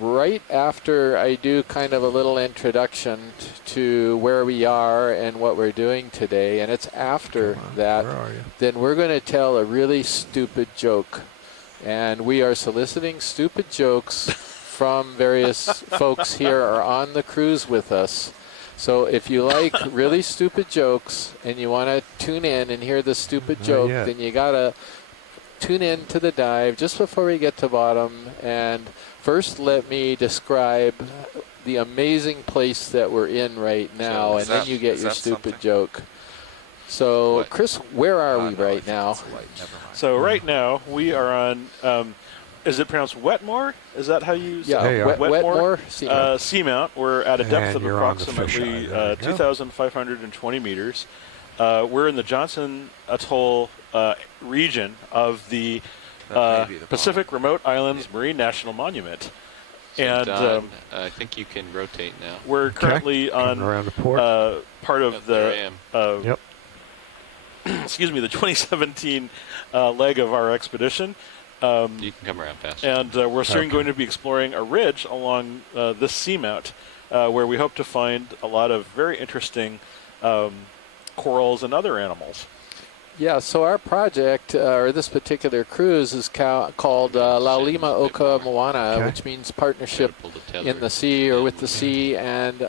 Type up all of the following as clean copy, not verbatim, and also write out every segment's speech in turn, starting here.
right after I do kind of a little introduction to where we are and what we're doing today, and it's after that, then we're going to tell a really stupid joke. And we are soliciting stupid jokes from various folks here or on the cruise with us. So if you like really stupid jokes and you want to tune in and hear the stupid joke, then you got to tune in to the dive just before we get to bottom. And first, let me describe the amazing place that we're in right now, and then you get your stupid joke. So, Chris, where are we right now? So right now we are on, is it pronounced Wetmore? Is that how you say it? Wetmore? Seamount. We're at a depth of approximately 2,520 meters. We're in the Johnson Atoll region of the Pacific Remote Islands Marine National Monument. So and Don, I think you can rotate now. We're currently on part of the excuse me, the 2017 leg of our expedition. You can come around fast. And we're soon going to be exploring a ridge along this seamount where we hope to find a lot of very interesting corals and other animals. Yeah, so our project, or this particular cruise, is called La Lima Oka Moana, which means partnership in the sea or with the sea. And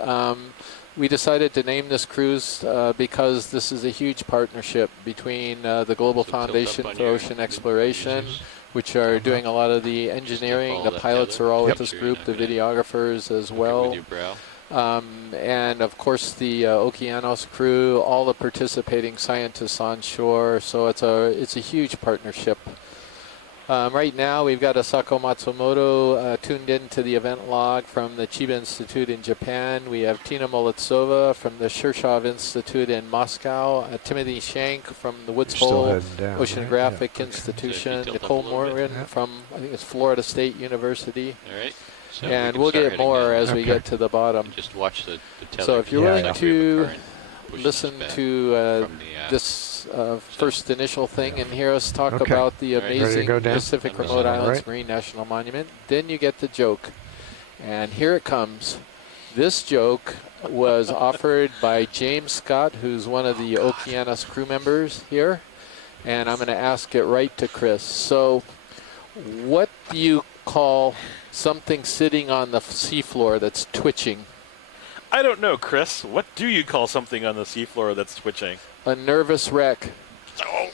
we decided to name this cruise because this is a huge partnership between the Global Foundation for Ocean Exploration, which are doing a lot of the engineering. The pilots are all with this group, the videographers as well. And of course the Okeanos crew, all the participating scientists on shore. So it's a huge partnership. Right now we've got Asako Matsumoto tuned into the event log from the Chiba Institute in Japan. We have Tina Molitsova from the Shirshov Institute in Moscow, Timothy Shank from the Woods Hole Oceanographic Institution, Nicole Morin from, I think it's Florida State University. All right. So and we'll get more as we get to the bottom. Just watch the tether. So if you're willing to listen to this first initial thing and hear us talk about the amazing Pacific Remote Islands Marine National Monument, then you get the joke. And here it comes. This joke was offered by James Scott, who's one of the Okeanos crew members here. And I'm going to ask it right to Chris. So what do you call something sitting on the seafloor that's twitching? I don't know, Chris. What do you call something on the seafloor that's twitching? A nervous wreck. Oh,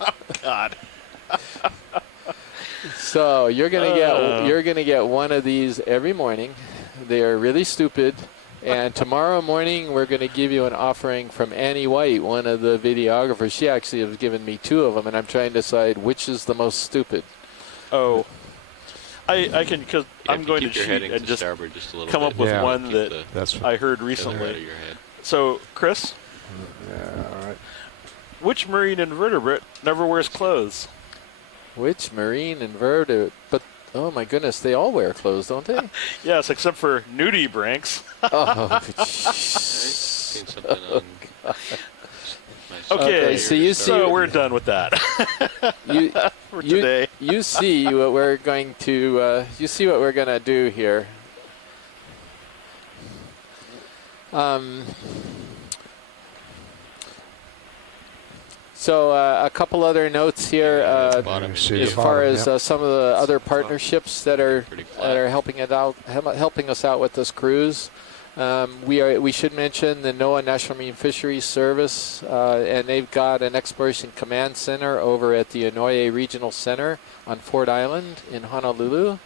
oh God. So you're gonna get one of these every morning. They are really stupid. And tomorrow morning we're going to give you an offering from Annie White, one of the videographers. She actually has given me two of them, and I'm trying to decide which is the most stupid. Oh. I can, because I'm going to cheat and just come up with one that I heard recently. So, Chris? All right. Which marine invertebrate never wears clothes? Which marine invertebrate? But, oh my goodness, they all wear clothes, don't they? Yes, except for nudibranchs. Oh, Okay, so you see, so we're done with that for today. You see what we're going to do here. So a couple other notes here as far as some of the other partnerships that are helping us out with this cruise. We should mention the NOAA National Marine Fisheries Service, and they've got an Exploration Command Center over at the Inouye Regional Center on Ford Island in Honolulu.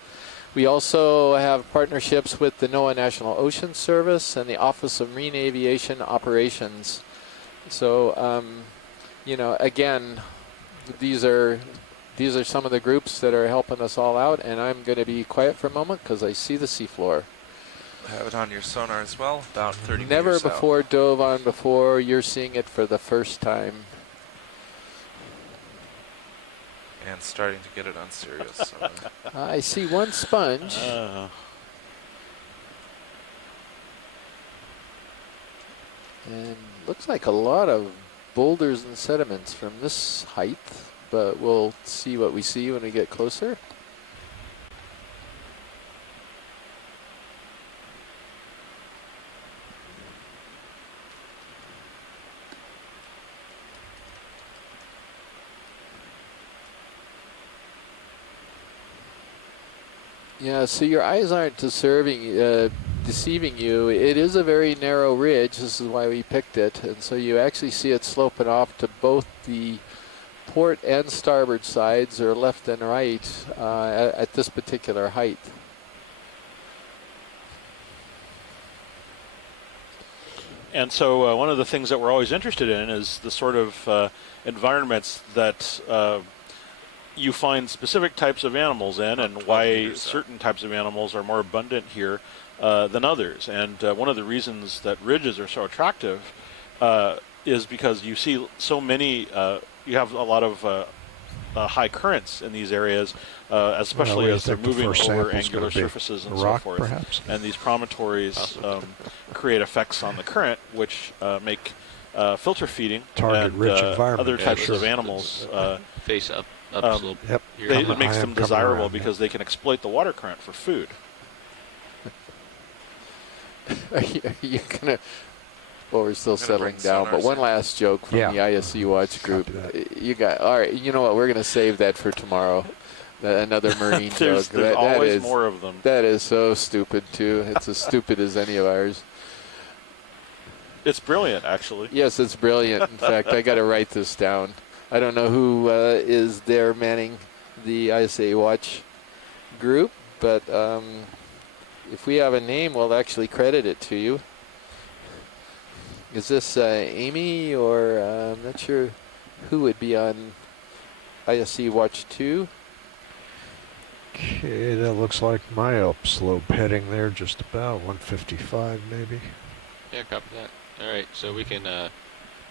We also have partnerships with the NOAA National Ocean Service and the Office of Marine Aviation Operations. So, again, these are some of the groups that are helping us all out, and I'm going to be quiet for a moment because I see the seafloor. Have it on your sonar as well, about 30 Never meters before out. dove on before. You're seeing it for the first time. And starting to get it on Sirius. So. I see one sponge. And looks like a lot of boulders and sediments from this height, but we'll see what we see when we get closer. Yeah, so your eyes aren't deceiving you. It is a very narrow ridge. This is why we picked it. And so you actually see it sloping off to both the port and starboard sides, or left and right, at this particular height. And so one of the things that we're always interested in is the sort of environments that you find specific types of animals in, and why certain types of animals are more abundant here than others. And one of the reasons that ridges are so attractive is because you see so many, you have a lot of high currents in these areas, especially as they're moving over angular surfaces and so forth. Perhaps. And these promontories create effects on the current, which make filter feeding and other types of animals face up slope. Yep. it makes them desirable because they can exploit the water current for food. Are you gonna? Well, we're still settling down, but one last joke from the ISE Watch group. You got all right. You know what? We're gonna save that for tomorrow. Another marine joke. There's always more of them. That is so stupid too. It's as stupid as any of ours. It's brilliant, actually. Yes, it's brilliant. In fact, I got to write this down. I don't know who is there manning the ISA Watch group, but if we have a name, we'll actually credit it to you. Is this Amy, or I'm not sure who would be on ISE Watch 2? Okay, that looks like my upslope heading there, just about 155 maybe. Yeah, copy that. All right, so we can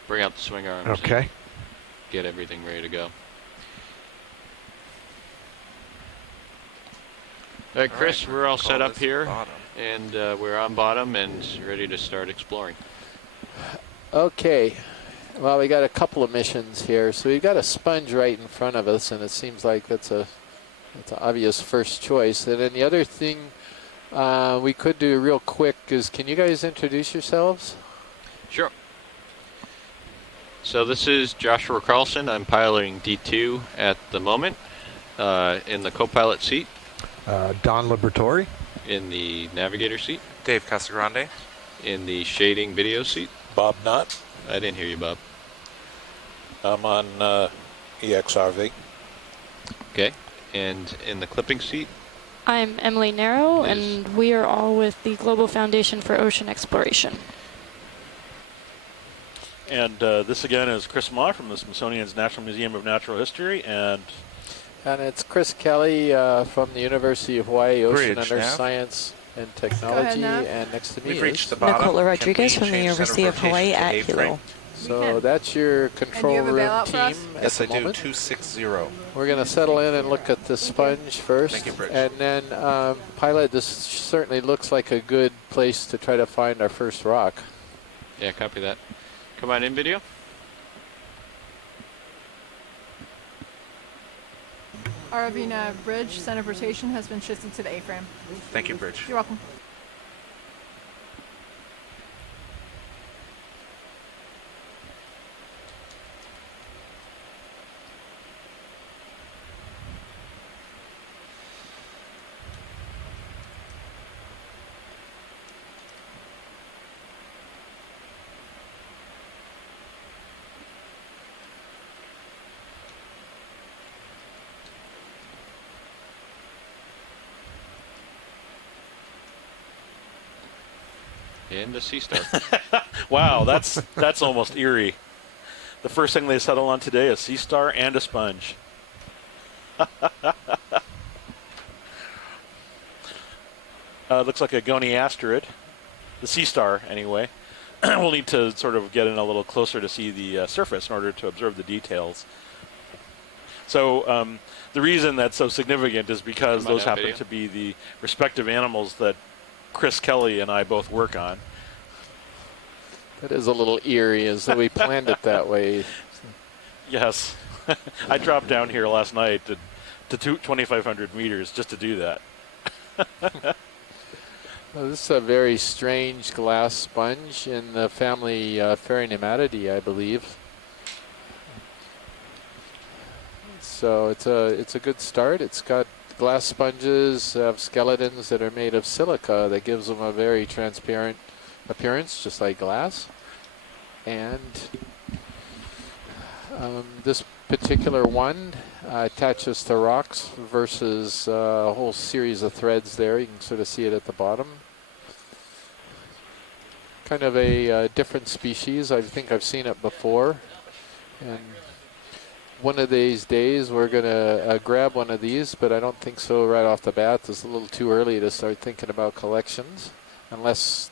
bring out the swing arms. Okay. And get everything ready to go. All right, Chris, we're all set up here, and we're on bottom and ready to start exploring. Okay. Well, we got a couple of missions here. So we've got a sponge right in front of us, and it seems like that's an obvious first choice. And then the other thing we could do real quick is, can you guys introduce yourselves? Sure. So this is Joshua Carlson. I'm piloting D2 at the moment in the co-pilot seat. Don Libertori. In the navigator seat. Dave Casagrande. In the shading video seat. Bob Knott. I didn't hear you, Bob. I'm on EXRV. Okay. And in the clipping seat? I'm Emily Narrow, and we are all with the Global Foundation for Ocean Exploration. And this again is Chris Ma from the Smithsonian's National Museum of Natural History, and it's Chris Kelly from the University of Hawaii Ocean and Earth Science and Technology, and next to me is Nicola Rodriguez from the University of Hawaii at Hilo. So that's your control room team. Yes, I do. 260. We're going to settle in and look at the sponge first. Thank you, Bridge. And then pilot, this certainly looks like a good place to try to find our first rock. Yeah, copy that. Come on in, video. Aravina Bridge center of rotation has been shifted to the A-frame. Thank you, Bridge. You're welcome. And a sea star. wow, that's almost eerie. The first thing they settle on today, a sea star and a sponge. Looks like a goniasterid, the sea star anyway. We'll need to sort of get in a little closer to see the surface in order to observe the details. So the reason that's so significant is because those happen to be the respective animals that Chris Kelly and I both work on. That is a little eerie, as though we planned it that way. Yes. I dropped down here last night to 2,500 meters just to do that. Well, this is a very strange glass sponge in the family Pheronematidae, I believe. So it's a good start. It's got glass sponges have skeletons that are made of silica that gives them a very transparent appearance, just like glass. And this particular one attaches to rocks versus a whole series of threads there. You can sort of see it at the bottom. Kind of a different species. I think I've seen it before. And one of these days we're going to grab one of these, but I don't think so right off the bat. It's a little too early to start thinking about collections, unless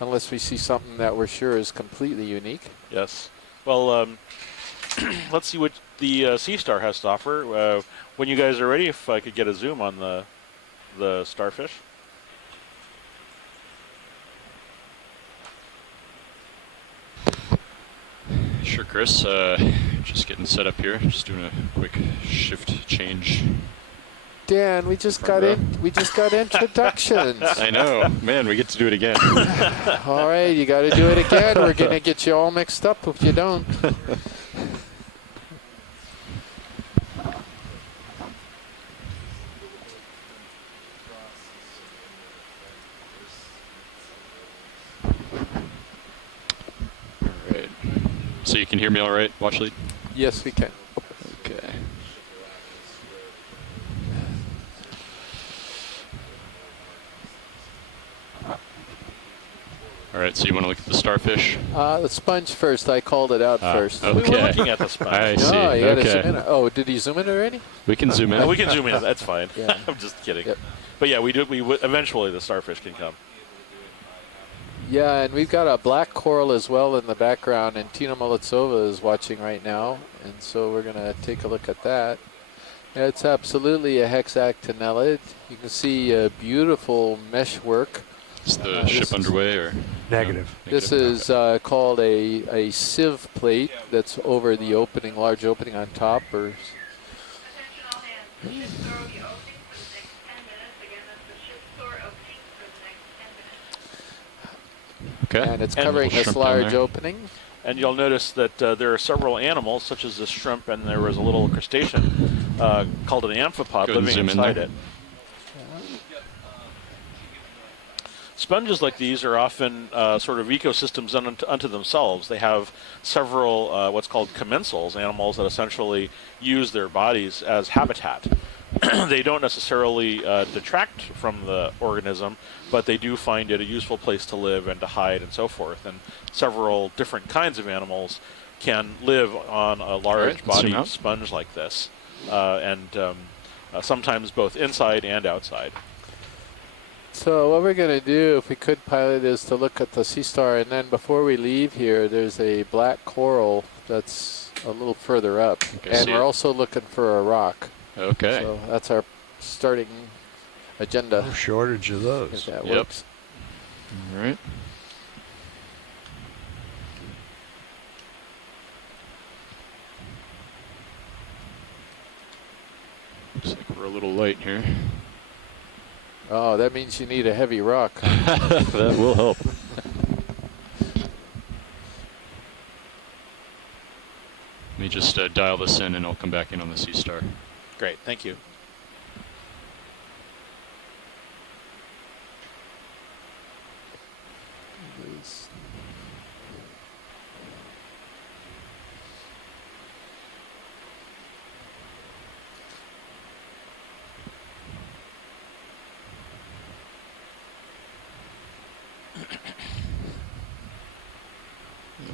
unless we see something that we're sure is completely unique. Yes. Well, let's see what the Sea Star has to offer. When you guys are ready, if I could get a zoom on the starfish. Sure, Chris. Just getting set up here. Just doing a quick shift change. Dan, we just got introductions. I know, man. We get to do it again. All right, you got to do it again. We're gonna get you all mixed up if you don't. So you can hear me all right, watch lead? Yes, we can. Okay. All right, so you want to look at the starfish? The sponge first. I called it out first. Okay. We were looking at the sponge. I see. No, you gotta zoom Okay. in. Oh, did he zoom in already? We can zoom in. We can zoom in. That's fine. Yeah. I'm just kidding. Yep. But yeah, eventually the starfish can come. Yeah, and we've got a black coral as well in the background, and Tina Molitsova is watching right now, and so we're going to take a look at that. Yeah, it's absolutely a hexactinellid. You can see beautiful mesh work. Is the ship underway or? Negative. No? This is called a sieve plate that's over the opening, large opening on top. Or Okay. and it's And covering little this shrimp down large there. opening. And you'll notice that there are several animals, such as this shrimp, and there was a little crustacean called an amphipod Go ahead and living zoom in inside there. it. Sponges like these are often sort of ecosystems unto themselves. They have several what's called commensals, animals that essentially use their bodies as habitat. They don't necessarily detract from the organism, but they do find it a useful place to live and to hide and so forth. And several different kinds of animals can live on a large Zoom body out. sponge like this, and sometimes both inside and outside. So what we're going to do, if we could pilot, is to look at the Sea Star, and then before we leave here, there's a black coral that's a little further up, Okay, and see we're it. also looking for a rock. Okay. So that's our starting agenda, No shortage of if those. that Yep. works. All right. Looks like we're a little light here. Oh, that means you need a heavy rock. That will help. Let me just dial this in and I'll come back in on the Sea Star. Great, thank you.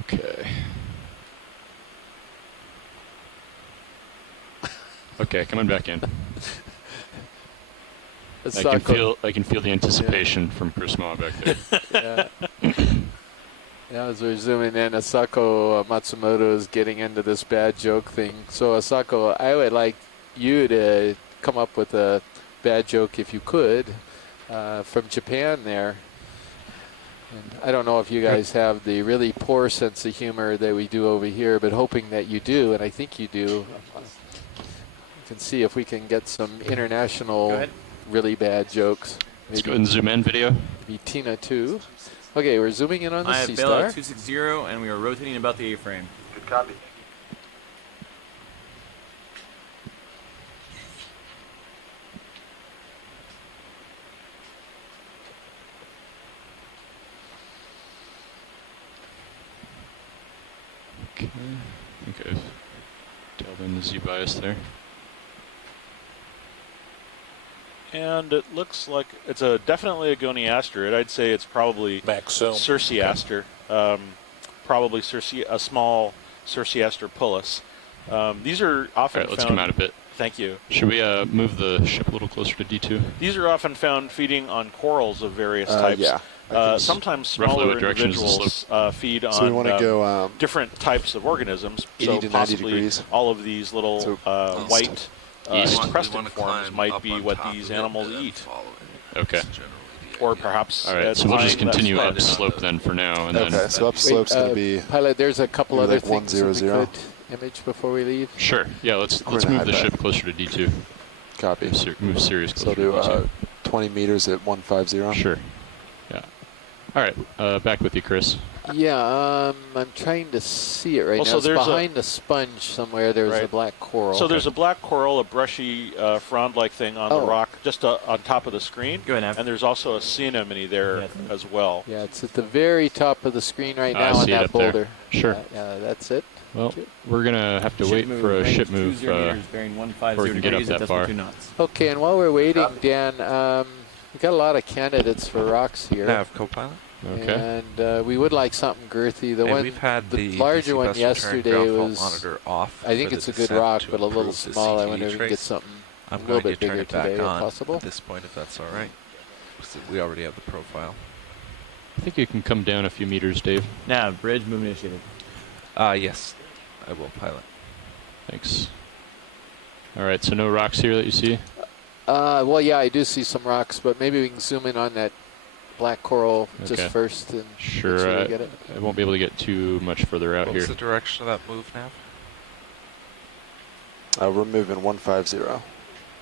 Okay. Okay, coming back in. It's I not can feel the anticipation from Chris Ma back there. Yeah. Yeah, as we're zooming in, Asako Matsumoto is getting into this bad joke thing. So Asako, I would like you to come up with a bad joke if you could from Japan there. And I don't know if you guys have the really poor sense of humor that we do over here, but hoping that you do, and I think you do. We can see if we can get some international really bad jokes. Let's go ahead and zoom in video. Maybe Tina too. Okay, we're zooming in on the I Sea have bailout Star. 260, and we are rotating about the A-frame. Good copy. I think I've dialed in the Z-bias there. And it looks like it's definitely a goniasterid. I'd say it's probably Maxum. Circeaster, probably a small Circeaster pullus. These are often All right, let's found. come out a bit. Thank you. Should we move the ship a little closer to D2? These are often found feeding on corals of various types. Yeah. Sometimes Roughly smaller what direction is the individuals feed So we on want to go different types of organisms. 80 So to 90 possibly degrees. all of these little white East. encrusted forms might be what these animals eat. Okay. Or perhaps... All right, so we'll just continue upslope then for now. And okay, then so upslope's going to be... Pilot, there's a couple maybe other like things that we 100. could image before we leave. Sure. Yeah, let's We're gonna move head the back. ship closer to D2. Copy. Move Sirius So closer do to D2. 20 meters at 150. Sure. Yeah. All right, back with you, Chris. Yeah, I'm trying to see it right Also, now. It's there's behind the sponge somewhere. There's a Right. black coral. So there's a black coral, a brushy frond-like thing on the rock just on top of the screen. Go ahead, Nav. And there's also a sea anemone there as well. Yeah, it's at the very top of the screen right I now on see it that up there. boulder. Sure. Yeah, that's it. Well, we're going to have to wait for a ship move before we can get up that far. Okay, and while we're waiting, Dan, we got a lot of candidates for rocks here. Nav co-pilot. Okay. And we would like something girthy. The one, we've had the the larger DC one bus yesterday return ground was. fault monitor off I think for it's the a good descent rock, to but a little approve the small. I CTE wonder if we can get trace. something I'm a little going bit to turn bigger it back today, if on possible. at this point, if that's all right. So we already have the profile. I think you can come down a few meters, Dave. Nav, bridge move initiated. Yes, I will pilot. Thanks. All right, so no rocks here that you see? Well, yeah, I do see some rocks, but maybe we can zoom in on that black coral just Okay. first and Sure. make sure we get it. I won't be able to get too much further out What's here. the direction of that move, Nav? We're moving 150.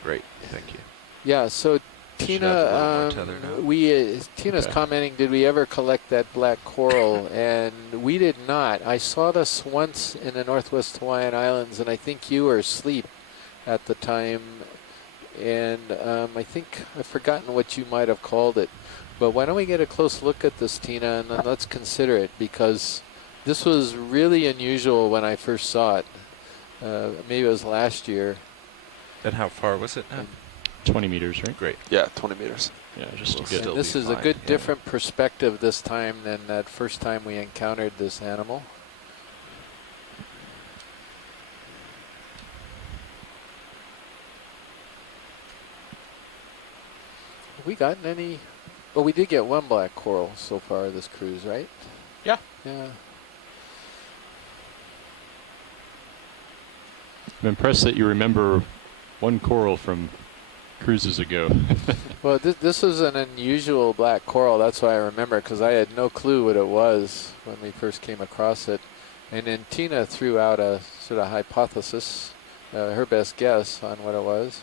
Great, thank you. Yeah, so Should have a little more Tina, tether now. Tina's Okay. commenting, did we ever collect that black coral? And we did not. I saw this once in the Northwest Hawaiian Islands, and I think you were asleep at the time. And I think I've forgotten what you might have called it. But why don't we get a close look at this, Tina, and then let's consider it, because this was really unusual when I first saw it. Maybe it was last year. And how far was it, Nav? 20 meters, right? Great. Yeah, 20 meters. Yeah, just We'll to get... still This be is a fine, good yeah. different perspective this time than that first time we encountered this animal. Have we gotten any? Oh, we did get one black coral so far this cruise, right? Yeah. Yeah. I'm impressed that you remember one coral from cruises ago. Well, this was an unusual black coral. That's why I remember, because I had no clue what it was when we first came across it. And then Tina threw out a sort of hypothesis, her best guess on what it was.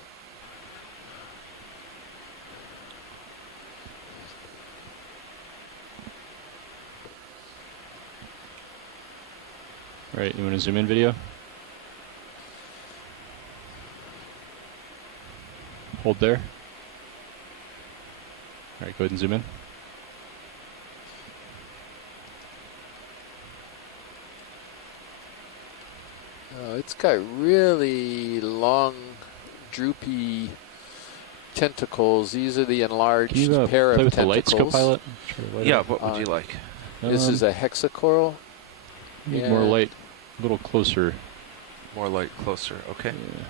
Right, you want to zoom in video? Hold there. All right, go ahead and zoom in. It's got really long, droopy tentacles. These are the enlarged Can you pair play of with the lights, tentacles. co-pilot? Yeah, what would you like? This is a hexacoral. Need more light, a little closer. More light, closer, okay. Yeah.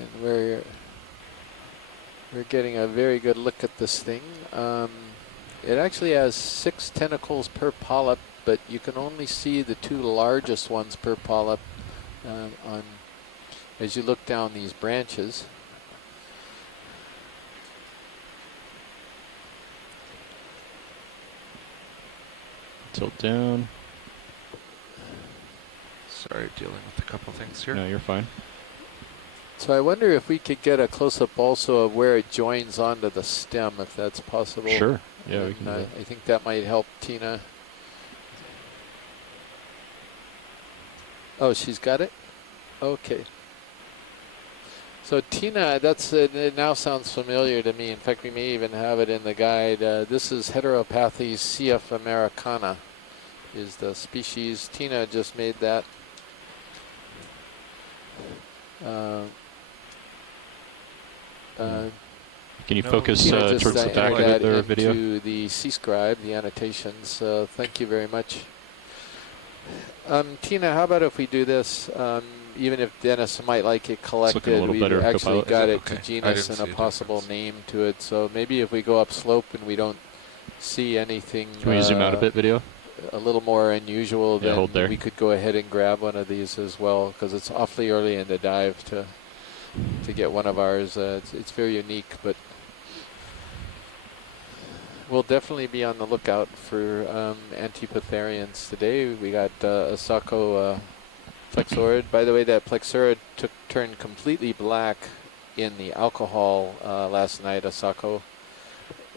And we're getting a very good look at this thing. It actually has 6 tentacles per polyp, but you can only see the 2 largest ones per polyp as you look down these branches. Tilt down. Sorry, dealing with a couple things here. No, you're fine. So I wonder if we could get a close-up also of where it joins onto the stem, if that's possible. Sure. Yeah, we can And, do that. I think that might help Tina. Oh, she's got it? Okay. So Tina, it now sounds familiar to me. In fact, we may even have it in the guide. This is Heteropathes CF americana is the species. Tina just made that. Can you focus Tina towards just the back added of that the video? into the C-scribe, the annotations. Thank you very much. Tina, how about if we do this? Even if Dennis might like it collected, we actually got it to genus and a possible name to it. So maybe if we go up slope and we don't see anything, Can we zoom out a bit, video? A little more unusual, Yeah, hold there. then we could go ahead and grab one of these as well, because it's awfully early in the dive to get one of ours. It's very unique, but we'll definitely be on the lookout for Antipitherians today. We got Asako plexaurid. By the way, that plexaurid turned completely black in the alcohol last night, Asako.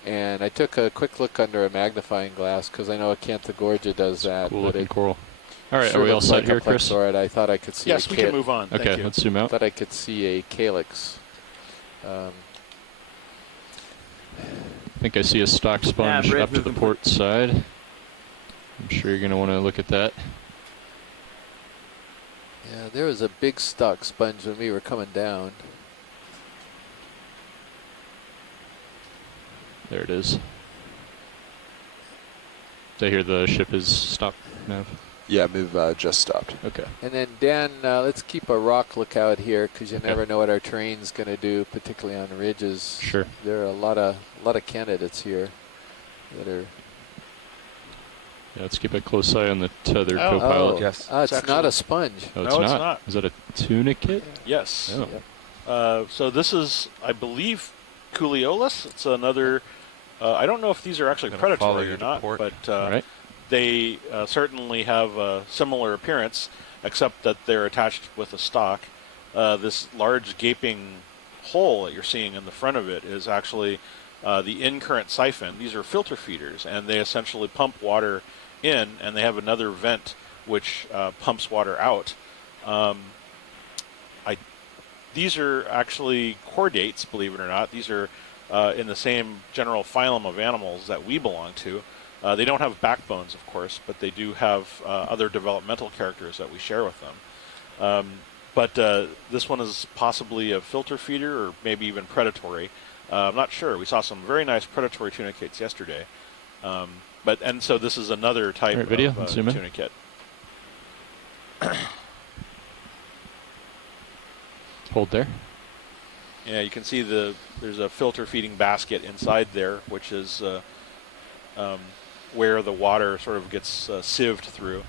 And I took a quick look under a magnifying glass because I know Acanthogorgia does that. Cool looking coral. All right, sure are we all looks set like here, a Chris? plexaurid. I thought I could see. Yes, we can move on. Okay, let's zoom out. I thought I could see a calyx. I think I see a stock sponge up to the port side. I'm sure you're going to want to look at that. Yeah, there was a big stock sponge when we were coming down. There it is. Did I hear the ship is stopped, Nav? Yeah, move just stopped. Okay. And then Dan, let's keep a rock lookout here because you never know what our terrain's going to do, particularly on ridges. Sure. There are a lot of candidates here that are. Yeah, let's keep a close eye on the tethered co-pilot. Yes. It's not a sponge. Oh, No, it's it's not. not. Is that a tunicate? Yes. Oh. So this is, I believe, Culeolus. It's another. I don't know if these are actually predatory or not, but they certainly have a similar appearance, except that they're attached with a stalk. This large gaping hole that you're seeing in the front of it is actually the in-current siphon. These are filter feeders, and they essentially pump water in, and they have another vent which pumps water out. These are actually chordates, believe it or not. These are in the same general phylum of animals that we belong to. They don't have backbones, of course, but they do have other developmental characters that we share with them. But this one is possibly a filter feeder or maybe even predatory. I'm not sure. We saw some very nice predatory tunicates yesterday. And so this is another type of tunicate. Hold there. Yeah, you can see there's a filter feeding basket inside there, which is where the water sort of gets sieved through.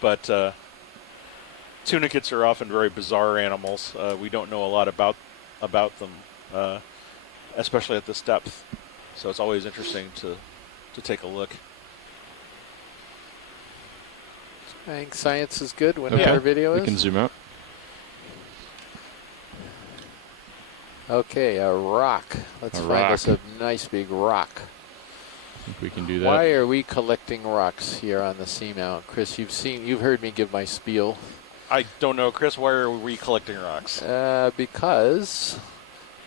But tunicates are often very bizarre animals. We don't know a lot about them, especially at this depth. So it's always interesting to take a look. I think science is good when our video is. We can zoom out. Okay, a rock. Let's find us a nice big rock. I think we can do that. Why are we collecting rocks here on the Seamount? Chris, you've heard me give my spiel. I don't know, Chris. Why are we collecting rocks? Because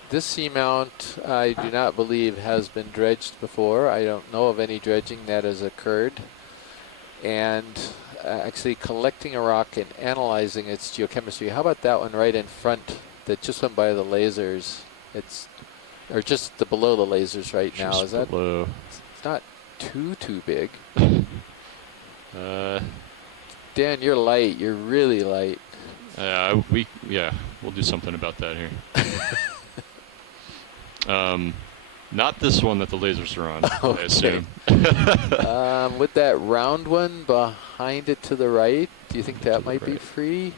this Seamount, I do not believe, has been dredged before. I don't know of any dredging that has occurred. And actually collecting a rock and analyzing its geochemistry. How about that one right in front that just went by the lasers? Or just below the lasers right now. Just is that below. It's not too big. Dan, you're light. You're really light. We'll do something about that here. Not this one that the lasers are on, I assume. With that round one behind it to the right, do you think that might be free?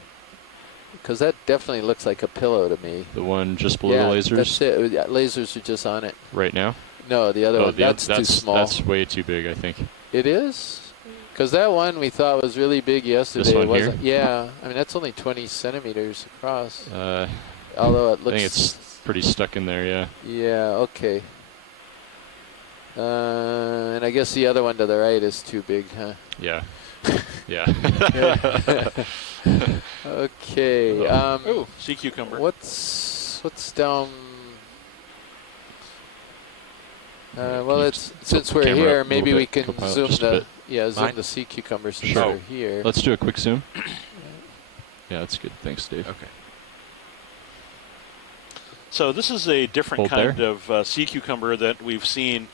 Because that definitely looks like a pillow to me. The one just below the lasers? That's it. Lasers are just on it. Right now? No, the other one. That's too small. That's way too big, I think. It is? Because that one we thought was really big yesterday. This one wasn't. Here? Yeah. I mean, that's only 20 centimeters across. Although it looks... I think it's pretty stuck in there, yeah. Yeah, okay. And I guess the other one to the right is too big, huh? Yeah. Yeah. Okay. Oh, sea cucumber. What's down? Well, it's since tilt the we're camera here, up a maybe little we bit, can co-pilot, zoom just a the bit. zoom the sea cucumber since Sure. we're here. Let's do a quick zoom. Yeah, that's good. Thanks, Dave. Okay. So this is a different Hold kind there. of sea cucumber that we've seen.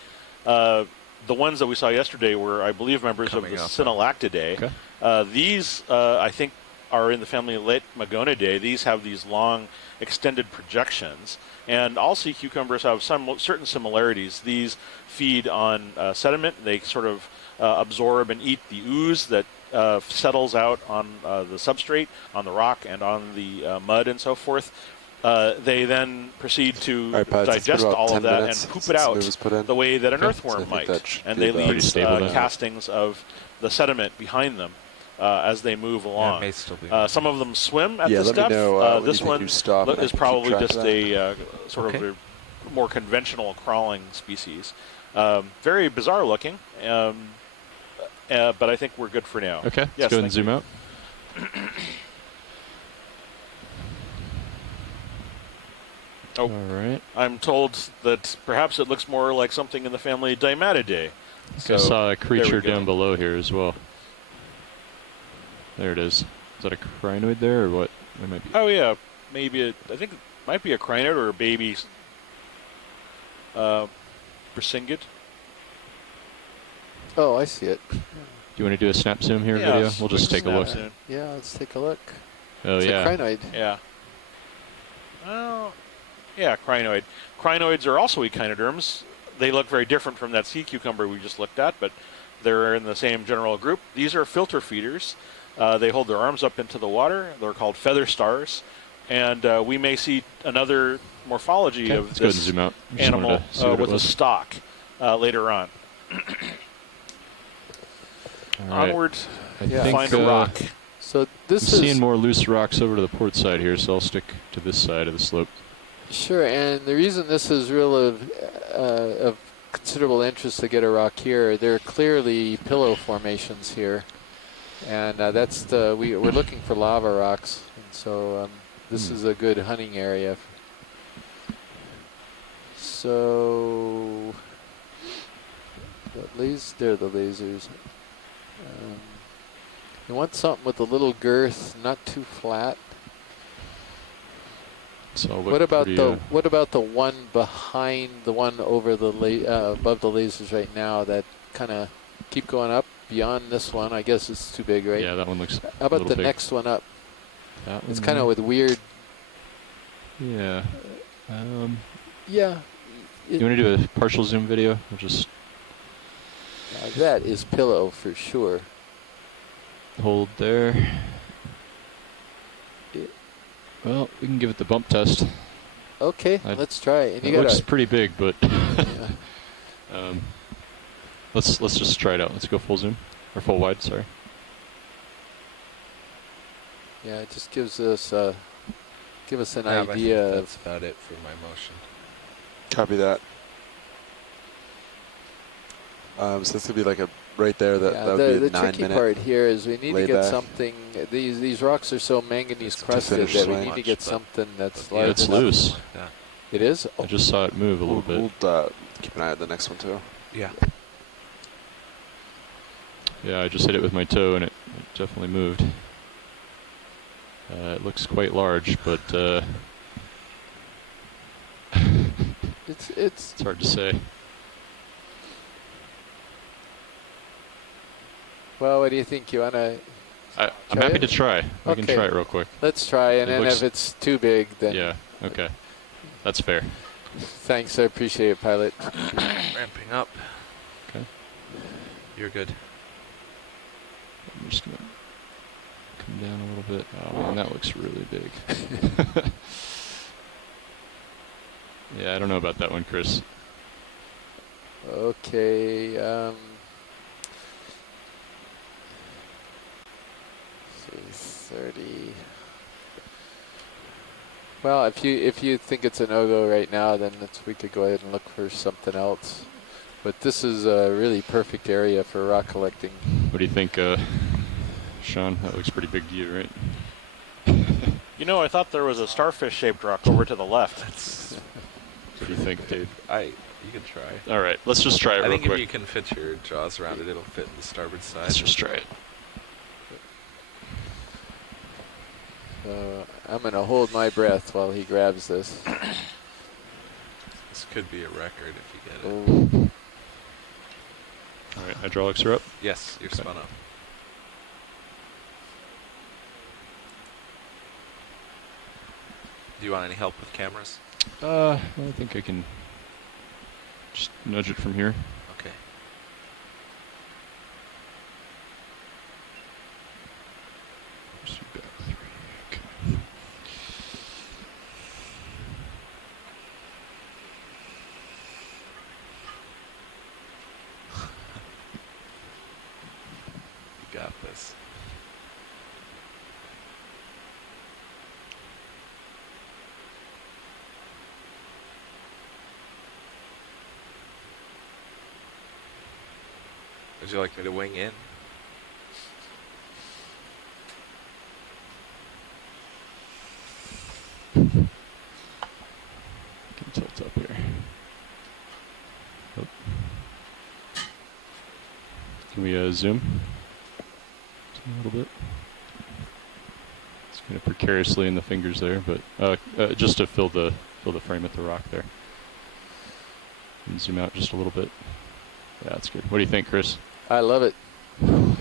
The ones that we saw yesterday were, I believe, members Coming of the up. Synallactidae. Okay. These, I think, are in the family Letmagonidae. These have these long, extended projections. And all sea cucumbers have certain similarities. These feed on sediment. They sort of absorb and eat the ooze that settles out on the substrate, on the rock, and on the mud and so forth. They then proceed to digest all of that and poop it out the way that an earthworm might. And they leave castings of the sediment behind them as they move along. may still be some of them swim at this let me depth. know, This when one you stop and I is can keep probably track of just that. a sort of a more conventional crawling species. Very bizarre looking, but I think we're good for now. Okay, let's Yes, go ahead and thank zoom you. out. Oh, all right. I'm told that perhaps it looks more like something in the family Dimatidae. I saw a creature there we go. down below here as well. There it is. Is that a crinoid there or what? It might be. Oh yeah, maybe I think it might be a crinoid or a baby Brisingid. Oh, I see it. Do you want to do a snap zoom here Yeah, video? We'll just quick take a look. snap zoom. Yeah, let's take a look. Oh It's yeah. a crinoid. Yeah. Oh, yeah, crinoid. Crinoids are also echinoderms. They look very different from that sea cucumber we just looked at, but they're in the same general group. These are filter feeders. They hold their arms up into the water. They're called feather stars. And we may see another morphology of Let's go ahead and this zoom out. Just animal wanted to see what it with a was. stalk later on. All right. Onward, I Yeah. think, find a rock. So I'm this is seeing more loose rocks over to the port side here, so I'll stick to this side of the slope. sure, and the reason this is real of considerable interest to get a rock here, there are clearly pillow formations here, and that's we're looking for lava rocks, and so this is a good hunting area. So there are the lasers. You want something with a little girth, not too flat. So I'll look What about pretty, what about the one behind the one over the above the lasers right now that kind of keep going up beyond this one? I guess it's too big, right? Yeah, that one looks. How about little the big. next one up? That It's one kind of there? with weird. Yeah. Yeah. You want to do a partial zoom video? We'll just That is pillow for sure. hold there. Well, we can give it the bump test. Okay, let's try it. And It you looks got pretty big, but yeah. let's just try it out. Let's go full zoom or full wide. Sorry. Yeah, it just gives us an but I think idea that's of. about it for my motion. Copy that. So this would be like a right there. That Yeah, would be the a 9 tricky minute. part here is we need to lay get back. something. These rocks are so manganese To crusted finish that we swing. need to get something that's Yeah, large it's enough. loose. Yeah. It is. I just saw it move a little bit. We'll keep an eye on the next one too. Yeah. Yeah, I just hit it with my toe and it definitely moved. It looks quite large, but it's hard to say. Well, what do you think? You wanna? I'm Try happy it? to try. We can Okay. try it real quick. Let's try, and It then looks- if it's too big, then Yeah, okay. That's fair. thanks. I appreciate it, pilot. Ramping up. Okay. You're good. I'm just going to come down a little bit. Oh, man, that looks really big. Yeah, I don't know about that one, Chris. Okay. 30. Well, if you think it's a no-go right now, then we could go ahead and look for something else. But this is a really perfect area for rock collecting. What do you think, Sean? That looks pretty big to you, right? You know, I thought there was a starfish-shaped rock over to the left. What do you think, Dave? You can try. All right, let's just try it I real think quick. if you can fit your jaws around it, it'll fit in the starboard side. Let's just try it. I'm going to hold my breath while he grabs this. This could be a record if you get it. Oh. All right, hydraulics are up. Yes, you're spun up. Do you want any help with cameras? I think I can just nudge it from here. Okay. Okay. You got this. Would you like me to wing in? Can tilt up here. Oh. Can we zoom? A little bit. It's kind of precariously in the fingers there, but just to fill the frame at the rock there. And zoom out just a little bit. Yeah, that's good. What do you think, Chris? I love it. What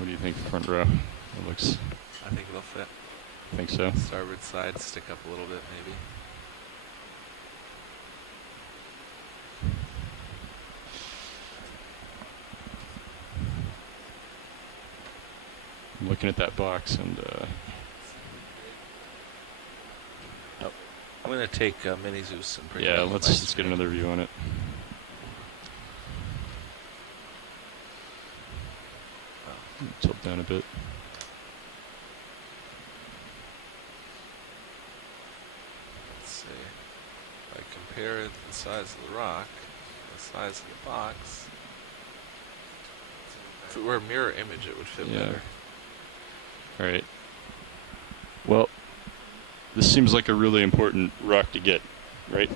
do you think, front row? It looks. I think it'll fit. Think so. Starboard side, stick up a little bit, maybe. I'm looking at that box and. I'm gonna take Mini Zeus and bring it Yeah, up on let's my get screen. another view on it. Tilt down a bit. Let's see. If I compare the size of the rock, the size of the box. If it were a mirror image, it would fit better. All right. Well, this seems like a really important rock to get, right?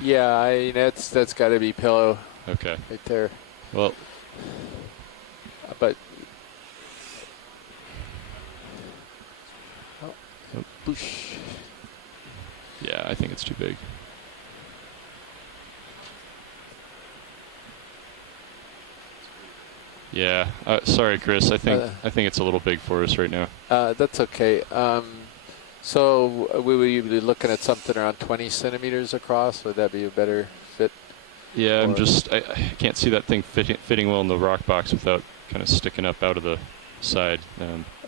Yeah, that's got to be pillow. Okay. Right there. Well, but boosh. Yeah, I think it's too big. Yeah. Sorry, Chris. I think it's a little big for us right now. That's okay. So we would be looking at something around 20 centimeters across. Would that be a better fit? Yeah, I can't see that thing fitting well in the rock box without kind of sticking up out of the side.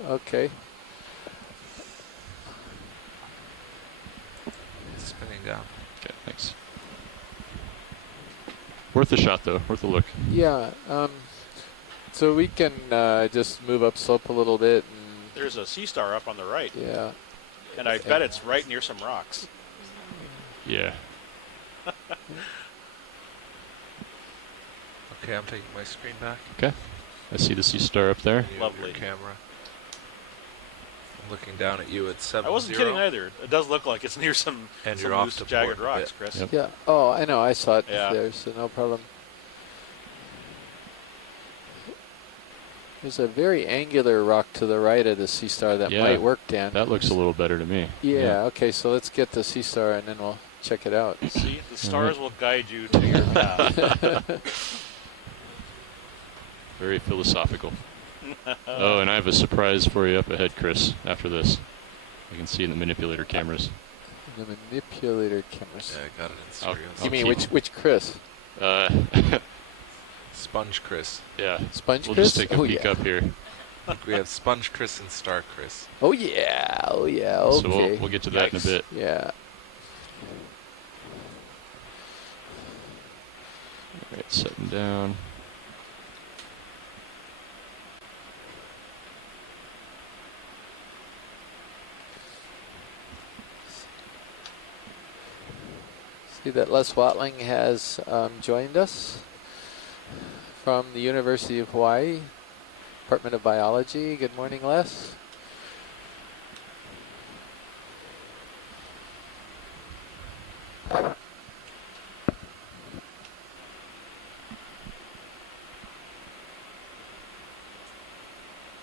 Okay. It's spinning down. Okay, thanks. Worth a shot, though. Worth a look. Yeah. So we can just move up slope a little bit. And There's a sea star up on the right. yeah. And I bet it's right near some rocks. Yeah. Okay, I'm taking my screen back. Okay. I see the sea star up there. Lovely. Your camera. I'm looking down at you at 7-0. I wasn't kidding either. It does look like it's near some you're off loose, to jagged port a rocks, bit. Chris. Yep. Yeah. Oh, I know. I saw it Yeah. there, so no problem. There's a very angular rock to the right of the sea star that might work, Dan. That looks a little better to me. Yeah, okay, so let's get the sea star and then we'll check it out. See, the stars will guide you to your path. Very philosophical. Oh, and I have a surprise for you up ahead, Chris, after this. I can see in the manipulator cameras. The manipulator cameras. Yeah, I got it in stereo. You mean which Chris? Sponge Chris. Yeah. Sponge we'll Chris? Just take a peek up here. We have Sponge Chris and Star Chris. Oh yeah, okay. So we'll get to that in a bit. Yeah. All right, setting down. See that Les Watling has joined us from the University of Hawaii, Department of Biology. Good morning, Les.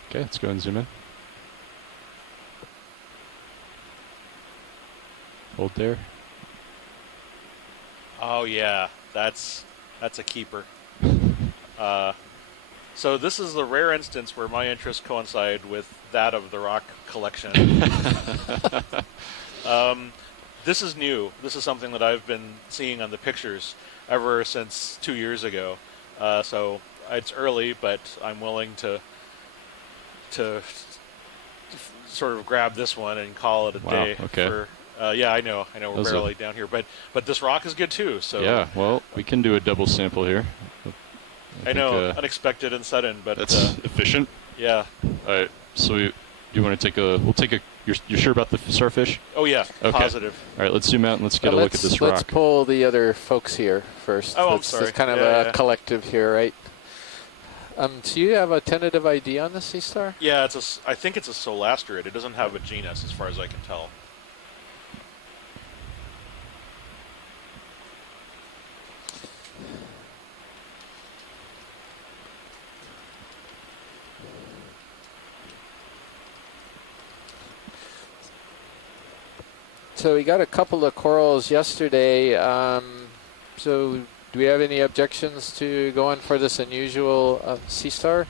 Okay, let's go and zoom in. Hold there. Oh yeah, that's a keeper. So this is the rare instance where my interests coincide with that of the rock collection. This is new. This is something that I've been seeing on the pictures ever since 2 years ago. So it's early, but I'm willing to sort of grab this one and call it a day. Okay. Yeah, I know we're barely down here, but this rock is good too. So yeah, well, we can do a double sample here. I know, unexpected and sudden, but that's efficient. Yeah. All right. So you want to take a? We'll take a. You're sure about the starfish? Oh yeah, okay. Positive. All right, let's zoom out and let's get a look at this rock. Let's pull the other folks here first. Oh, I'm sorry. It's kind of a collective here, right? Do you have a tentative ID on the sea star? Yeah, I think it's a solasterid. It doesn't have a genus, as far as I can tell. So we got a couple of corals yesterday. So do we have any objections to going for this unusual sea star?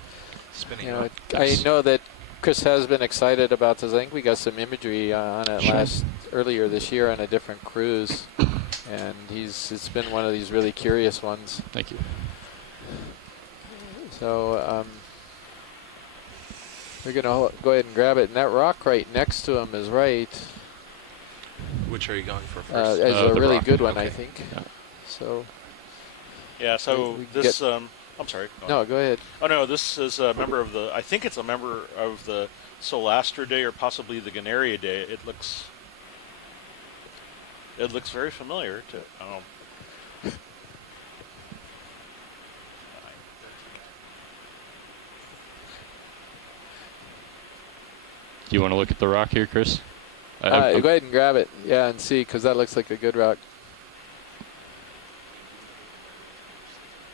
Spinning up. I know that Chris has been excited about this. I think we got some imagery on it earlier this year on a different cruise, and it's been one of these really curious ones. Thank you. So we're gonna go ahead and grab it, and that rock right next to him is right. Which are you going for first? Is a really rock. good one, Okay. I think. Yeah. So. Yeah. So this. I'm sorry. No, go ahead. Oh no, this is a member of the. I think it's a member of the Solastridae or possibly the Ganariidae. It looks very familiar to. Do you want to look at the rock here, Chris? Go ahead and grab it, yeah, and see, because that looks like a good rock.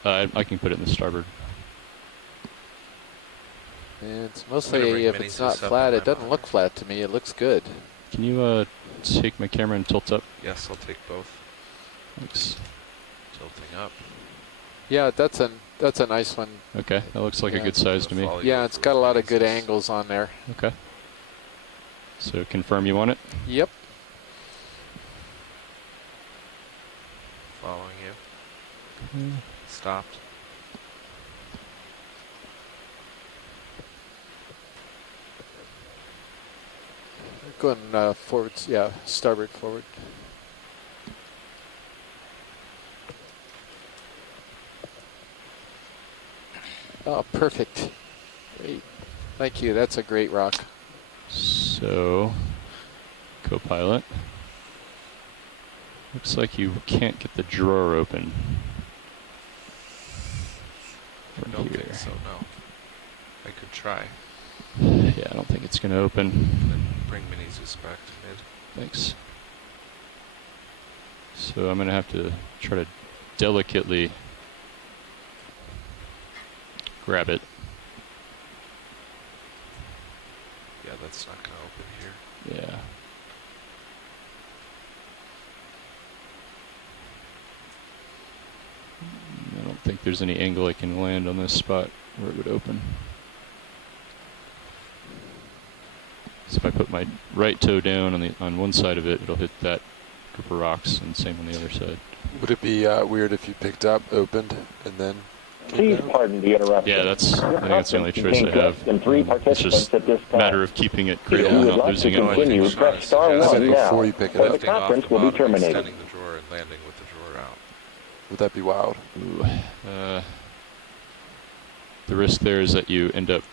I can put it in the starboard. And it's mostly, if it's not flat, it doesn't look flat to me. It looks good. Can you take my camera and tilt up? Yes, I'll take both. Thanks. Tilting up. Yeah, that's a nice one. Okay, that looks like a good size to me. Yeah, it's got a lot of good angles on there. Okay. So confirm you want it? Yep. Following you. Stopped. Going forwards, yeah, starboard forward. Oh, perfect. Great. Thank you. That's a great rock. So, co-pilot. Looks like you can't get the drawer open. I don't think so, no. I could try. Yeah, I don't think it's going to open. Then bring mini suspect mid. Thanks. So I'm going to have to try to delicately grab it. Yeah, that's not going to open here. Yeah. I don't think there's any angle I can land on this spot where it would open. So if I put my right toe down on one side of it, it'll hit that group of rocks, and same on the other side. Would it be weird if you picked up, opened, and then? Please pardon the interruption. Yeah, I think that's the only choice I have. It's just a matter of keeping it cradled and not losing it. Continue, press star 1 now, before you pick it or up. the conference will be terminated. Extending the drawer and landing with the drawer out. Would that be wild? Ooh, the risk there is that you end up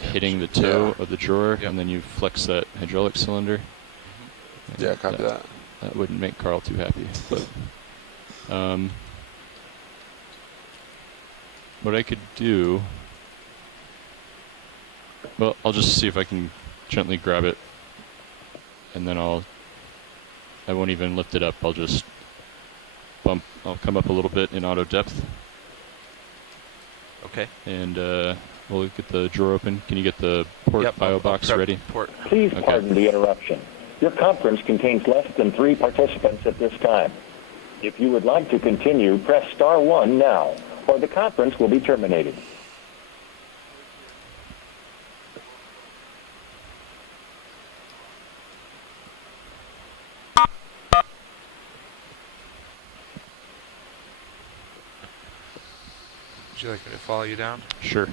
hitting the toe of the drawer, and then you flex that hydraulic cylinder. Yeah, copy that. That wouldn't make Carl too happy. But What I could do, well, I'll just see if I can gently grab it, and then I won't even lift it up. I'll just I'll come up a little bit in auto depth. Okay. And we'll get the drawer open. Can you get the port bio box ready? Please pardon the interruption. Your conference contains less than 3 participants at this time. If you would like to continue, press star 1 now, or the conference will be terminated. Would you like me to follow you down? Sure.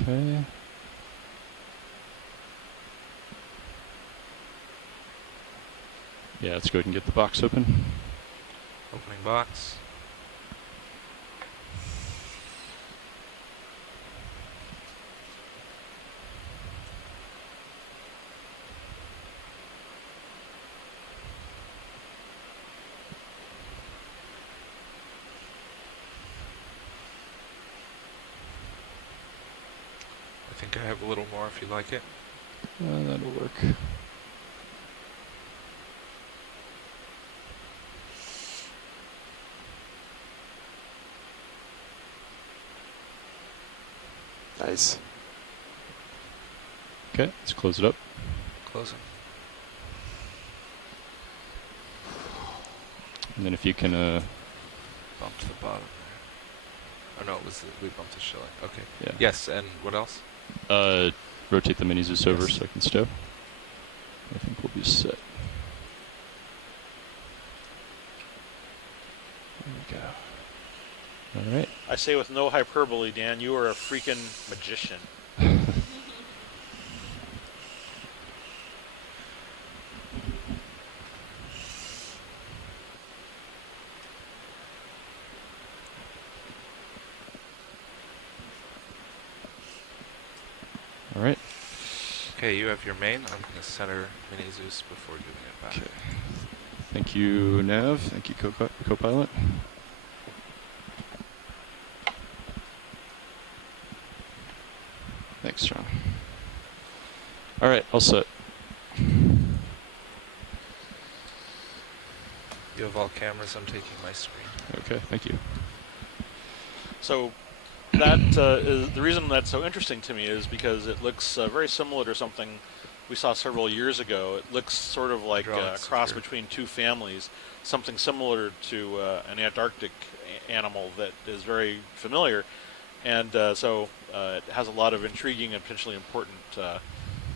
Okay. Yeah, let's go ahead and get the box open. Opening box. I think I have a little more if you like it. That'll work. Nice. Okay, let's close it up. Closing. And then if you can Bump to the bottom there. Oh no, we bumped the shilling. Okay. Yeah. Yes, and what else? Rotate the mini Zeus over so I can stow. I think we'll be set. There we go. All right. I say with no hyperbole, Dan, you are a freaking magician. All right. Okay, you have your main. I'm going to center mini Zeus before giving it back. Okay. Thank you, Nav. Thank you, Copilot. Thanks, John. All right, all set. You have all cameras. I'm taking my screen. Okay, thank you. So that is the reason that's so interesting to me is because it looks very similar to something we saw several years ago. It looks sort of like a cross between two families, something similar to an Antarctic animal that is very familiar. And so it has a lot of intriguing and potentially important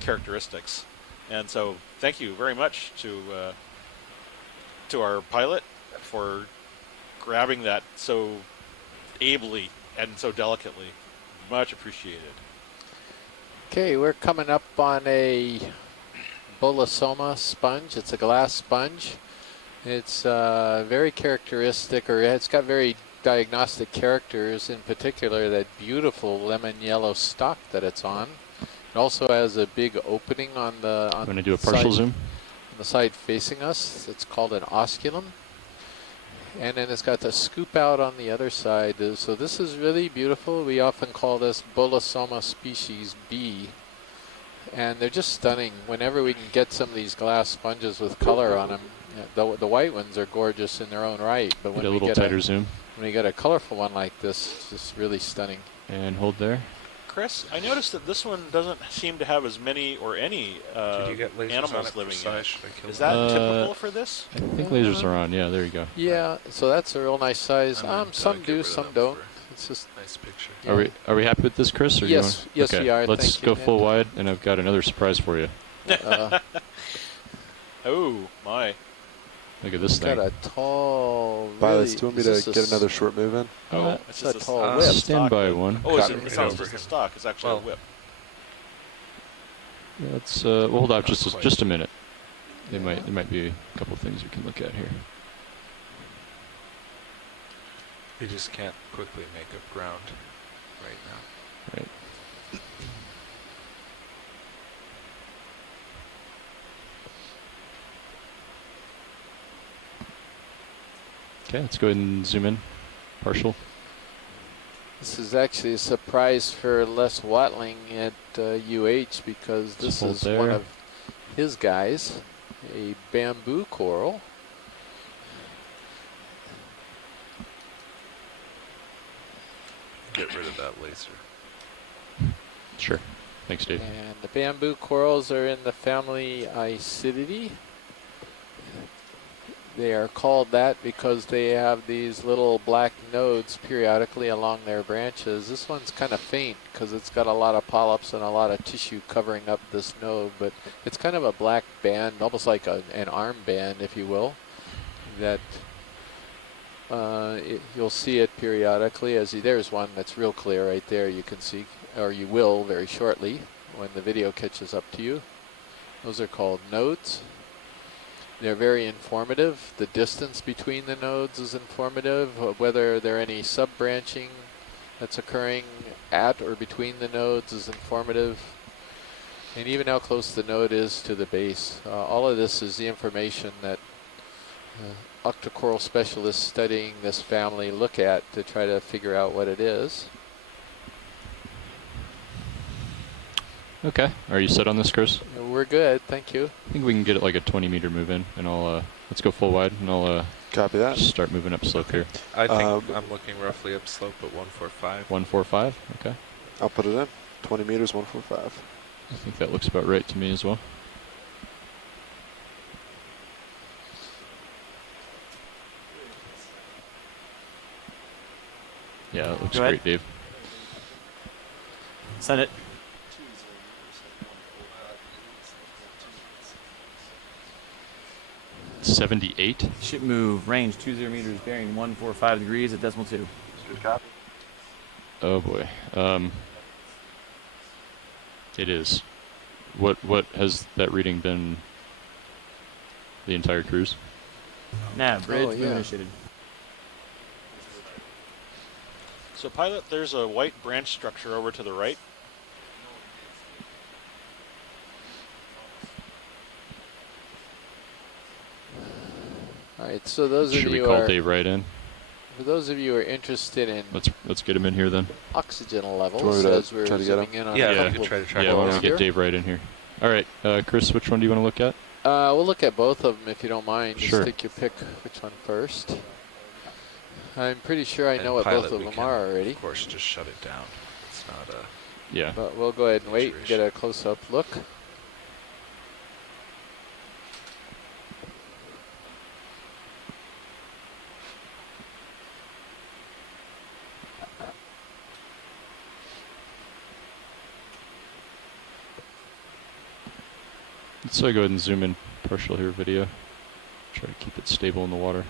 characteristics. And so thank you very much to our pilot for grabbing that so ably and so delicately. Much appreciated. Okay, we're coming up on a Bolosoma sponge. It's a glass sponge. It's very characteristic, or it's got very diagnostic characters, in particular that beautiful lemon yellow stock that it's on. It also has a big opening on the I'm going to do a partial zoom. On the side facing us. It's called an osculum. And then it's got the scoop out on the other side. So this is really beautiful. We often call this Bolosoma species B. And they're just stunning. Whenever we can get some of these glass sponges with color on them, the white ones are gorgeous in their own right. But when Get a little tighter zoom. When you get a colorful one like this, it's just really stunning. And hold there. Chris, I noticed that this one doesn't seem to have as many or any animals living in it. Is that typical for this? I think lasers are on. Yeah, there you go. Yeah, so that's a real nice size. Some do, some don't. It's just nice picture. Yeah. Are we happy with this, Chris? Or yes, yes, okay. we are. Let's go full wide, and I've got another surprise for you. Oh my! Look at this it's thing. Got a tall. Violet, really, do you want me to get another short move in? Oh, it's a tall whip. Stand by one. Oh, it's not just the stock. It's actually a whip. Yeah, let's we'll hold off just a minute. There might be a couple things we can look at here. You just can't quickly make up ground right now. Right. Okay, let's go ahead and zoom in. Partial. This is actually a surprise for Les Watling at UH because this is one of his guys, a bamboo coral. Get rid of that laser. Sure. Thanks, Dave. And the bamboo corals are in the family Isididae. They are called that because they have these little black nodes periodically along their branches. This one's kind of faint because it's got a lot of polyps and a lot of tissue covering up this node, but it's kind of a black band, almost like an arm band, if you will, that you'll see it periodically. There's one that's real clear right there, you can see, or you will very shortly when the video catches up to you. Those are called nodes. They're very informative. The distance between the nodes is informative. Whether there are any sub-branching that's occurring at or between the nodes is informative. And even how close the node is to the base. All of this is the information that octocoral specialists studying this family look at to try to figure out what it is. Okay. Are you set on this, Chris? We're good, thank you. I think we can get it like a 20-meter move in, and I'll let's go full wide, and I'll copy that. Start moving up slope here. I think I'm looking roughly up slope at 145. 145. Okay. I'll put it in. 20 meters, 145. I think that looks about right to me as well. Yeah, that looks great, Dave. Send it. .78. Ship move, range 20 meters, bearing 145 degrees at decimal 2. Oh boy. It is. What has that reading been the entire cruise? Nav, bridge, move initiated. So pilot, there's a white branch structure over to the right. All right, so those of you Should we call Dave right in? For those of you who are interested in let's get him in here then. Oxygen levels as we're zooming in on a couple of why don't we get Dave right in here. All right, Chris, which one do you want to look at? We'll look at both of them if you don't mind. Sure. Just take your pick which one first. I'm pretty sure I know what both of them are already. Of course, just shut it down. It's not a... Yeah. But we'll go ahead and wait and get a close-up look. Let's go ahead and zoom in partial here video. Try to keep it stable in the water.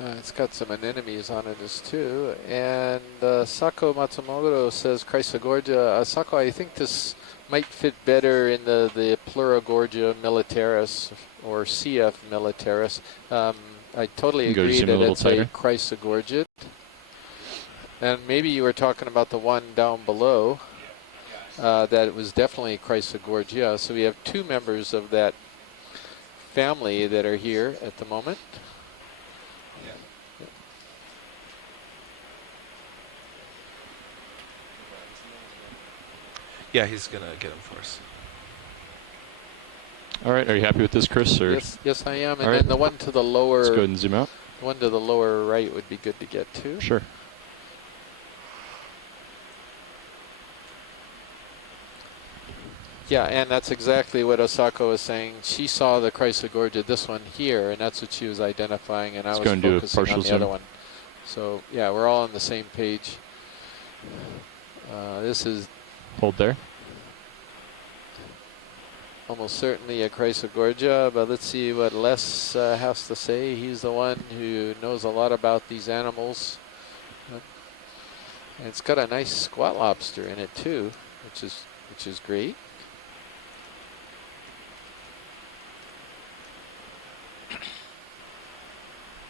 It's got some anemones on it as too. And Sako Matsumoto says Chrysogorgia. Sako, I think this might fit better in the Pleurogorgia militaris or CF militaris. I totally agree that it's a Chrysogorgia. And maybe you were talking about the one down below. that it was definitely Chrysogorgia. So we have 2 members of that family that are here at the moment. Yeah, he's gonna get him for us. All right, are you happy with this, Chris? Or? Yes, I am. And All then right. the one to the lower. Let's go ahead and zoom out. The one to the lower right would be good to get to. Sure. Yeah, and that's exactly what Osako was saying. She saw the Chrysogorgia, this one here, and that's what she was identifying, and I was focusing on the other one. So yeah, we're all on the same page. This is hold there. Almost certainly a Chrysogorgia, but let's see what Les has to say. He's the one who knows a lot about these animals. And it's got a nice squat lobster in it too, which is great.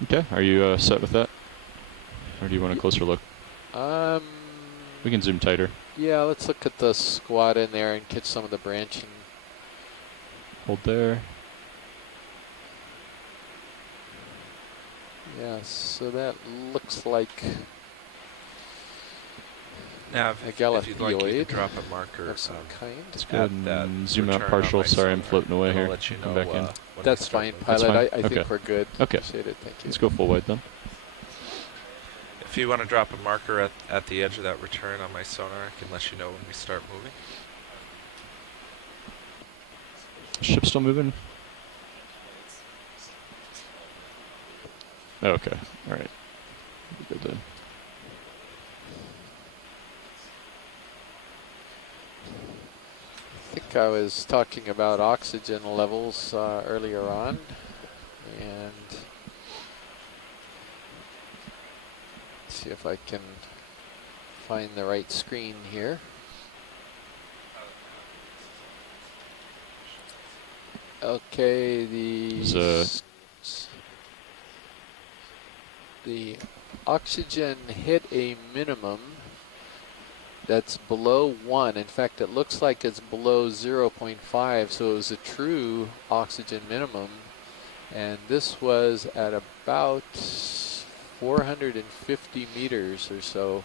Okay, are you set with that? Or do you want a closer look? We can zoom tighter. Yeah, let's look at the squat in there and catch some of the branching. Hold there. Yeah, so that looks like now, a if you'd like, you Galathioid can drop a marker of some kind. Let's go ahead and zoom out partial. Sorry, I'm floating away here. Let you Come know, back in. That's fine, That's pilot. fine? I okay. think we're good. Okay. Appreciate it. Thank you. Let's go full wide then. If you want to drop a marker at the edge of that return on my sonar, I can let you know when we start moving. Ship still moving? Okay. All right. Good then. I think I was talking about oxygen levels earlier on, and see if I can find the right screen here. Okay, the oxygen hit a minimum that's below 1. In fact, it looks like it's below 0.5, so it was a true oxygen minimum. And this was at about 450 meters or so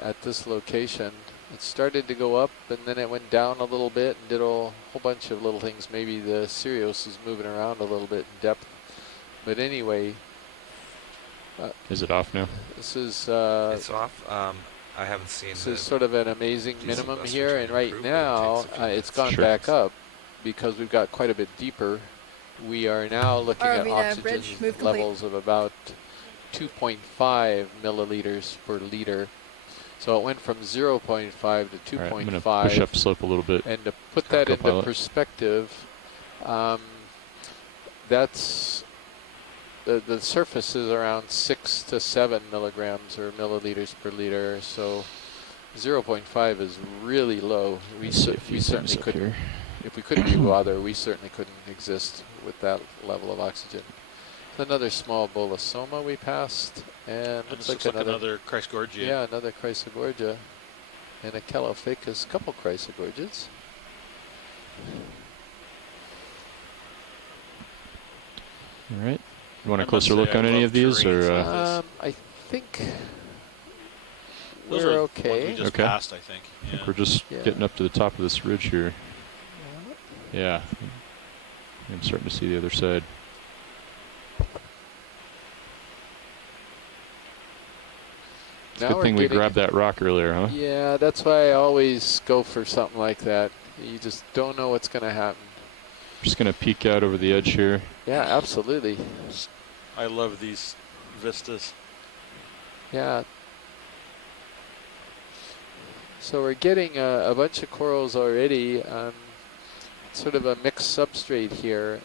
at this location. It started to go up, and then it went down a little bit and did a whole bunch of little things. Maybe the Sirius is moving around a little bit in depth. But anyway, is it off now? this is it's off. I haven't seen. This is sort of an amazing minimum here, and right now it's gone Sure. back up because we've got quite a bit deeper. We are now looking at oxygen levels of about 2.5 milliliters per liter. So it went from 0.5 to 2.5. Right, I'm going to push up slope a little bit. And to put that into Copilot. perspective, that's the surface is around 6 to 7 milligrams or milliliters per liter. So 0.5 is really low. We certainly couldn't. If we couldn't be water, we certainly couldn't exist with that level of oxygen. Another small bolosoma we passed, and looks like another Chrysogorgia. Yeah, another Chrysogorgia, and a Calophacus, couple Chrysogorgias. All right. You want a closer look on any of these, or? I think those we're are okay. We just Okay. passed, I think. I think we're just getting up to the top of this ridge here. Yeah. I'm starting to see the other side. It's a good thing we grabbed that rock earlier, huh? Yeah, that's why I always go for something like that. You just don't know what's going to happen. Just going to peek out over the edge here. Yeah, absolutely. I love these vistas. Yeah. So we're getting a bunch of corals already. Sort of a mixed substrate here.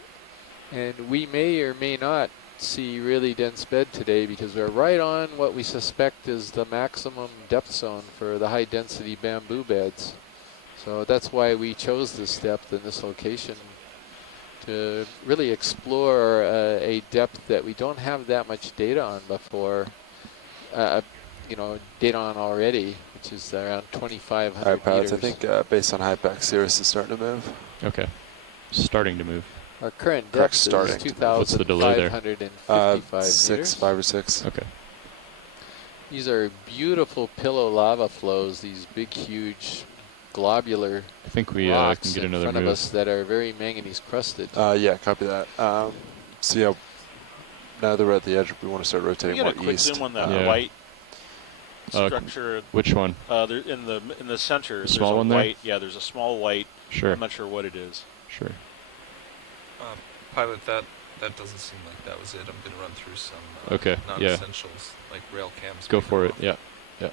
And we may or may not see really dense bed today because we're right on what we suspect is the maximum depth zone for the high density bamboo beds. So that's why we chose this depth in this location, to really explore a depth that we don't have that much data on before, data on already. which is around 2,500 All right, pilots. meters. I think based on HIPAC, Cirrus is starting to move. Okay. Starting to move. Our current Correct, depth starting. is What's the delay there? 2,555 meters. 5 or 6. Okay. These are beautiful pillow lava flows, these big, huge, globular I think we rocks can get in another front of move. us that are very manganese crusted. Yeah, copy that. So yeah, now that we're at the edge, we want to start Can rotating we get more a quick east. zoom on that Yeah. white structure? Which one? There in the center. There's small a one there? white. Yeah, there's a small white. Sure. I'm not sure what it is. Sure. Pilot, that doesn't seem like that was it. I'm going to run through some Okay, yeah. non-essentials, like rail cams. Go for it. Yeah. Yeah.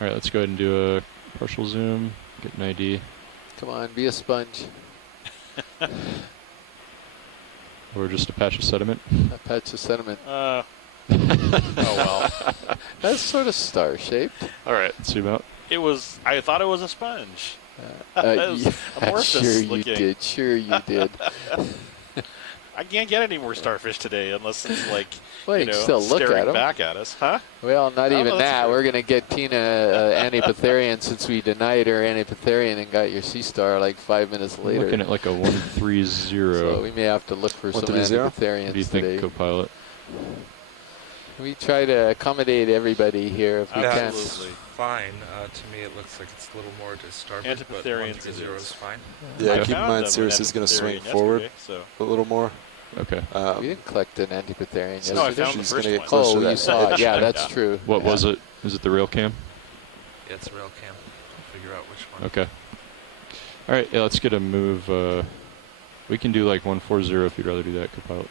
All right, let's go ahead and do a partial zoom, get an ID. Come on, be a sponge. Or just a patch of sediment. A patch of sediment. Oh well. That's sort of star-shaped. All right, zoom out. It was. I thought it was a sponge. Yeah, amorphous sure you looking. did. Sure you did. I can't get any more starfish today unless it's like Well, you can still look staring at 'em. back at us, huh? Well, not Oh, even no, that's that. true. We're going to get Tina Antipitherian since we denied her Antipitherian and got your sea star like 5 minutes I'm later. looking at like a 130. So we may have to look for some 130? Antipitherians What do you think, today. co-pilot? We try to accommodate everybody here if we can. Absolutely. Fine. To me, it looks like it's a little more to starboard, but Antipitherians 130 it is is. fine. Yeah, I keep in found mind them Cirrus in is going to swing Antipitherian forward yesterday, a little more. Okay. We didn't collect an Antipitherian yesterday. No, I found the She's first gonna get one. close to Oh, you that. saw it. Yeah, that's true. What Yeah. was it? Is it the rail cam? Yeah, it's a rail cam. I'll figure out which one. Okay. All right, yeah, let's get a move. We can do like 140 if you'd rather do that, co-pilot.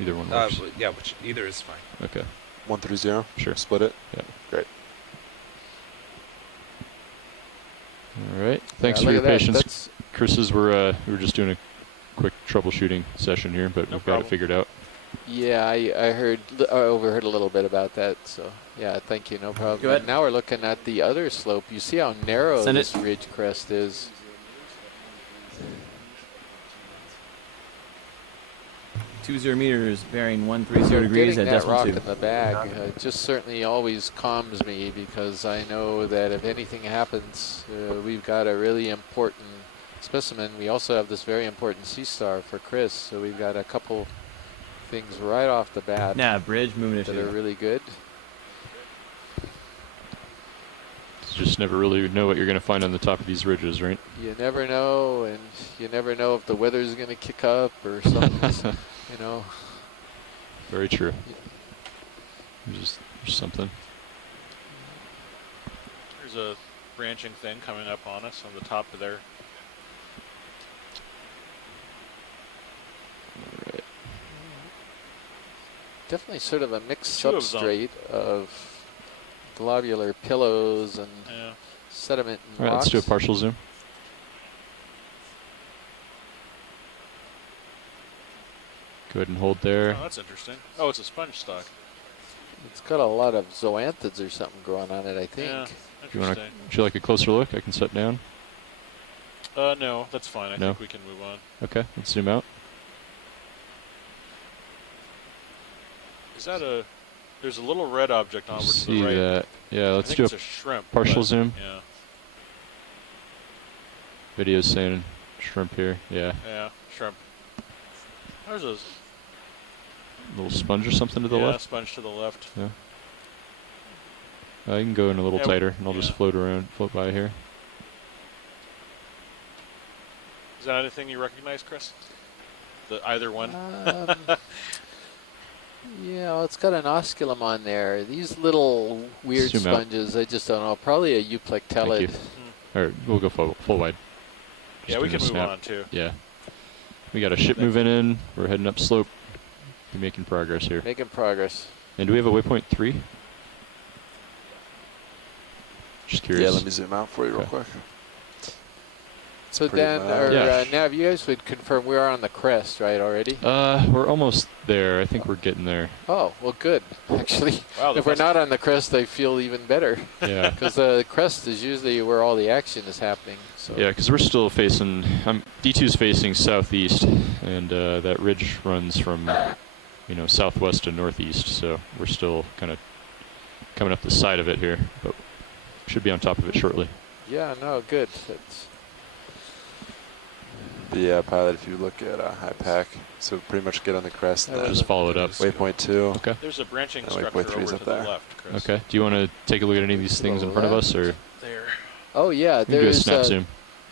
Either one works. Yeah, which either is fine. Okay. 130. Sure. Split it. Yeah. Great. All right. Thanks for look your at that. patience, That's- Chris. We were just doing a quick troubleshooting session here, but No we've got problem. it figured out. Yeah, I overheard a little bit about that. So yeah, thank you. No problem. Go ahead. And now we're looking at the other slope. You see how narrow Send this it. ridge crest is. 20 meters, bearing 130 So degrees getting at that decimal rock 2. in the bag just certainly always calms me because I know that if anything happens, we've got a really important specimen. We also have this very important sea star for Chris, so we've got a couple things right off the bat Nah, bridge moving that are issue. really good. You just never really know what you're going to find on the top of these ridges, right? You never know, and you never know if the weather's going to kick up or something's, you know. Very true. Just something. There's a branching thing coming up on us on the top of there. All right. Definitely sort of a mixed Two of them. substrate of globular pillows and Yeah. sediment and All right, rocks. let's do a partial zoom. Go ahead and hold there. Oh, that's interesting. Oh, it's a sponge stock. It's got a lot of zoanthids or something growing on it, I think. Yeah, If you want interesting. would you like a closer look? I can set down. No, that's fine. I No? think we can move on. Okay, let's zoom out. Is that a? There's a little red object over to the See right. that? Yeah, I let's think do it's a a shrimp. partial but- zoom. Yeah. Video's saying shrimp here. Yeah, Yeah, shrimp. There's a little sponge or something to the yeah, left. sponge to the left. Yeah. I can go in a little Yeah, tighter, and I'll just yeah. float by here. Is that anything you recognize, Chris? Either one? Yeah, well, it's got an osculum on there. These little weird Zoom out. sponges, I just don't know. Probably a euplectellid. Thank you. All right, we'll go full wide. Yeah, Just we doing can a move snap. on too. Yeah. We got a ship moving in. We're heading up slope. We're making progress here. Making progress. And do we have a waypoint 3? Just curious. Yeah, let me zoom out for you real Okay. quick. So pretty Dan mild. or Yeah. Nav, you guys would confirm we are on the crest, right, already? We're almost there. I think we're getting there. Oh, well, good. Actually, Wow, if we're not on the crest, I feel even better. Yeah. Because the crest is usually where all the action is happening. So. Yeah, because we're still facing. D2's facing southeast, and that ridge runs from, southwest to northeast. So we're still kind of coming up the side of it here, but should be on top of it shortly. Yeah, no, good. That's But yeah, pilot, if you look at high pack, so pretty much get on the crest. And Just follow it up. Waypoint 2. Okay. There's a branching And structure waypoint 3 is over up to there. the left, Chris. Okay. Do you want to take a look at any of these things in front of us, or There. Oh, yeah, we can do a there's snap zoom?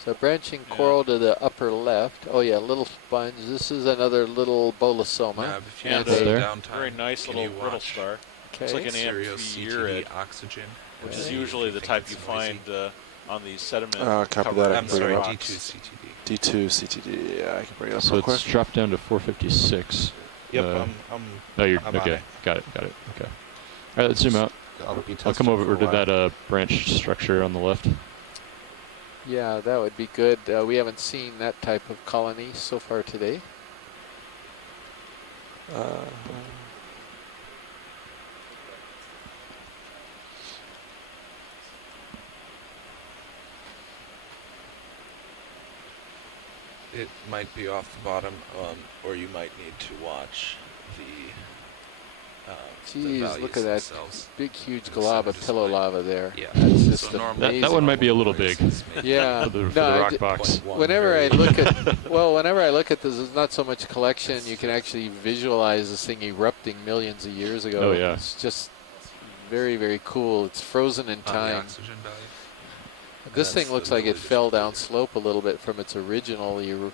so branching coral to the upper left. Oh, yeah, little sponge. This is another little bolosoma. Nav, if you And have there. downtime, very nice can little you brittle watch star. Okay. It's like an Serial amphiurid, CTD oxygen, which is Okay. usually If the you type think you it's noisy. find on these sediment Copy covered that. I'm sorry, Rocks. D2 CTD. D2 CTD. Yeah, I can bring it up So real quick. it's dropped down to 456. Yep, Oh, you're I'm on okay. it. Got it. Okay. All right, let's zoom out. I'll come over to that branch structure on the left. Yeah, that would be good. We haven't seen that type of colony so far today. It might be off the bottom, or you might need to watch the Jeez, values look at that themselves. big, huge The glob of display. pillow lava there. Yeah. That's just So normally amazing. That one might be a little big. Yeah. For the No, I rock d- box. Whenever I look at, whenever I look at this, it's not so much collection. You can actually visualize this thing erupting millions of years ago. Oh, yeah. It's just very, very cool. It's frozen in On the time. oxygen value. This That's thing looks the like it milliliters fell per down liter. slope a little bit from its original eruptive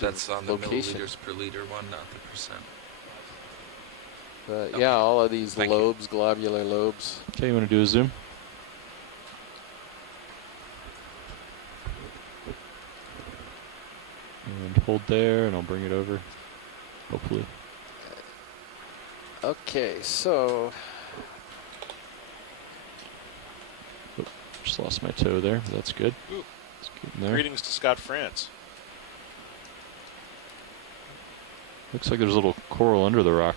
That's on the location. milliliters per liter one, not the percent. But yeah, all of these Thank you. lobes, globular lobes. Okay, you want to do a zoom? And hold there, and I'll bring it over. Hopefully. Okay, so Just lost my toe there, but that's good. Ooh. It's getting there. Greetings to Scott France. Looks like there's a little coral under the rock.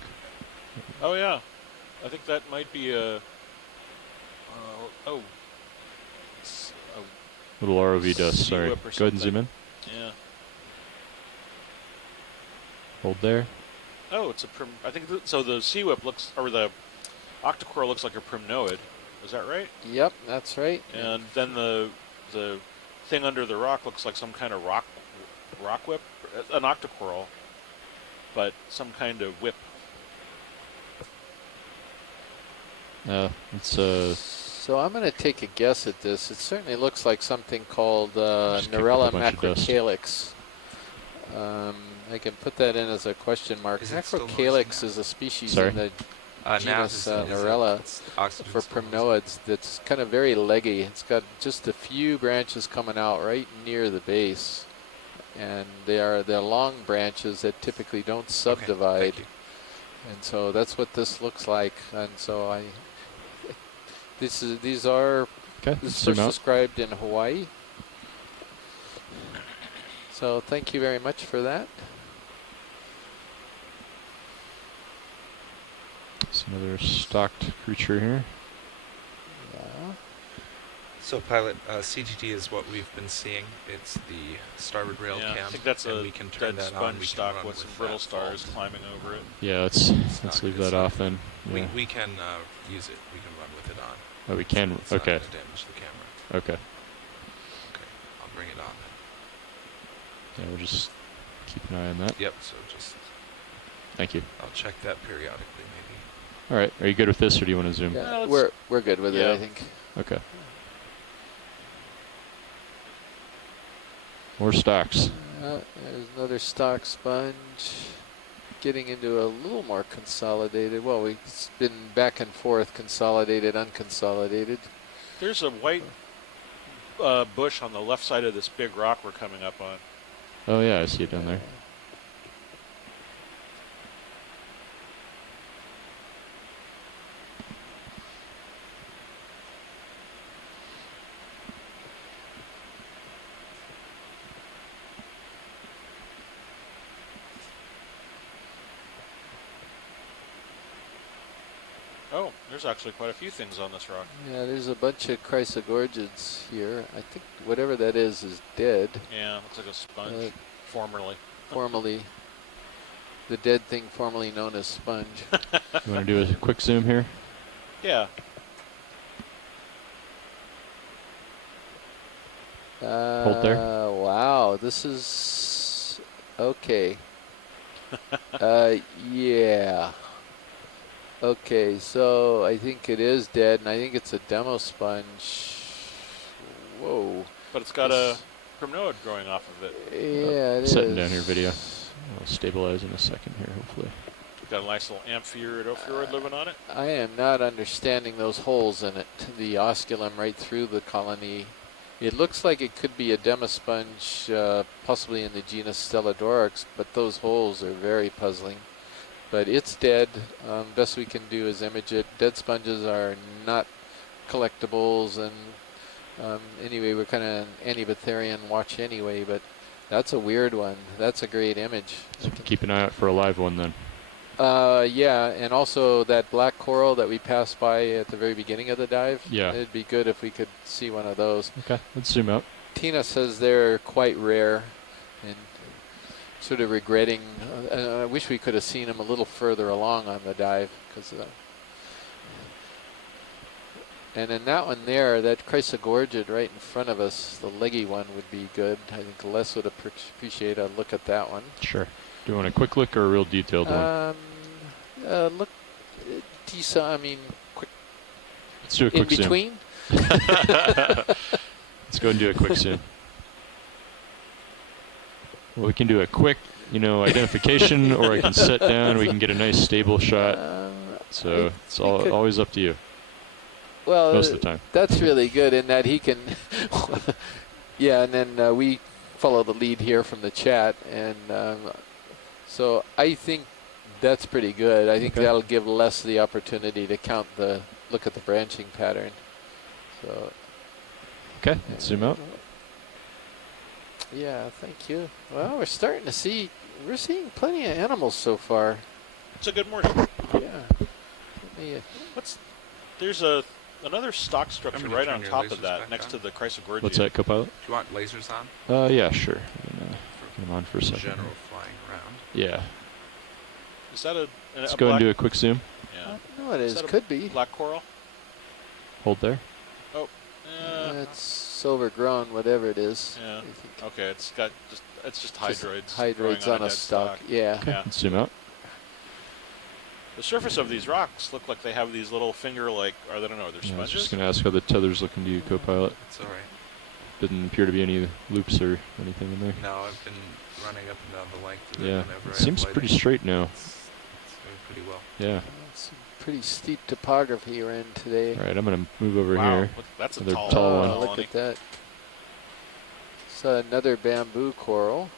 Oh yeah, I think that might be a. It's a Little ROV dust, sea sorry. whip or Go ahead and zoom in. something. Yeah. Hold there. Oh, it's a I think so. The sea whip looks, or the octocoral looks like a primnoid. Is that right? yep, that's right. And then the thing under the rock looks like some kind of rock whip, an octocoral, but some kind of whip. It's So I'm going to take a guess at this. It certainly looks like something called Just kicked up Narella a bunch of dust. macrocalyx. I can put that in as a question mark. Is it still Macrocalyx noisy is a species Sorry? in the Now genus is it- Narella it's oxygen for still noisy? primnoids that's kind of very leggy. It's got just a few branches coming out right near the base. And they're long branches that typically don't Okay, subdivide. thank you. And so that's what this looks like. And so these are okay. this is Zoom first out. described in Hawaii. So thank you very much for that. It's another stocked creature here. Yeah. So pilot, CTT is what we've been seeing. It's the starboard rail Yeah, cam. I think that's and a we can turn dead that on. sponge We can stock run with some that brittle stars fault. climbing over it. Yeah, let's not- leave it's that not- off then. We, Yeah. we can use it. We can run with it on. Oh, we can. It's not Okay. gonna damage the camera. Okay. Okay, I'll bring it on then. Yeah, we'll just keep an eye on that. Yep. So just Thank you. I'll check that periodically, maybe. All right. Are you good with this, or do you want to zoom? Yeah, we're good with it, yeah. I think. Okay. More stocks. There's another stock sponge. Getting into a little more consolidated. Well, it's been back and forth, consolidated, unconsolidated. There's a white bush on the left side of this big rock we're coming up on. Oh yeah, I see it down there. There's actually quite a few things on this rock. Yeah, there's a bunch of chrysogorgids here. I think whatever that is dead. Yeah, looks like a sponge, formerly. Formerly. The dead thing formerly known as sponge. You want to do a quick zoom here? Yeah. Hold there. Wow, this is okay. Yeah. Okay, so I think it is dead, and I think it's a demo sponge. Whoa. But it's got a primnoid growing off of it. Yeah, it is. Setting down your video. I'll stabilize in a second here, hopefully. Got a nice little amphiurid living on it. I am not understanding those holes in it. The osculum right through the colony. It looks like it could be a demosponge, possibly in the genus Stellodorix, but those holes are very puzzling. But it's dead. Best we can do is image it. Dead sponges are not collectibles, and anyway, we're kind of an Antibatherian watch anyway, but that's a weird one. That's a great image. So keep an eye out for a live one then. Yeah, and also that black coral that we passed by at the very beginning of the dive. Yeah. It'd be good if we could see one of those. Okay, let's zoom out. Tina says they're quite rare, and sort of regretting. I wish we could have seen them a little further along on the dive, because. And then that one there, that chrysogorgid right in front of us, the leggy one would be good. I think Les would appreciate a look at that one. Sure. Do you want a quick look or a real detailed one? Look, decent. I mean, quick. Let's do a quick in between. Let's go and do a quick zoom. Well, we can do a quick, identification, or I can sit down. We can get a nice stable shot. So it's always up to you. Well, most of the time. That's really good in that he can. Yeah, and then we follow the lead here from the chat, and so I think that's pretty good. I think that'll give Les the opportunity to look at the branching pattern. So. Okay, let's zoom out. Yeah, thank you. Well, we're seeing plenty of animals so far. It's a good morning. Yeah. There's another stock structure right on top of that, next to the chrysogorgia. What's that, Copilot? Do you want lasers on? Yeah, sure. Get them on for a second. General flying around. Yeah. Is that Let's go and do a quick zoom. Yeah. No, it is. Could be. Black coral? Hold there. Oh. It's overgrown, whatever it is. Yeah. Okay, it's just hydroids. Hydroids on a stalk. Yeah. Let's zoom out. The surface of these rocks look like they have these little finger-like, I don't know, they're sponges? I was just going to ask how the tether's looking to you, Copilot. It's all right. Didn't appear to be any loops or anything in there. No, I've been running up and down the length of it Yeah, whenever it seems pretty straight now. It's going pretty well. Yeah. It's pretty steep topography we're in today. All right, I'm going to move over here. That's another a tall one. Look at that. It's another bamboo coral.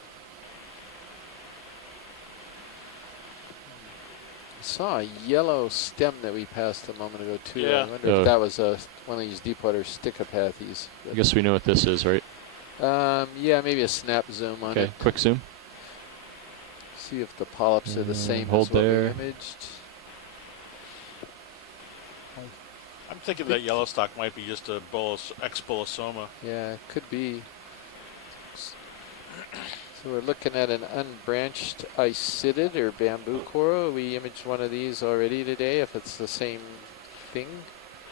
I saw a yellow stem that we passed a moment ago too. Yeah. I wonder if that was one of these deepwater stichopathes. I guess we know what this is, right? Yeah, maybe a snap zoom on it. Okay, quick zoom. See if the polyps are the same hold as what there. we imaged. I'm thinking that Yellowstock might be just a ex-bolosoma. Yeah, it could be. So we're looking at an unbranched icidid or bamboo coral. We imaged one of these already today, if it's the same thing.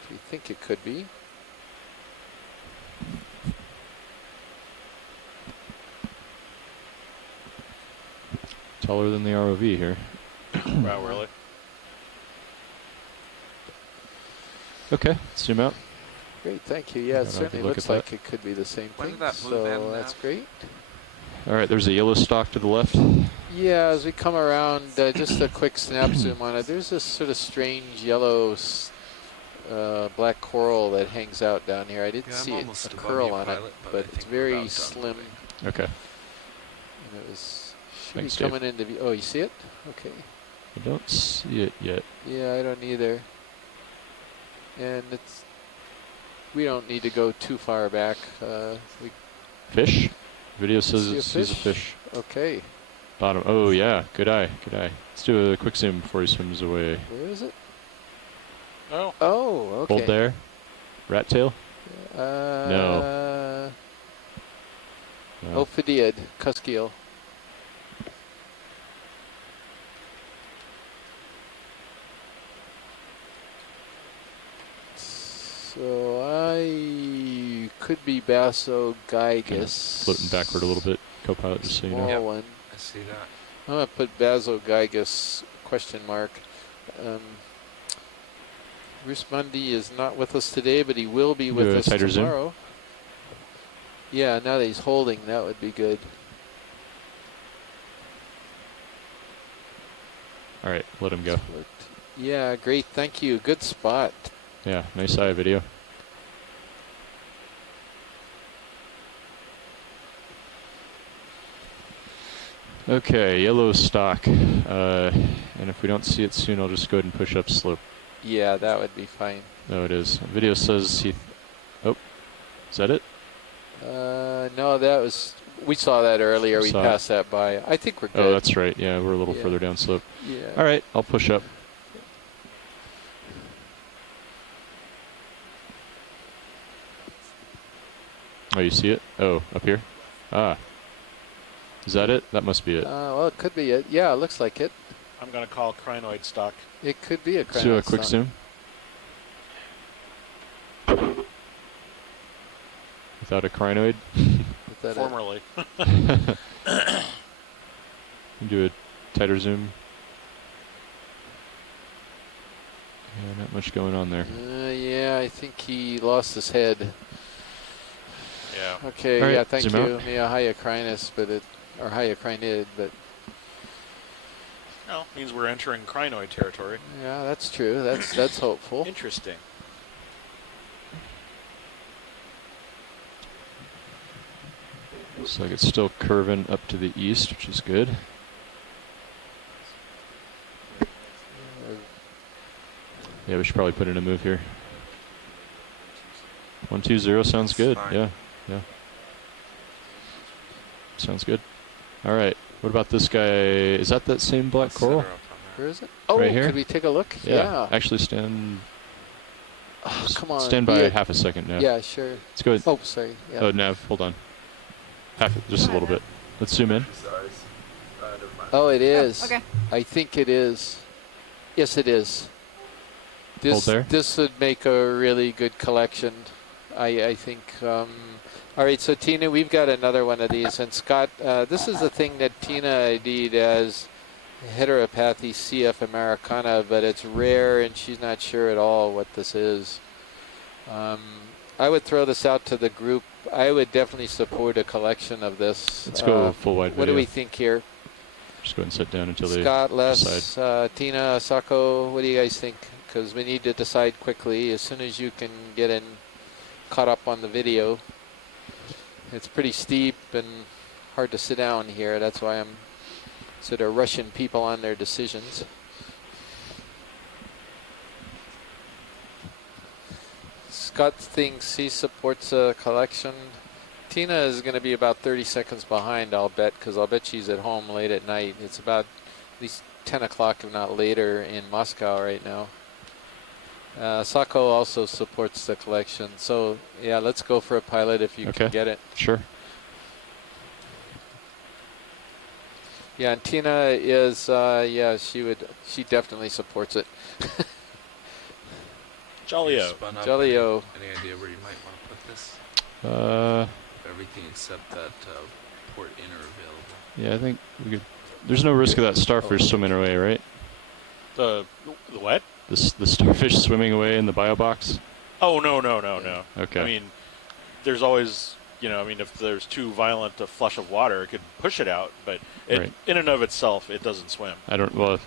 We think it could be. Taller than the ROV here. Wow, really? Okay, zoom out. Great, thank you. Yeah, it I'll certainly look looks at like that. it could be the same When thing. did that move So in that's now? great. All right, there's a yellow stalk to the left. Yeah, as we come around, just a quick snap zoom on it. There's this sort of strange yellow black coral that hangs out down here. I didn't see a curl on it, but it's very slim. Okay. And it was should Thanks, be coming into view. Oh, you see it? Okay. I don't see it yet. Yeah, I don't either. And we don't need to go too far back. Fish? Video says See a it sees a fish? fish. Okay. Bottom. Oh, yeah. Good eye. Good eye. Let's do a quick zoom before he swims away. Where is it? Oh. Oh, okay. Hold there. Rat tail? No. No. Ophidiid, Cuskiel. So I could be Basso Kind of Gygus. floating backward a little bit, co-pilot, just so you know. Small one. I see that. I'm going to put Basso Gygus question mark. Bruce Mundy is not with us today, but he will be with us tighter tomorrow. zoom. Yeah, now that he's holding, that would be good. All right, let him go. Yeah, great. Thank you. Good spot. Yeah, nice eye video. Okay, yellow stock. And if we don't see it soon, I'll just go ahead and push up slope. Yeah, that would be fine. No, it is. Video says he... Oh, is that it? No, that was... We saw that earlier. We Saw passed that by. I think we're good. Oh, that's right. Yeah, we're a little further down slope. Yeah. All right, I'll push up. Oh, you see it? Oh, up here? Ah. Is that it? That must be it. Well, it could be it. Yeah, it looks like it. I'm going to call crinoid stock. It could be a crinoid Let's do a quick stock. zoom. Without a crinoid? Formerly. Do a tighter zoom. Yeah, not much going on there. Yeah, I think he lost his head. Yeah. Okay, All right, yeah, thank zoom you. out. Yeah, hyacrinus, but it, or hyacrinid, but Well, means we're entering crinoid territory. yeah, that's true. That's hopeful. Interesting. Looks like it's still curving up to the east, which is good. Yeah, we should probably put in a move here. 120 sounds good. Yeah, yeah. Sounds good. All right. What about this guy? Is that same black coral? Where is it? Oh, right here? could we take a look? Yeah. Actually, stand. Oh, come on. Stand by half a second now. Yeah, sure. Let's go ahead. Oh, sorry. Yeah. Oh, Nav, hold on. Just a little bit. Let's zoom in. Oh, it is. Okay. I think it is. Yes, it is. Hold there. This would make a really good collection, I think. All right, so Tina, we've got another one of these. And Scott, this is the thing that Tina ID'd as heteropathy CF americana, but it's rare and she's not sure at all what this is. I would throw this out to the group. I would definitely support a collection of this. Let's go full wide video. What do we think here? Just go ahead and sit down until they Scott, decide. Les, Tina, Sako, what do you guys think? Because we need to decide quickly as soon as you can get in, caught up on the video. It's pretty steep and hard to sit down here. That's why I'm sort of rushing people on their decisions. Scott thinks he supports a collection. Tina is going to be about 30 seconds behind, I'll bet, because I'll bet she's at home late at night. It's about at least 10 o'clock, if not later, in Moscow right now. Sako also supports the collection. So, yeah, let's go for a pilot if you can get it. Sure. Yeah, and Tina is, yeah, she definitely supports it. Jolly-o. Jolly-o. Any idea where you might want to put this? Everything except that port inner available. Yeah, I think we could. There's no risk of that starfish swimming away, right? The what? The starfish swimming away in the bio box? Oh, no. Okay. I mean, there's always, you know, I mean, if there's too violent a flush of water, it could push it out, but it, in and of itself, it doesn't swim. Well,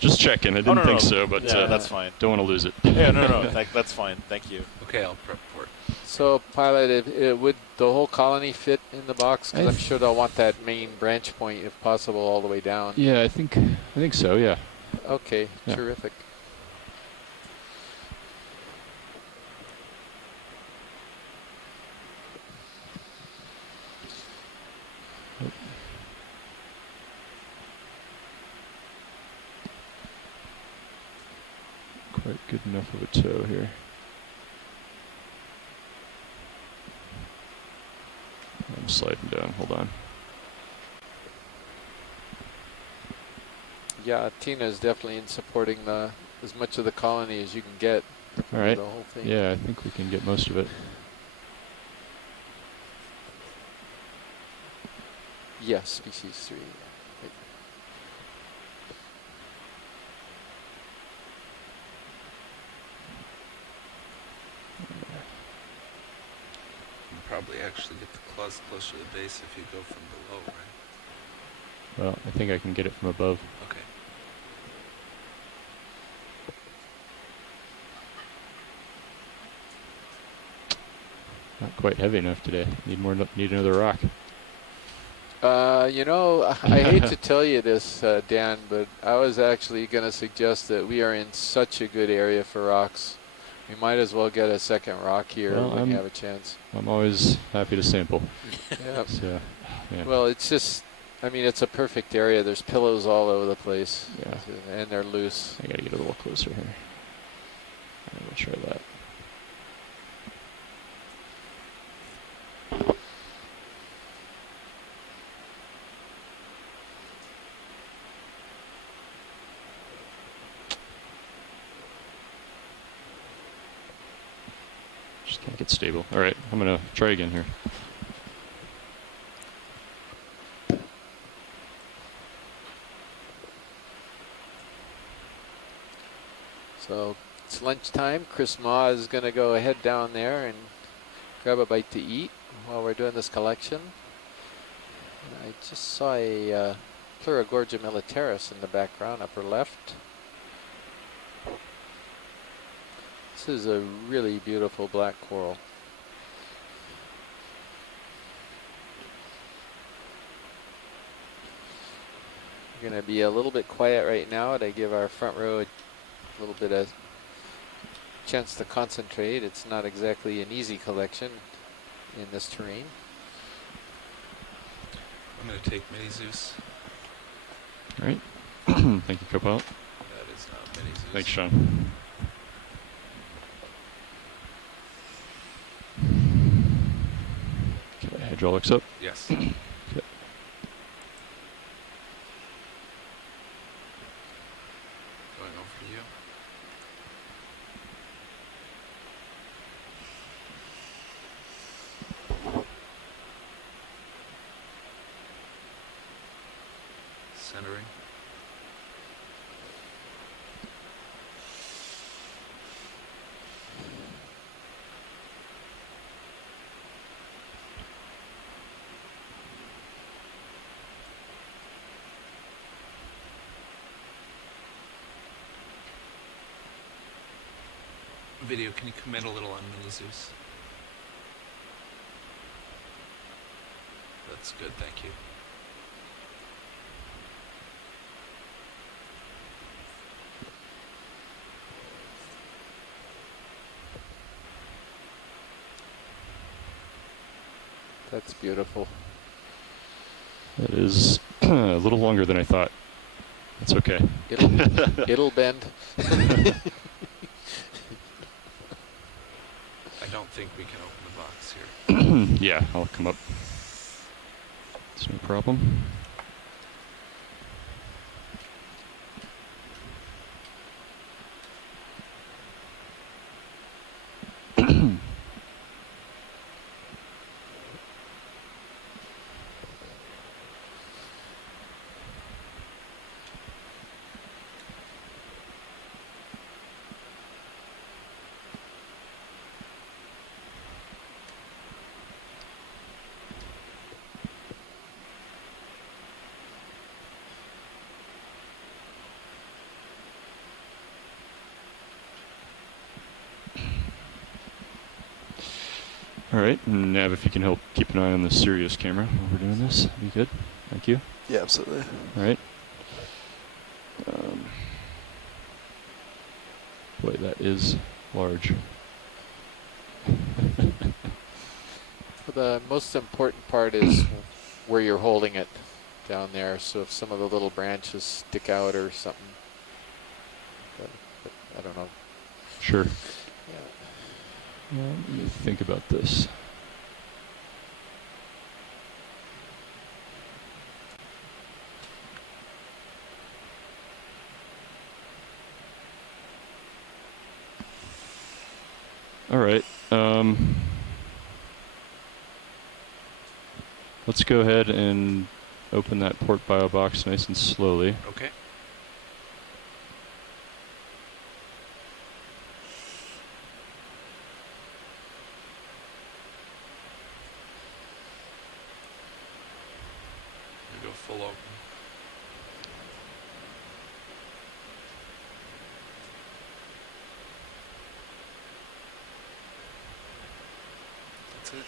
just checking. I didn't think so, but yeah, that's fine. Don't want to lose it. Yeah, no, that's fine. Thank you. Okay, I'll prep for it. So, pilot, would the whole colony fit in the box? Because I'm sure they'll want that main branch point, if possible, all the way down. Yeah, I think so. Yeah. Okay, Yeah. terrific. quite good enough of a tow here. I'm sliding down, hold on. Yeah, Tina is definitely in supporting the as much of the colony as you can get. All right. The whole thing. Yeah, I think we can get most of it. Yes, species 3. Right. You probably actually get the claws closer to the base if you go from below, right? Well, I think I can get it from above. Okay. Not quite heavy enough today. Need another rock. You know, I hate to tell you this, Dan, but I was actually going to suggest that we are in such a good area for rocks. We might as well get a second rock here when you have a chance. I'm always happy to sample. Yeah. So, yeah. Well, it's just, I mean, it's a perfect area. There's pillows all over the place. Yeah. And they're loose. I gotta get a little closer here. I'm gonna try that. Just can't get stable. All right, I'm gonna try again here. So it's lunchtime. Chris Ma is going to go ahead down there and grab a bite to eat while we're doing this collection. And I just saw a Pleurogorgia militaris in the background, upper left. This is a really beautiful black coral. We're going to be a little bit quiet right now to give our front row a little bit of chance to concentrate. It's not exactly an easy collection in this terrain. I'm going to take Mini Zeus. All right. Thank you, Copilot. That is not Mini Zeus. Thanks, Sean. Okay, hydraulics up. Yes. Okay. Going over to you. Centering. Video, can you comment a little on Mini Zeus? That's good, thank you. That's beautiful. That is a little longer than I thought. That's okay. It'll bend. I don't think we can open the box here. Yeah, I'll come up. It's no problem. All right, and Nav, if you can help keep an eye on the Sirius camera while we're doing this, that'd be good. Thank you. Yeah, absolutely. All right. Boy, that is large. The most important part is where you're holding it down there. So if some of the little branches stick out or something, but I don't know. Sure. Let me think about this. All right. Let's go ahead and open that port bio box nice and slowly. Okay. We go full open. That's it.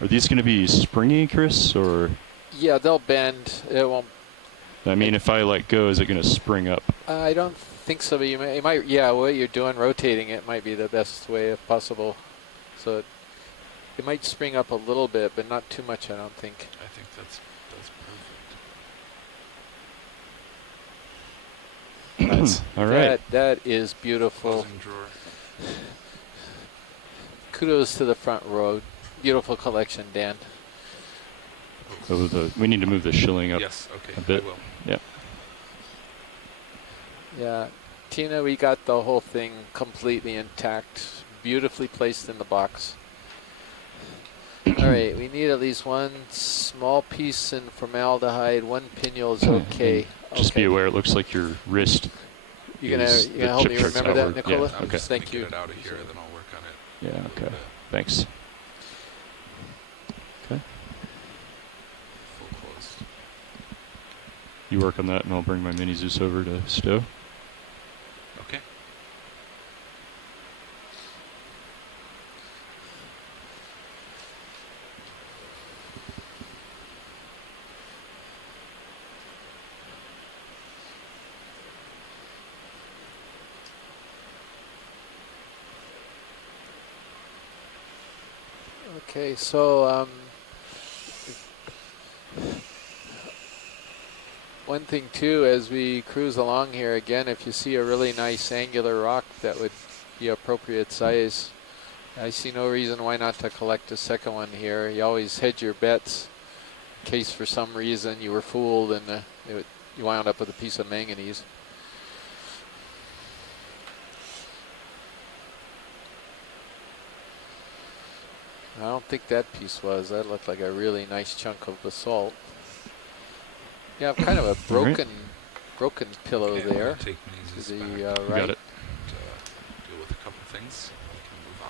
Are these going to be springy, Chris, or? Yeah, they'll bend. It won't. I mean, if I let go, is it going to spring up? I don't think so. But you might. Yeah, what you're doing, rotating it, might be the best way if possible. So it might spring up a little bit, but not too much. I don't think. I think that's perfect. Nice. All right. That is beautiful. Closing drawer. Kudos to the front row. Beautiful collection, Dan. Oh, we need to move the shilling up Yes, okay, a bit. I will. Yep. Yeah. Tina, we got the whole thing completely intact. Beautifully placed in the box. All right, we need at least one small piece in formaldehyde. One pinule is okay. Just be aware, it looks like your wrist. You gonna help me remember that, Nicola? Yeah, okay. Thank you. Get it out of here, then I'll work on it. Yeah, okay. Thanks. Okay. Full closed. You work on that, and I'll bring my mini Zeus over to stow. Okay. Okay, so one thing too, as we cruise along here, again, if you see a really nice angular rock that would be appropriate size, I see no reason why not to collect a second one here. You always hedge your bets in case for some reason you were fooled and you wound up with a piece of manganese. I don't think that piece was. That looked like a really nice chunk of basalt. Yeah, kind of a broken pillow Okay, there. Take To the the back. right. Got it. Deal with a couple things. We can move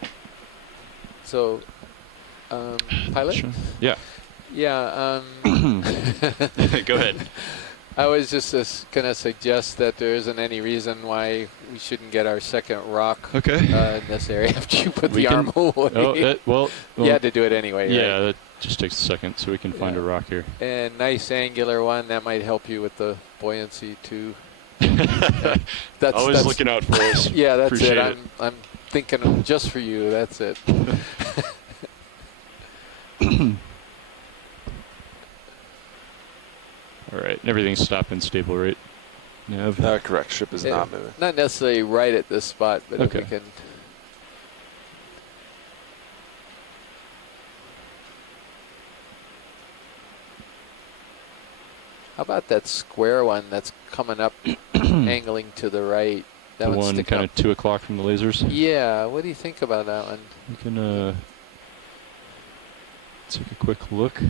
on. So, pilot? Sure. Yeah. Yeah. Go ahead. I was just going to suggest that there isn't any reason why we shouldn't get our second rock in this area after you put the arm away. Oh, well, you had to do it anyway, yeah, right? that just takes a second, so we can find a rock here. And nice angular one. That might help you with the buoyancy, too. Always looking out for us. Yeah, that's Appreciate it. I'm thinking just for you. That's it. All right, everything's stopping stable, right? Yeah. Correct. Ship is not moving. Not necessarily right at this spot, but if we can. How about that square one that's coming up, angling to the right? That The one's one sticking kind up. of 2 o'clock from the lasers? Yeah, what do you think about that one? We can take a quick look.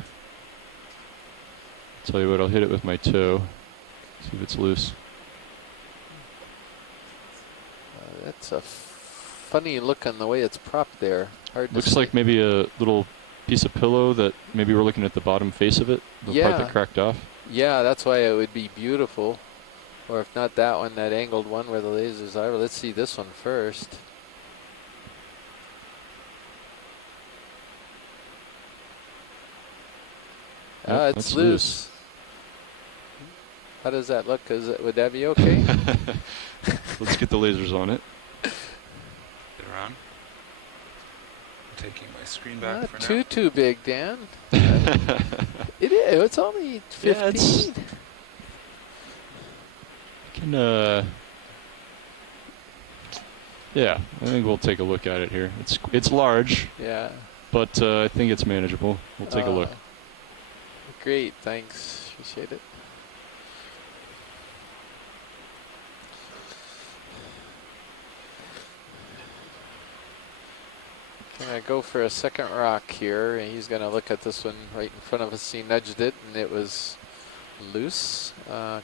Tell you what, I'll hit it with my toe. See if it's loose. That's a funny look on the way it's propped there. Hard to Looks see. like maybe a little piece of pillow that maybe we're looking at the bottom face of it, the part that cracked off. Yeah, that's why it would be beautiful. Or if not that one, that angled one where the lasers are. Well, let's see this one first. Yep, It's that's loose. How does that look? Would that be okay? Let's get the lasers on it. Get around. I'm taking my screen back for Not now. too big, Dan. It is. It's only 15. Yeah, I think we'll take a look at it here. It's large. Yeah. But I think it's manageable. We'll take a look. Great, thanks. Appreciate it. Gonna go for a second rock here, and he's gonna look at this one right in front of us. He nudged it, and it was loose.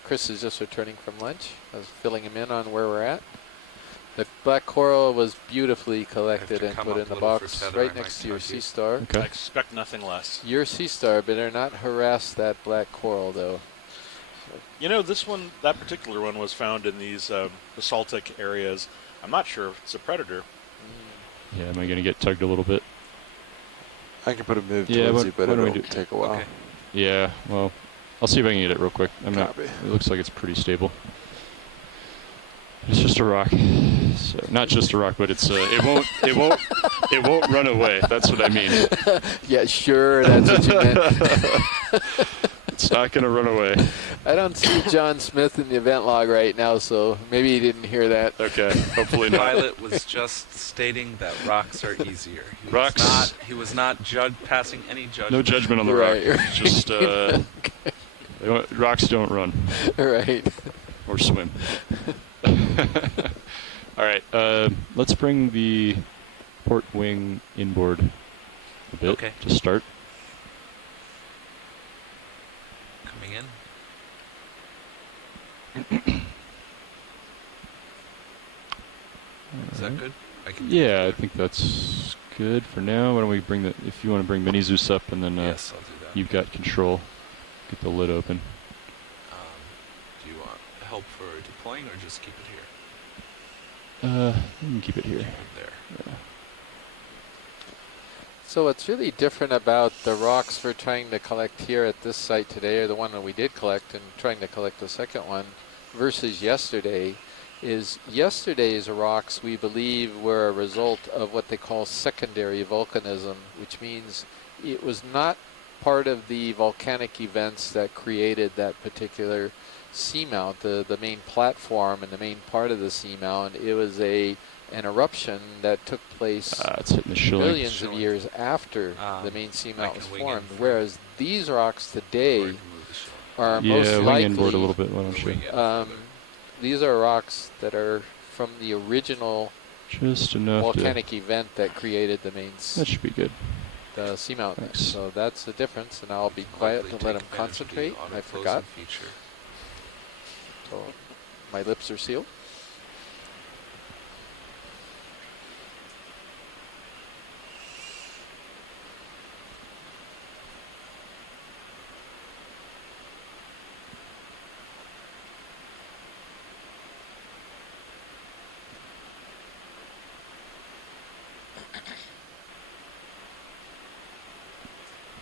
Chris is just returning from lunch. I was filling him in on where we're at. The black coral was beautifully collected and put in the box right next to your sea star. Okay. I expect nothing less. Your sea star better not harass that black coral, though. You know, this one, that particular one was found in these basaltic areas. I'm not sure if it's a predator. Yeah, am I going to get tugged a little bit? I can put a move towards you, but it'll take a while. Okay. Yeah, well, I'll see if I can get it real quick. It looks like it's pretty stable. It's just a rock. So, not just a rock, but it's it won't run away. That's what I mean. Yeah, sure, that's what you meant. It's not going to run away. I don't see John Smith in the event log right now, so maybe he didn't hear that. Okay, hopefully The not. pilot was just stating that rocks are easier. He was not passing any judgment. No judgment on the rock. Just rocks don't run. Right. Or swim. All right, let's bring the port wing inboard a bit to start. Coming in. Is that good? Yeah, I think that's good for now. Why don't we bring if you want to bring Mini Zeus up, and then yes, I'll do that. You've got control. Get the lid open. Do you want help for deploying, or just keep it here? You can keep it here. There. Yeah. So what's really different about the rocks we're trying to collect here at this site today, or the one that we did collect and trying to collect the second one, versus yesterday, is yesterday's rocks, we believe, were a result of what they call secondary volcanism, which means it was not part of the volcanic events that created that particular seamount, the main platform and the main part of the seamount. It was an eruption that took place billions of years after the main seamount was formed. Whereas these rocks today are most likely, inboard a little bit, why don't you? These are rocks that are from the original volcanic event that created the main. That should be good. The seamount. Thanks. So that's the difference, and I'll be quiet to let him concentrate. I forgot. So my lips are sealed.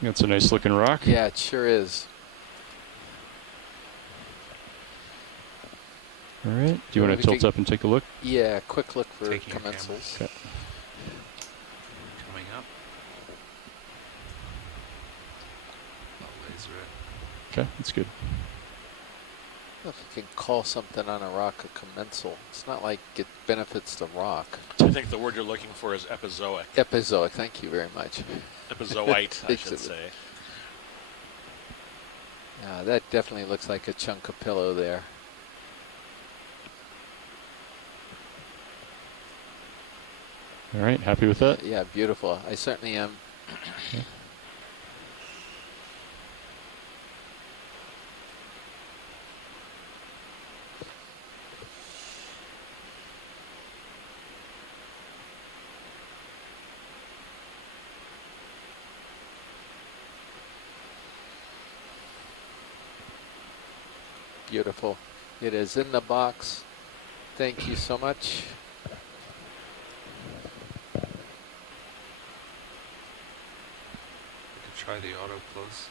That's a nice looking rock. Yeah, it sure is. All right. Do you want to tilt up and take a look? Yeah, quick look for commensals. Okay. Coming up. I'll laser it. Okay, that's good. I don't know if you can call something on a rock a commensal. It's not like it benefits the rock. I think the word you're looking for is epizoic. Epizoic, thank you very much. Epizoite, I should say. Yeah, that definitely looks like a chunk of pillow there. All right, happy with that? Yeah, beautiful. I certainly am. Okay. Beautiful. It is in the box. Thank you so much. We could try the auto close.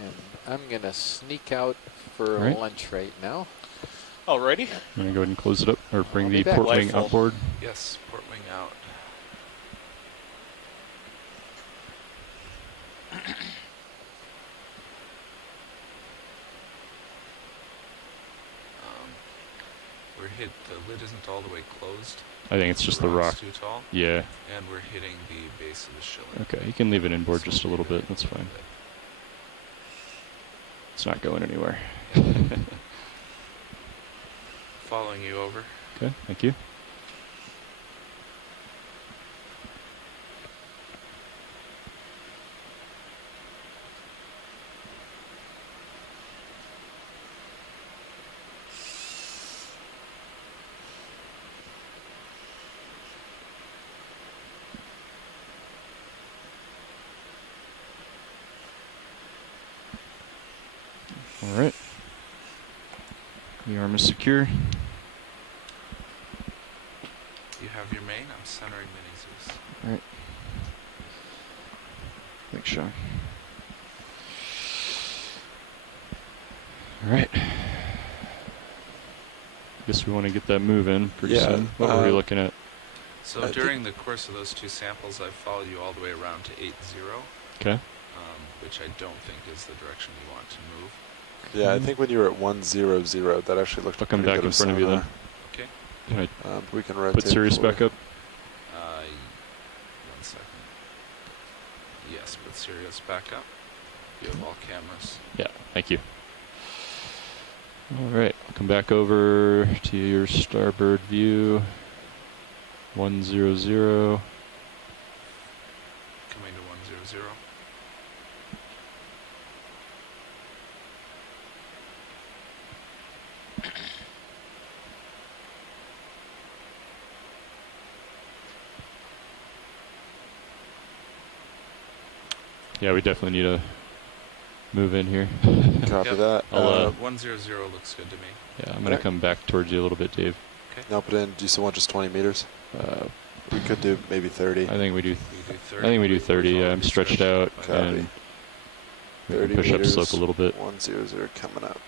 And I'm going to sneak out for Right. lunch right now. Alrighty. I'm going to go ahead and close it up, or bring I'll the be back. port wing Lightful. outboard. Yes, port wing out. We're hit. The lid isn't all the way closed. I think it's just the rock. rock's too tall. Yeah. And we're hitting the base of the shilling. Okay, you can leave it inboard So just a we'll little leave bit. it That's a little fine. bit. It's not going anywhere. Following you over. Okay, thank you. All right. The arm is secure. You have your main. I'm centering Mini Zeus. All right. Thanks, Sean. All right. Guess we want to get that move in pretty Yeah, soon. What were we looking at? So during the course of those two samples, I followed you all the way around to 8-0. Okay. Which I don't think is the direction you want to move. Yeah, I think when you were at 100, that actually looked I'll come pretty back good in front of you then. Okay. Can I we can rotate put Sirius forward. back up? 1 second. Yes, put Sirius back up. You have all cameras. Yeah, thank you. All right, come back over to your starboard view. 100. Coming to 100. Yeah, we definitely need to move in here. Copy that. I'll, 100 looks good to me. yeah, I'm going to come back towards you a little bit, Dave. Okay. Now put in, do you still want just 20 meters? We could do maybe 30. I think we do. You do 30. I think we do 30. Yeah, I'm stretched out, Copy. and we 30 can push up meters, slope a little bit. 100 coming up.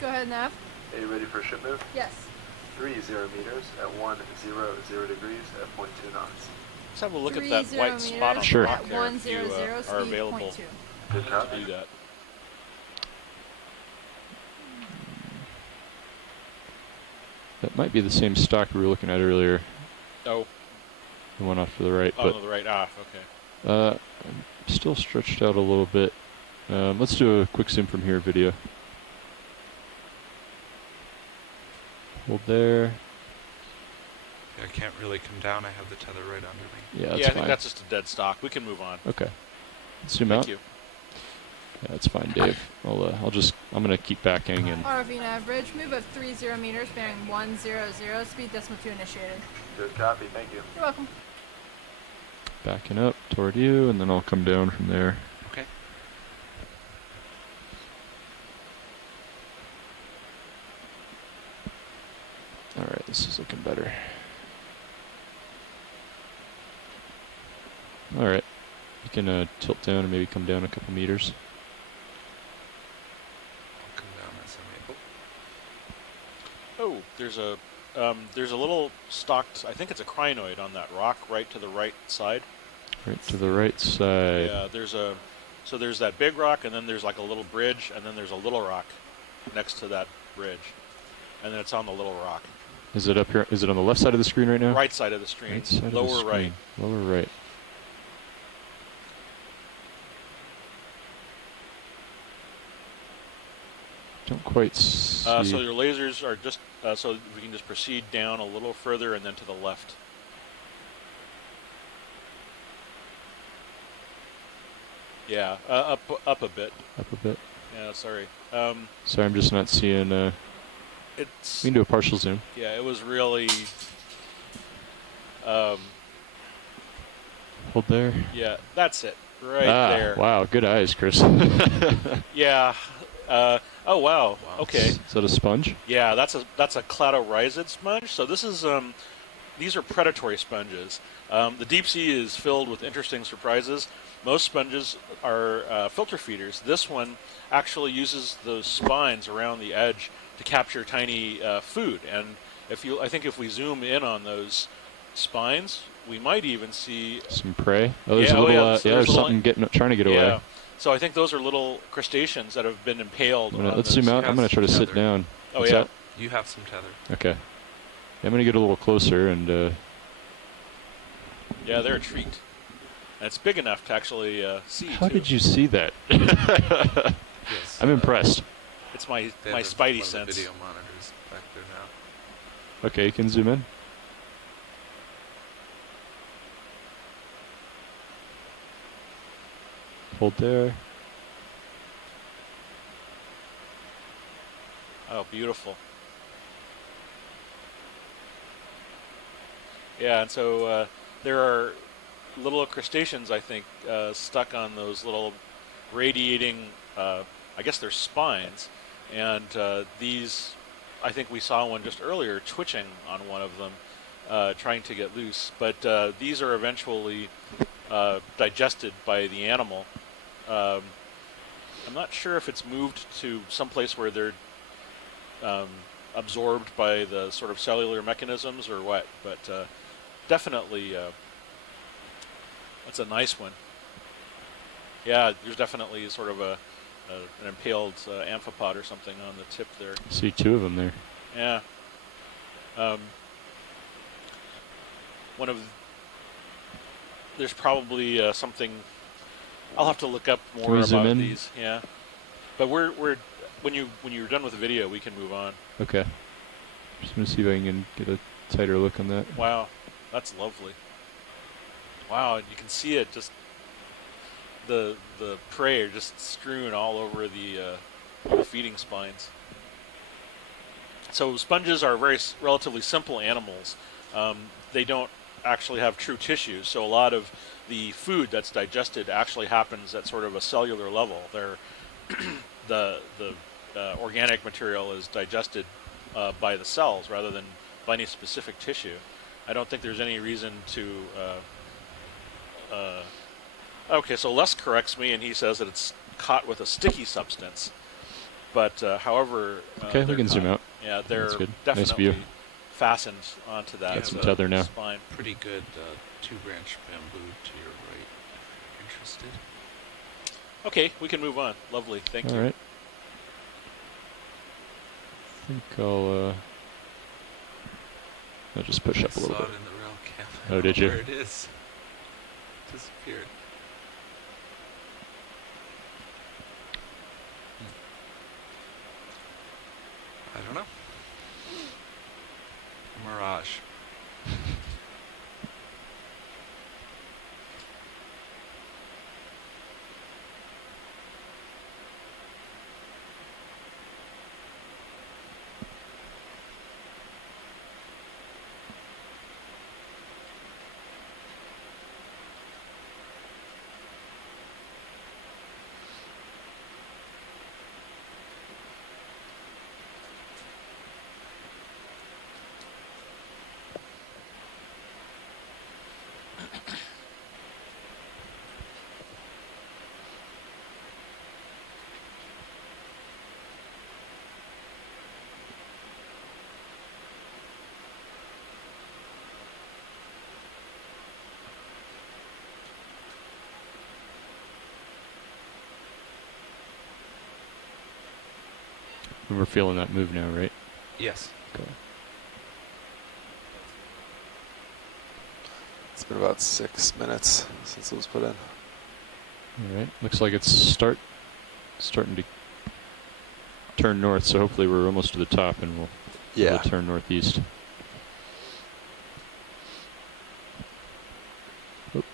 Go ahead, Nav. Are you ready for a ship move? Yes. 30 meters at 100 degrees at 0.2 knots. Let's have a look at that white spot on Sure. the rock At there. 100, If you are speed available 0.2. Good to copy. do that. That might be the same stock we were looking at earlier. Oh, The one off to the right. oh, but no, the right. Ah, okay. I'm still stretched out a little bit. Let's do a quick zoom from here video. Hold there. I can't really come down. I have the tether right under me. Yeah, that's Yeah, I fine. think that's just a dead stock. We can move on. Okay. Zoom Thank out. you. Yeah, that's fine, Dave. I'm gonna keep backing and RV nav bridge, move of 30 meters, bearing 100, speed decimal 2 initiated. Good copy, thank you. You're welcome. backing up toward you, and then I'll come down from there. Okay. All right, this is looking better. All right, you can tilt down and maybe come down a couple meters. I'll come down as I'm able. Oh, there's a little stocked, I think it's a crinoid on that rock right to the right side. Right to the right side. Yeah, so there's that big rock, and then there's like a little bridge, and then there's a little rock next to that bridge, and then it's on the little rock. Is it up here? Is it on the left side of the screen right now? Right side of the screen, Right side of the lower screen. right. Lower right. Don't quite see. So your lasers are just, so we can just proceed down a little further and then to the left. Yeah, up a bit. Up a bit. Yeah, sorry. Sorry, I'm just not seeing. It's. We can do a partial zoom. Yeah, it was really. Hold there. Yeah, that's it. Right there. Wow, good eyes, Chris. Yeah. Oh wow. Okay. Is that a sponge? Yeah, that's a cladorhizid sponge. So this is these are predatory sponges. The deep sea is filled with interesting surprises. Most sponges are filter feeders. This one actually uses those spines around the edge to capture tiny food. And I think if we zoom in on those spines, we might even see some prey. Oh, there's a little. There's something trying to get away. Yeah. So I think those are little crustaceans that have been impaled. Let's zoom out. I'm going to try to sit down. Oh, What's yeah. that? You have some tether. Okay. I'm going to get a little closer and. Yeah, they're a treat. And it's big enough to actually see. How too. did you see that? Yes, I'm impressed. It's my They have spidey one of sense. the video monitors back there now. Okay, you can zoom in. Hold there. Oh, beautiful. Yeah, and so there are little crustaceans, I think, stuck on those little radiating, I guess they're spines. And these, I think we saw one just earlier twitching on one of them, trying to get loose. But these are eventually digested by the animal. I'm not sure if it's moved to some place where they're absorbed by the sort of cellular mechanisms or what, but definitely that's a nice one. Yeah, there's definitely sort of an impaled amphipod or something on the tip there. I see two of them there. Yeah. There's probably something. I'll have to look up more about these. Yeah, but we're when you're done with the video, we can move on. Okay. Just gonna see if I can get a tighter look on that. Wow, that's lovely. Wow, and you can see it just the prey are just strewn all over the feeding spines. So sponges are relatively simple animals. They don't actually have true tissues, so a lot of the food that's digested actually happens at sort of a cellular level. The organic material is digested by the cells rather than by any specific tissue. I don't think there's any reason to. Okay, so Les corrects me and he says that it's caught with a sticky substance. But however, okay, we can zoom out. Yeah, they're That's good. definitely Nice view. fastened onto that. Got some tether now. Spine. Pretty good 2-branch bamboo to your right. Interested? Okay, we can move on. Lovely, thank you. All right. I think I'll just push up a little saw bit. it in the rail cam. Oh, did you? Where it is. Disappeared. I don't know. Mirage. We're feeling that move now, right? Yes. Okay. It's been about 6 minutes since it was put in. All right. Looks like it's starting to turn north, so hopefully we're almost to the top and we'll turn northeast. Oop.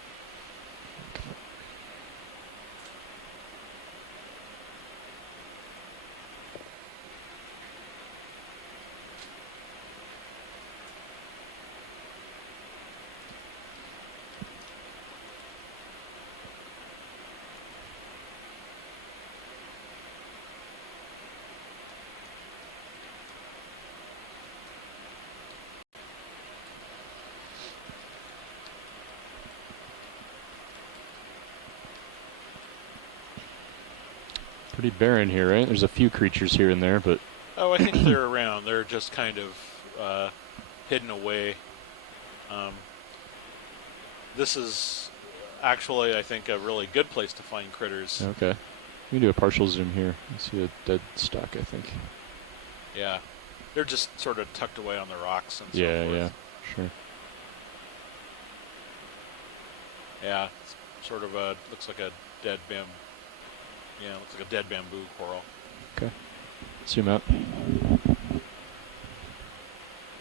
Pretty barren here, right? There's a few creatures here and there, but... Oh, I think they're around. They're just kind of hidden away. This is actually, I think, a really good place to find critters. Okay. We can do a partial zoom here. You see a dead stock, I think. Yeah. They're just sort of tucked away on the rocks and so Yeah, forth. yeah, sure. Yeah, it's sort of a, looks like a dead looks like a dead bamboo coral. Okay. Zoom out.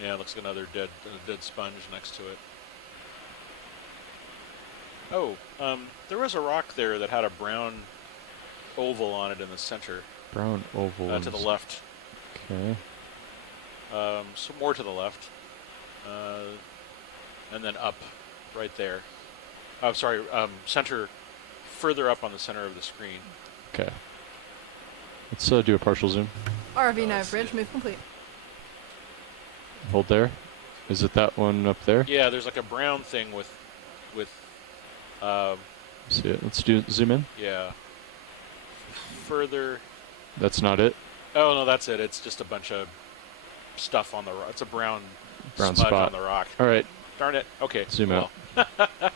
Yeah, looks like another dead sponge next to it. Oh, there was a rock there that had a brown oval on it in the center. Brown oval. To the left. Okay. So more to the left. And then up, right there. Oh, sorry, center, further up on the center of the screen. Okay. Let's do a partial zoom. RV nav bridge, move complete. Hold there. Is it that one up there? Yeah, there's like a brown thing with see it. Let's do zoom in. yeah. Further. That's not it. Oh no, that's it. It's just a bunch of stuff on the rock. It's a brown smudge spot on the rock. All right. Darn it. Okay. Zoom out. It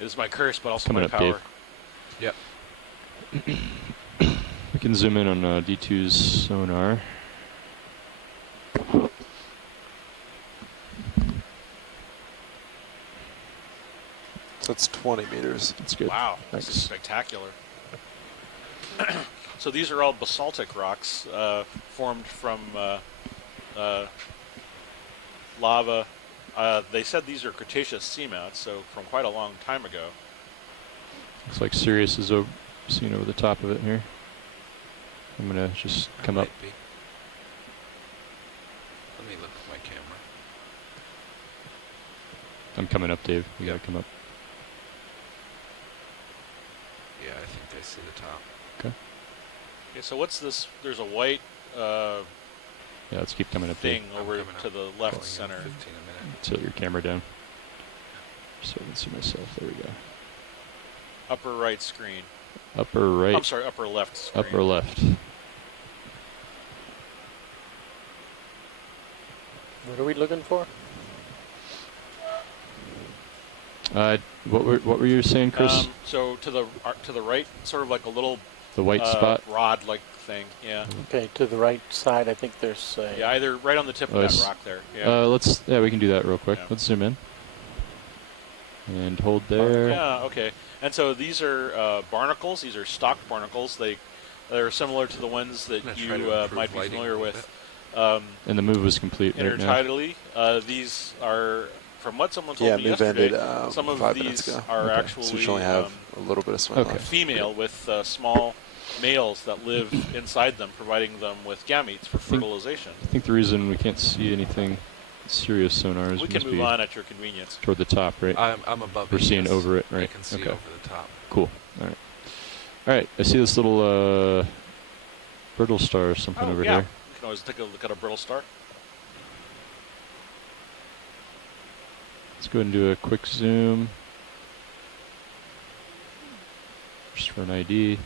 is my curse, but also Coming my up, power. Dave. Yep. We can zoom in on D2's sonar. That's 20 meters. That's good. Wow, Thanks. this is spectacular. So these are all basaltic rocks formed from lava. They said these are Cretaceous seamounts, so from quite a long time ago. Looks like Sirius is seen over the top of it here. I'm gonna just come up. Let me look at my camera. I'm coming up, Dave. You gotta come up. Yeah, I think I see the top. Okay. Okay, so what's this? There's a white Yeah, let's keep coming up, thing Dave. over to the left center. 15 a minute. Tilt your camera down. So I can see myself. There we go. Upper right screen. Upper right. I'm sorry, upper left screen. Upper left. What are we looking for? What were you saying, Chris? So to the right, sort of like a little The white spot? rod-like thing. Yeah. Okay, to the right side, I think there's a... Yeah, either right on the tip of that rock there. Yeah. We can do that real quick. Yeah. Let's zoom in. And hold there. Yeah, okay. And so these are barnacles. These are stock barnacles. They're similar to the ones that you might be familiar with. And the move was complete right now. Intertidally. These are, from what someone told me move yesterday, ended some of 5 these minutes ago. are Okay. actually So we should only have a little bit of swim left. female with small males that live inside them, providing them with gametes for fertilization. I think the reason we can't see anything serious sonar is We can move on at your convenience. toward the top, right? I'm above We're it, seeing yes. over it, right? I can see okay. over the top. Cool. All right. All right. I see this little brittle star or something over yeah. here. You can always take a look at a brittle star. Let's go ahead and do a quick zoom. Just for an ID.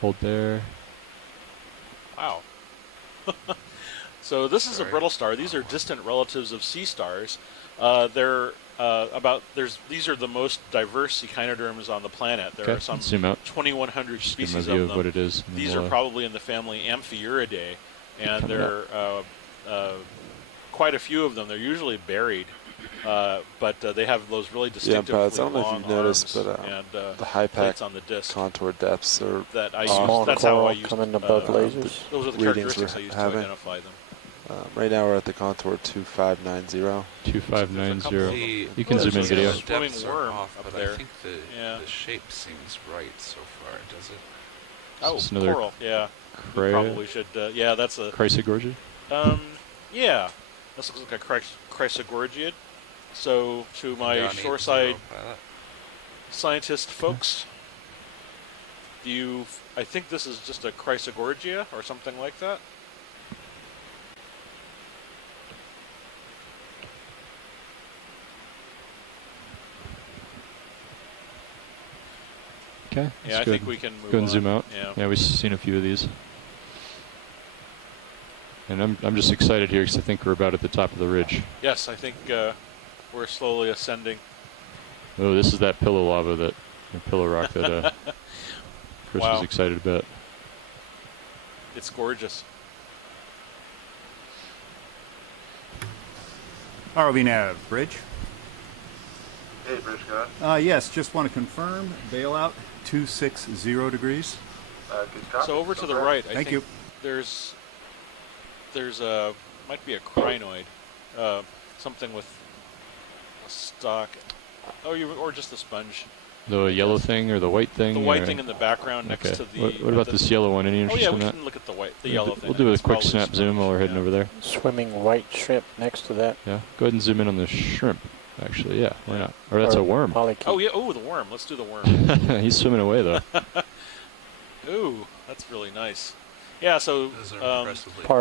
Hold there. Wow. So this is a brittle star. These are distant relatives of sea stars. They're these are the most diverse echinoderms on the planet. There are some zoom out. 2,100 Just give species them a view of them. what it is. These are probably in the family Amphiuridae, and there are quite a few of them. They're usually buried, but they have those really distinctive I don't know if long you've noticed, arms but and the high pack plates on the disc. contour depths are That I Small use. That's how I coral use. coming above lasers. Those are the readings characteristics we're I use to having. identify them. Right now we're at the contour 2590. 2590. You can The zoom in video. Swimming depths are worm off, up but there. I think the shape seems right so far, does it? Oh, Is this another coral. Yeah. You probably should. Yeah, that's a. Chrysogorgia? Yeah. This looks like a Chrysogorgiid. So, to my Down shoreside 80 pilot. scientist folks, I think this is just a Chrysogorgia or something like that. Okay. Yeah, I think we can move go and on. zoom out. Yeah. We've seen a few of these. And I'm just excited here because I think we're about at the top of the ridge. Yes, I think we're slowly ascending. Oh, this is that pillow lava, that pillow rock that Chris was excited about. It's gorgeous. ROV Nav, Bridge. Hey, Bridge guy. Yes, just want to confirm, bailout 260 degrees. Good copy. So over to the right, I Thank think you. there's a, might be a crinoid, something with a stock. Oh, or just the sponge. The yellow thing or the white thing? The white thing in the background next to the... What about this yellow one? Any interest in that? Oh yeah, we can look at the yellow thing. We'll do a quick snap zoom while we're heading over there. Swimming white shrimp next to that. Yeah, go ahead and zoom in on the shrimp, actually. Yeah, why not? Or that's a worm. Oh yeah, the worm. Let's do the worm. He's swimming away, though. Ooh, that's really nice. Yeah, so I'm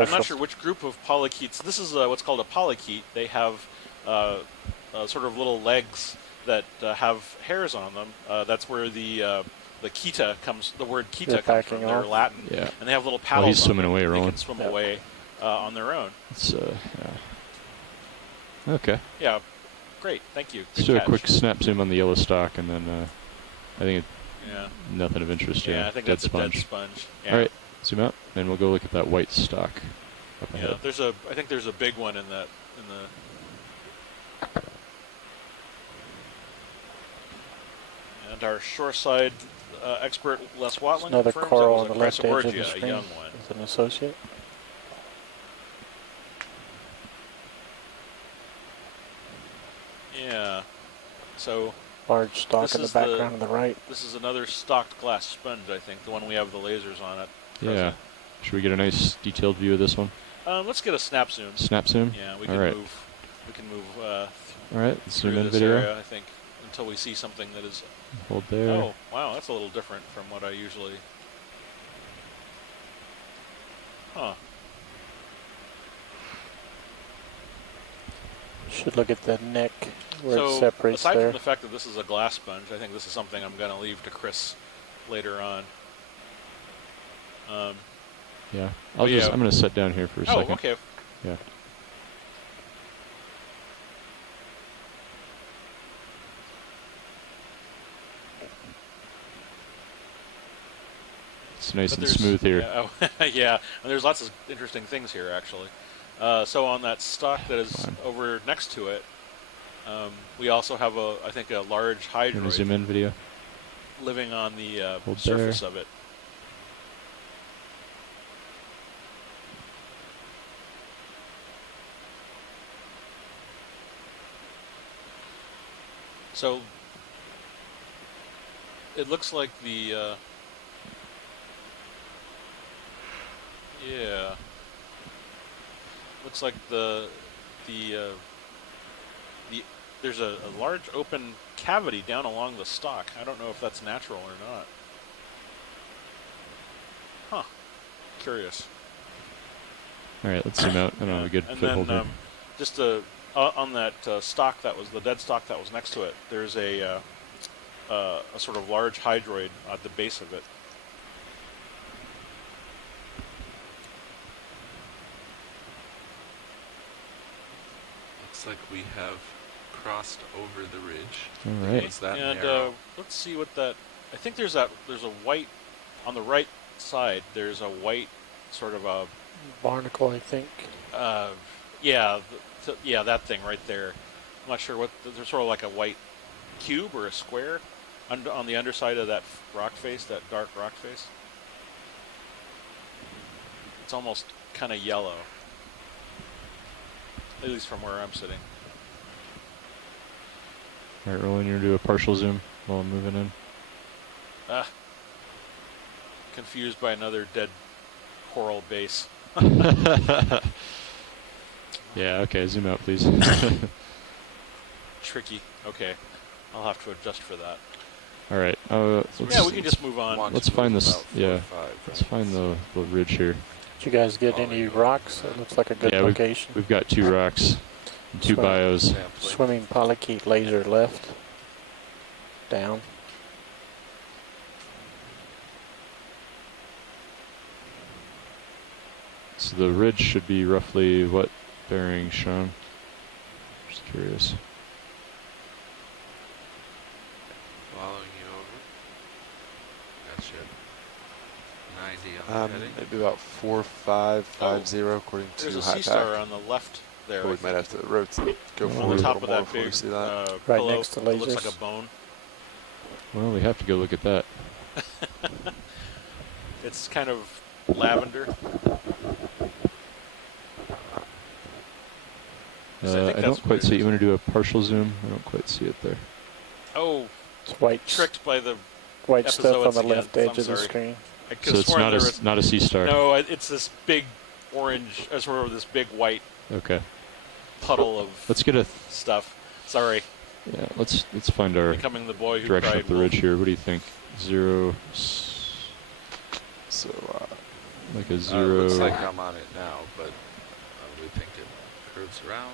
not sure which group of polychaetes. This is what's called a polychaete. They have sort of little legs that have hairs on them. That's where the kita comes. The word kita comes from. They're Latin. Yeah. And they have little paddles. He's swimming away, They Roland. can swim away on their own. It's okay. Yeah, great. Thank you. Let's do a quick snap zoom on the yellow stock, and then I think nothing of interest here. Yeah, I think that's a dead sponge. Yeah. All right, zoom out, and we'll go look at that white stock up ahead. Yeah, I think there's a big one in the. And our shoreside expert Les Watling Another confirms coral on it the was a left edge of the Chrysogorgia, a screen young one. with an associate. Yeah. So large stock in the background on the right. This is another stocked glass sponge, I think, the one we have the lasers on it. Yeah. Should we get a nice detailed view of this one? Let's get a snap zoom. Snap zoom? Yeah, we can move. We can move. All right, zoom through in this video. area, I think, until we see something that is. Hold there. Oh, wow, that's a little different from what I usually. Huh. Should look at the neck where So it separates aside there. from the fact that this is a glass sponge, I think this is something I'm going to leave to Chris later on. Yeah, I'm going to sit down here for a second. Oh, okay. Yeah. It's nice and smooth here. Yeah, yeah, and there's lots of interesting things here, actually. So on that stock that is over next to it, we also have I think a large hydroid. Zoom in video. Living on the Hold surface there. of it. So it looks like the yeah. Looks like there's a large open cavity down along the stock. I don't know if that's natural or not. Huh. Curious. All right, let's zoom out. I don't have a good foothold here. Just on that stock that was the dead stock that was next to it, there's a sort of large hydroid at the base of it. Looks like we have crossed over the ridge. All right. Was that And narrow? let's see what that. I think there's a white on the right side. There's a white sort of a barnacle, I think. Yeah, yeah, that thing right there. I'm not sure what. There's sort of like a white cube or a square on the underside of that rock face, that dark rock face. It's almost kind of yellow, at least from where I'm sitting. All right, Roland, you're going to do a partial zoom while I'm moving in. Confused by another dead coral base. Yeah, okay, zoom out, please. Tricky. Okay, I'll have to adjust for that. All right. Yeah, we can just move on. Let's find this. Yeah, let's find the ridge here. Did you guys get any rocks? It looks like a good location. We've got 2 rocks, and 2 bios. Swimming polychaete laser left. Down. So the ridge should be roughly what bearing, Sean? Just curious. Following you over. Gotcha. 90 on the heading. Maybe about 4550 according to There's a high sea star pack. on the left there. But we might have to rotate, go on forward the a top little of more that before we big see that. Right pillow next to that looks lasers. like a bone. Well, we have to go look at that. It's kind of lavender. I don't quite see it. You want to do a partial zoom? I don't quite see it there. Oh, It's white. tricked by the White stuff on episodes the again. left edge I'm of the sorry. screen. I So it's not a sea star. No, it's this big orange, sort of this big white Okay. puddle of Let's get a stuff. Sorry. Yeah, let's find our Becoming the boy who direction cried up the wolf. ridge here. What do you think? Zero. So, like a zero. Looks like I'm on it now, but we think it curves around.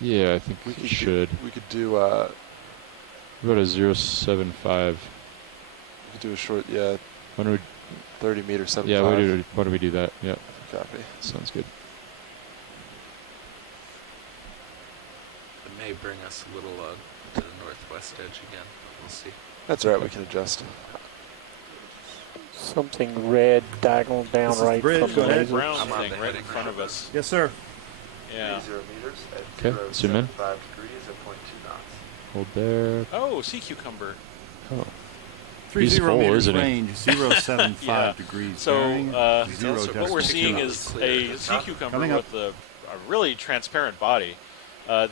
Yeah, I think we should. We could do. What about a 075? We could do a short, yeah. Why don't we? 30 meter 75. Yeah, why don't we do that? Yeah. Copy. Sounds good. It may bring us a little to the northwest edge again. We'll see. That's all right. We can adjust. Something red diagonal down This is right bridge. from Go the ahead. laser. Brown I'm on thing the right in heading front of us. Yes, sir. Yeah. 30 meters at Okay, zoom in. 0.75 degrees at 0.2 knots. Hold there. Oh, sea cucumber. Oh. 30 He's full, meters isn't he? range, 0.75 Yeah. degrees. So bearing, what we're seeing is a sea cucumber with a really transparent body.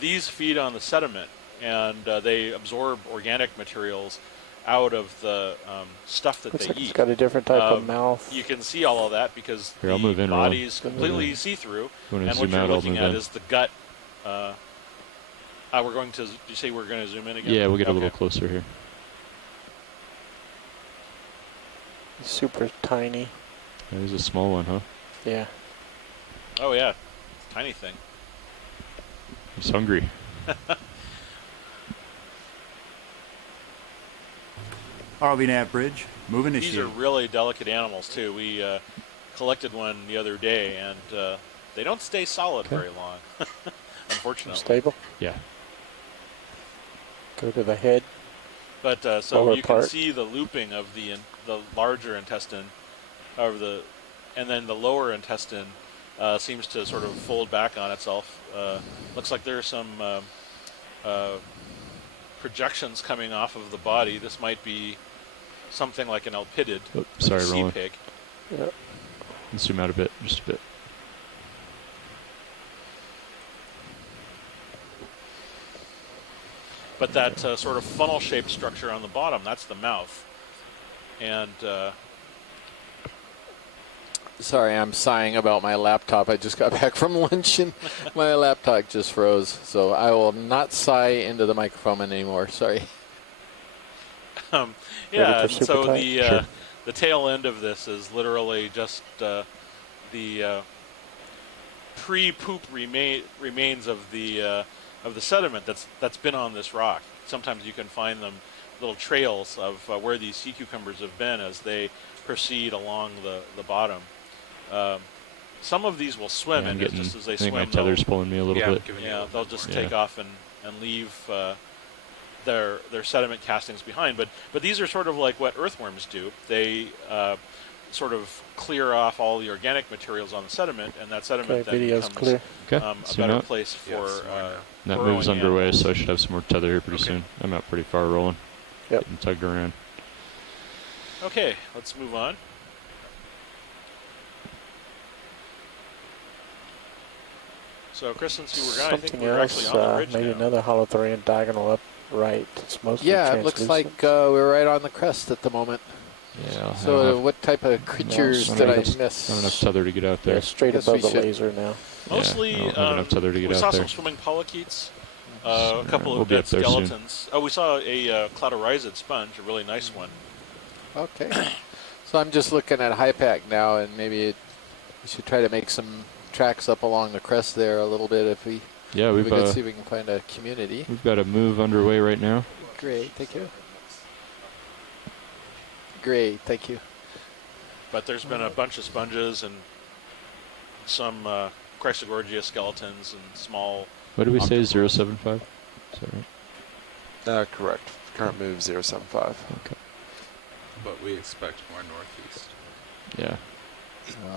These feed on the sediment, and they absorb organic materials out of the stuff that Looks they like eat. it's got a different type of mouth. You can see all of that because Here, I'll move the in, Ron. body's completely see-through, You wanna and zoom what you're out, I'll looking move at in. is the gut. We're going to. You say we're going to zoom in again? Yeah, we'll get a Okay. little closer here. Super tiny. There's a small one, huh? Yeah. Oh yeah, tiny thing. He's hungry. RV nav bridge. Move These initiate. are really delicate animals too. We collected one the other day, and they don't stay solid very long, unfortunately. Stable. Yeah. Go to the head. But so Lower you can part. see the looping of the larger intestine, and then the lower intestine seems to sort of fold back on itself. Looks like there's some projections coming off of the body. This might be something like an elpidid, Oh, like sorry, a sea Roland. pig. Yep. Let's zoom out a bit, just a bit. But that sort of funnel-shaped structure on the bottom, that's the mouth. And Sorry, I'm sighing about my laptop. I just got back from lunch and my laptop just froze. So I will not sigh into the microphone anymore. Sorry. yeah, for super so tight? the tail end of this is literally just the pre-poop remains of the sediment that's been on this rock. Sometimes you can find them little trails of where these sea cucumbers have been as they proceed along the bottom. Some of these will swim, Yeah, and just as they I think swim, my tether's pulling me a little bit. they'll just Yeah. take off and leave their sediment castings behind. But these are sort of like what earthworms do. They sort of clear off all the organic materials on the sediment, and that sediment then video's becomes clear. Okay, a zoom better out. place for That burrowing move's underway, animals. so I should have some more tether here pretty soon. I'm out pretty far rolling. Yep. Getting tugged around. Okay, let's move on. So, Chris, since you were gone, I think Something we're else, actually on the bridge maybe now. another holothurian diagonal up right. It's mostly Yeah, it looks like translucent. we're right on the crest at the moment. Yeah. So what type of creatures did I miss? Not enough tether to get out there. Yeah, straight Guess above we the should- laser now. Mostly, I don't have enough tether to get we out saw there. some swimming polychaetes, a couple we'll of be dead up there soon. skeletons. Oh, we saw a cloudorhizid sponge, a really nice one. Okay. So I'm just looking at HiPAC now, and maybe we should try to make some tracks up along the crest there a little bit if we. Yeah, we we've can see if we can find a community. we've got a move underway right now. Great, thank you. Great, thank you. But there's been a bunch of sponges and some Chrysogorgia skeletons and small. What did we say? 075? Is that right? Correct. Current move 075. Okay. But we expect more northeast. Yeah.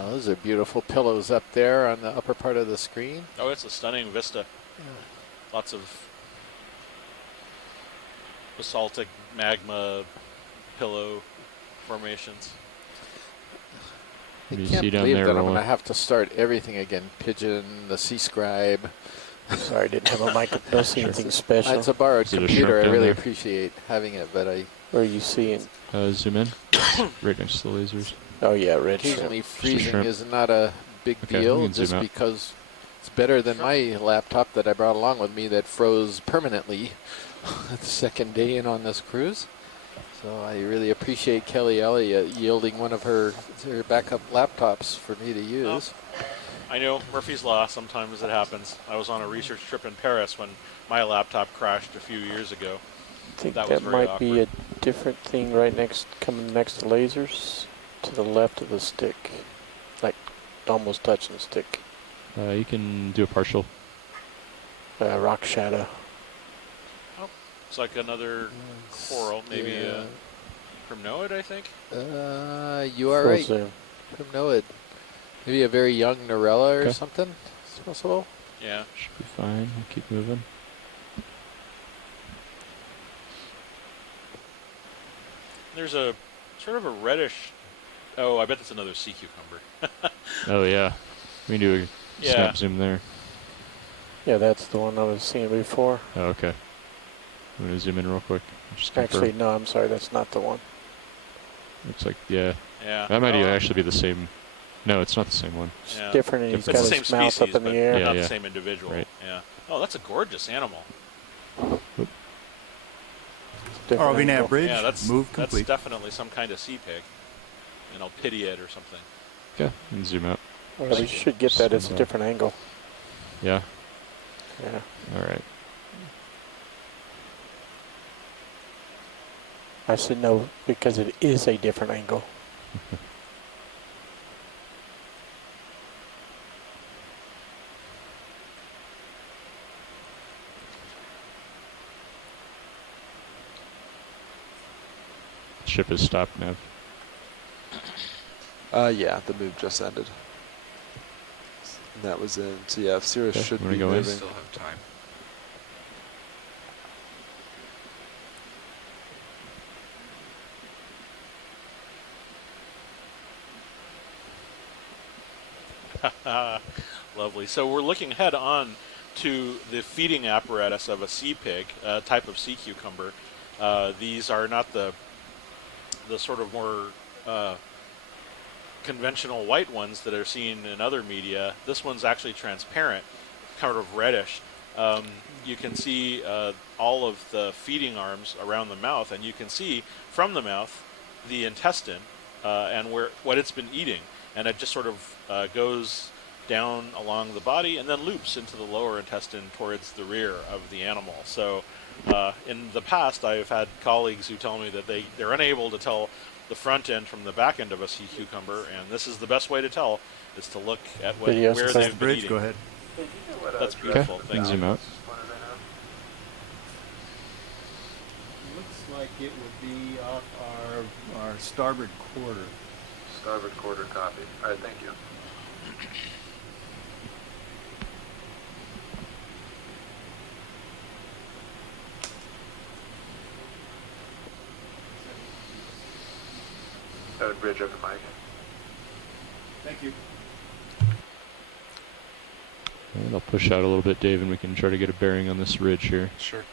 Those are beautiful pillows up there on the upper part of the screen. Oh, it's a stunning vista. Yeah. Lots of basaltic magma pillow formations. I You can't see down believe there, that I'm going Roland? to have to start everything again. Pigeon, the Sea Scribe. Sorry, I didn't have a mic. Don't see anything special. It's a borrowed Is it a computer. shark I down really there? appreciate having it, but I Where are you seeing? Zoom in. Right next to the lasers. Oh yeah, red. occasionally a freezing shrimp. is not a big Okay, we deal, can zoom just out. because it's better than my laptop that I brought along with me that froze permanently the second day in on this cruise. So I really appreciate Kelly Elliott yielding one of her backup laptops for me to use. I know Murphy's Law, sometimes it happens. I was on a research trip in Paris when my laptop crashed a few years ago. I think That that, was very might be a different thing right coming next to lasers, to the left of the stick, like almost touching the stick. You can do a partial. Rock shadow. It's like another coral, maybe Yeah. Primnoid, I think. You are Full right. zoom. Primnoid. Maybe a very young Norella or Okay. something. It's possible. Yeah. Should be fine. I'll keep moving. There's a sort of a reddish. Oh, I bet that's another sea cucumber. Oh, yeah. We can do a Yeah. snap zoom there. Yeah, that's the one I was seeing before. Oh, okay. I'm going to zoom in real quick. Just confirm. Actually, no, I'm sorry, that's not the one. Looks like, yeah. Yeah. That might Oh. actually be the same. No, it's not the same one. It's Yeah. different, and he's Different. got It's the his same mouth species, up in but the air. Yeah, not yeah. the same individual. Right. Yeah. Oh, that's a gorgeous animal. Different RV angle. nav bridge, Yeah, that's move that's complete. definitely some kind of sea pig, and I'll pity it or something. Okay, and zoom out. Yeah, we should get that. It's a different angle. Yeah. Yeah. All right. I said no because it is a different angle. Ship has stopped now. Yeah, the move just ended. And that was in. So yeah, Cirrus Okay, should wanna be go in? moving. Still have time. Lovely. So we're looking head on to the feeding apparatus of a sea pig, a type of sea cucumber. These are not the sort of more conventional white ones that are seen in other media. This one's actually transparent, kind of reddish. You can see all of the feeding arms around the mouth, and you can see from the mouth the intestine and what it's been eating, and it just sort of goes down along the body and then loops into the lower intestine towards the rear of the animal. So in the past, I've had colleagues who tell me that they're unable to tell the front end from the back end of a sea cucumber, and this is the best way to tell, is to look at where Videos they've across been the bridge, eating. go ahead. That's beautiful. Okay, Thank and you. zoom out. Looks like it would be off our starboard quarter. Starboard quarter copy. All right, thank you. That would bridge up the mic. Thank you. And I'll push out a little bit, Dave, and we can try to get a bearing on this ridge here. Sure.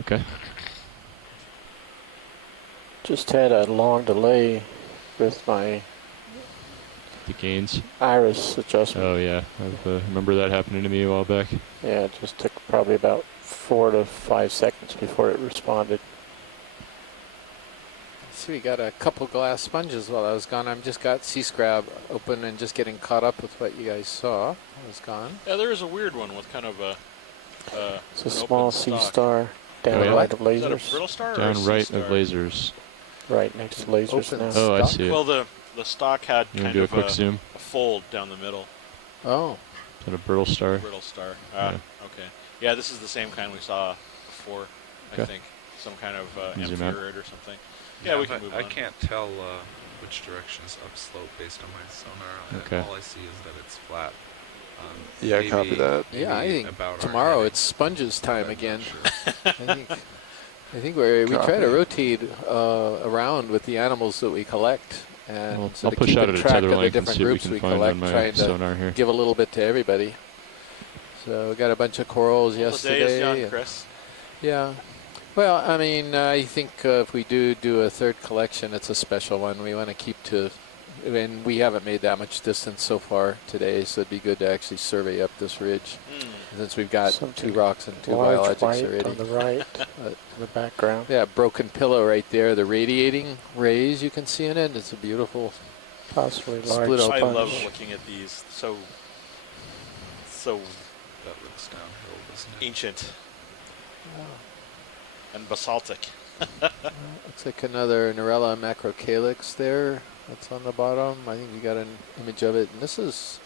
Okay. Just had a long delay with my The gains. iris adjustment. Oh, yeah. I remember that happening to me a while back. Yeah, it just took probably about 4 to 5 seconds before it responded. See, we got a couple glass sponges while I was gone. I've just got Sea Scrab open and just getting caught up with what you guys saw. I was gone. Yeah, there is a weird one with kind of a It's a an small open C stock. star down yeah? right of Is that a lasers. brittle star or a Down C right star? of lasers. Right next to lasers Open now. Oh, I stock? see it. Well, the stock had You wanna kind do a of quick zoom? a fold down the middle. Oh, Is that a brittle star? Brittle star. Yeah. Okay. Yeah, this is the same kind we saw before, I Okay. think. Some kind of Zoom out. amphiurate or something. Yeah, we can move on. I can't tell which direction is upslope based on my sonar. Okay. All I see is that it's flat. Yeah, copy that. yeah, I think about our tomorrow heading. it's sponges time I'm not again. sure. I think we try to Copy. rotate around with the animals that we collect, and Well, sort I'll of push keeping out at a track tether of the length and different see what we groups can we find on collect, my trying sonar to here. give a little bit to everybody. So we got a bunch of corals Well, the day is yesterday. young, and- Chris. Yeah. Well, I mean, I think if we do a third collection, it's a special one. We want to keep to, and we haven't made that much distance so far today, so it'd be good to actually survey up this ridge, since we've got Something 2 rocks and 2 large biologics white already. on the right, But, in the background. yeah, broken pillow right there. The radiating rays you can see in it. It's a beautiful Possibly large split out I sponge. love looking at these. So That looks downhill, doesn't it? ancient and basaltic. Looks like another Narella macrocalyx there. That's on the bottom. I think you got an image of it. And this is,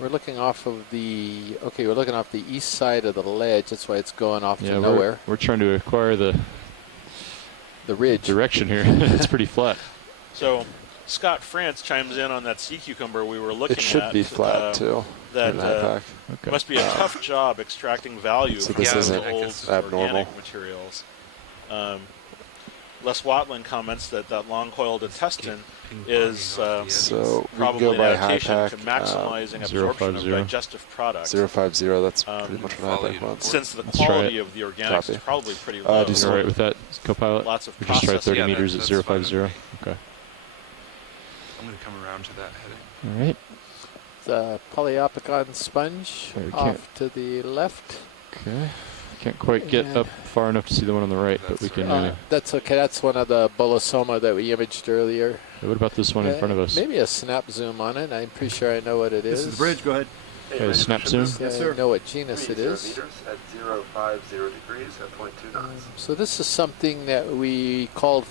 we're looking off of the, okay, we're looking off the east side of the ledge. That's why it's going off Yeah, to nowhere. we're trying to acquire the ridge direction here. It's pretty flat. So Scott France chimes in on that sea cucumber we were looking at. It should be flat too. That in IPAC. Okay. must be a tough job extracting value So from this those isn't old abnormal. organic materials. Les Watland comments that long-coiled intestine is So we probably go an by adaptation HiPAC. to maximizing absorption of 050. digestive products. 050, that's pretty much what follow IPAC you. wants. Since the Let's try quality it. of the organics Copy. is probably pretty low. do You all right with that, Copilot? Lots of We just try processing. 30 Yeah, meters at that's fine with 050. me. Okay. I'm going to come around to that heading. All right. The Polyopicon sponge Sorry, we off can't- to the left. Okay. Can't quite get And- up far enough to see the one on the right, but we That's can. right. That's okay. That's one of the Bolosoma that we imaged earlier. What about this one in front of us? Maybe a snap zoom on it. I'm pretty sure I know what it This is. is the bridge. Go ahead. Okay, snap zoom. Yeah, Yes, sir. I know what genus it is. meters at 050 degrees at 0.2 knots. So this is something that we called,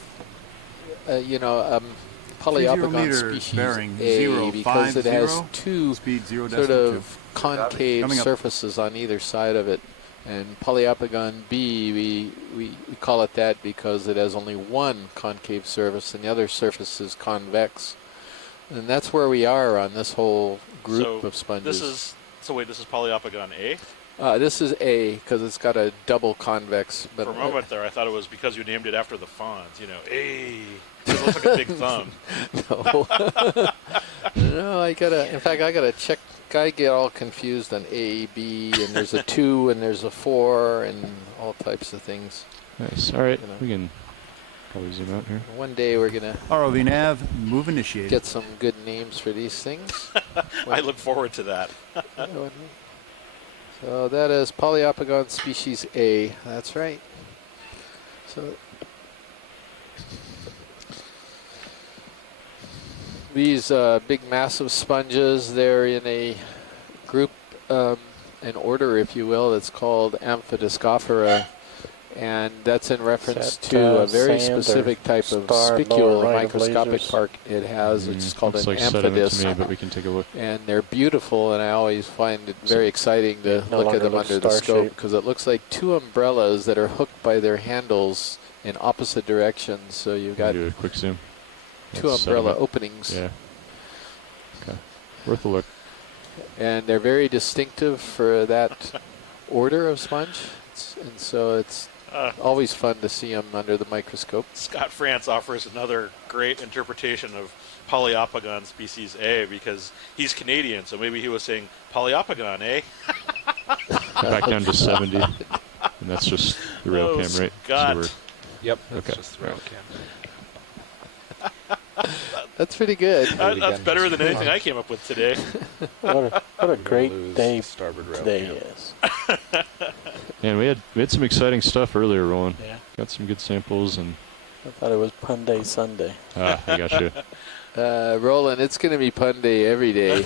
Polyopogon meter species bearing A, because it has 050, two Speed 0.2. sort of concave Coming up. surfaces on either side of it. And Polyopogon B, we call it that because it has only one concave surface and the other surface is convex. And that's where we are on this whole group So of sponges. this is Polyopogon A. This is A because it's got a double convex. But For a moment there, I thought it was because you named it after the fawns. You know, A. It looks like a big thumb. No. No, I gotta check. I get all confused on A, B, and there's a 2 and there's a 4 and all types of things. Nice. All right. You know. We can probably zoom out here. One day we're gonna ROV nav, move initiated. get some good names for these things. I look forward to that. So that is Polyopogon species A. That's right. So these big massive sponges, they're in a group, an order if you will, that's called Amphidiscophora, and that's in reference Is that, to a very sand or specific type of star spicule lower right of microscopic lasers? part it has, which is called Looks an like sediment amphidis. to me, but we can take a look. And they're beautiful, and I always find it very exciting to no look longer at them looks under the scope star-shaped. because it looks like 2 umbrellas that are hooked by their handles in opposite directions. So you've got Do a quick zoom. 2 That's umbrella sediment. openings. Yeah. Okay. Worth a look. And they're very distinctive for that order of sponge. And so it's always fun to see them under the microscope. Scott France offers another great interpretation of Polyopogon species A because he's Canadian, so maybe he was saying Polyopogon, eh? Back down to 70. And that's just the rail cam, right? Scott. So we're- Yep, that's Okay. just the rail cam. That's pretty good. That's better than anything I came up with today. What a great day starboard rail today cam. is. And we had some exciting stuff earlier, Roland. Yeah. Got some good samples and I thought it was Pun Day Sunday. I got you. Roland, it's going to be pun day every day.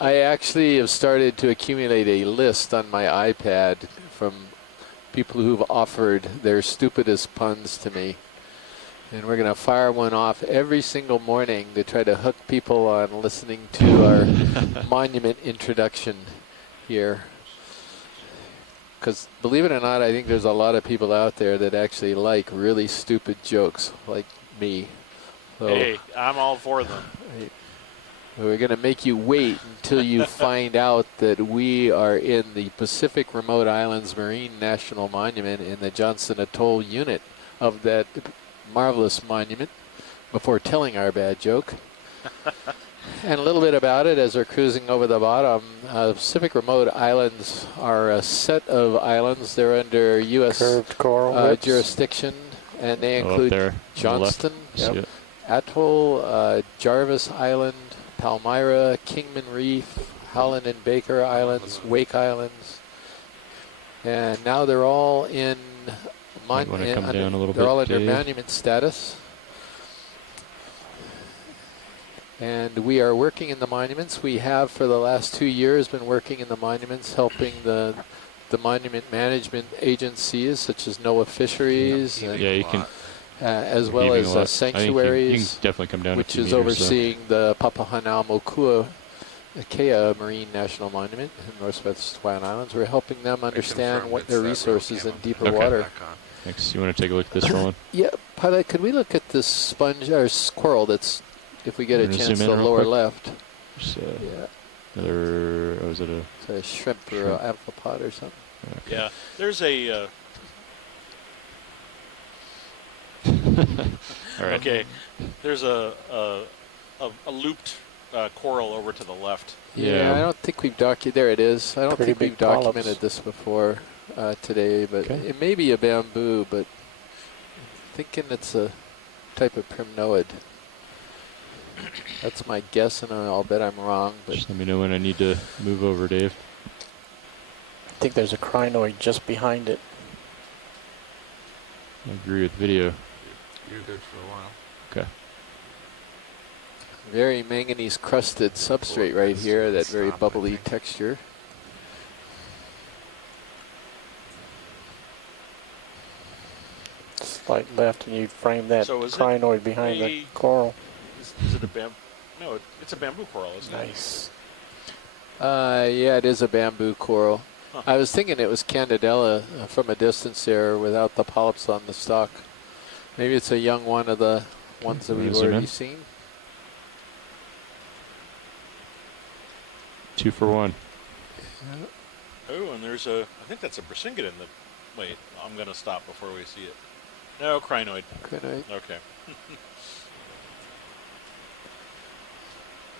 I actually have started to accumulate a list on my iPad from people who've offered their stupidest puns to me. And we're going to fire one off every single morning to try to hook people on listening to our monument introduction here. Because believe it or not, I think there's a lot of people out there that actually like really stupid jokes, like me. So Hey, I'm all for them. we're going to make you wait until you find out that we are in the Pacific Remote Islands Marine National Monument in the Johnson Atoll unit of that marvelous monument before telling our bad joke. And a little bit about it as we're cruising over the bottom. Pacific Remote Islands are a set of islands. They're under U.S. Curved coral jurisdiction, and they include Johnston, Atoll, Jarvis Island, Palmyra, Kingman Reef, Howland and Baker Islands, Wake Islands, and now they're all in they're all under monument status. And we are working in the monuments. We have for the last 2 years been working in the monuments, helping the monument management agencies such as NOAA Fisheries, and, you can, as well as sanctuaries, you can definitely come down which a few is meters, overseeing the Papahanaumokuakea Marine National Monument in Northwest Hawaiian Islands. We're helping them understand what their resources in deeper water. Thanks. You want to take a look at this, Roland? Yeah, pilot, could we look at this sponge or squirrel that's, if we get a chance, the lower left? Yeah. Another, is it it's a shrimp or an amphipod or something? Okay. Yeah, there's a... All right. Okay, there's a looped coral over to the left. Yeah, I don't think we've documented. There it is. I don't think we've documented polyps. this before today, but it may be a bamboo, but I'm thinking it's a type of primnoid. That's my guess, and I'll bet I'm wrong. But just let me know when I need to move over, Dave. I think there's a crinoid just behind it. I agree with video. You're good for a while. Okay. Very manganese crusted substrate right here, that very bubbly texture. Slight left, and you'd frame that crinoid behind the coral. Is it a bamboo? No, it's a bamboo coral, isn't it? Nice. Yeah, it is a bamboo coral. Huh. I was thinking it was Candidella from a distance there without the polyps on the stalk. Maybe it's a young one of the ones that we've already seen. 2 for 1. Oh, and there's I think that's a Brisingidon that, wait, I'm going to stop before we see it. No, crinoid. Crinoid. Okay.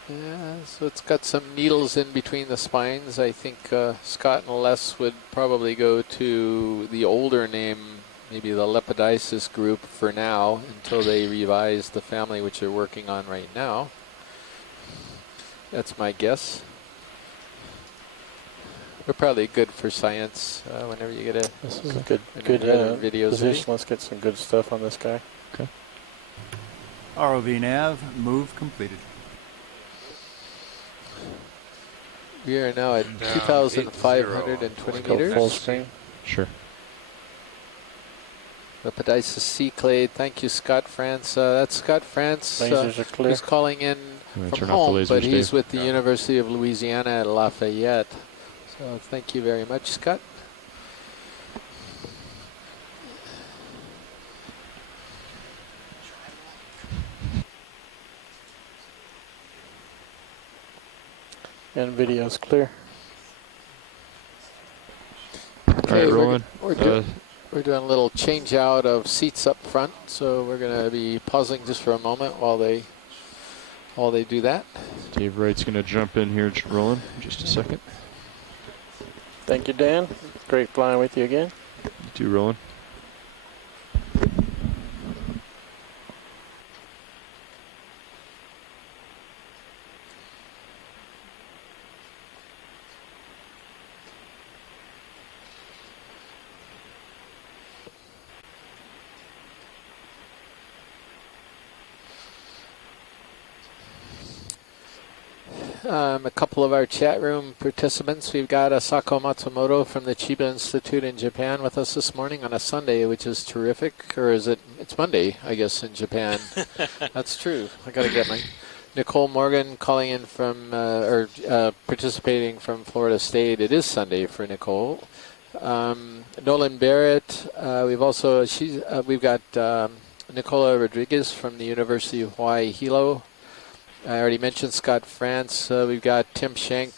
Yeah, so it's got some needles in between the spines. I think Scott and Les would probably go to the older name, maybe the Lepidopsis group for now, until they revise the family, which they're working on right now. That's my guess. We're probably good for science whenever you get a This is a good videos position. Let's get some good stuff on this guy. Okay. ROV nav, move completed. We are now at 2,520 meters. Full screen. Sure. Lepidopsis sea clade. Thank you, Scott France. That's Scott France. Lasers are clear. Who's calling in from home, but he's with the University of Louisiana at Lafayette. So thank you very much, Scott. And video's clear. Okay, all right, Roland. We're doing a little change out of seats up front, so we're going to be pausing just for a moment while they do that. Dave Wright's going to jump in here, Roland, in just a second. Thank you, Dan. Great flying with you again. You too, Roland. a couple of our chat room participants. We've got Asako Matsumoto from the Chiba Institute in Japan with us this morning on a Sunday, which is terrific. Or is it? It's Monday, I guess, in Japan. That's true. I got to get my... Nicole Morgan calling in from, participating from Florida State. It is Sunday for Nicole. Nolan Barrett. We've got Nicola Rodriguez from the University of Hawaii Hilo. I already mentioned Scott France. We've got Tim Shank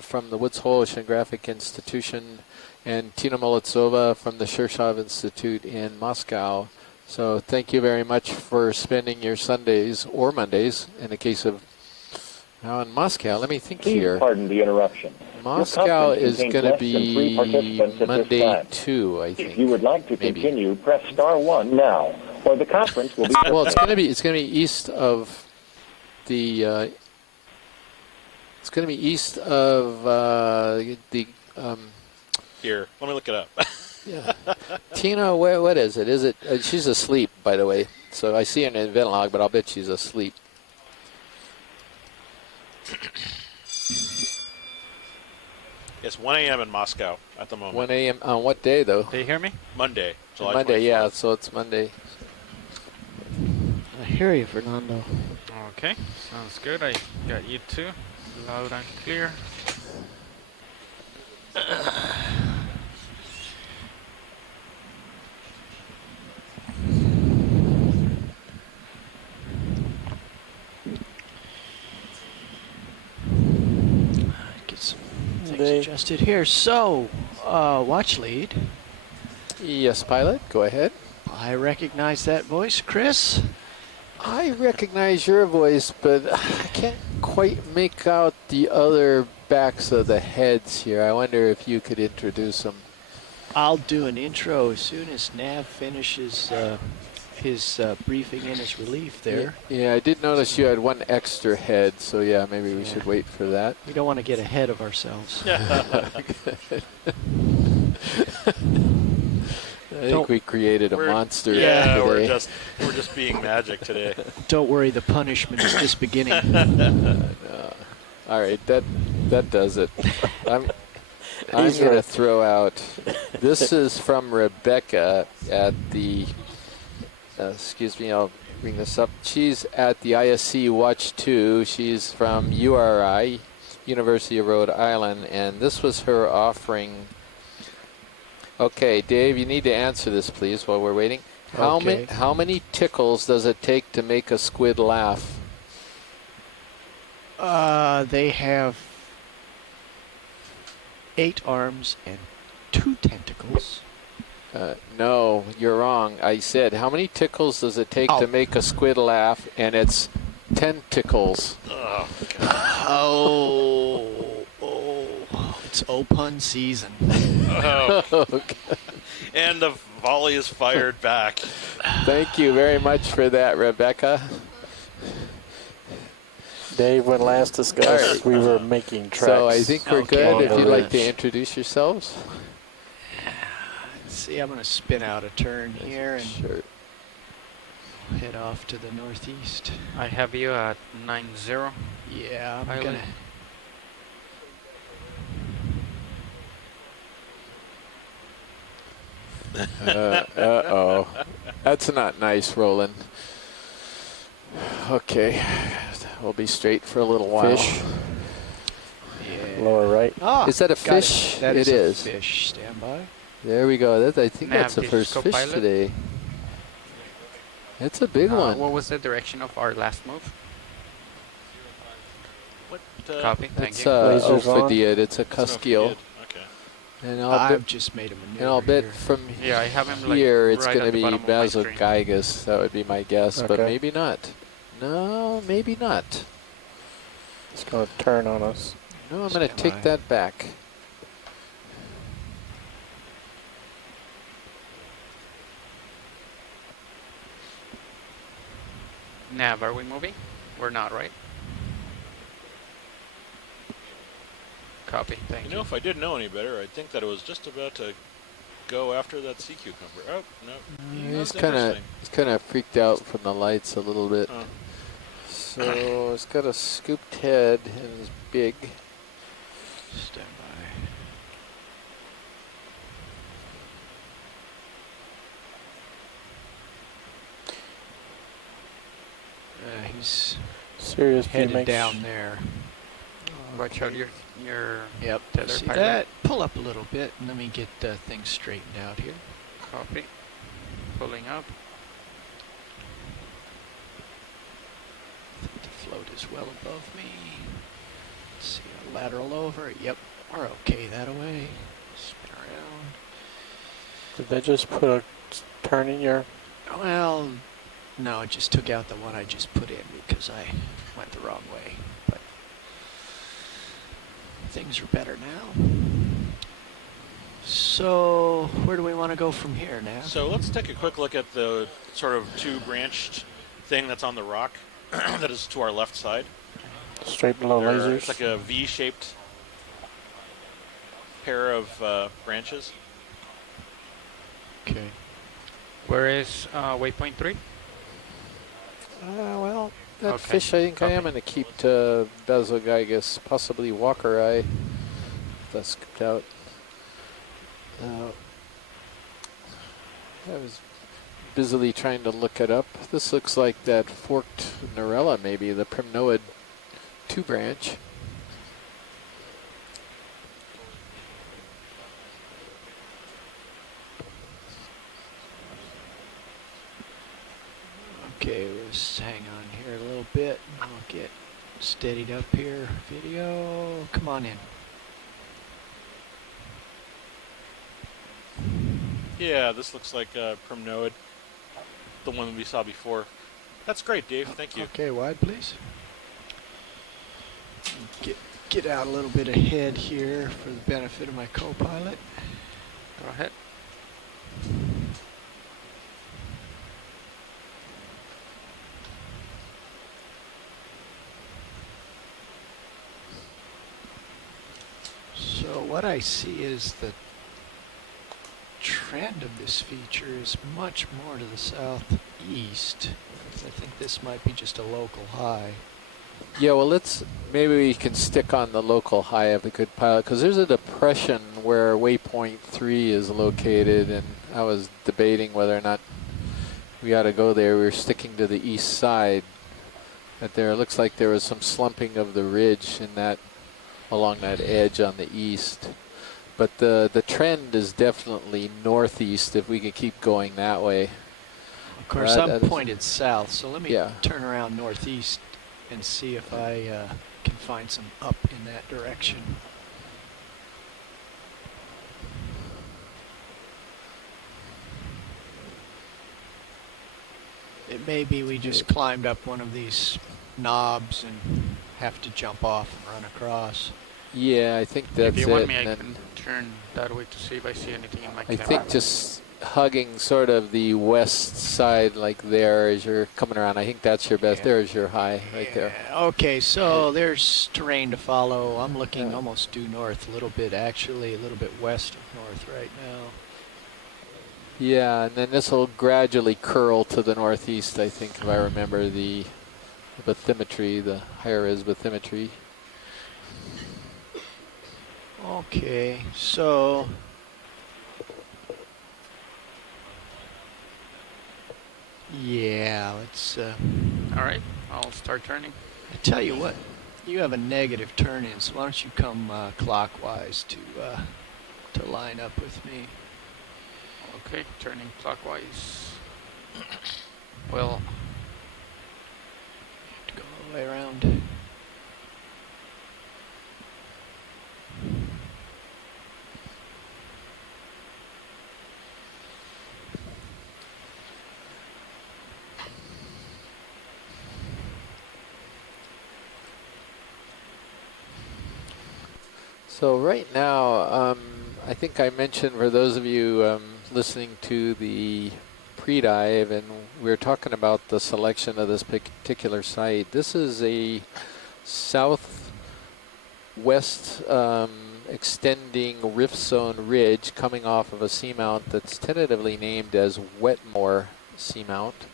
from the Woods Hole Oceanographic Institution, and Tina Molitsova from the Shirshov Institute in Moscow. So thank you very much for spending your Sundays or Mondays in the case of now in Moscow. Let me think here. Pardon the interruption. Moscow is going to be Monday 2, I think. If you would like to continue, press star 1 now, or the conference will be. Well, it's going to be east of the. It's going to be east of the. Here, let me look it up. Yeah. Tina, what is it? Is it? She's asleep, by the way. So I see her in the event log, but I'll bet she's asleep. It's 1 a.m. in Moscow at the moment. 1 a.m. on what day, though? Do you hear me? Monday, July Monday, 24th. yeah. So it's Monday. I hear you, Fernando. Okay, sounds good. I got you too, loud and clear. Get some things adjusted here. So, watch lead. Yes, pilot. Go ahead. I recognize that voice, Chris. I recognize your voice, but I can't quite make out the other backs of the heads here. I wonder if you could introduce them. I'll do an intro as soon as Nav finishes his briefing and his relief there. Yeah, I did notice you had one extra head, so yeah, maybe we should wait for that. We don't want to get ahead of ourselves. I think we created a monster Yeah, today. we're just being magic today. Don't worry, the punishment is just beginning. All right, that does it. I'm going to throw out. This is from Rebecca at the. Excuse me, I'll bring this up. She's at the ISC Watch 2. She's from URI, University of Rhode Island, and this was her offering. Okay, Dave, you need to answer this, please, while we're waiting. How many tickles does it take to make a squid laugh? They have 8 arms and 2 tentacles. No, you're wrong. I said, how many tickles does it take to make a squid laugh? And it's 10 tickles. It's O-pun season. Okay. And the volley is fired back. Thank you very much for that, Rebecca. Dave, when last discussed, we were making tracks. So I think we're good. If you'd like to introduce yourselves. Let's see, I'm going to spin out a turn here and head off to the northeast. I have you at 90. Yeah, I'm going to... Uh-oh. That's not nice, Roland. Okay. We'll be straight for a little while. Fish. Yeah. Lower right. Is that a fish? That it is. A fish. Stand by. There we go. I think that's the first fish today. It's a big one. What was the direction of our last move? Copy. Thank you. It's a Cuskiel. And I've just made a maneuver. And I'll bet from I have him here like it's right going to be Basogigas. That would be my guess, but maybe not. No, maybe not. It's going to turn on us. No, I'm going to take that back. Nav, are we moving? We're not, right? Copy, thank you. You know, if I didn't know any better, I'd think that it was just about to go after that sea cucumber. Oh, no. He's kind of freaked out from the lights a little bit. So it's got a scooped head and it's big. Stand by. He's Serious headed VMAX. down there. Watch out your Yep. tether See pilot. that? Pull up a little bit and let me get things straightened out here. Copy. Pulling up. I think the float is well above me. Let's see, I'll lateral over. Yep, we're okay that away. Spin around. Did they just put a turn in your... Well, no, it just took out the one I just put in because I went the wrong way. But things are better now. So, where do we want to go from here now? So let's take a quick look at the sort of two-branched thing that's on the rock that is to our left side. Straight below lasers? It's like a V-shaped pair of branches. Okay. Where is waypoint 3? Well, that Okay. fish I think I am going to keep to Bezogigas, possibly Walker Eye. That's scooped out. I was busily trying to look it up. This looks like that forked Norella, maybe, the Primnoid 2 branch. Okay, let's hang on here a little bit. I'll get steadied up here. Video, come on in. Yeah, this looks like Primnoid, the one we saw before. That's great, Dave. Thank you. Okay, wide, please. Get out a little bit ahead here for the benefit of my co-pilot. Go ahead. So what I see is the trend of this feature is much more to the southeast. I think this might be just a local high. Yeah, well, maybe we can stick on the local high of a good pilot, because there's a depression where waypoint 3 is located, and I was debating whether or not we ought to go there. We were sticking to the east side. But there, it looks like there was some slumping of the ridge in that, along that edge on the east. But the trend is definitely northeast if we can keep going that way. Of course, I'm pointed south, so let me turn around northeast and see if I can find some up in that direction. It may be we just climbed up one of these knobs and have to jump off and run across. Yeah, I think that's it. If you want me, I can turn that way to see if I see anything in my camera. I think just hugging sort of the west side like there as you're coming around. I think that's your best. There's your high right there. Okay, so there's terrain to follow. I'm looking almost due north a little bit, actually, a little bit west of north right now. Yeah, and then this will gradually curl to the northeast, I think, if I remember the bathymetry, the higher is bathymetry. Okay, so yeah, let's all right, I'll start turning. I tell you what, you have a negative turn in, so why don't you come clockwise to line up with me. Okay, turning clockwise. Well, you have to go all the way around. So right now, I think I mentioned for those of you listening to the pre-dive, and we were talking about the selection of this particular site. This is a southwest extending rift zone ridge coming off of a seamount that's tentatively named as Wetmore Seamount.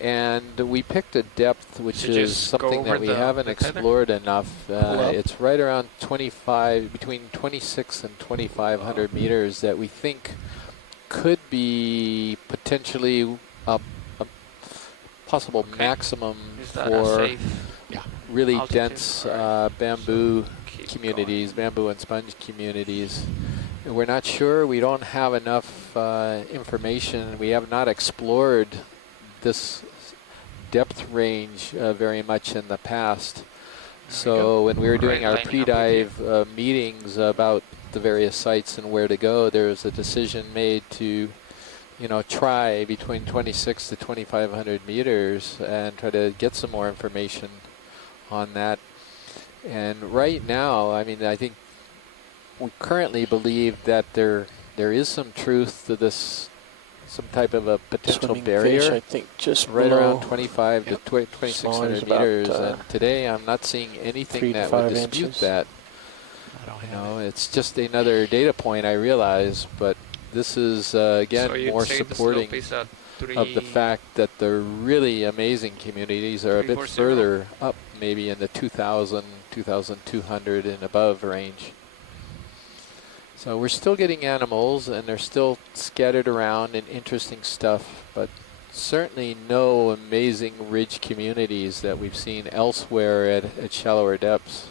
And we picked a depth which Should you is just go something over that we the haven't tether? explored enough. Pull up. It's right around 25, between 26 and 2,500 meters that we think could be potentially a possible maximum Is that a for safe really altitude? dense bamboo communities, bamboo and sponge communities. We're not sure. We don't have enough information. We have not explored this depth range very much in the past. So when we were doing our pre-dive meetings about the various sites and where to go, there was a decision made to, try between 26 to 2,500 meters and try to get some more information on that. And right now, I mean, I think we currently believe that there is some truth to this, some type of a potential Swimming barrier. fish, I think just right below, around 25 to 2,600 about, meters. And today I'm not seeing anything 3 to that would 5 dispute inches. that. It's just another data point, I realize, but this is again So you'd more say the supporting slope is at of the fact that the really amazing communities are a bit 340. further up, maybe in the 2,000, 2,200 and above range. So we're still getting animals, and they're still scattered around and interesting stuff, but certainly no amazing ridge communities that we've seen elsewhere at shallower depths.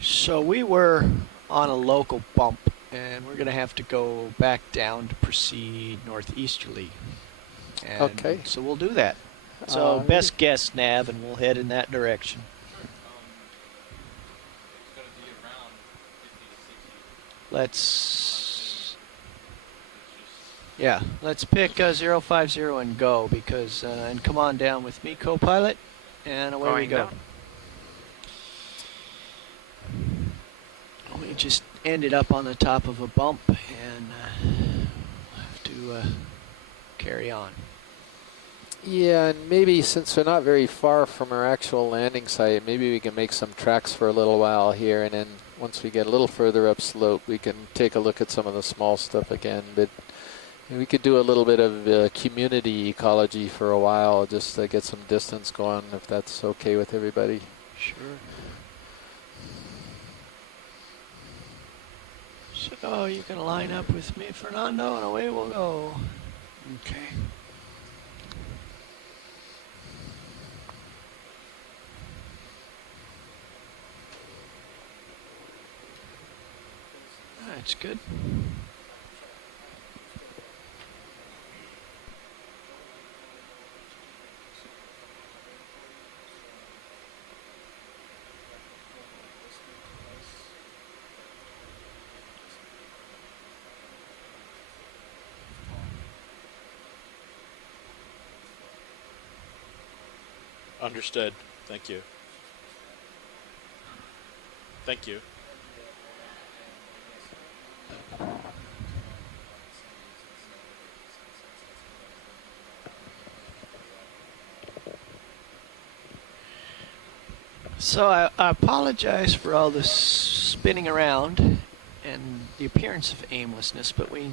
So we were on a local bump, and we're going to have to go back down to proceed northeasterly. And Okay. So we'll do that. So best guess, Nav, and we'll head in that direction. Let's pick 050 and go, because and come on down with me, co-pilot, and away we Going go. down. We just ended up on the top of a bump, and have to carry on. Yeah, and maybe since we're not very far from our actual landing site, maybe we can make some tracks for a little while here, and then once we get a little further upslope, we can take a look at some of the small stuff again. But we could do a little bit of community ecology for a while, just to get some distance going, if that's okay with everybody. Sure. So you can line up with me, Fernando, and away we'll go. Okay. That's good. Understood. Thank you. Thank you. So I apologize for all this spinning around and the appearance of aimlessness, but we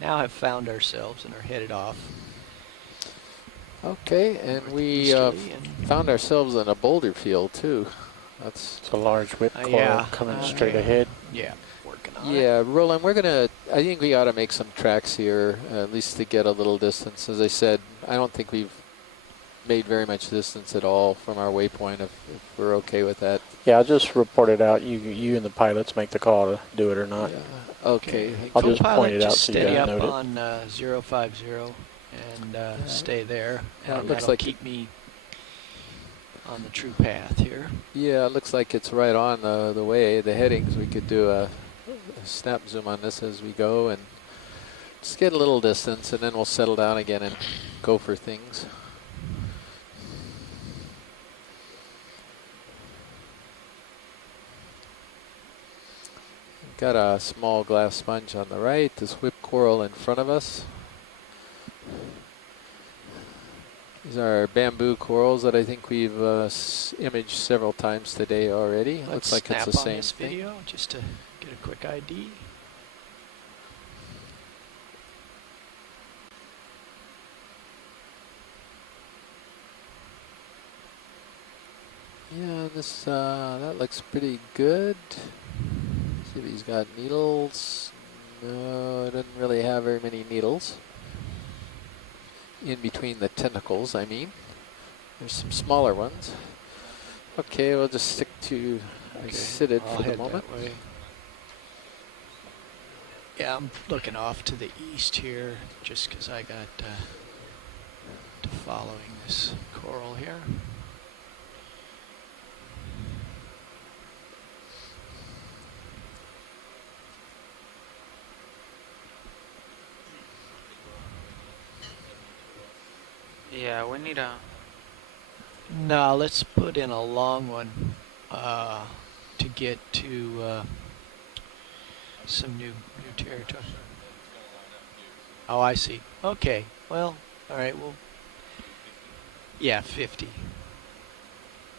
now have found ourselves and are headed off. Okay, and we Northeasterly and found ourselves in a boulder field too. That's It's a large whip coil yeah, coming okay. straight ahead. Yeah, working on it. yeah, Roland, I think we ought to make some tracks here, at least to get a little distance. As I said, I don't think we've made very much distance at all from our waypoint, if we're okay with that. Yeah, I'll just report it out. You and the pilots make the call to do it or not. Yeah. Okay. I'll just Co-pilot, point it out just so you steady guys up note it. on 050 and stay there. Yeah, it And looks that'll like keep me on the true path here. Yeah, it looks like it's right on the way, the headings. We could do a snap zoom on this as we go and just get a little distance, and then we'll settle down again and go for things. Got a small glass sponge on the right, this whip coral in front of us. These are bamboo corals that I think we've imaged several times today already. Let's Looks like snap it's the on same this thing. video just to get a quick ID. this, that looks pretty good. See if he's got needles. No, it doesn't really have very many needles. In between the tentacles, I mean. There's some smaller ones. Okay, we'll just stick to sighted for the moment. Yeah, I'm looking off to the east here just because I got to following this coral here. Yeah, we need a... No, let's put in a long one to get to some new territory. Oh, I see. Okay. Well, all right. Well, yeah, 50.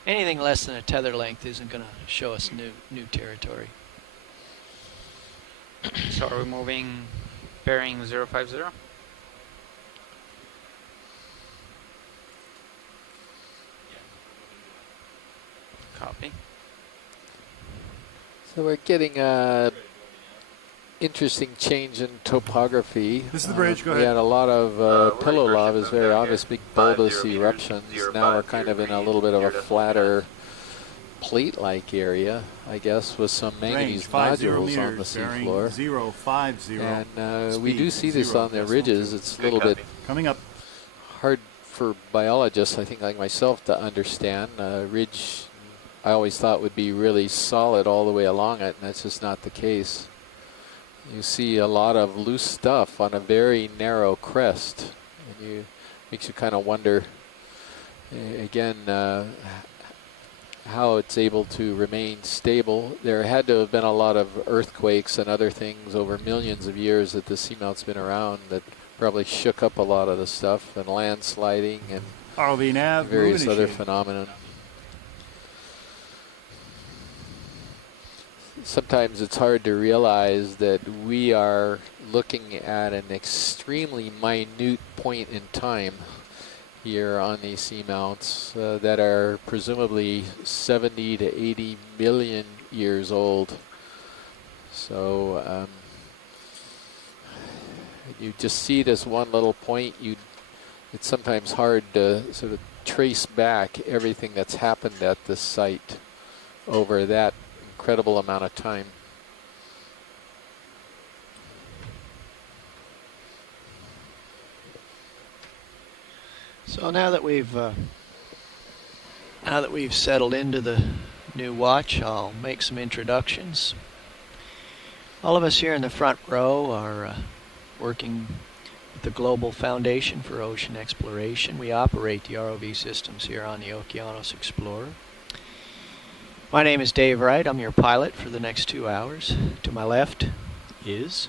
Anything less than a tether length isn't going to show us new territory. So are we moving bearing 050? Copy. So we're getting a interesting change in topography. This is the bridge, go we ahead. had a lot of pillow lavas, very obvious big bulbous eruptions. Now we're kind of in a little bit of a flatter plate-like area, I guess, with some manganese nodules on the seafloor. 050. And we do see this on the ridges. It's a little bit coming up. Hard for biologists, I think, like myself, to understand. Ridge, I always thought would be really solid all the way along it, and that's just not the case. You see a lot of loose stuff on a very narrow crest, and makes you kind of wonder, again, how it's able to remain stable. There had to have been a lot of earthquakes and other things over millions of years that the seamount's been around that probably shook up a lot of the stuff, and landsliding and ROV nav, various other phenomena. Sometimes it's hard to realize that we are looking at an extremely minute point in time here on these seamounts that are presumably 70 to 80 million years old. So you just see this one little point. It's sometimes hard to sort of trace back everything that's happened at this site over that incredible amount of time. So now that we've settled into the new watch, I'll make some introductions. All of us here in the front row are working with the Global Foundation for Ocean Exploration. We operate the ROV systems here on the Okeanos Explorer. My name is Dave Wright. I'm your pilot for the next 2 hours. To my left is...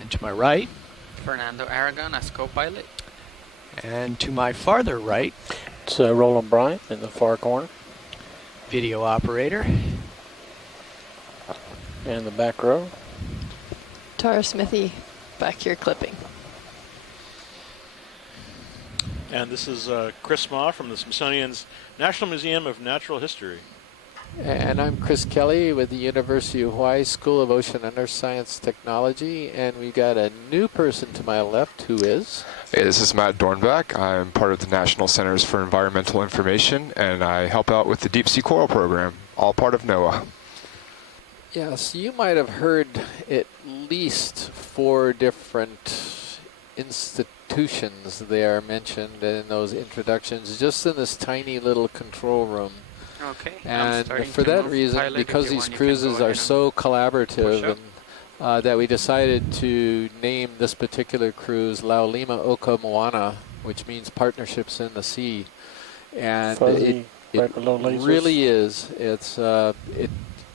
And to my right... Fernando Aragon as co-pilot. And to my farther right... It's Roland Bryant in the far corner. Video operator. And the back row. Tara Smithy back here clipping. And this is Chris Ma from the Smithsonian's National Museum of Natural History. And I'm Chris Kelly with the University of Hawaii School of Ocean and Earth Science Technology, and we've got a new person to my left who is... Hey, this is Matt Dornbach. I'm part of the National Centers for Environmental Information, and I help out with the Deep Sea Coral Program, all part of NOAA. Yes, you might have heard at least 4 different institutions there mentioned in those introductions, just in this tiny little control room. Okay. And for that reason, because these cruises are so collaborative, and that we decided to name this particular cruise Laulima Oka Moana, which means partnerships in the sea. And it really is. It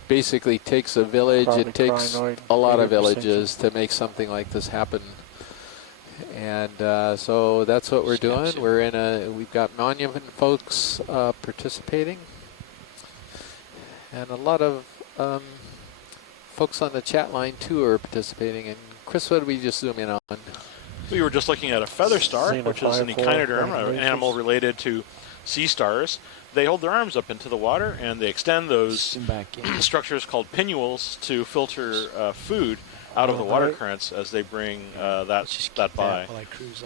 basically takes a village. It takes a lot of villages to make something like this happen. And so that's what we're doing. We've got monument folks participating. And a lot of folks on the chat line, too, are participating. And Chris, what did we just zoom in on? We were just looking at a feather star, which is an echinoderm, an animal related to sea stars, they hold their arms up into the water and they extend those structures called pinnules to filter food out of the water currents as they bring that by. While I cruise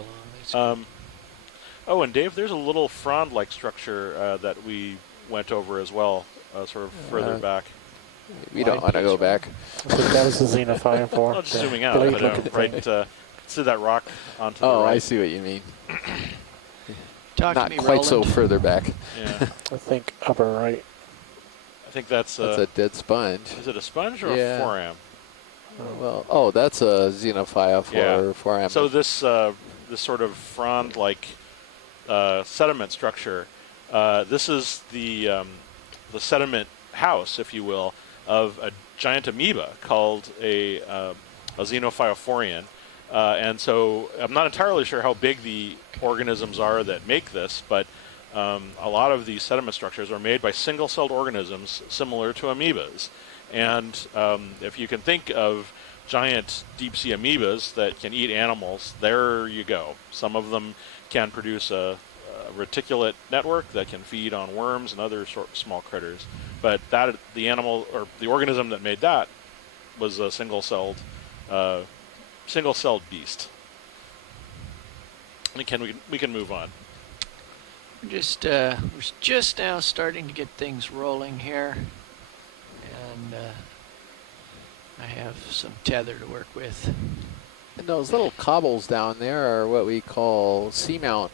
along. Oh, and Dave, there's a little frond-like structure that we went over as well, sort of further back. We don't want to go back. So that was the xenophile for. Not just zooming out, but right. See that rock onto the right. Oh, I see what you mean. Talk Not to me, quite so Roland. further back. Yeah. I think upper right. I think that's a dead sponge. Is it a sponge or a foram? Well, that's a xenophile for foram. So this sort of frond-like sediment structure, this is the sediment house, if you will, of a giant amoeba called a xenophiophorian. And so I'm not entirely sure how big the organisms are that make this, but a lot of these sediment structures are made by single-celled organisms similar to amoebas. And if you can think of giant deep-sea amoebas that can eat animals, there you go. Some of them can produce a reticulate network that can feed on worms and other small critters. But the animal or the organism that made that was a single-celled beast. And we can move on. We're just now starting to get things rolling here, and I have some tether to work with. And those little cobbles down there are what we call seamount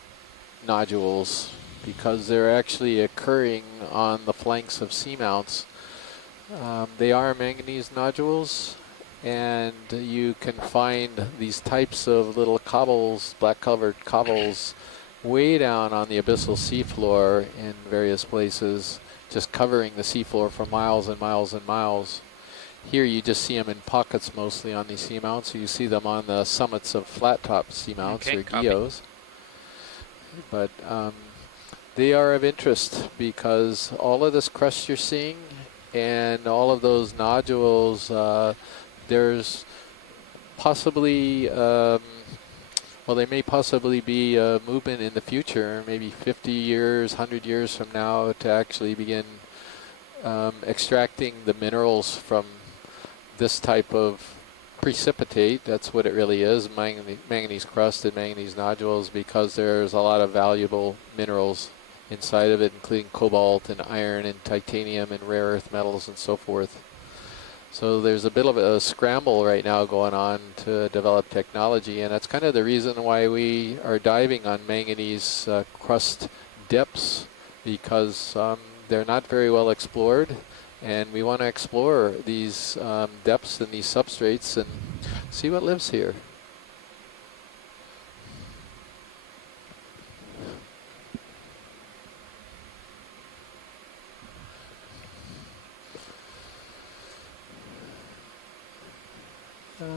nodules, because they're actually occurring on the flanks of seamounts. They are manganese nodules, and you can find these types of little cobbles, black-covered cobbles, way down on the abyssal seafloor in various places, just covering the seafloor for miles and miles and miles. Here you just see them in pockets mostly on these seamounts. You see them on the summits of flat-top seamounts or geos. But they are of interest because all of this crust you're seeing and all of those nodules, there's possibly, they may possibly be a movement in the future, maybe 50 years, 100 years from now, to actually begin extracting the minerals from this type of precipitate. That's what it really is, manganese crust and manganese nodules, because there's a lot of valuable minerals inside of it, including cobalt and iron and titanium and rare earth metals and so forth. So there's a bit of a scramble right now going on to develop technology, and that's kind of the reason why we are diving on manganese crust depths, because they're not very well explored, and we want to explore these depths and these substrates and see what lives here.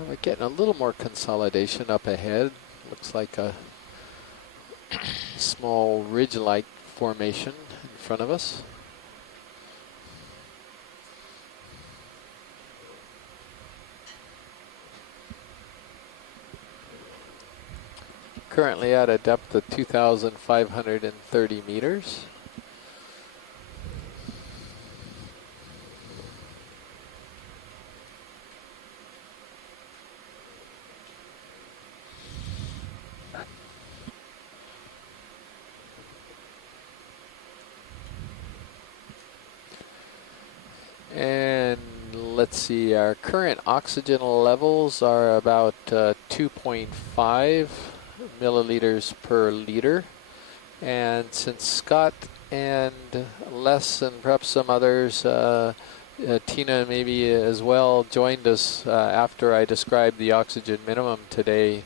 We're getting a little more consolidation up ahead. Looks like a small ridge-like formation in front of us. Currently at a depth of 2,530 meters. And let's see, our current oxygen levels are about 2.5 milliliters per liter. And since Scott and Les and perhaps some others, Tina maybe as well, joined us after I described the oxygen minimum today,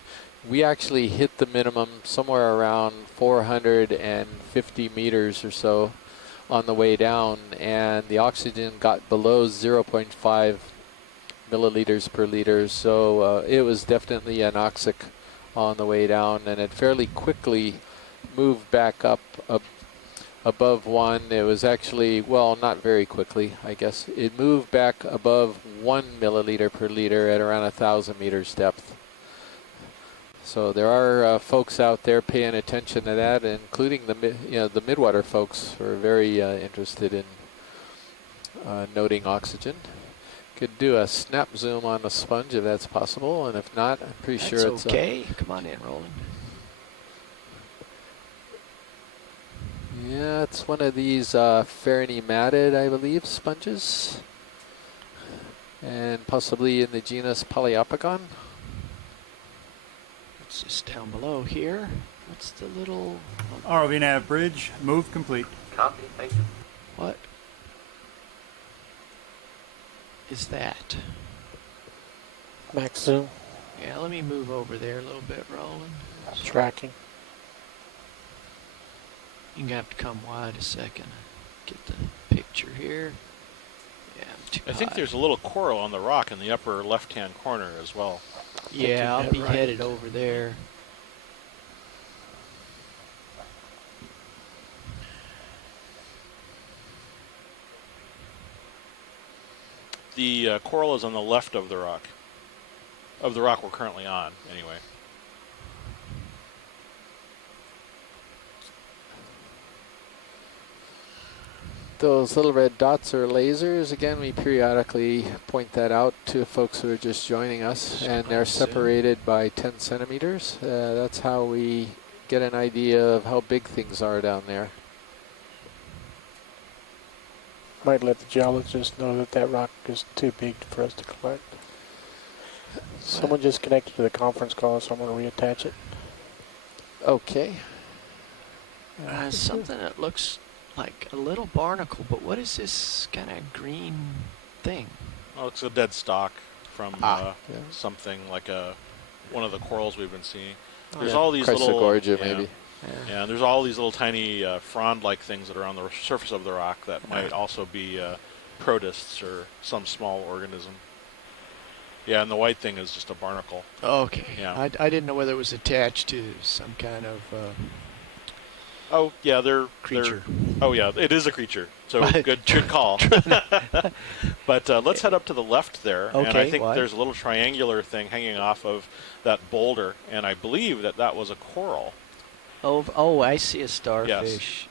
we actually hit the minimum somewhere around 450 meters or so on the way down, and the oxygen got below 0.5 milliliters per liter, so it was definitely anoxic on the way down, and it fairly quickly moved back up above 1. It was actually, well, not very quickly, I guess. It moved back above 1 milliliter per liter at around 1,000 meters depth. So there are folks out there paying attention to that, including the the midwater folks who are very interested in noting oxygen. Could do a snap zoom on the sponge if that's possible, and if not, I'm pretty sure it's okay. Come on in, Roland. Yeah, it's one of these Fariny matted, I believe, sponges, and possibly in the genus Poliopogon. What's this down below here? What's the little... ROV nav bridge, move complete. Copy, thank you. What is that? Max zoom. Yeah, let me move over there a little bit, Roland. Tracking. You're gonna have to come wide a second. Get the picture here. Yeah, I'm too I think high. there's a little coral on the rock in the upper left-hand corner as well. Yeah, I'll be headed over there. The coral is on the left of the rock. Of the rock we're currently on, anyway. Those little red dots are lasers. Again, we periodically point that out to folks who are just joining us, and they're separated by 10 centimeters. That's how we get an idea of how big things are down there. Might let the geologists know that that rock is too big for us to collect. Someone just connected to the conference call, so I'm going to reattach it. Okay. Something that looks like a little barnacle, but what is this kind of green thing? Oh, it's a dead stalk from something like one of the corals we've been seeing. There's all these little... Chrysogorgia, maybe. Yeah, there's all these little tiny frond-like things that are on the surface of the rock that might also be protists or some small organism. Yeah, and the white thing is just a barnacle. Okay. Yeah. I didn't know whether it was attached to some kind of... Oh, yeah, they're... creature. Oh, yeah, it is a creature. So good call. But let's head up to the left there. Okay, and I think why? there's a little triangular thing hanging off of that boulder, and I believe that was a coral. Oh, I see a starfish.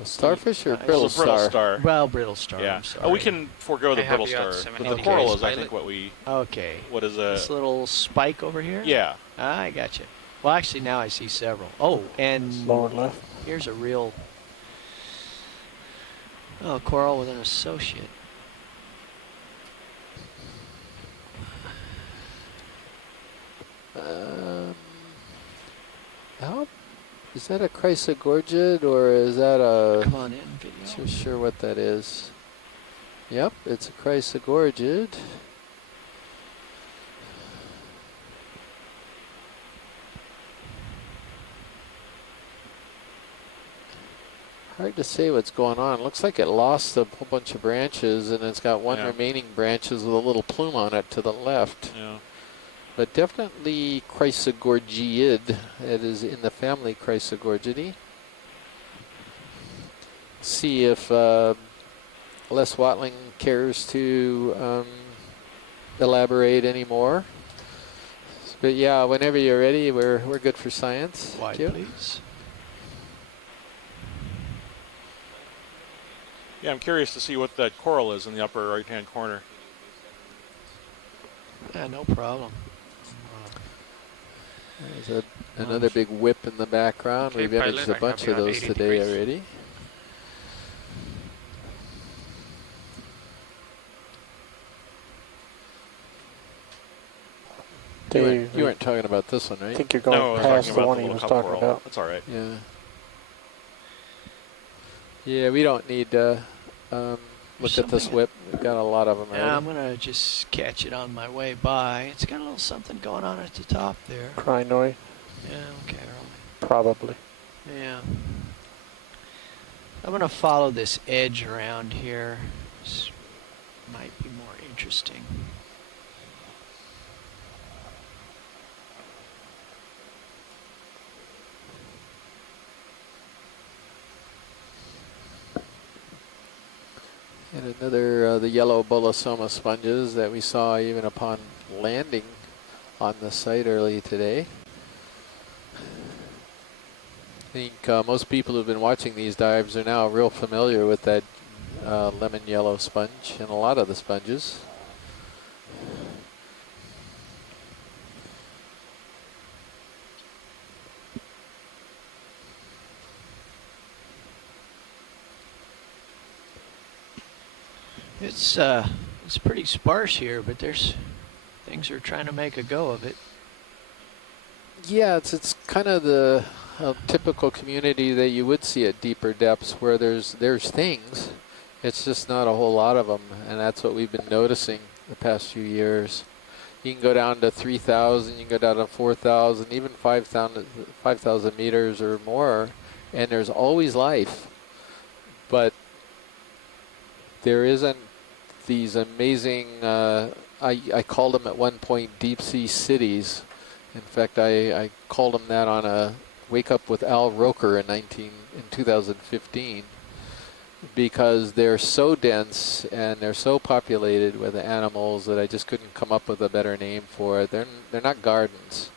A starfish or brittle star? Well, brittle star. Yeah. I'm sorry. Oh, we can forego the brittle star. But the coral is, I think, what we... Okay. What is a... This little spike over here? Yeah. I got you. Well, actually, now I see several. Oh, and lower left. Here's a real... Oh, coral with an associate. How... Is that a Chrysogorgid or is that a... Come on in, video. Not too sure what that is. Yep, it's a Chrysogorgid. Hard to say what's going on. Looks like it lost a whole bunch of branches and it's got one remaining branches with a little plume on it to the left. Yeah. But definitely Chrysogorgid. It is in the family Chrysogorgidae. See if Les Watling cares to elaborate any more. But yeah, whenever you're ready, we're good for science. Wide, Thank you. please. Yeah, I'm curious to see what that coral is in the upper right-hand corner. Yeah, no problem. There's another big whip in the background. Okay, We've imaged pilot, a bunch of those today already. Dave, you weren't talking about this one, right? I think you're going past the one he was talking about. That's all right. Yeah. Yeah, we don't need to look at this whip. We've got a lot of them already. Yeah, I'm going to just catch it on my way by. It's got a little something going on at the top there. Crinoid? Yeah, okay. Probably. Yeah. I'm going to follow this edge around here. This might be more interesting. And another, the yellow Bolosoma sponges that we saw even upon landing on the site early today. think most people who've been watching these dives are now real familiar with that lemon yellow sponge and a lot of the sponges. It's pretty sparse here, but things are trying to make a go of it. Yeah, it's kind of the typical community that you would see at deeper depths where there's things. It's just not a whole lot of them, and that's what we've been noticing the past few years. You can go down to 3,000, you can go down to 4,000, even 5,000 meters or more, and there's always life. But there isn't these amazing, I called them at one point deep sea cities. In fact, I called them that on a Wake Up with Al Roker in 2015, because they're so dense and they're so populated with animals that I just couldn't come up with a better name for it. They're not gardens,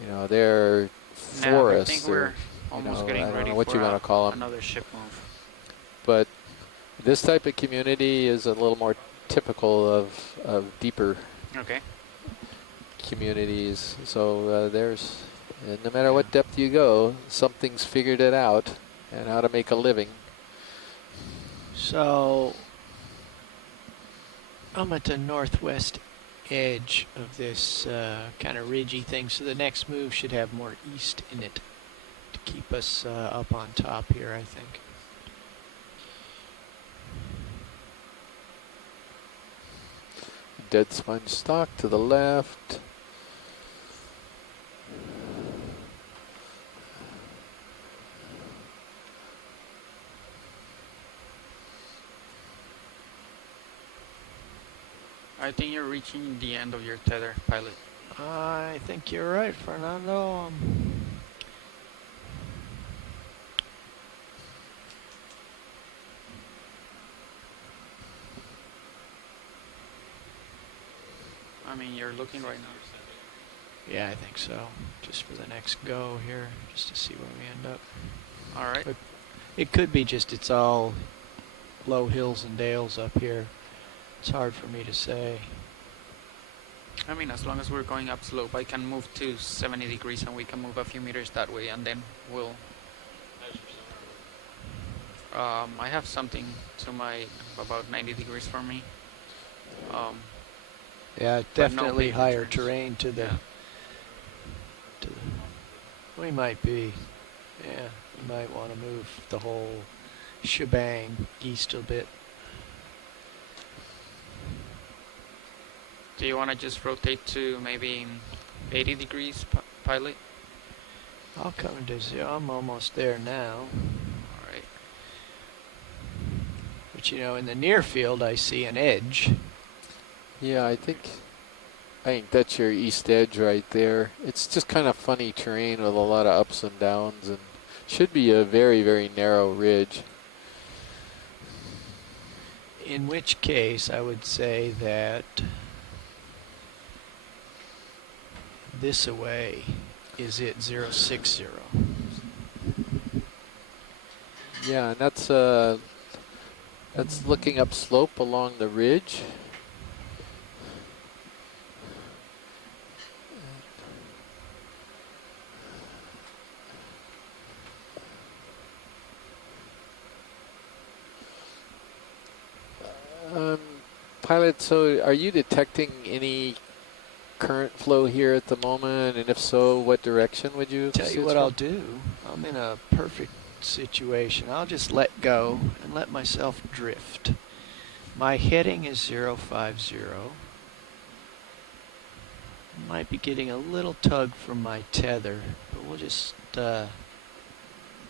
you know, they're forests. I think we're almost getting I don't ready know what for you want to call them. another ship move. But this type of community is a little more typical of deeper communities. So there's, no matter what depth you go, something's figured it out and how to make a living. So I'm at the northwest edge of this kind of ridgy thing, so the next move should have more east in it to keep us up on top here, I think. Dead sponge stock to the left. I think you're reaching the end of your tether, pilot. I think you're right, Fernando. I mean, you're looking right now. Yeah, I think so. Just for the next go here, just to see where we end up. All right. But it could be just it's all low hills and dales up here. It's hard for me to say. I mean, as long as we're going upslope, I can move to 70 degrees and we can move a few meters that way, and then we'll... I have something to my about 90 degrees for me. Yeah, definitely higher terrain to the, yeah. We might be. Yeah, we might want to move the whole shebang east a bit. Do you want to just rotate to maybe 80 degrees, pilot? I'll come to zero. I'm almost there now. All right. But you know, in the near field, I see an edge. Yeah, I think that's your east edge right there. It's just kind of funny terrain with a lot of ups and downs, and should be a very, very narrow ridge. In which case, I would say that this away is it 060. Yeah, and that's looking up slope along the ridge. Pilot, so are you detecting any current flow here at the moment? And if so, what direction would you? Tell you what I'll do. I'm in a perfect situation. I'll just let go and let myself drift. My heading is 050. Might be getting a little tug from my tether, but we'll just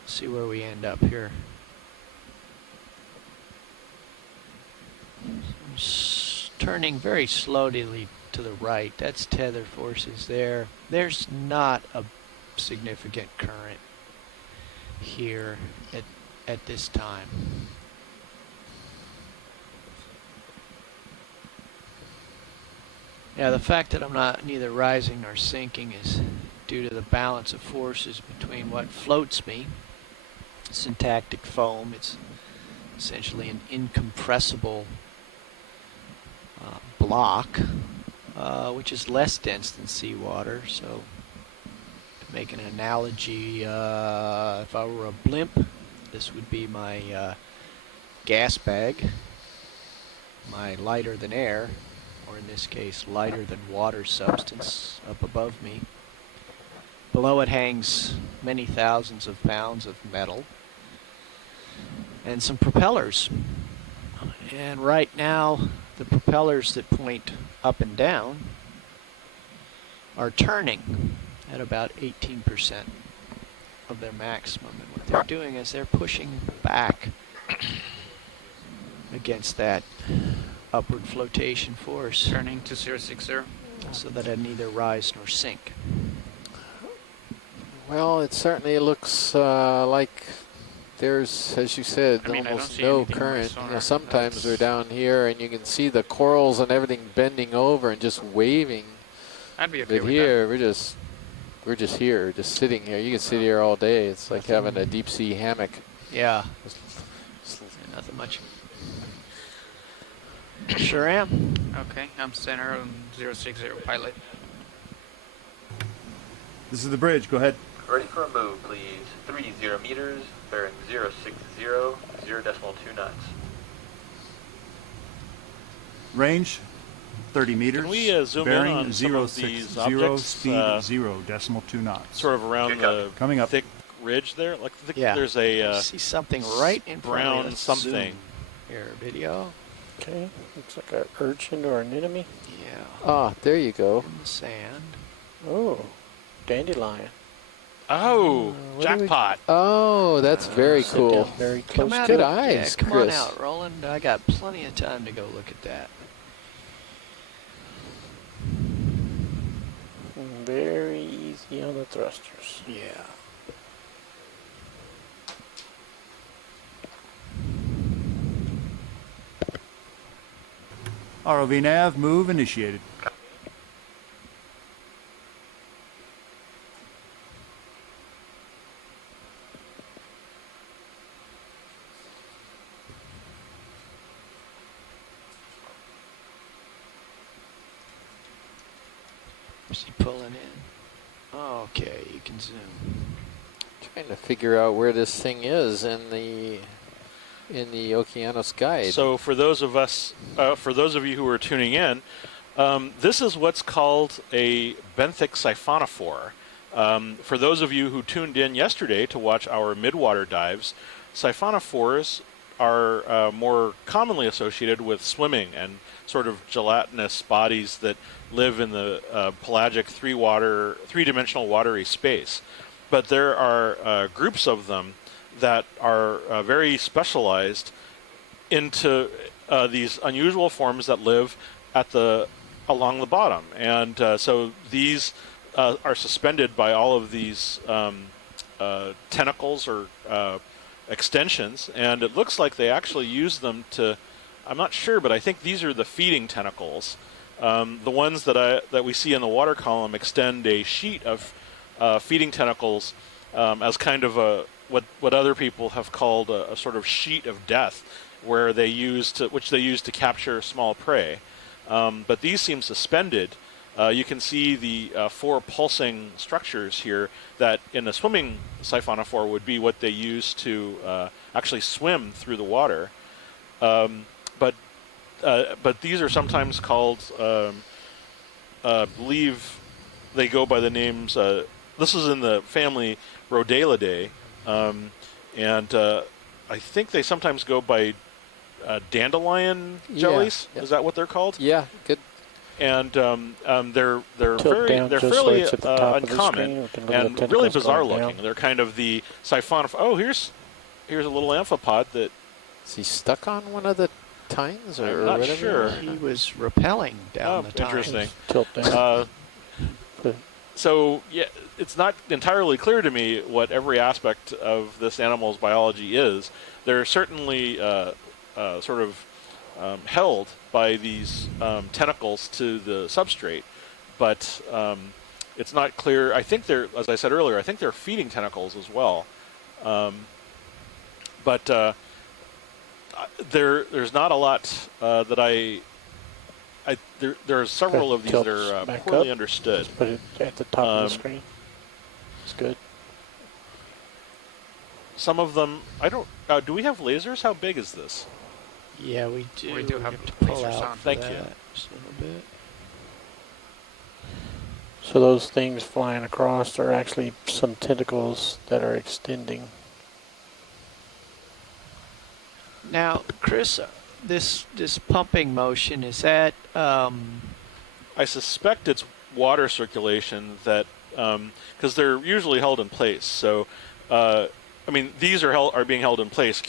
see where we end up here. I'm turning very slowly to the right. That's tether forces there. There's not a significant current here at this time. Yeah, the fact that I'm not neither rising nor sinking is due to the balance of forces between what floats me, syntactic foam. It's essentially an incompressible block, which is less dense than seawater. So to make an analogy, if I were a blimp, this would be my gas bag, my lighter than air, or in this case lighter than water substance up above me. Below it hangs many thousands of pounds of metal and some propellers. And right now, the propellers that point up and down are turning at about 18% of their maximum. And what they're doing is they're pushing back against that upward flotation force. Turning to 060. So that it neither rise nor sink. Well, it certainly looks like there's, as you said, almost no current. You know, sometimes we're down here and you can see the corals and everything bending over and just waving. I'd be okay but with here, that. we're just here, just sitting here. You can sit here all day. It's like having a deep sea hammock. Yeah. Nothing much. Sure am. Okay, I'm center on 060 pilot. This is the bridge. Go ahead. Ready for a move, please. 30 meters, bearing 060, 0.2 knots. Range, 30 meters. Can we zoom bearing in on some of 060, these objects? speed 0.2 knots. Sort of around the coming up. thick ridge there. Like Yeah. there's a I see something right in front of brown us. something. Zoom. Here, video. Okay, looks like an urchin or an anemone. Yeah. Ah, there you go. In the sand. Oh, dandelion. Oh, jackpot. Oh, that's very Sit cool. down very Come close. out Good of- eyes, yeah, come Chris. on out, Roland. I got plenty of time to go look at that. Very easy on the thrusters. Yeah. ROV nav, move initiated. Is he pulling in? Okay, you can zoom. Trying to figure out where this thing is in the Okeanos guide. So for those of you who are tuning in, this is what's called a benthic siphonophore. For those of you who tuned in yesterday to watch our midwater dives, siphonophores are more commonly associated with swimming and sort of gelatinous bodies that live in the pelagic three-dimensional watery space. But there are groups of them that are very specialized into these unusual forms that live along the bottom, and so these are suspended by all of these tentacles or extensions, and it looks like they actually use them to. I'm not sure, but I think these are the feeding tentacles. The ones that we see in the water column extend a sheet of feeding tentacles as kind of what other people have called a sort of sheet of death, which they use to capture small prey. But these seem suspended. You can see the four pulsing structures here that in a swimming siphonophore would be what they use to actually swim through the water. But these are sometimes called, I believe they go by the names, this is in the family Rhodalidae, and I think they sometimes go by dandelion jellies. Yeah. Is that what they're called? Yeah, good. And they're down just so fairly it's at the top of the uncommon screen. We can look at and the really tentacles bizarre going looking. down. They're kind of the siphonophore. Oh, here's a little amphipod that. Is he stuck on one of the tines, or I'm not whatever? sure. He was rappelling down the tines. Interesting. Tilt down. So yeah, it's not entirely clear to me what every aspect of this animal's biology is. They're certainly sort of held by these tentacles to the substrate, but it's not clear. I think they're, as I said earlier, I think they're feeding tentacles as well. But there's not a lot that there are several of these that are poorly understood. Just put it at the top of the screen. It's good. Some of them, I don't. Do we have lasers? How big is this? Yeah, we do. We do have to pull lasers out on. Thank you. Just a little bit. So those things flying across are actually some tentacles that are extending. Now, Chris, this pumping motion, is that... I suspect it's water circulation that, because they're usually held in place. So, I mean, these are being held in place.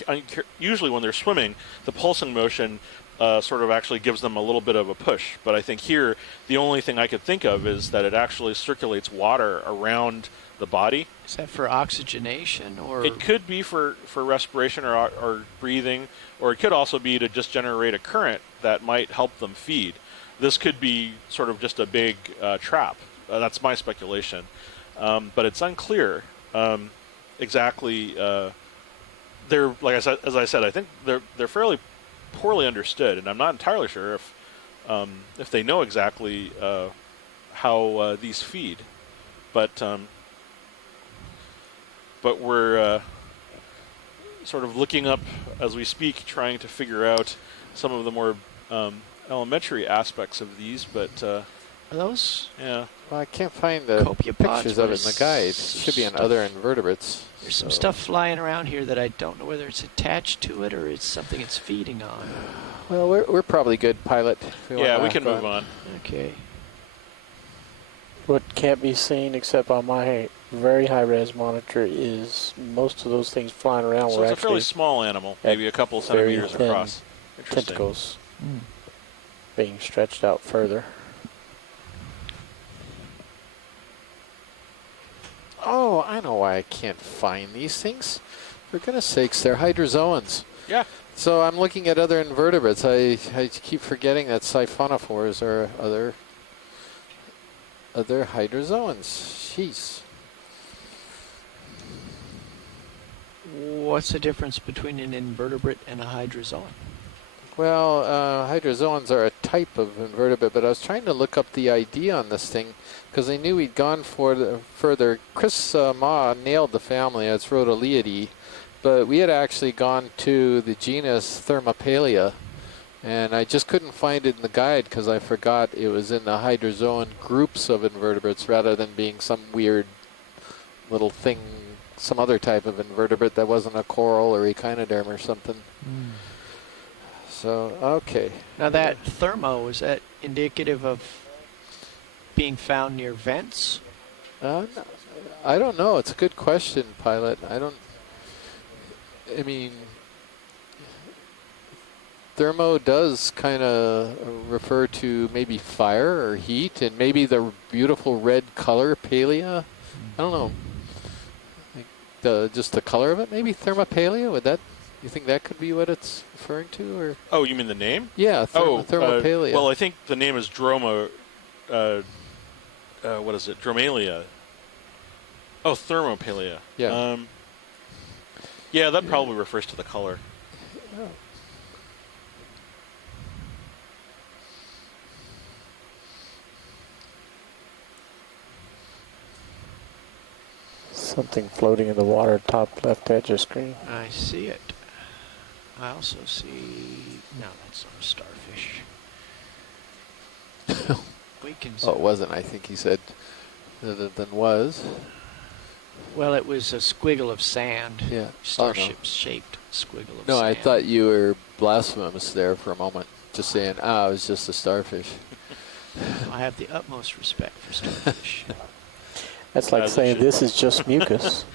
Usually when they're swimming, the pulsing motion sort of actually gives them a little bit of a push. But I think here, the only thing I could think of is that it actually circulates water around the body. Is that for oxygenation, or...? It could be for respiration or breathing, or it could also be to just generate a current that might help them feed. This could be sort of just a big trap. That's my speculation. But it's unclear exactly. They're, like I said, as I said, I think they're fairly poorly understood, and I'm not entirely sure if they know exactly how these feed. But we're sort of looking up as we speak, trying to figure out some of the more elementary aspects of these. But are those? Yeah. Well, I can't find the pictures of it in the guide. It should be on other invertebrates. There's some stuff flying around here that I don't know whether it's attached to it or it's something it's feeding on. Well, we're probably good, pilot. Yeah, we can move on. Okay. What can't be seen except on my very high-res monitor is most of those things flying around So were it's a actually fairly small animal, maybe a couple centimeters across. Tentacles being stretched out further. Oh, I know why I can't find these things. For goodness sakes, they're hydrozoans. Yeah. So I'm looking at other invertebrates. I keep forgetting that siphonophores are other hydrozoans. Jeez. What's the difference between an invertebrate and a hydrozoan? Well, hydrozoans are a type of invertebrate, but I was trying to look up the ID on this thing because I knew we'd gone further. Chris Ma nailed the family. It's Rhodoliidae, but we had actually gone to the genus Thermophalia, and I just couldn't find it in the guide because I forgot it was in the hydrozoan groups of invertebrates rather than being some weird little thing, some other type of invertebrate that wasn't a coral or echinoderm or something. So, okay. Now that thermo, is that indicative of being found near vents? No, I don't know. It's a good question, pilot. I mean, thermo does kind of refer to maybe fire or heat, and maybe the beautiful red color, palea. I don't know. Like just the color of it, maybe Thermophalia. You think that could be what it's referring to, or? Oh, you mean the name? Yeah, Thermophalia. Well, I think the name is what is it? Dromalia. Oh, Thermophalia. Yeah. Yeah, that probably refers to the color. Oh. Something floating in the water, top left edge of screen. I see it. I also see... No, that's not a starfish. We can... Oh, it wasn't. I think he said other than was. Well, it was a squiggle of sand. Yeah. Starship-shaped squiggle of sand. No, I thought you were blasphemous there for a moment. Just saying, it was just a starfish. I have the utmost respect for starfish. That's like saying this is just mucus.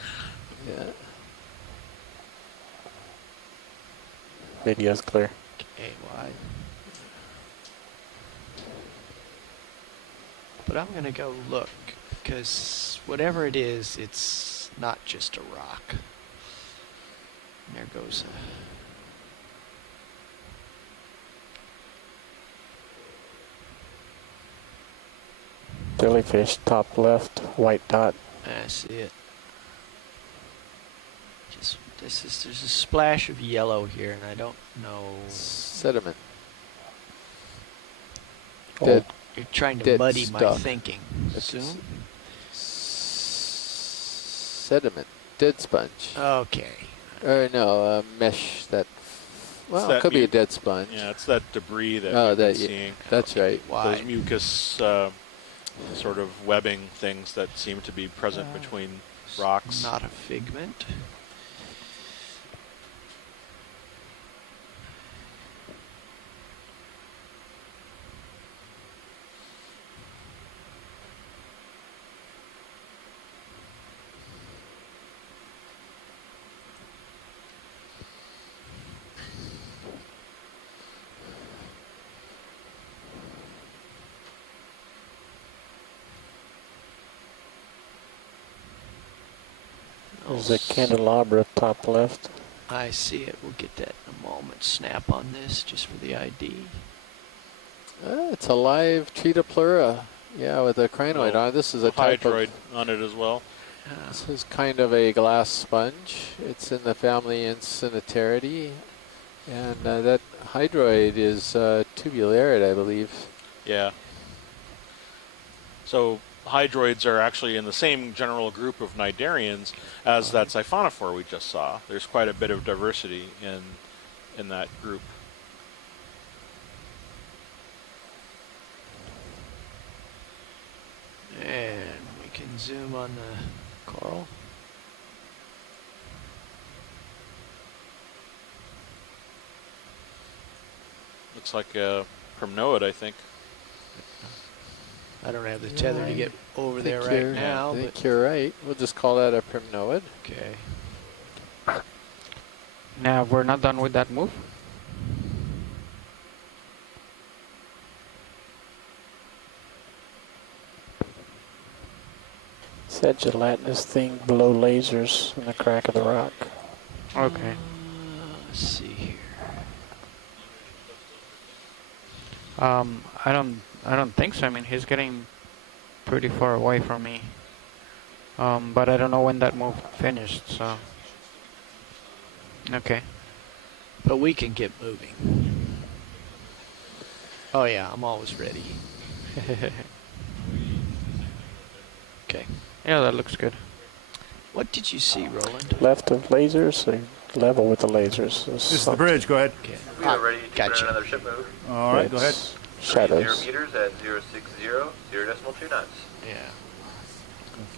Yeah. Video's clear. Okay, wide. But I'm going to go look, because whatever it is, it's not just a rock. And there goes Stillyfish, top left, white dot. I see it. Just there's a splash of yellow here, and I don't know. Sediment. Oh, you're trying to muddy my stuff. thinking. Zoom. Sediment. Dead sponge. Okay. Or no, mesh that. Well, it could be a dead sponge. Yeah, it's that debris that we've been seeing. That's right. Those mucus sort of webbing things that seem to be present between rocks. Not a figment. There's a candelabra top left. I see it. We'll get that in a moment. Snap on this just for the ID. It's a live Tretopleura. Yeah, with a crinoid on it. This is a type hydroid on it as well. This is kind of a glass sponge. It's in the family Incinitaridae. And that hydroid is tubularid, I believe. Yeah. So hydroids are actually in the same general group of cnidarians as that siphonophore we just saw. There's quite a bit of diversity in that group. And we can zoom on the coral. Looks like a primnoid, I think. I don't have the tether to get over there right now. I think you're right. We'll just call that a primnoid. Okay. Now we're not done with that move. It's that gelatinous thing below lasers in the crack of the rock. Okay. Let's see here. I don't think so. I mean, he's getting pretty far away from me. But I don't know when that move finished, so. Okay. But we can get moving. Oh yeah, I'm always ready. Okay. Yeah, that looks good. What did you see, Roland? Left of lasers, or level with the lasers. This is the bridge. Go ahead. Okay. We are ready to gotcha. put in another ship move. All right, go ahead. 30 Shadows. meters at 060, 0.2 knots. Yeah.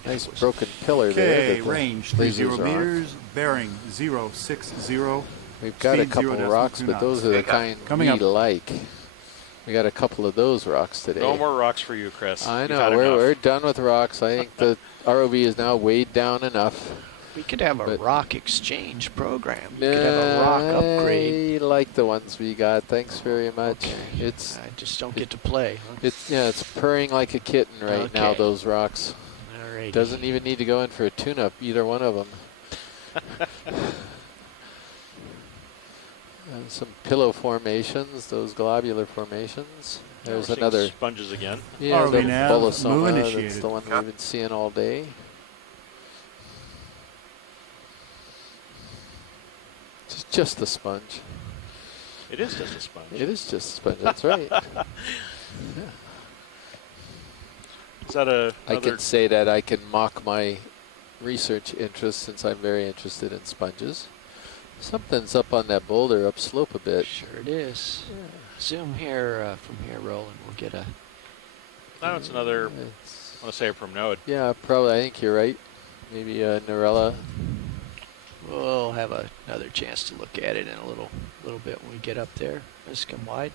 Nice broken pillar there. Okay, that the range lasers 30 are on. meters, bearing 060. We've got a speed couple 0.2 rocks, but those are the kind Coming we up. like. We got a couple of those rocks today. No more rocks for you, Chris. I You've know, had enough. we're done with rocks. I think the ROV is now weighed down enough. We could have a rock exchange program. We could have a rock upgrade. I like the ones we got. Thanks very much. Okay. It's I just don't get to play. Huh? it's purring like a kitten right now. Okay. Those rocks. Alrighty. Doesn't even need to go in for a tune-up. Either one of them. Some pillow formations. Those globular formations. There's We're seeing another sponges again. Yeah, ROV the nav, move Bolosoma. That's initiated. the one we've been seeing all day. It's just a sponge. It is just a sponge. It is just a sponge. That's right. Yeah. Is that I can say that I can mock my research interest since I'm very interested in sponges. Something's up on that boulder upslope a bit. Sure it is. Yeah. Zoom here from here, Roland. We'll get a. No, it's another. I want to say a primnoid. Yeah, probably. I think you're right. Maybe a Narella. We'll have another chance to look at it in a little bit when we get up there. Let's come wide.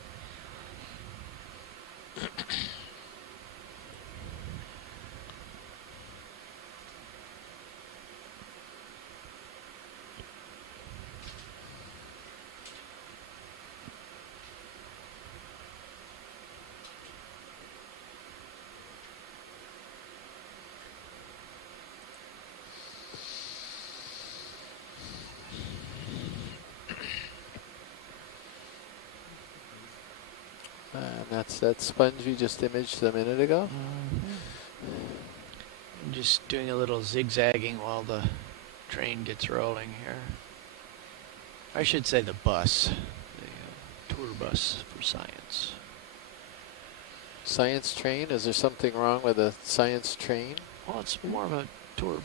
That's that sponge we just imaged a minute ago. just doing a little zigzagging while the train gets rolling here. I should say the bus, the tour bus for science. Science train? Is there something wrong with a science train? Well, it's more of a tour.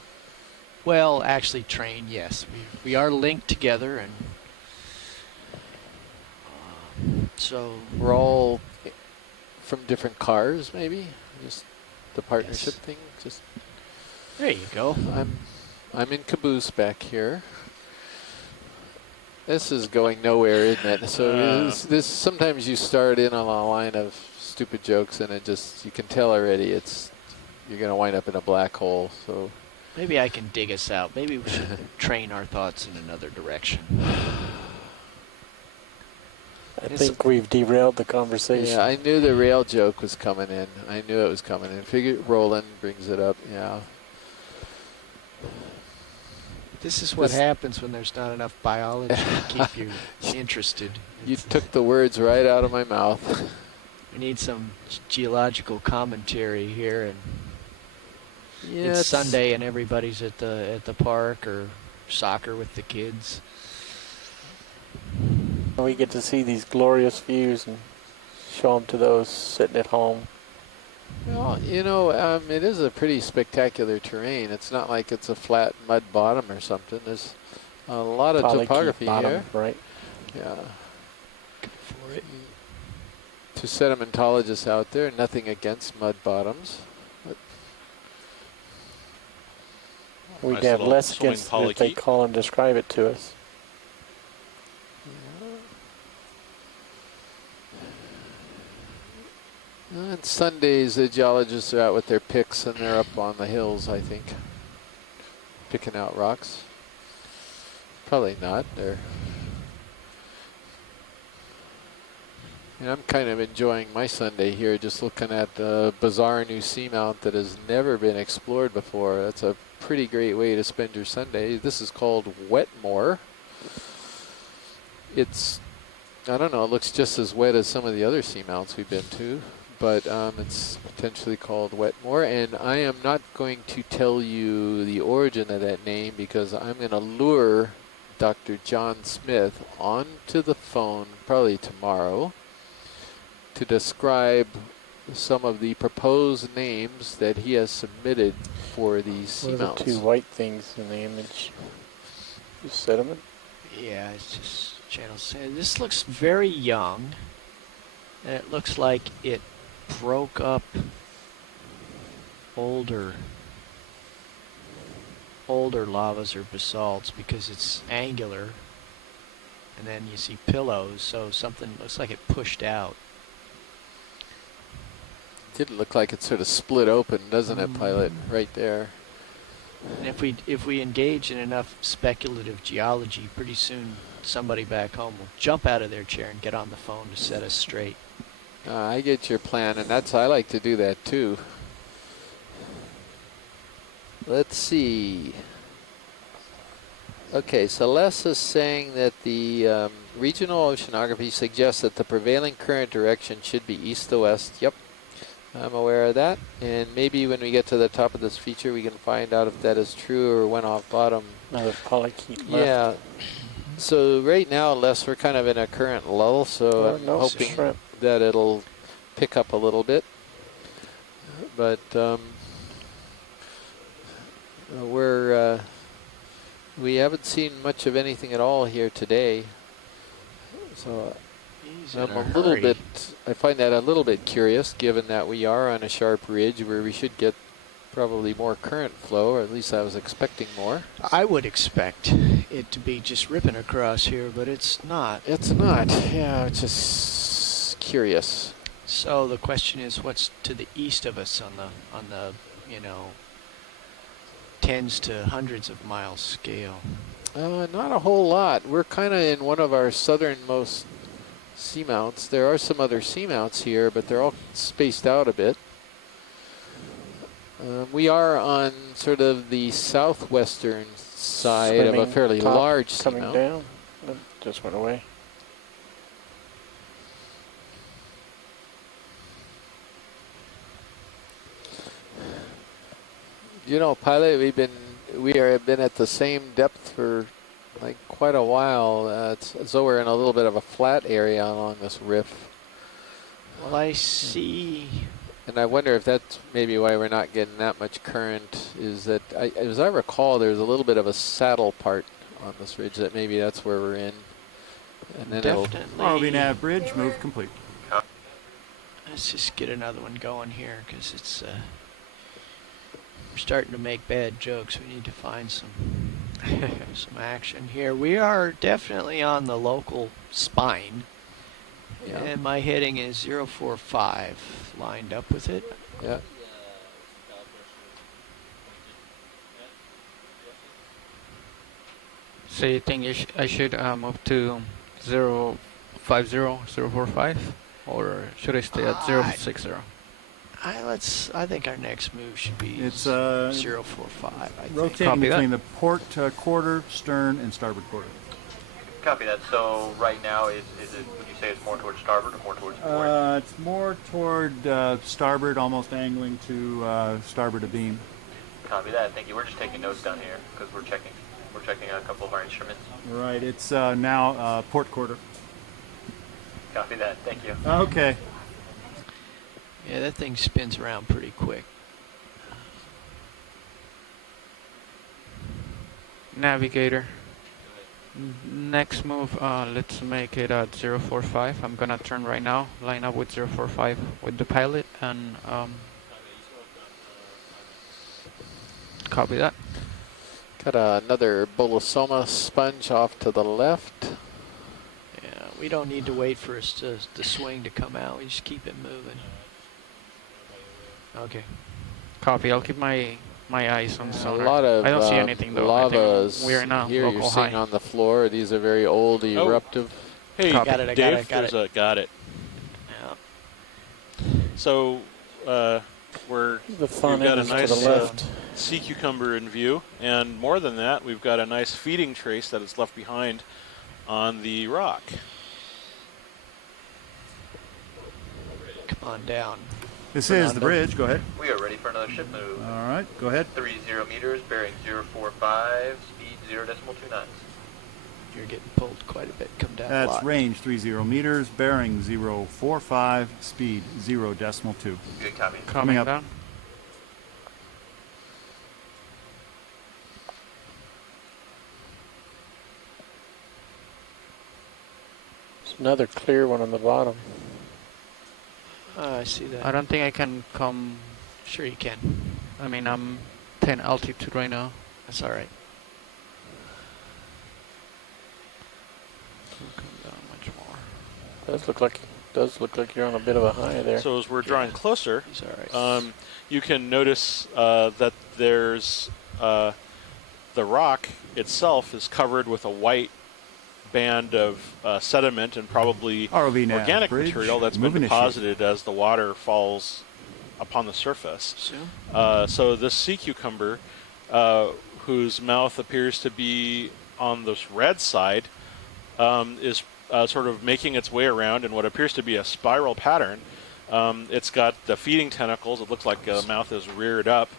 Well, actually, train, yes. We are linked together, and so we're all from different cars, maybe. Just the partnership thing. Just there you go. I'm in caboose back here. This is going nowhere, isn't it? So this sometimes you start in on a line of stupid jokes, and it just you can tell already you're going to wind up in a black hole. So maybe I can dig us out. Maybe we should train our thoughts in another direction. I think we've derailed the conversation. Yeah, I knew the rail joke was coming in. I knew it was coming in. Figure Roland brings it up. Yeah. This is what happens when there's not enough biology to keep you interested. You took the words right out of my mouth. We need some geological commentary here, and yeah, it's Sunday and everybody's at the park or soccer with the kids. We get to see these glorious views and show them to those sitting at home. Well, you know, it is a pretty spectacular terrain. It's not like it's a flat mud bottom or something. There's a lot of topography here. Right. Yeah. Go for it. To sedimentologists out there, nothing against mud bottoms. We'd have less against it if they call and describe it to us. On Sundays, the geologists are out with their picks and they're up on the hills, I think, picking out rocks. Probably not. I'm kind of enjoying my Sunday here, just looking at a bizarre new seamount that has never been explored before. That's a pretty great way to spend your Sunday. This is called Wetmore. It's, I don't know, it looks just as wet as some of the other seamounts we've been to. But it's potentially called Wetmore, and I am not going to tell you the origin of that name because I'm going to lure Dr. John Smith onto the phone probably tomorrow to describe some of the proposed names that he has submitted for these seamounts. What are the two white things in the image? The sediment? Yeah, it's just channel sand. This looks very young, and it looks like it broke up older lavas or basalts because it's angular, and then you see pillows, so something looks like it pushed out. Did look like it sort of split open, doesn't it, Pilot? Right there. And if we engage in enough speculative geology, pretty soon somebody back home will jump out of their chair and get on the phone to set us straight. I get your plan, and I like to do that too. Let's see. Okay, so Les is saying that the regional oceanography suggests that the prevailing current direction should be east to west. Yep, I'm aware of that. And maybe when we get to the top of this feature, we can find out if that is true or went off bottom. Another polychaete left. Yeah. So right now, Les, we're kind of in a current lull, so I'm hoping that it'll pick up a little bit. But we haven't seen much of anything at all here today. So I'm a little bit, I find that a little bit curious, given that we are on a sharp ridge where we should get probably more current flow, or at least I was expecting more. I would expect it to be just ripping across here, but it's not. It's not. Yeah, it's just curious. So the question is, what's to the east of us on the tens to hundreds of miles scale? Not a whole lot. We're kind of in one of our southernmost seamounts. There are some other seamounts here, but they're all spaced out a bit. We are on sort of the southwestern side of a fairly large seamount. Coming down. It just went away. You know, Pilot, we have been at the same depth for like quite a while. It's as though we're in a little bit of a flat area along this riff. Well, I see. And I wonder if that's maybe why we're not getting that much current, is that, as I recall, there's a little bit of a saddle part on this ridge that maybe that's where we're in. And then Definitely. ROV nav bridge, move complete. Let's just get another one going here, because it's we're starting to make bad jokes. We need to find some some action here. We are definitely on the local spine. Yeah. And my heading is 045, lined up with it. Yeah. So you think I should move to 050, 045, or should I stay at 060? I think our next move should be It's 045. I think. rotating Copy between that. the port quarter, stern, and starboard quarter. Copy that. So right now, is it, would you say it's more towards starboard or more towards port? It's more toward starboard, almost angling to starboard abeam. Copy that. Thank you. We're just taking notes down here because we're checking a couple of our instruments. Right, it's now port quarter. Copy that. Thank you. Okay. Yeah, that thing spins around pretty quick. Navigator. Next move, let's make it at 045. I'm gonna turn right now, line up with 045 with the pilot, and copy that. Got another Bolosoma sponge off to the left. Yeah, we don't need to wait for us to the swing to come out. We just keep it moving. Okay. Copy. I'll keep my eyes on sonar. A lot of I don't see anything though. lavas we're in a here local you're high. seeing on the floor. These are very old, eruptive. Hey, Got it, I got Dave, it, got it. got it. Yeah. So we've The fun got a is to nice the left. sea cucumber in view, and more than that, we've got a nice feeding trace that is left behind on the rock. Come on down. This is the bridge. Go ahead. We are ready for another ship move. All right, go ahead. 30 meters, bearing 045, speed 0.29. You're getting pulled quite a bit. Come down a That's lot. range 30 meters, bearing 045, speed 0.2. Good copy. Coming up. Down. There's another clear one on the bottom. I see that. I don't think I can come. Sure you can. I mean, I'm 10 altitude right now. That's all right. Don't come down much more. Does look like you're on a bit of a high there. So as we're drawing closer, He's all right. you can notice that there's the rock itself is covered with a white band of sediment and probably ROV nav organic bridge, material that's been moving deposited as the water falls upon the surface. So this sea cucumber, whose mouth appears to be on this red side, is sort of making its way around in what appears to be a spiral pattern. It's got the feeding tentacles. It looks like the mouth is reared up.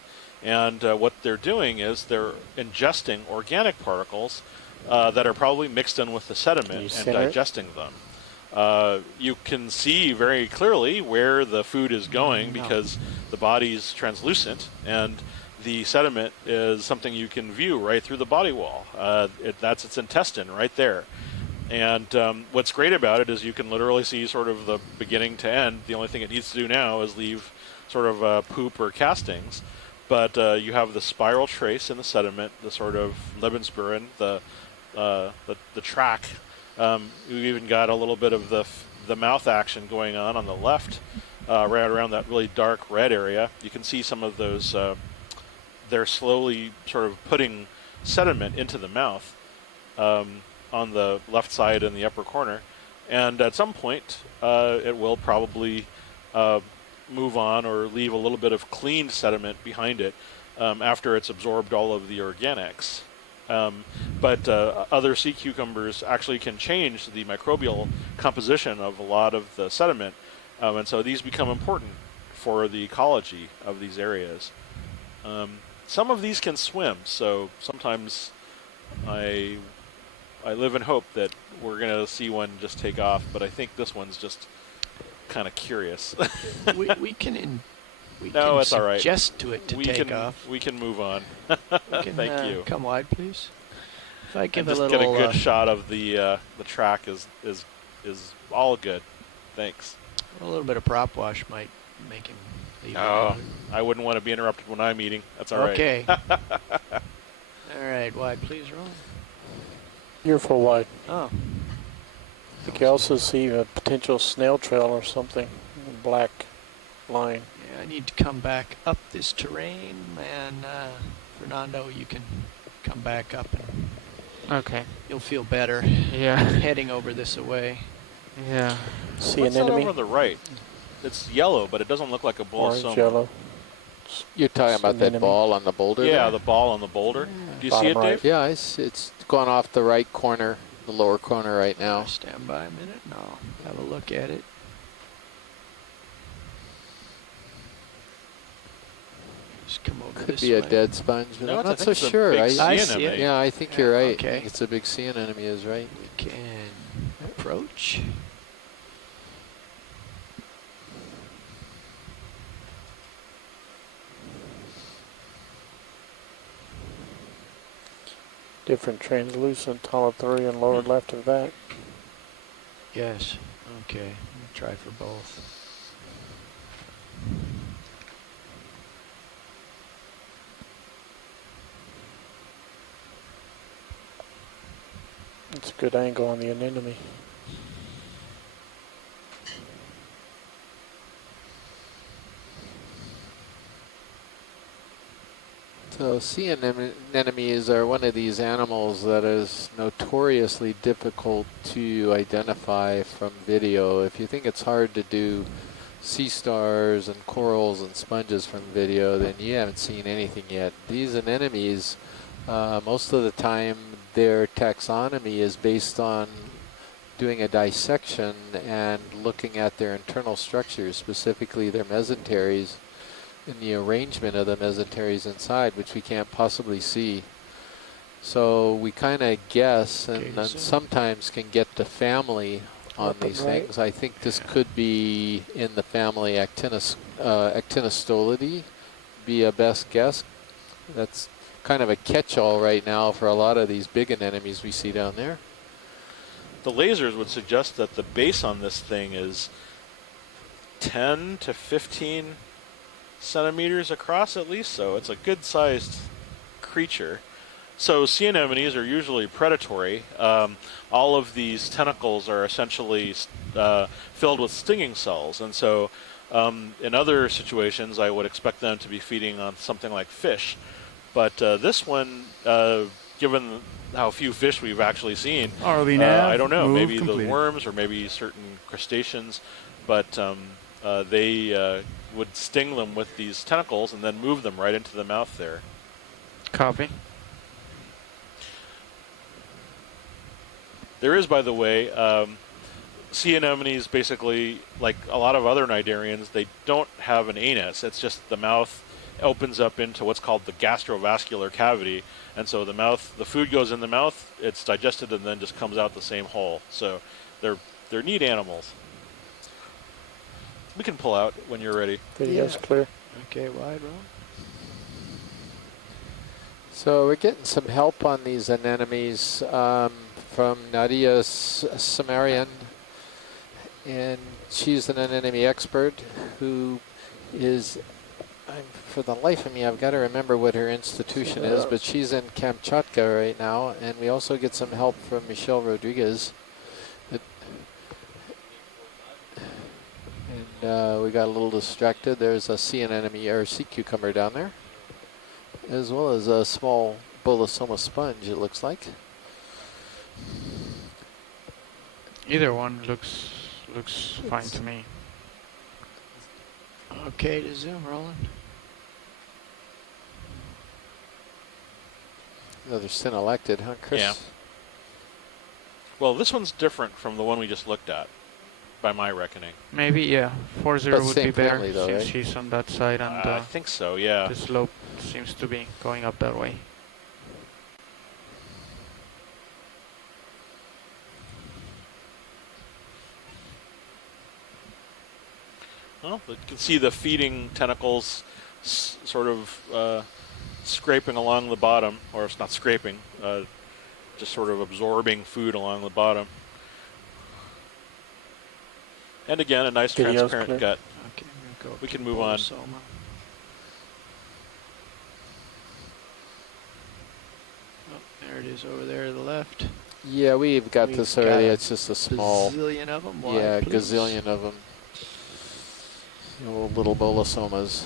And what they're doing is they're ingesting organic particles that are probably mixed in with the sediment and digesting them. You can see very clearly where the food is going because the body's translucent, and the sediment is something you can view right through the body wall. That's its intestine right there. And what's great about it is you can literally see sort of the beginning to end. The only thing it needs to do now is leave sort of poop or castings. But you have the spiral trace in the sediment, the sort of Lebensspuren, the track. We've even got a little bit of the mouth action going on the left, right around that really dark red area. You can see some of those. They're slowly sort of putting sediment into the mouth on the left side in the upper corner, and at some point it will probably move on or leave a little bit of cleaned sediment behind it after it's absorbed all of the organics. But other sea cucumbers actually can change the microbial composition of a lot of the sediment, and so these become important for the ecology of these areas. some of these can swim, so sometimes I live in hope that we're going to see one just take off, but I think this one's just kind of curious. we can no, it's all right. Suggest to it to take off. We can move on. Thank you. Come wide, please. If I give and a just little, get a good shot of the track is all good. Thanks. A little bit of prop wash might make him leave. Oh, I wouldn't want to be interrupted when I'm eating. That's all right. Okay. All right, wide, please, Roll. You're for wide. Oh. You can also see a potential snail trail or something, a black line. Yeah, I need to come back up this terrain, and Fernando, you can come back up and okay. You'll feel better. Yeah. Heading over this away. Yeah. See What's an that enemy? over on the right? It's yellow, but it doesn't look like a bull. Orange, yellow. You're talking about that ball on the boulder? Yeah, there? the ball on the boulder. Do you see it, Bottom Dave? Yeah, it's going off the right corner, the lower corner right now. Stand by a minute and I'll have a look at it. Just come over Could this be a way. dead sponge, but No, I'm I not think so it's a sure. big sea I see anemone. it. Yeah, I think you're right. Okay. I think it's a big sea anemone is right. We can approach. Different translucent, taller 3 and lower left of that. Yes. Okay. Let me try for both. It's a good angle on the anemone. So sea anemones are one of these animals that is notoriously difficult to identify from video. If you think it's hard to do sea stars and corals and sponges from video, then you haven't seen anything yet. These anemones, most of the time their taxonomy is based on doing a dissection and looking at their internal structures, specifically their mesenteries, and the arrangement of the mesenteries inside, which we can't possibly see. So we kind of guess, and then sometimes can get the family on these things. I think this could be in the family Actinostolidae, be a best guess. That's kind of a catch-all right now for a lot of these big anemones we see down there. The lasers would suggest that the base on this thing is 10 to 15 centimeters across at least, so it's a good-sized creature. So sea anemones are usually predatory. All of these tentacles are essentially filled with stinging cells, and so in other situations I would expect them to be feeding on something like fish. But this one, given how few fish we've actually seen, I don't know, maybe the worms or maybe certain crustaceans, but they would sting them with these tentacles and then move them right into the mouth there. Copy. There is, by the way, sea anemones basically, like a lot of other cnidarians, they don't have an anus. It's just the mouth opens up into what's called the gastrovascular cavity, and so the food goes in the mouth, it's digested, and then just comes out the same hole. So they're neat animals. We can pull out when you're ready. Video's clear. Okay, wide roll. So we're getting some help on these anemones from Nadia Samarian, and she's an anemone expert who is, for the life of me, I've got to remember what her institution is, but she's in Kamchatka right now, and we also get some help from Michelle Rodriguez. And we got a little distracted. There's a sea anemone or sea cucumber down there, as well as a small bolosoma sponge, it looks like. Either one looks fine to me. Okay to zoom, Roland. Another synelectid, huh, Chris? Yeah. Well, this one's different from the one we just looked at. by my reckoning. Maybe, yeah. 40 But would same be better family though, since right? she's on that side and I think so, yeah. the slope seems to be going up that way. Well, you can see the feeding tentacles sort of scraping along the bottom, or it's not scraping, just sort of absorbing food along the bottom. And again, a nice Video's transparent clear. gut. Okay, we'll go We to can move on. Bolosoma. Oh, there it is over there to the left. Yeah, we've got We've this already. got It's just a small. Bazillion of them. Wide, Yeah, please. gazillion of them. Little bolosomas.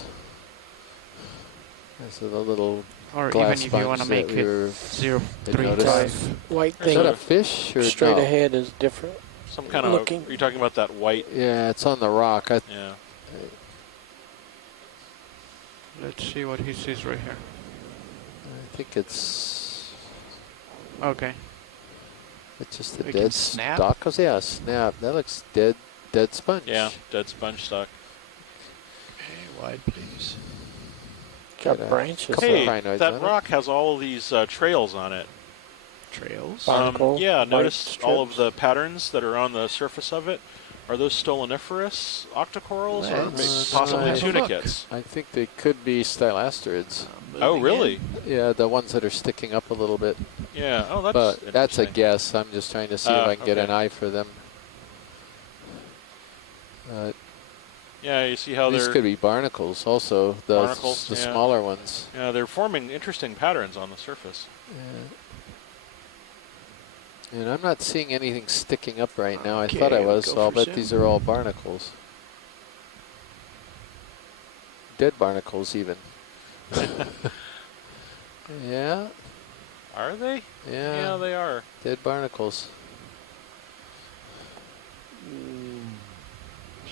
These are the little Or glass even if you want to sponge make that it we 0.35. White Is thing that a fish or straight no? ahead is different. Some kind of, looking. are you talking about that white? Yeah, it's on the rock. Yeah. Let's see what he sees right here. I think it's Okay. just a We can dead snap? stock. Oh, yeah, snap. That looks dead sponge. Yeah, dead sponge stock. Okay, wide, please. Got Got a branches. couple Hey, of crinoids that on rock has all these trails on it. Trails. Barnacle, Yeah, white notice all of strips. the patterns that are on the surface of it. Are those stoloniferous octocorals or Let's possibly have a look. tunicates? I think they could be stylasterids. Oh, really? Yeah, the ones that are sticking up a little bit. Yeah. Oh, that's But that's a interesting. guess. I'm just trying to see if I can get okay. an eye for them. Yeah, you see how These they're could be barnacles also, the Barnacles, yeah. smaller ones. yeah, they're forming interesting patterns on the surface. Yeah. And I'm not seeing anything sticking up right now. Okay, I thought I we'll was, go so I'll for bet zoom. these are all barnacles. Dead barnacles even. Yeah, Are they? yeah, Yeah, they are. dead barnacles.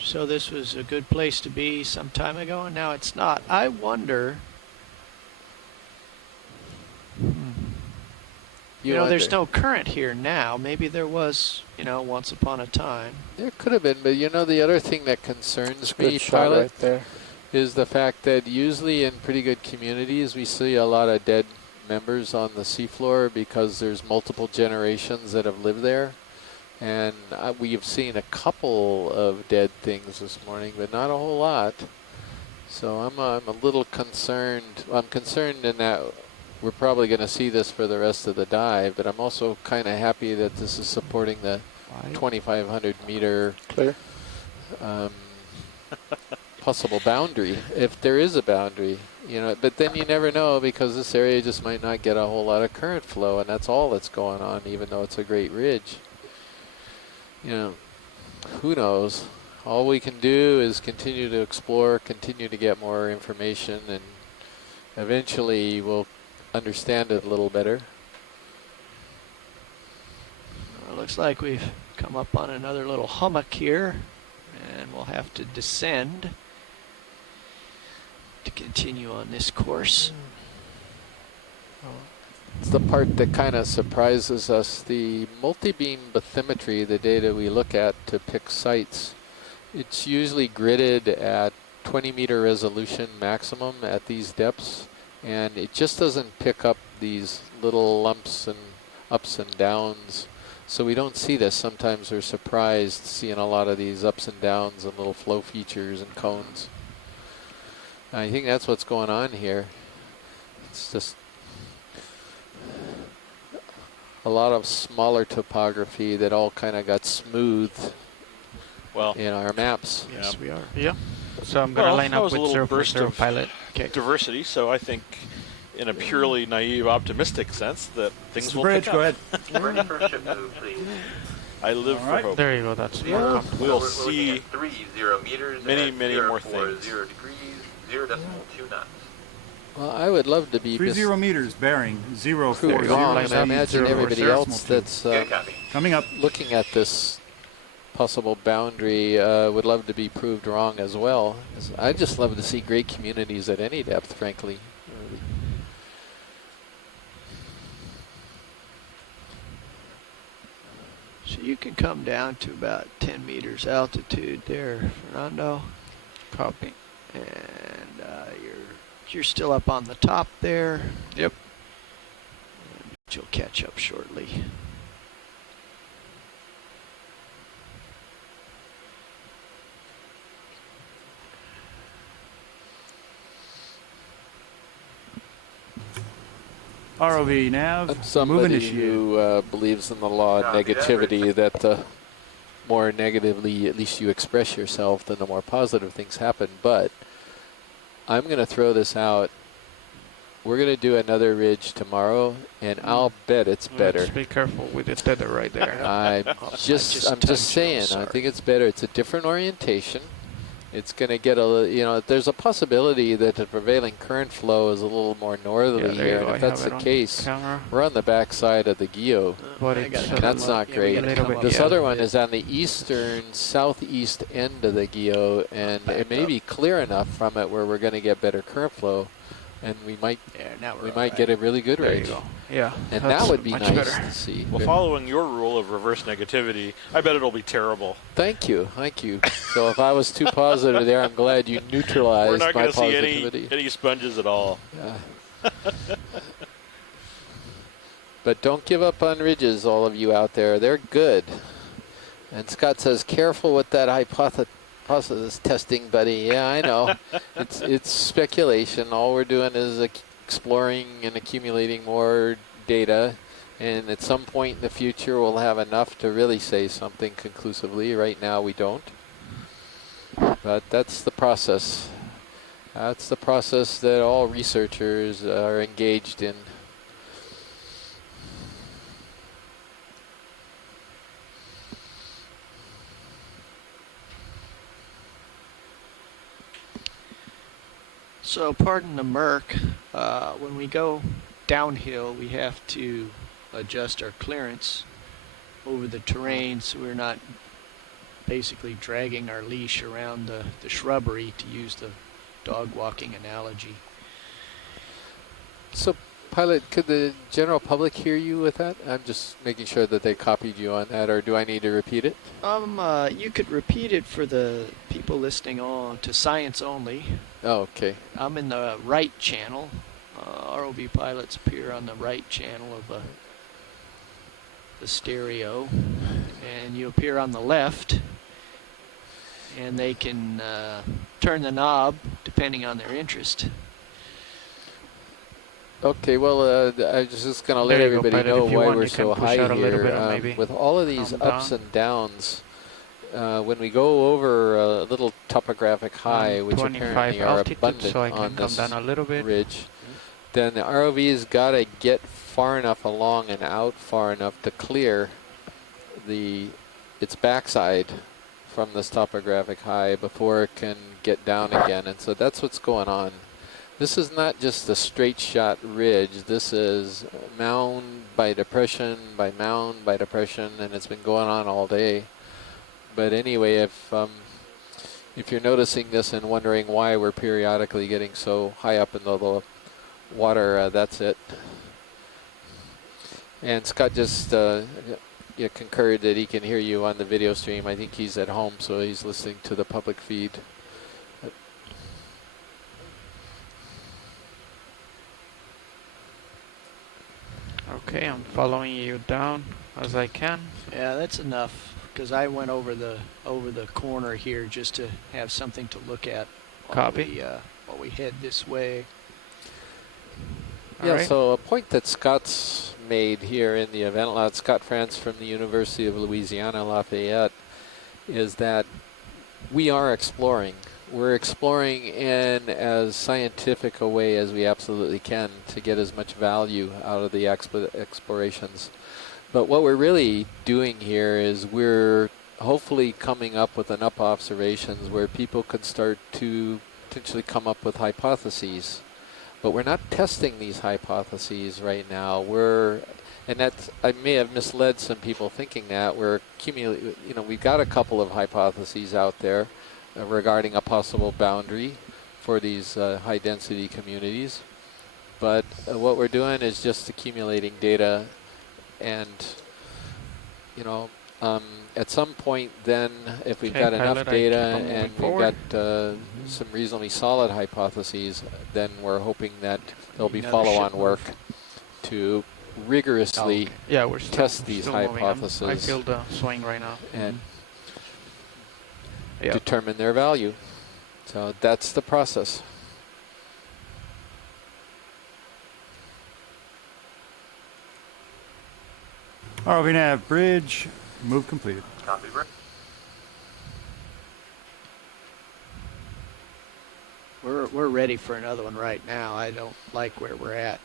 So this was a good place to be some time ago, and now it's not. I wonder. You know, there's no current here now. Maybe there was, once upon a time. There could have been, but the other thing that concerns me, Good shot Pilot, right there. is the fact that usually in pretty good communities we see a lot of dead members on the seafloor because there's multiple generations that have lived there. And we've seen a couple of dead things this morning, but not a whole lot. So I'm a little concerned. I'm concerned in that we're probably going to see this for the rest of the dive, but I'm also kind of happy that this is supporting the 2,500 meter Clear. possible boundary, if there is a boundary. But then you never know, because this area just might not get a whole lot of current flow, and that's all that's going on, even though it's a great ridge. Who knows? All we can do is continue to explore, continue to get more information, and eventually we'll understand it a little better. Well, it looks like we've come up on another little hummock here, and we'll have to descend to continue on this course. It's the part that kind of surprises us. The multi-beam bathymetry, the data we look at to pick sites, it's usually gridded at 20 meter resolution maximum at these depths, and it just doesn't pick up these little lumps and ups and downs. So we don't see this. Sometimes we're surprised seeing a lot of these ups and downs and little flow features and cones. I think that's what's going on here. It's just a lot of smaller topography that all kind of got smoothed in our maps. Yes, we are. Yeah. So I'm going to line that up was with a little burst 040 of pilot. diversity, so I think in a purely naive, optimistic sense that things will Bridge, pick go up. ahead. Ready for ship move, please. I live for hope. There you go. That's more Yeah. comfortable. We'll We're looking see at 30 meters many, at many more things. 040 degrees, 0.2 knots. Well, I would love to be 30 meters, bearing 040. proved wrong, and I imagine 040. everybody else that's coming up, looking at this possible boundary would love to be proved wrong as well. I'd just love to see great communities at any depth, frankly. See So you can come down to about 10 meters altitude there, Fernando. Copy. And you're still up on the top there. Yep. And you'll catch up shortly. ROV nav. I'm move somebody initiated. who believes in the law of negativity, that the more negatively at least you express yourself, then the more positive things happen. But I'm going to throw this out. We're going to do another ridge tomorrow, and I'll bet it's better. Let's be careful with the tether right there. I'm just saying, I think it's better. It's a different orientation. It's going to get there's a possibility that the prevailing current flow is a little more northerly here. And if that's the case, we're on the back side of the Guyot. And that's not great. This other one is on the eastern, southeast end of the Guyot, and it may be clear enough from it where we're going to get better current flow. And we might get a really good ridge. Yeah, and that would be nice to see. Well, following your rule of reverse negativity, I bet it'll be terrible. Thank you. So if I was too positive there, I'm glad you neutralized my positivity. We're not going to see any sponges at all. Yeah. But don't give up on ridges, all of you out there. They're good. And Scott says, careful with that hypothesis testing, buddy. Yeah, I know. It's speculation. All we're doing is exploring and accumulating more data, and at some point in the future we'll have enough to really say something conclusively. Right now we don't. But that's the process. That's the process that all researchers are engaged in. So pardon the murk, when we go downhill we have to adjust our clearance over the terrain so we're not basically dragging our leash around the shrubbery, to use the dog walking analogy. So Pilot, could the general public hear you with that? I'm just making sure that they copied you on that, or do I need to repeat it? You could repeat it for the people listening on to Science Only. Oh, okay. I'm in the right channel. ROV pilots appear on the right channel of the stereo, and you appear on the left, and they can turn the knob depending on their interest. Okay, well, I was just going to let everybody know why we're so high here. With all of these ups and downs, when we go over a little topographic high, which apparently are abundant on this ridge, then the ROV's got to get far enough along and out far enough to clear its backside from this topographic high before it can get down again. And so that's what's going on. This is not just a straight shot ridge. This is mound by depression by mound by depression, and it's been going on all day. But anyway, if you're noticing this and wondering why we're periodically getting so high up in the water, that's it. And Scott just concurred that he can hear you on the video stream. I think he's at home, so he's listening to the public feed. Okay, I'm following you down as I can. Yeah, that's enough, because I went over the corner here just to have something to look at. Copy. While we head this way. Yeah, so a point that Scott's made here in the event lot, Scott France from the University of Louisiana, Lafayette, is that we are exploring. We're exploring in as scientific a way as we absolutely can to get as much value out of the explorations. But what we're really doing here is we're hopefully coming up with enough observations where people can start to potentially come up with hypotheses. But we're not testing these hypotheses right now. And that's, I may have misled some people thinking that we're accumulating, we've got a couple of hypotheses out there regarding a possible boundary for these high density communities. But what we're doing is just accumulating data, and at some point then, if we've Okay, got enough pilot, I data keep on and moving we've got some reasonably solid hypotheses, then we're hoping that there'll be Another follow-on ship work to rigorously Yeah, we're still, test these still moving. hypotheses I feel the swing right now. and Yep. determine their value. So that's the process. ROV nav bridge, move completed. Copy, Rick. We're ready for another one right now. I don't like where we're at.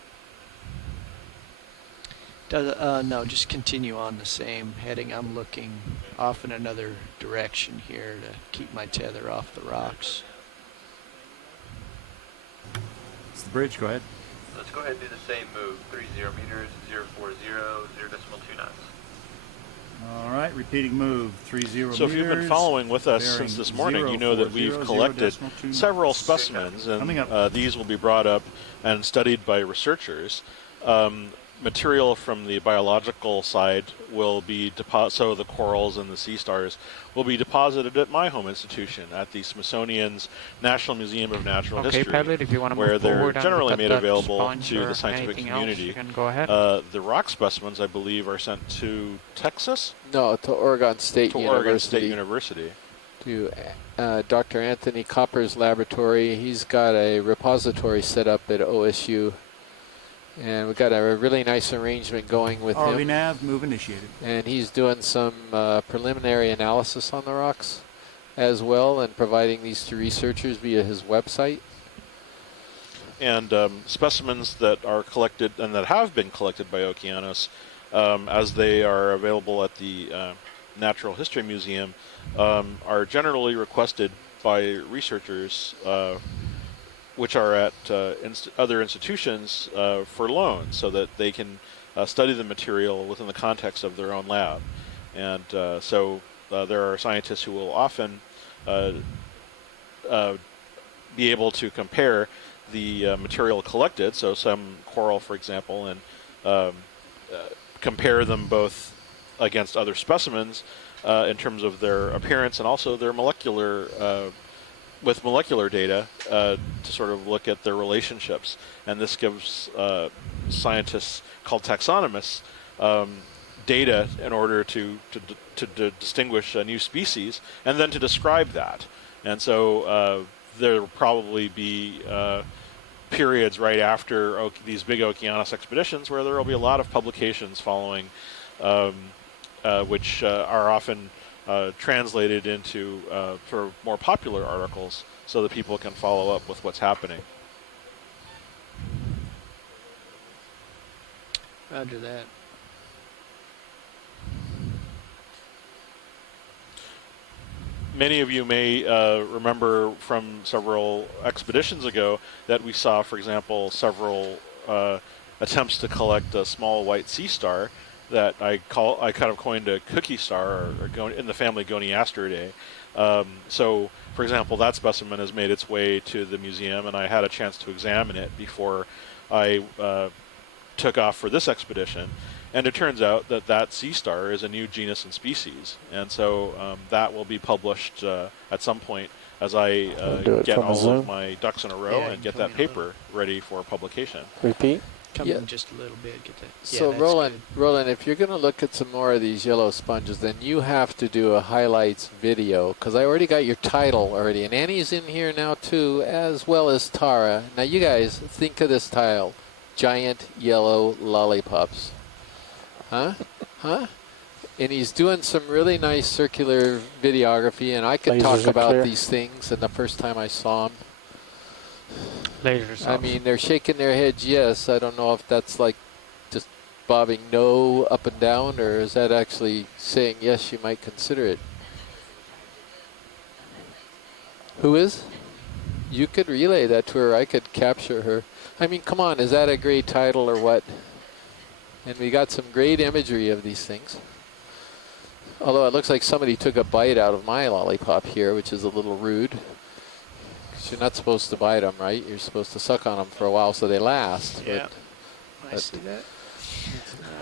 No, just continue on the same heading. I'm looking off in another direction here to keep my tether off the rocks. It's the bridge, go ahead. Let's go ahead and do the same move. 30 meters, 040, 0.2 knots. All right, repeating move, 30 meters. So if you've been following with us bearing since this morning, you know that 040, we've collected 0.2 several knots. specimens, Coming up. and these will be brought up and studied by researchers. Material from the biological side will be so the corals and the sea stars will be deposited at my home institution at the Smithsonian's National Museum of Natural Okay, History, pilot, if you want to where move they're forward and generally look at made that available sponge to or the scientific anything else, community. you can go ahead. The rock specimens, I believe, are sent to Texas? No, to Oregon State To University. Oregon State University. To Dr. Anthony Copper's laboratory. He's got a repository set up at OSU. And we've got a really nice arrangement going with ROV him. nav, move initiated. And he's doing some preliminary analysis on the rocks as well and providing these to researchers via his website. And specimens that are collected and that have been collected by Okeanos, as they are available at the Natural History Museum, are generally requested by researchers which are at other institutions for loan, so that they can study the material within the context of their own lab. And so there are scientists who will often be able to compare the material collected, so some coral, for example, and compare them both against other specimens in terms of their appearance and also their molecular with molecular data to sort of look at their relationships. And this gives scientists called taxonomists data in order to distinguish a new species and then to describe that. And so there will probably be periods right after these big Okeanos expeditions where there will be a lot of publications following, which are often translated into sort of more popular articles so that people can follow up with what's happening. Roger that. Many of you may remember from several expeditions ago that we saw, for example, several attempts to collect a small white sea star that I kind of coined a cookie star, or in the family Goniasteridae. So, for example, that specimen has made its way to the museum, and I had a chance to examine it before I took off for this expedition. And it turns out that that sea star is a new genus and species, and so that will be published at some point as I get all of my ducks in a row and get that paper ready for publication. Repeat. Come in just a little bit. Get that. So Yeah, Roland, if you're going to look at some more of these yellow sponges, then you have to do a highlights video, because I already got your title already, and Annie's in here now too, as well as Tara. Now you guys think of this title: giant yellow lollipops. Huh? And he's doing some really nice circular videography, and I could talk about these things. And the first time I saw them, I mean, they're shaking their heads yes. I don't know if that's like just bobbing no up and down, or is that actually saying yes, you might consider it. Who is? You could relay that to her. I could capture her. I mean, come on, is that a great title or what? And we got some great imagery of these things. Although it looks like somebody took a bite out of my lollipop here, which is a little rude. Because you're not supposed to bite them, right? You're supposed to suck on them for a while so they last. Yeah, I see that.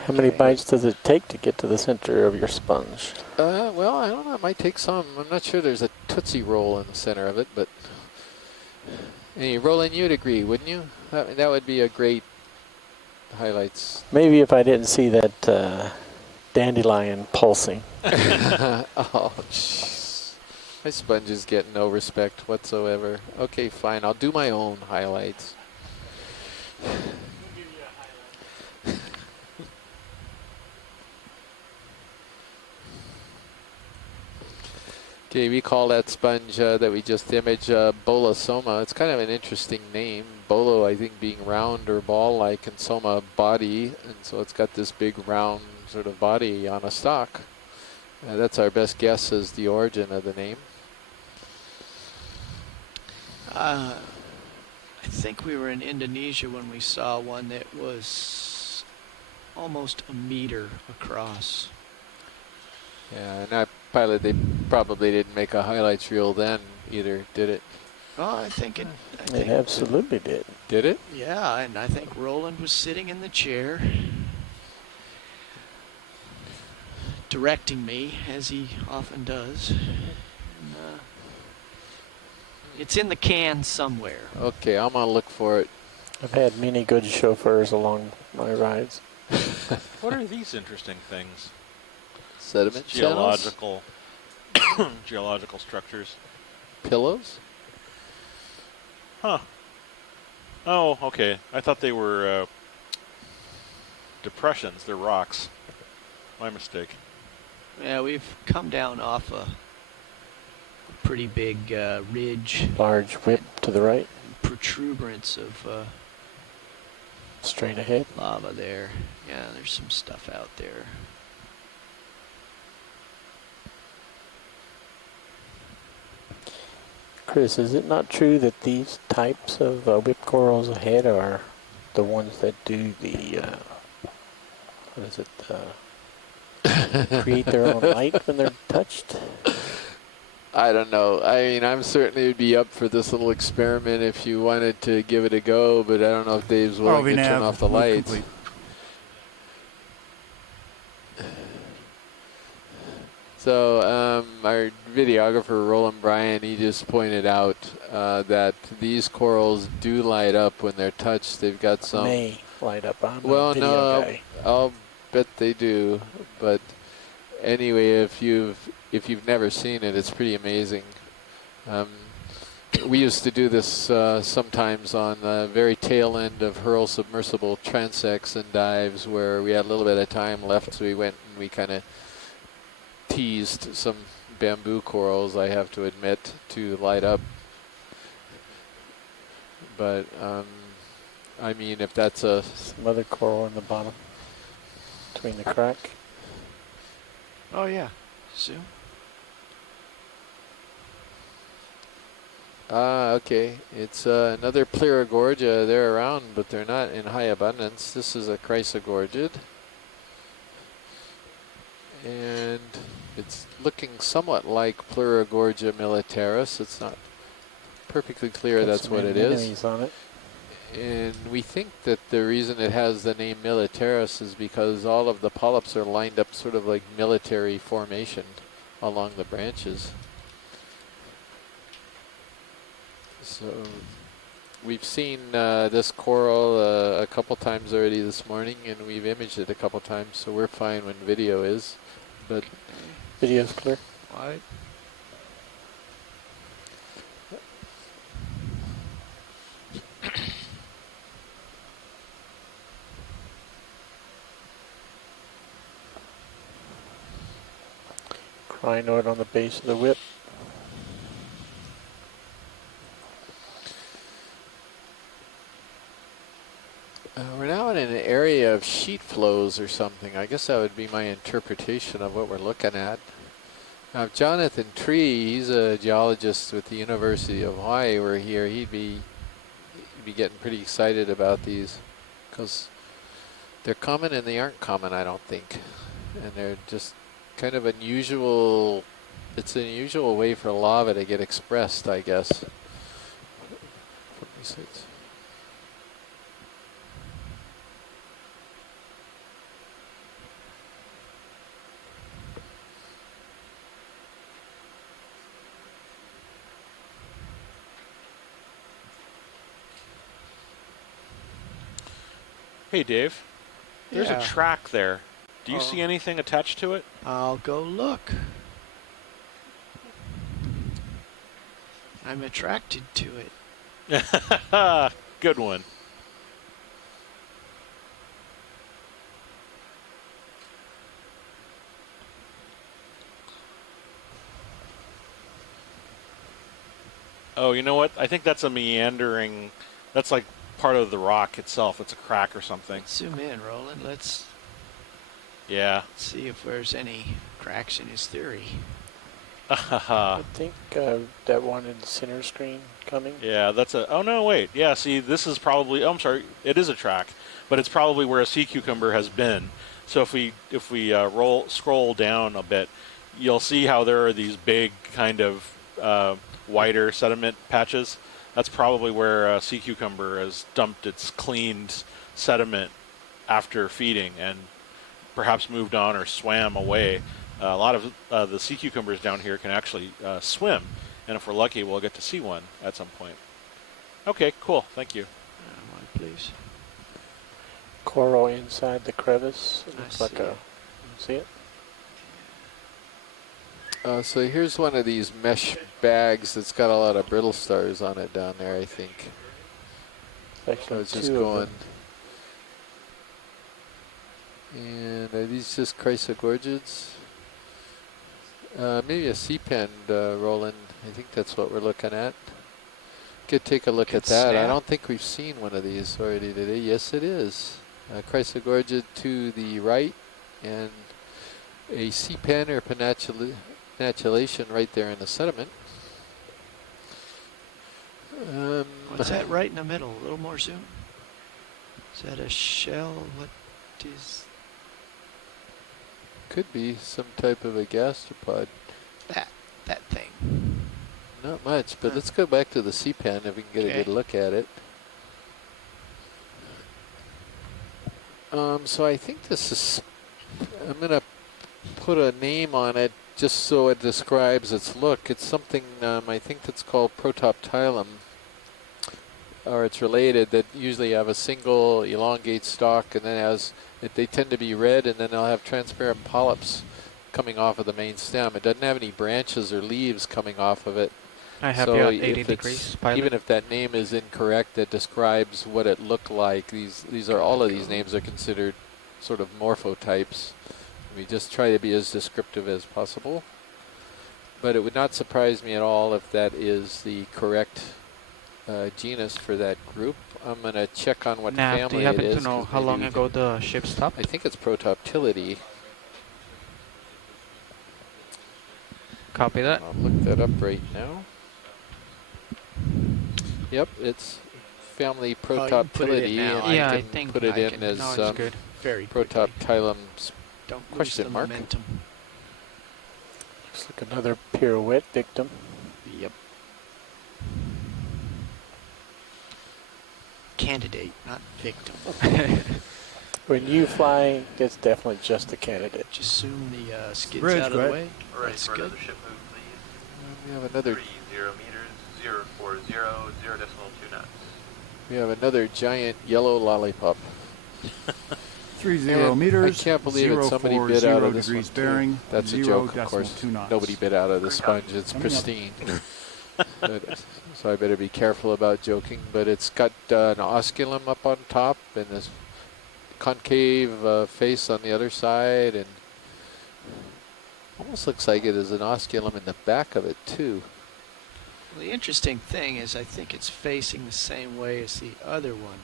How many bites does it take to get to the center of your sponge? Well, I don't know. It might take some. I'm not sure there's a Tootsie Roll in the center of it, but hey, Roland, you'd agree, wouldn't you? That would be a great highlights. Maybe if I didn't see that dandelion pulsing. Oh, jeez. My sponges get no respect whatsoever. Okay, fine. I'll do my own highlights. Okay, we call that sponge that we just imaged Bolosoma. It's kind of an interesting name. Bolo, I think, being round or ball-like, and soma, body. And so it's got this big round sort of body on a stalk. That's our best guess as the origin of the name. I think we were in Indonesia when we saw one that was almost a meter across. Yeah, and that pilot, they probably didn't make a highlights reel then either, did it? Oh, I think it. It absolutely did. Did it? Yeah, and I think Roland was sitting in the chair, directing me as he often does. And, it's in the can somewhere. Okay, I'm gonna look for it. I've had many good chauffeurs along my rides. What are these interesting things? Sediment geological geological structures. Pillows? Huh. Oh, okay. I thought they were depressions. They're rocks. My mistake. Yeah, we've come down off a pretty big ridge. Large whip to the right. Protuberance of straight ahead. Lava there. Yeah, there's some stuff out there. Chris, is it not true that these types of whip corals ahead are the ones that do the, what is it, create their own light when they're touched? I don't know. I mean, I'm certainly would be up for this little experiment if you wanted to give it a go, but I don't know if Dave's willing to turn off the lights. Complete. So our videographer, Roland Bryan, he just pointed out that these corals do light up when they're touched. They've got some... May light up. I'm well, a video no, guy. I'll bet they do. But anyway, if you've never seen it, it's pretty amazing. We used to do this sometimes on the very tail end of Hurl submersible transects and dives where we had a little bit of time left, so we went and we kind of teased some bamboo corals, I have to admit, to light up. But I mean, if that's some other coral in the bottom between the crack. Oh yeah, Sue. Okay. It's another Pleurogorgia. They're around, but they're not in high abundance. This is a Chrysogorgid. And it's looking somewhat like Pleurogorgia militaris. It's not perfectly clear that's what it is. On it. And we think that the reason it has the name militaris is because all of the polyps are lined up sort of like military formation along the branches. So we've seen this coral a couple times already this morning, and we've imaged it a couple times, so we're fine when video is. But video's clear. Wide. Crinoid on the base of the whip. We're now in an area of sheet flows or something. I guess that would be my interpretation of what we're looking at. Now, if Jonathan Tree, he's a geologist with the University of Hawaii, were here, he'd be getting pretty excited about these because they're common and they aren't common, I don't think. And they're just kind of unusual. It's an unusual way for lava to get expressed, I guess. From these sites. Hey, Dave. There's Yeah. a track there. Do you Oh. see anything attached to it? I'll go look. I'm attracted to it. Good one. Oh, you know what? I think that's a meandering. That's like part of the rock itself. It's a crack or something. Zoom in, Roland. Let's Yeah. see if there's any cracks in his theory. I think that one in the center screen coming. Yeah, that's a. Oh no, wait. Yeah, see, this is probably. Oh, I'm sorry. It is a track, but it's probably where a sea cucumber has been. So if we scroll down a bit, you'll see how there are these big kind of wider sediment patches. That's probably where a sea cucumber has dumped its cleaned sediment after feeding and perhaps moved on or swam away. A lot of the sea cucumbers down here can actually swim, and if we're lucky, we'll get to see one at some point. Okay, cool. Thank you. One, please. Coral inside the crevice. It I looks like see a. it. See it? So here's one of these mesh bags that's got a lot of brittle stars on it down there, I think. So it's just going. And are these just chrysogorgids? Maybe a sea pen, Roland. I think that's what we're looking at. Could take a look at that. snap. I don't think we've seen one of these already today. Yes, it is. Chrysogorgid to the right, and a sea pen or penatulation right there in the sediment. What's that right in the middle? A little more zoom. Is that a shell? What is Could be some type of a gastropod. that thing? Not much, but let's go back to the sea pen if we can get a good look at it. So I think this is, I'm going to put a name on it just so it describes its look. It's something I think that's called protoptilum, or it's related, that usually have a single elongate stalk, and then they tend to be red, and then they'll have transparent polyps coming off of the main stem. It doesn't have any branches or leaves coming off of it. I have So you at if 80 it's, degrees, pilot. even if that name is incorrect, it describes what it looked like. These are, all of these names are considered sort of morphotypes. We just try to be as descriptive as possible. But it would not surprise me at all if that is the correct genus for that group. I'm going to check on what Nav, family do you happen it is. to know 'cause how maybe long we ago can- the ship stopped? I think it's Protoptility. Copy that. I'll look that up right now. Yep, it's family Oh, you can put it in Protoptility, now. and Yeah, I I can think put it I in can- as No, it's good. Very quickly. Protoptilum Don't lose question the mark. momentum. Looks like another pirouette victim. Yep. Candidate, not victim. When you fly, it's definitely just a candidate. Just zoom the skids Bridge, out of the right? way. Ready That's for good. another ship move, please. We have another 30 meters, 040, 0.2 knots. We have another giant yellow lollipop. 30 And meters. I can't believe it. Somebody 040 bit out of this one degrees too. bearing. That's a joke, of course. 0.2 knots. Nobody bit out of the sponge. It's Coming up. pristine. So I better be careful about joking. But it's got an osculum up on top and this concave face on the other side, and almost looks like it is an osculum in the back of it too. Well, the interesting thing is I think it's facing the same way as the other one.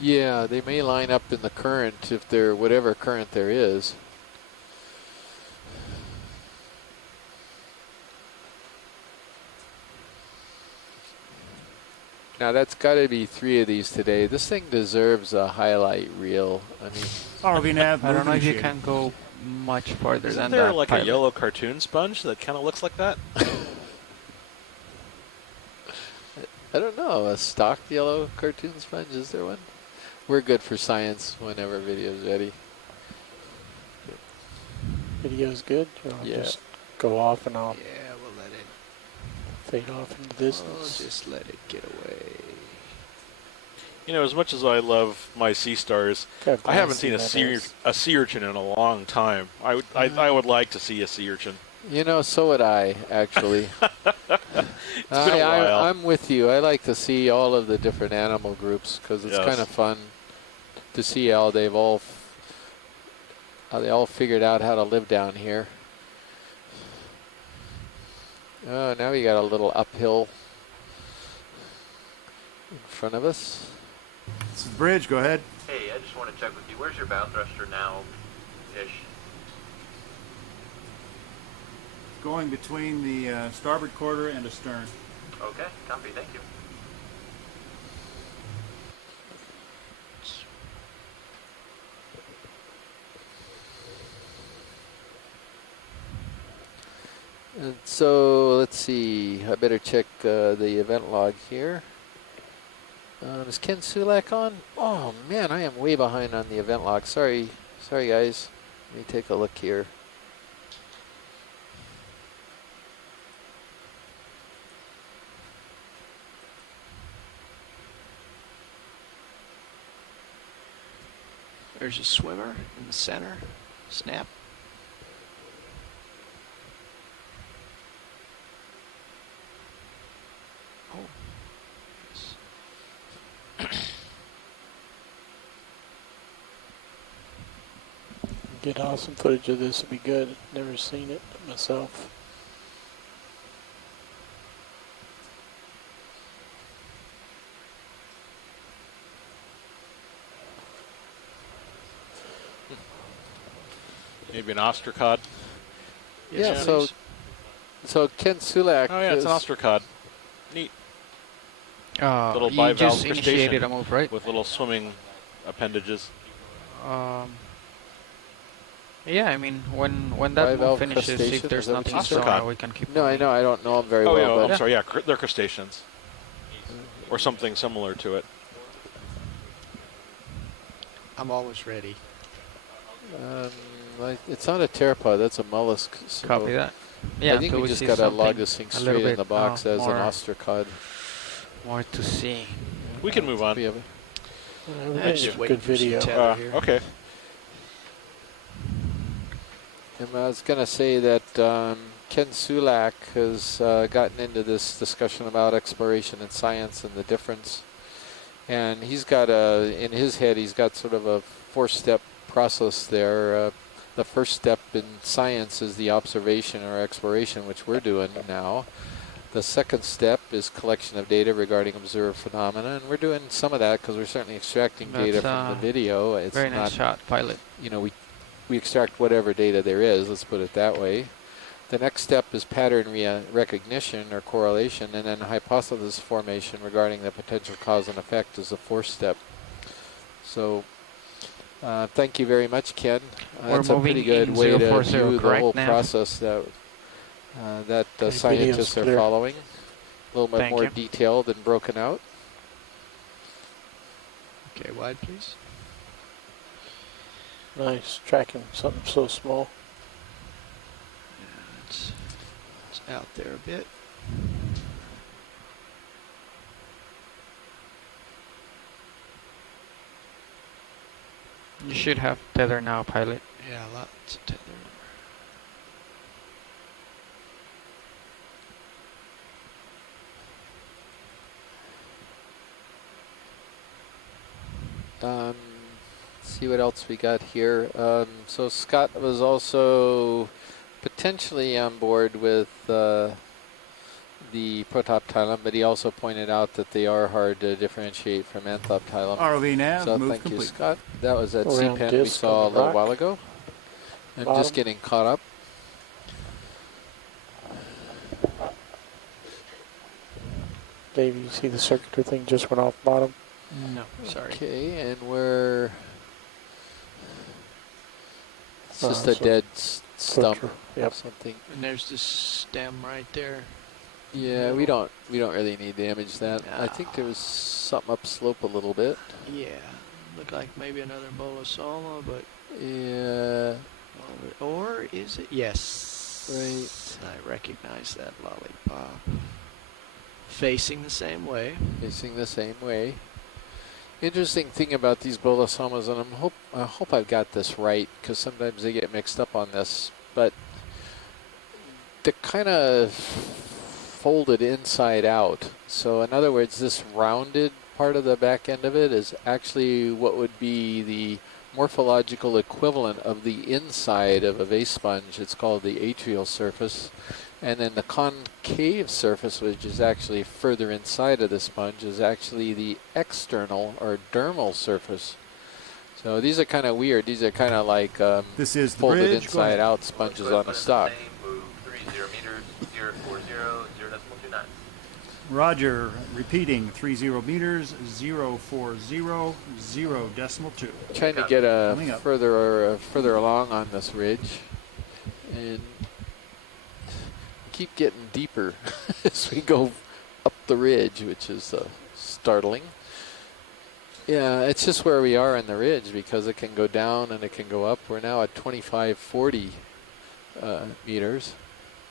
Yeah, they may line up in the current if they're whatever current there is. Now that's got to be 3 of these today. This thing deserves a highlight reel. I mean, RV nav. I don't know if you initiated. can go much farther Isn't than there that. like pilot. a yellow cartoon sponge that kind of looks like that? I don't know, a stocked yellow cartoon sponge, is there one? We're good for science whenever video's ready. Video's good. I'll Yeah. just go off and I'll Yeah, we'll let it. fade off into We'll distance. just let it get away. You know, as much as I love my sea stars, I haven't seen a sea urchin in a long time. I would like to see a sea urchin. You know, so would I, actually. It's been a while. I'm with you. I like to see all of the different animal groups because it's kind of fun to see how they all figured out how to live down here. Oh, now we got a little uphill in front of us. This is the bridge. Go ahead. Hey, I just want to check with you. Where's your bow thruster now-ish? Going between the starboard quarter and astern. Okay, copy. Thank you. And so let's see. I better check the event log here. Is Ken Sulak on? Oh man, I am way behind on the event log. Sorry guys. Let me take a look here. There's a swimmer in the center. Snap. Get awesome footage of this would be good. Never seen it myself. Maybe an ostracod. Yeah, so Ken Sulak. Oh yeah, it's an ostracod. Neat. Little You bivalve just crustacean initiated a move, right? with little swimming appendages. Yeah, I mean, when that move finishes, if there's nothing strong, we can keep No, I know. I don't know them very well. Yeah, but I'm sorry. Yeah, they're crustaceans. Or something similar to it. I'm always ready. It's not a pteropod. That's a mollusk. So Copy that. Yeah, I think we just got to log this thing straight in the box as an ostracod. More to see. We can move on. Good video. Okay. And I was going to say that Ken Sulak has gotten into this discussion about exploration and science and the difference. And he's got in his head, he's got sort of a 4-step process there. The first step in science is the observation or exploration, which we're doing now. The second step is collection of data regarding observed phenomena, and we're doing some of that because we're certainly extracting data from the video. It's very nice shot, pilot. You know, we extract whatever data there is, let's put it that way. The next step is pattern recognition or correlation, and then hypothesis formation regarding the potential cause and effect is the 4th step. So thank you very much, Ken. That's a pretty good way to view the whole process that scientists are following. A little bit more detailed and broken out. Okay, wide please. Nice, tracking something so small. It's out there a bit. You should have tether now, pilot. Yeah, lots of tether. See what else we got here. So Scott was also potentially on board with the protoptilum, but he also pointed out that they are hard to differentiate from anthoptilum. ROV nav, so move thank complete. you, Scott. That was at CPEN we saw a little while ago. I'm just getting caught up. Dave, you see the circular thing just went off bottom? No, sorry. Okay, and we're... It's just a dead stump. Yep. Something. And there's the stem right there. Yeah, we don't really need to damage that. No. I think there was something upslope a little bit. Yeah, looked like maybe another bolosoma, but yeah. Or is it? Yes. Right. I recognize that lollipop. Facing the same way. Facing the same way. Interesting thing about these bolosomas, and I hope I've got this right, because sometimes they get mixed up on this, but they're kind of folded inside out. So in other words, this rounded part of the back end of it is actually what would be the morphological equivalent of the inside of a vase sponge. It's called the atrial surface. And then the concave surface, which is actually further inside of the sponge, is actually the external or dermal surface. So these are kind of weird. These are kind of like this is the folded bridge. inside out sponges on a stock. Move 30 meters, 040, 0.29. Roger, repeating 30 meters, 040, 0.2. Trying to get further along on this ridge, and keep getting deeper as we go up the ridge, which is startling. Yeah, it's just where we are in the ridge, because it can go down and it can go up. We're now at 2540 meters.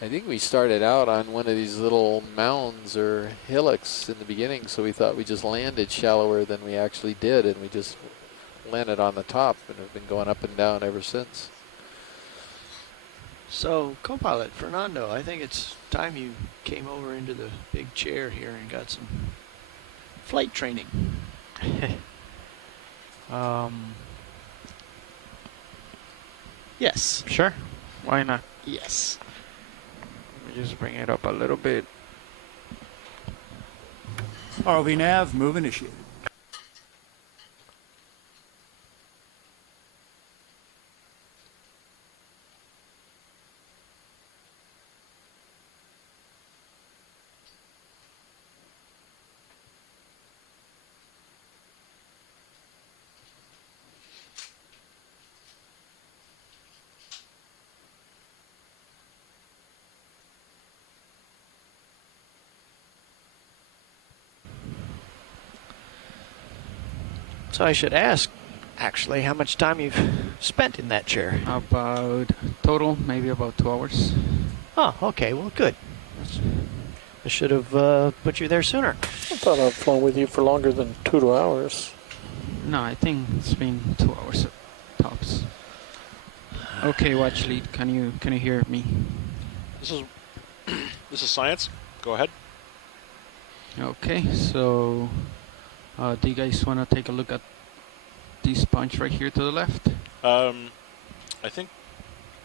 I think we started out on one of these little mounds or hillocks in the beginning, so we thought we just landed shallower than we actually did, and we just landed on the top and have been going up and down ever since. So, co-pilot Fernando, I think it's time you came over into the big chair here and got some flight training. Yes. Sure. Why not? Yes. Let me just bring it up a little bit. ROV nav, move initiated. So I should ask, actually, how much time you've spent in that chair. About total, maybe about 2 hours. Oh, okay, well, good. I should have put you there sooner. I thought I'd flown with you for longer than 2 hours. No, I think it's been 2 hours tops. Okay, watch lead. Can you hear me? This is science. Go ahead. Okay, so do you guys want to take a look at this sponge right here to the left? I think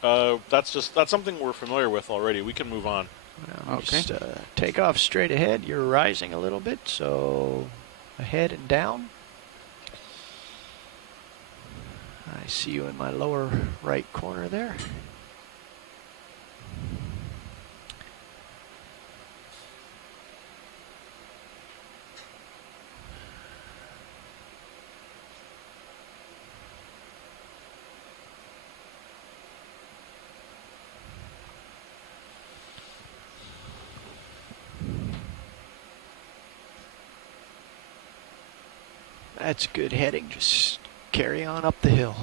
that's something we're familiar with already. We can move on. Well, okay. Just take off straight ahead. You're rising a little bit, so ahead and down. I see you in my lower right corner there. That's good heading. Just carry on up the hill.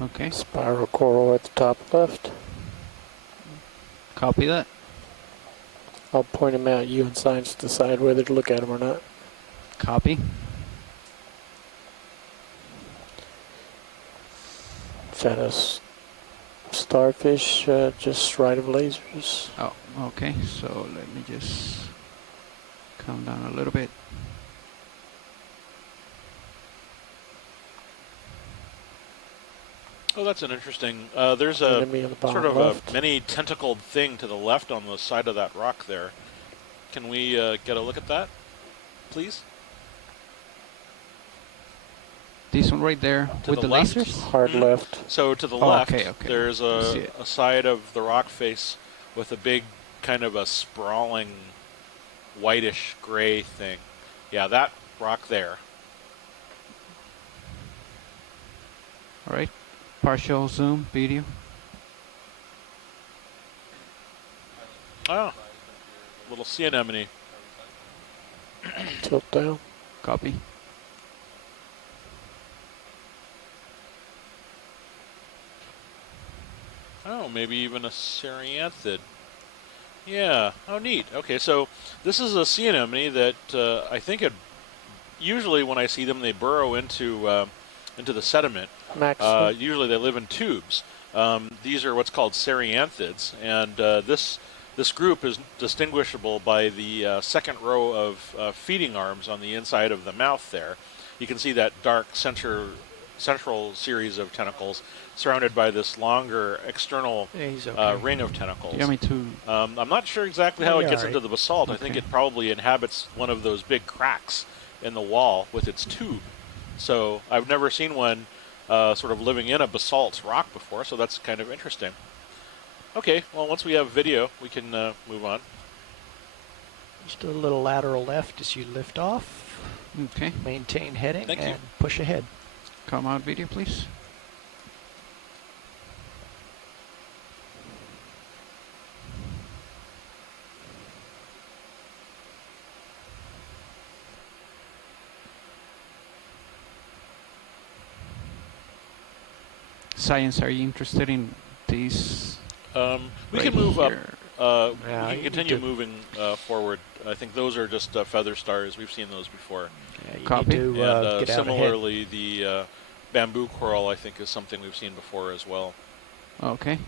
Okay. Spiral coral at the top left. Copy that. I'll point them out. You and science decide whether to look at them or not. Copy. Is that a starfish just right of lasers? Oh, okay. So let me just come down a little bit. Oh, that's an interesting. There's a sort of a mini tentacled thing to the left on the side of that rock there. Can we get a look at that, please? This one right there with the left? lasers? Hard left. So to the left, okay. there's a side of the rock face with a big kind of a sprawling whitish gray thing. Yeah, that rock there. All right. Partial zoom video. Oh, little sea anemone. Tilt down. Copy. Oh, maybe even a Serianthid. Yeah. Oh, neat. Okay, so this is a sea anemone that I think had usually when I see them, they burrow into the sediment. Usually they live in tubes. These are what's called cereanthids, and this group is distinguishable by the second row of feeding arms on the inside of the mouth there. You can see that dark central series of tentacles surrounded by this longer external ring of tentacles. Yeah, me too. I'm not sure exactly how it gets into the basalt. I think it probably inhabits one of those big cracks in the wall with its tube. So I've never seen one sort of living in a basalt rock before, so that's kind of interesting. Okay, well, once we have video, we can move on. Just a little lateral left as you lift off. Okay. Maintain heading Thank you. and push ahead. Come out video, please. Science, are you interested in these? We can move up. We can continue moving forward. I think those are just feather stars. We've seen those before. Yeah, Copy. and similarly, the bamboo coral, I think, is something we've seen before as well. Okay.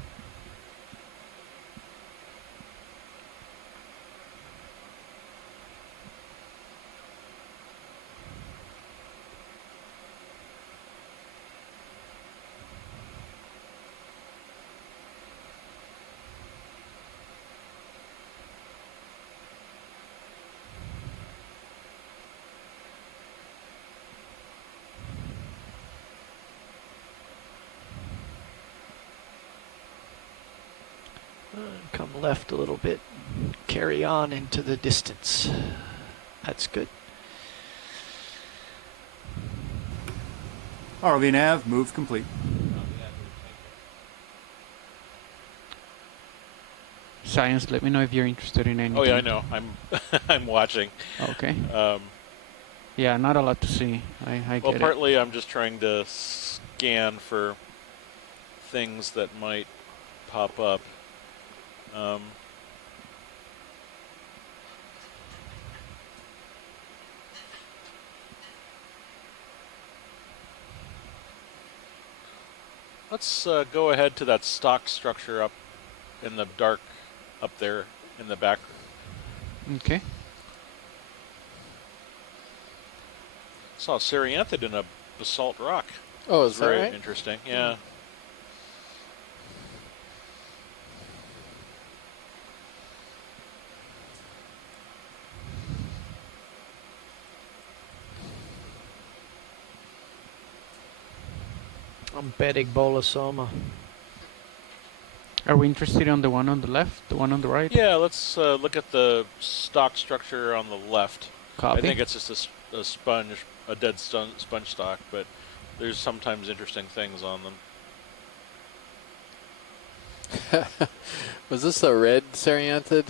Come left a little bit. Carry on into the distance. That's good. ROV nav, move complete. Science, let me know if you're interested in anything. Oh yeah, I know. I'm watching. Okay. Yeah, not a lot to see. I get well, it. partly I'm just trying to scan for things that might pop up. Let's go ahead to that stock structure up in the dark up there in the back. Okay. Saw a cereanthid in a basalt rock. Oh, is that very right? interesting. Yeah. I'm betting Bolosoma. Are we interested on the one on the left, the one on the right? Yeah, let's look at the stock structure on the left. Copy. I think it's just a sponge, a dead sponge stock, but there's sometimes interesting things on them. Was this a red cereanthid?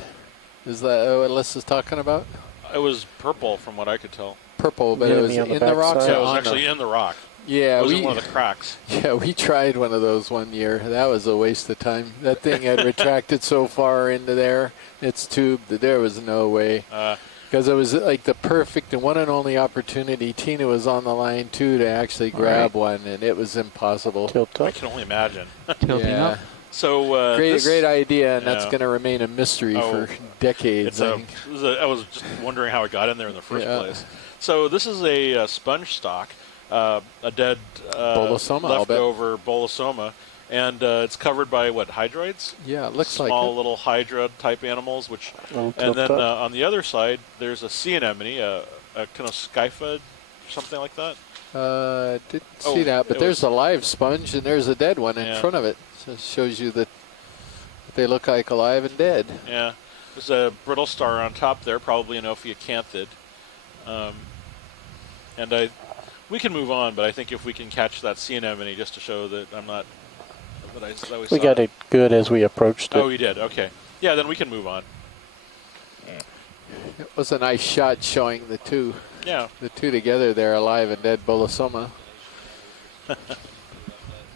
Is that what Les is talking about? It was purple from what I could tell. Purple, but it was in the rocks. Yeah, it was actually in the rock. Yeah, it was in one of the cracks. Yeah, we tried one of those one year. That was a waste of time. That thing had retracted so far into there, its tube, that there was no way. Because it was like the perfect and one and only opportunity. Tina was on the line too to actually grab one, and it was impossible. I can only imagine. Tilting up. So great idea, and that's going to remain a mystery for decades. I was just wondering how it got in there in the first place. So this is a sponge stock, a dead leftover bolosoma, and it's covered by what, hydroids? Yeah, it looks like small little hydra type animals. Which, and then on the other side there's a sea anemone, a kind of skyphid, something like that. Didn't see that, but there's a live sponge and there's a dead one in front of it. So it shows you that they look like alive and dead. Yeah, there's a brittle star on top there, probably an Okeacanthid. And we can move on, but I think if we can catch that sea anemone just to show that I'm not. We got it good as we approached it. Oh, you did? Okay. Yeah, then we can move on. It was a nice shot showing the two. Yeah. The two together there, alive and dead bolosoma.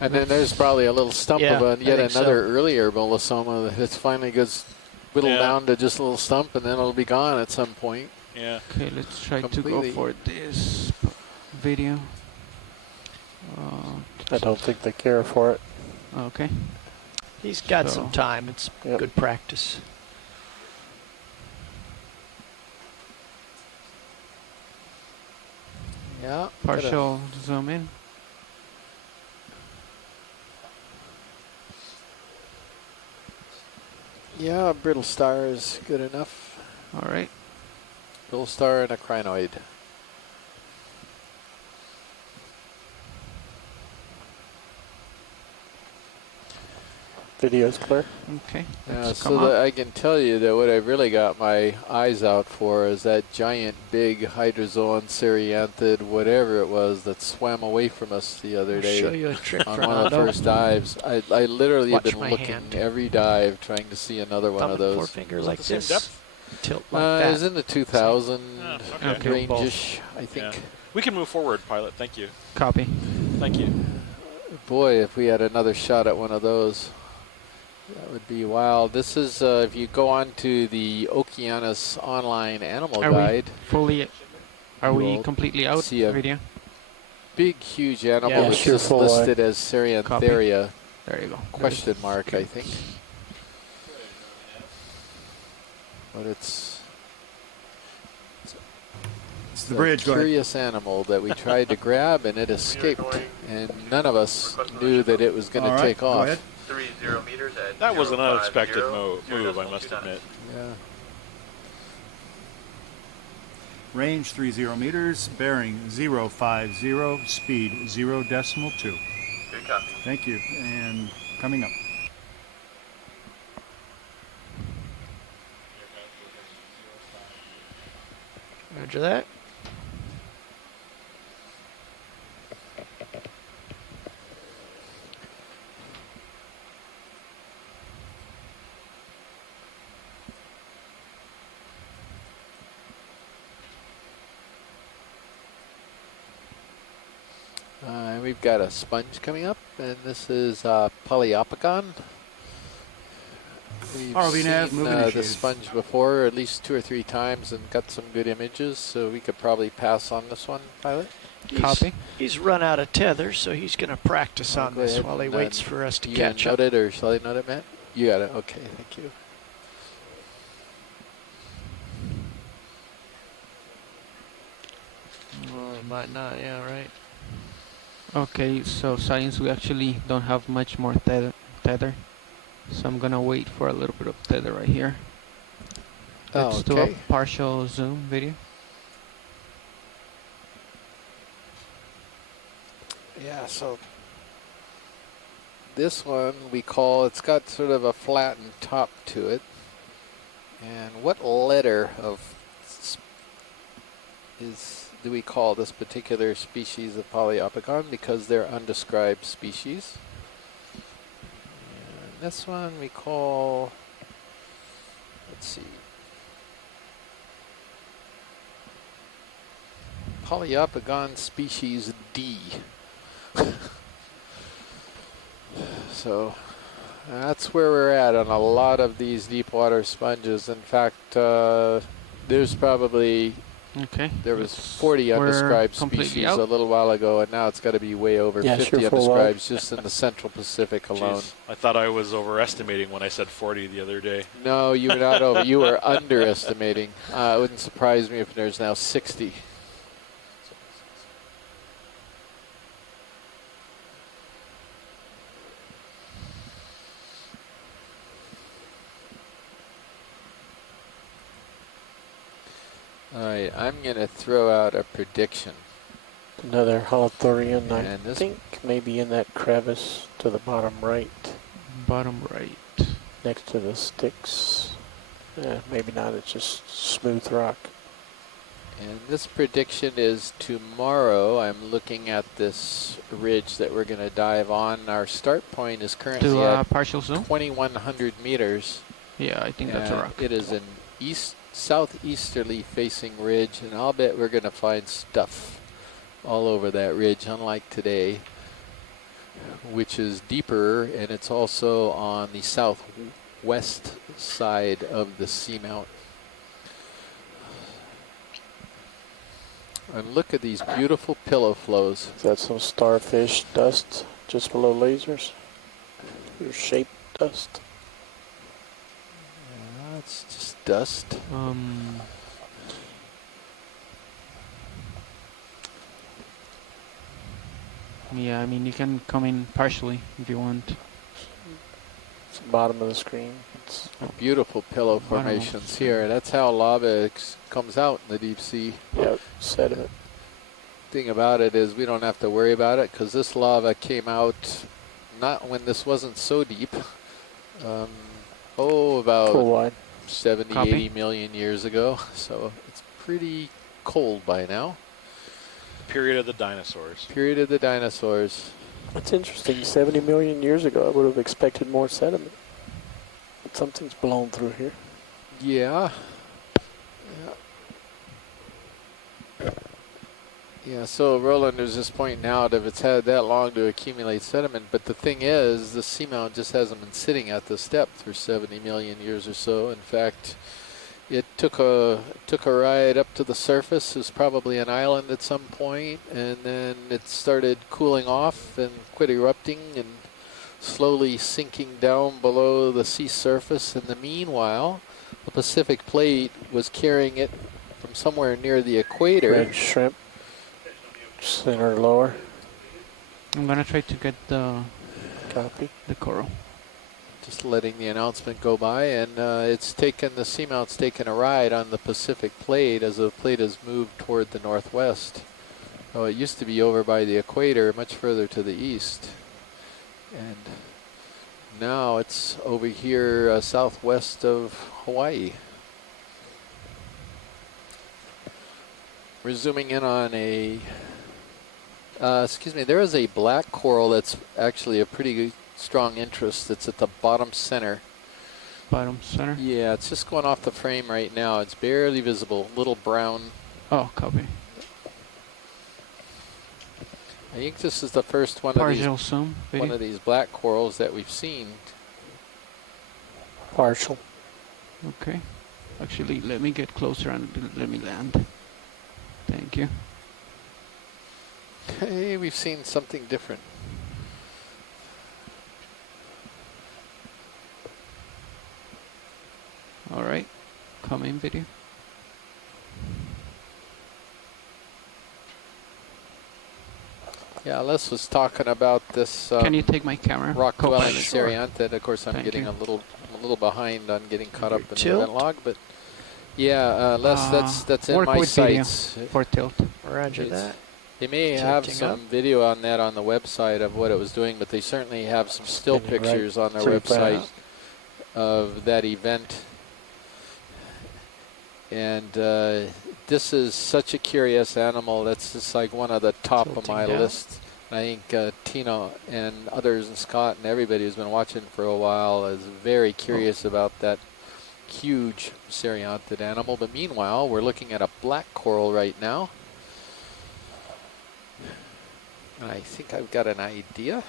And then there's probably a little stump of yet another earlier bolosoma that's finally gets whittled down to just a little stump, and then it'll be gone at some point. Yeah. Okay, let's try Completely. to go for this video. I don't think they care for it. Okay. He's got So- some time. It's Yep. good practice. Yeah. Partial zoom in. Yeah, brittle star is good enough. All right. Brittle star and a crinoid. Video's clear. Okay. Yeah, let's so come up. that I can tell you that what I've really got my eyes out for is that giant big hydrozoan ceryanthid, whatever it was, that swam away from us the other I'll day show you a trick, on one of the Fernando. first dives. I literally Watch have been my looking hand. every dive trying to see another one Thumb of and those. forefinger like the same this. depth? Tilt like that. It was in the 2000 okay. range-ish, I think. Yeah. We can move forward, pilot. Thank you. Copy. Thank you. Boy, if we had another shot at one of those, that would be wild. This is, if you go on to the Okeanos online animal guide, Are you we will completely out see a video? big, huge animal Yeah, which sure, is full listed as Ceryantheria, There you go. question mark, I think. But it's the bridge. Go ahead. curious animal that we tried to grab and it escaped, and none of us knew that it was going All to right, take go off. ahead. 30 meters at That was an 050, unexpected move, I must 0.29. admit. Yeah. Range 30 meters, bearing 050, speed 0.2. Good copy. Thank you. And coming up. Roger that. And we've got a sponge coming up, and this is Polyopogon. We've RV nav, seen move the initiated. sponge before at least 2 or 3 times and got some good images, so we could probably pass on this one, pilot. Copy. He's run out of tether, so he's going to practice on Go this ahead while he and, waits for us to you catch note up. it, or shall I note it, Matt? You got it. Okay, thank you. Well, it might not, yeah, right. Okay, so science, we actually don't have much more tether. So I'm gonna wait for a little bit of tether right here. Let's do a Okay. partial zoom video. Yeah, so this one we call, it's got sort of a flattened top to it. And what letter of do we call this particular species of Polyopogon, because they're undescribed species? And this one we call, let's see, Polyopogon species D. So that's where we're at on a lot of these deep water sponges. In fact, there's probably, there was 40 We're undescribed completely species out. a little while ago, and now it's got to be way over Yeah, 50 sure, full undescribed out. just in the Central Pacific alone. Jeez, I thought I was overestimating when I said 40 the other day. No, you were not over. You were underestimating. It wouldn't surprise me if there's now 60. All right, I'm going to throw out a prediction. Another holothurian, I And this- think maybe in that crevice to the bottom right, Bottom right. next to the sticks. Maybe not, it's just smooth rock. And this prediction is tomorrow. I'm looking at this ridge that we're going to dive on. Our start point is currently Do at a partial zoom. 2,100 meters. Yeah, I think that's a And rock. it is an southeasterly facing ridge, and I'll bet we're going to find stuff all over that ridge, unlike today, which is deeper, and it's also on the southwest side of the Seamount. And look at these beautiful pillow flows. Is that some starfish dust just below lasers? Or shaped dust? Yeah, it's just dust. Yeah, I mean, you can come in partially if you want. It's the bottom of the screen. It's beautiful pillow Bottom of formations here. That's how lava comes out in the deep sea. Yep, sediment. Thing about it is we don't have to worry about it because this lava came out not when this wasn't so deep. About full wide. 70, Copy. 80 million years ago. So it's pretty cold by now. Period of the dinosaurs. Period of the dinosaurs. That's interesting. 70 million years ago, I would have expected more sediment. But something's blown through here. Yeah. Yeah, so Roland was just pointing out if it's had that long to accumulate sediment, but the thing is, the seamount just hasn't been sitting at this depth for 70 million years or so. In fact, it took a ride up to the surface. It was probably an island at some point, and then it started cooling off and quit erupting and slowly sinking down below the sea surface. In the meanwhile, the Pacific plate was carrying it from somewhere near the equator. Red shrimp. Center lower. I'm gonna try to get the coral. Just letting the announcement go by, and the seamount's taken a ride on the Pacific plate as the plate has moved toward the northwest. Oh, it used to be over by the equator, much further to the east, and now it's over here southwest of Hawaii. We're zooming in on there is a black coral that's actually a pretty strong interest. It's at the bottom center. Bottom center? Yeah, it's just going off the frame right now. It's barely visible, little brown. Oh, copy. I think this is the first one of these black corals that we've seen. Partial. Okay. Actually, let me get closer and let me land. Thank you. Hey, we've seen something different. All right, come in video. Yeah, Les was talking about this. Can you take my camera? Rock dwelling Sure. Seriantid. Of course, I'm getting a little behind on getting caught up in the tilt? event log, but yeah, Les, that's in my sights. For tilt. Roger that. They may have Tilting some up. video on that on the website of what it was doing, but they certainly have some still Spinning pictures right on their to the website ground. of that event. And this is such a curious animal. That's just like one of the top of Tilting my down. list. I think Tina and others and Scott and everybody who's been watching for a while is very curious about that huge Seriantid animal. But meanwhile, we're looking at a black coral right now. I think I've got an idea.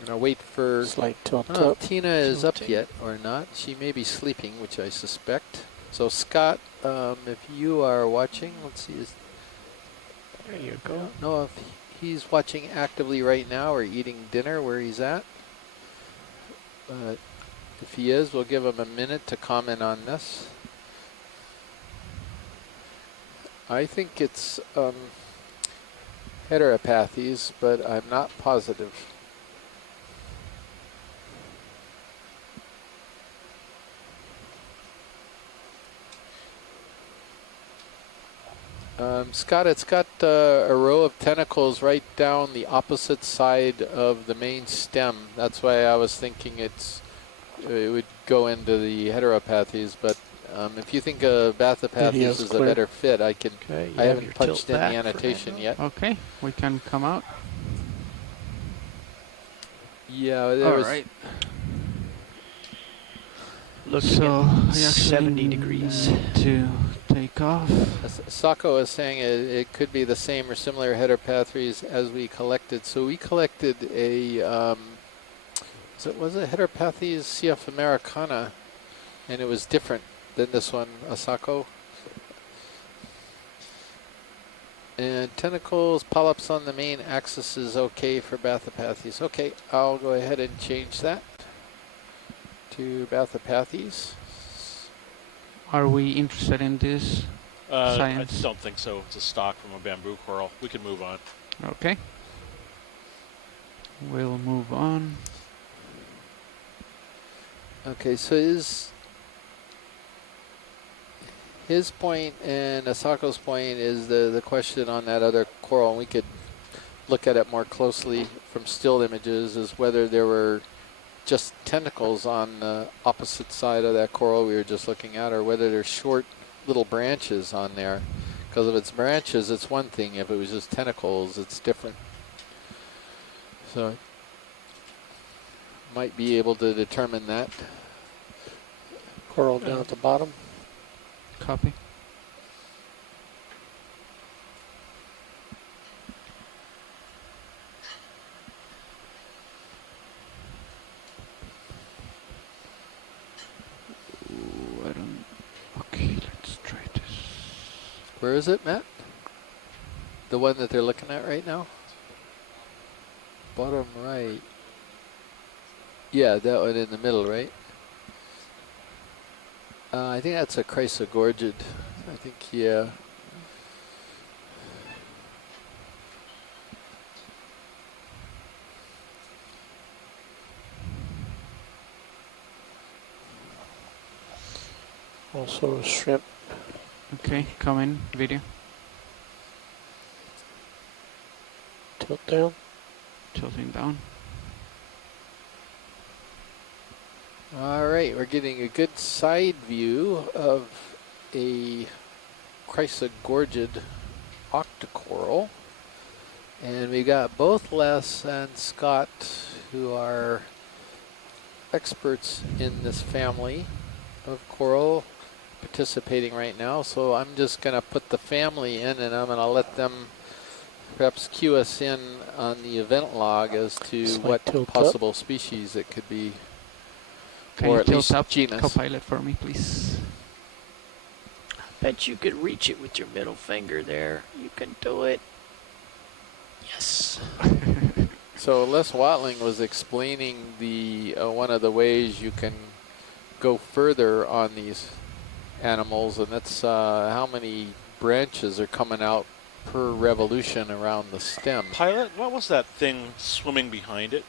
I'm going to wait for... Slight tilt Oh, up. Tina is up Tilting. yet or not. She may be sleeping, which I suspect. So Scott, if you are watching, let's see. There you I go. don't know if he's watching actively right now or eating dinner where he's at. But if he is, we'll give him a minute to comment on this. I think it's heteropathes, but I'm not positive. Scott, it's got a row of tentacles right down the opposite side of the main stem. That's why I was thinking it would go into the heteropathes, but if you think Bathopathes Video's is clear. a better fit, I can. Okay, you I have haven't your punched tilt in the back for annotation right yet. Okay, we can come out. Yeah, there was. Right. Looking So at I actually 70 degrees. to take off. Sako is saying it could be the same or similar heteropathes as we collected. So we collected a, was it Heteropathes CF americana, and it was different than this one, Sako. And tentacles, polyps on the main axis is okay for Bathopathes. Okay, I'll go ahead and change that to Bathopathes. Are we interested in this I science? don't think so. It's a stock from a bamboo coral. We can move on. Okay. We'll move on. Okay, so his point and Asako's point is the question on that other coral, and we could look at it more closely from still images, is whether there were just tentacles on the opposite side of that coral we were just looking at, or whether there's short little branches on there. Because if it's branches, it's one thing. If it was just tentacles, it's different. So might be able to determine that. Coral down at the bottom. Copy. Ooh, I don't. Okay, let's try this. Where is it, Matt? The one that they're looking at right now? Bottom right. Yeah, that one in the middle, right? I think that's a chrysogorgid. I think, yeah. Also a shrimp. Okay, come in, video. Tilt down. Tilting down. All right, we're getting a good side view of a chrysogorgid octocoral. And we got both Les and Scott, who are experts in this family of coral, participating right now. So I'm just going to put the family in, and I'm going to let them perhaps cue us in on the event log as to what possible species it could be. Can or you at tilt least up genus. Copilot for me, please? Bet you could reach it with your middle finger there. You can do it. Yes. So Les Watling was explaining the one of the ways you can go further on these animals, and that's how many branches are coming out per revolution around the stem. Pilot, what was that thing swimming behind it?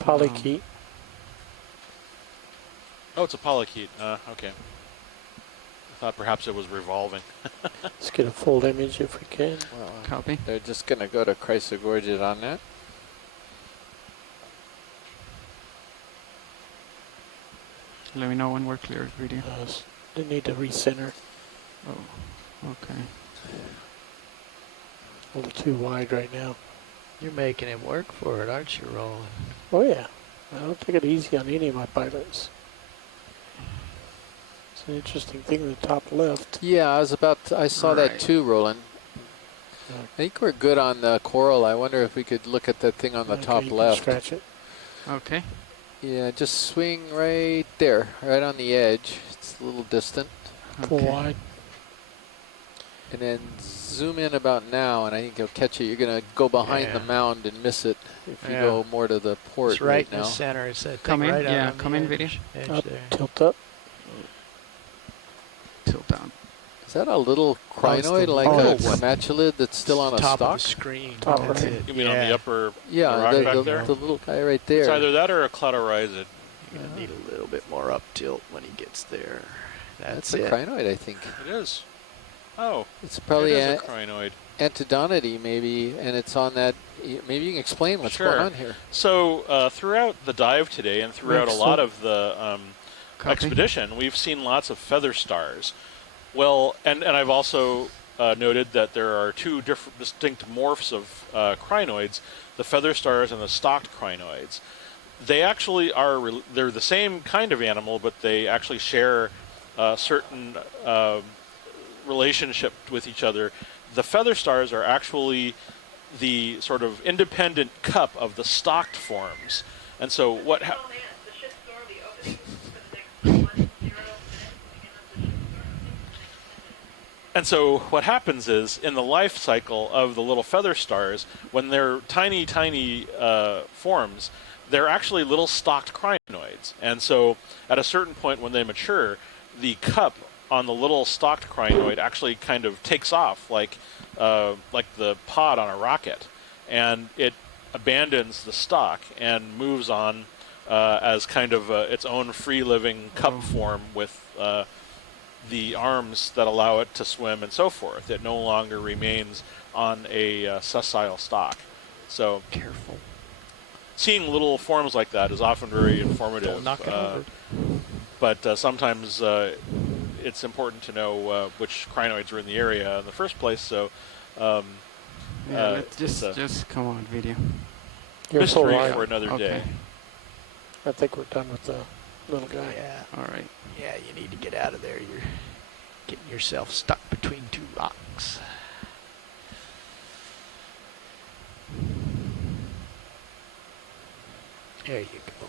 Polychaete. Oh, it's a polychaete. Okay. I thought perhaps it was revolving. Let's get a full image if we can. Well, Copy. They're just going to go to chrysogorgid on that. Let me know when we're clear, video. They need to recenter. Oh, okay. A little too wide right now. You're making it work for it, aren't you, Roland? Oh yeah. I don't take it easy on any of my pilots. It's an interesting thing in the top left. Yeah, I saw that too, Roland. I think we're good on the coral. I wonder if we could look at that thing on the top you can left. scratch it. Okay. Yeah, just swing right there, right on the edge. It's a little distant. Pull wide. And then zoom in about now, and I think you'll catch it. You're going to go behind the mound and miss it if you go more to the port it's right now. in the center. It's that Come thing in, right yeah, out on come the in, edge, video. edge Up, there. tilt up. Tilt down. Is that a little crinoid, like a matulid that's still on a top stock? of the screen. Top That's right. it. You mean on the upper Yeah, rock back the there? little guy right there. It's either that or a cladorizid. You're gonna need a little bit more up tilt when he gets there. That's it. a crinoid, I think. It is. Oh, It's probably it is a crinoid. Antidonidae, maybe, and it's on that. Maybe you can explain what's going on here. So throughout the dive today and throughout a lot of the expedition, we've seen lots of feather stars. Well, and I've also noted that there are two different distinct morphs of crinoids, the feather stars and the stocked crinoids. They actually are, they're the same kind of animal, but they actually share certain relationship with each other. The feather stars are actually the sort of independent cup of the stocked forms. And so what And so what happens is, in the life cycle of the little feather stars, when they're tiny, tiny forms, they're actually little stalked crinoids. And so at a certain point when they mature, the cup on the little stalked crinoid actually kind of takes off like the pod on a rocket. And it abandons the stalk and moves on as kind of its own free-living cup form with the arms that allow it to swim and so forth. It no longer remains on a sessile stalk. So careful. Seeing little forms like that is often very informative. Don't knock it over. But sometimes it's important to know which crinoids are in the area in the first place. So let's just come on, video. Mystery for another day. I think we're done with the little guy. Yeah. All right. Yeah, you need to get out of there. You're getting yourself stuck between two rocks. There you go.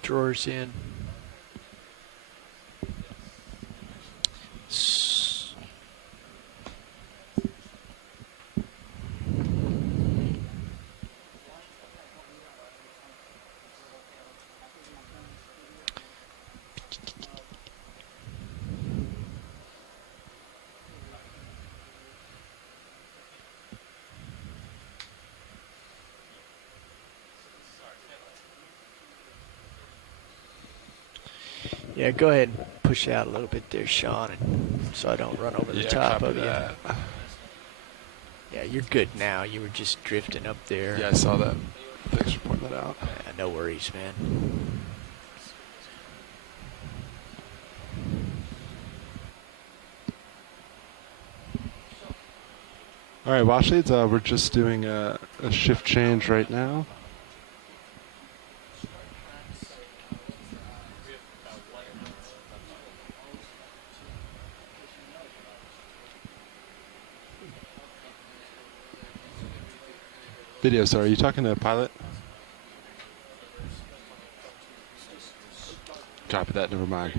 Drawers in. Yeah, go ahead and push out a little bit there, Sean, so I don't run over the top of you. That. Yeah, you're good now. You were just drifting up there. Yeah, I saw that. Thanks for pointing that out. Yeah, no worries, man. All right, Washleads, we're just doing a shift change right now. Video, sorry, are you talking to a pilot? Copy that, never mind.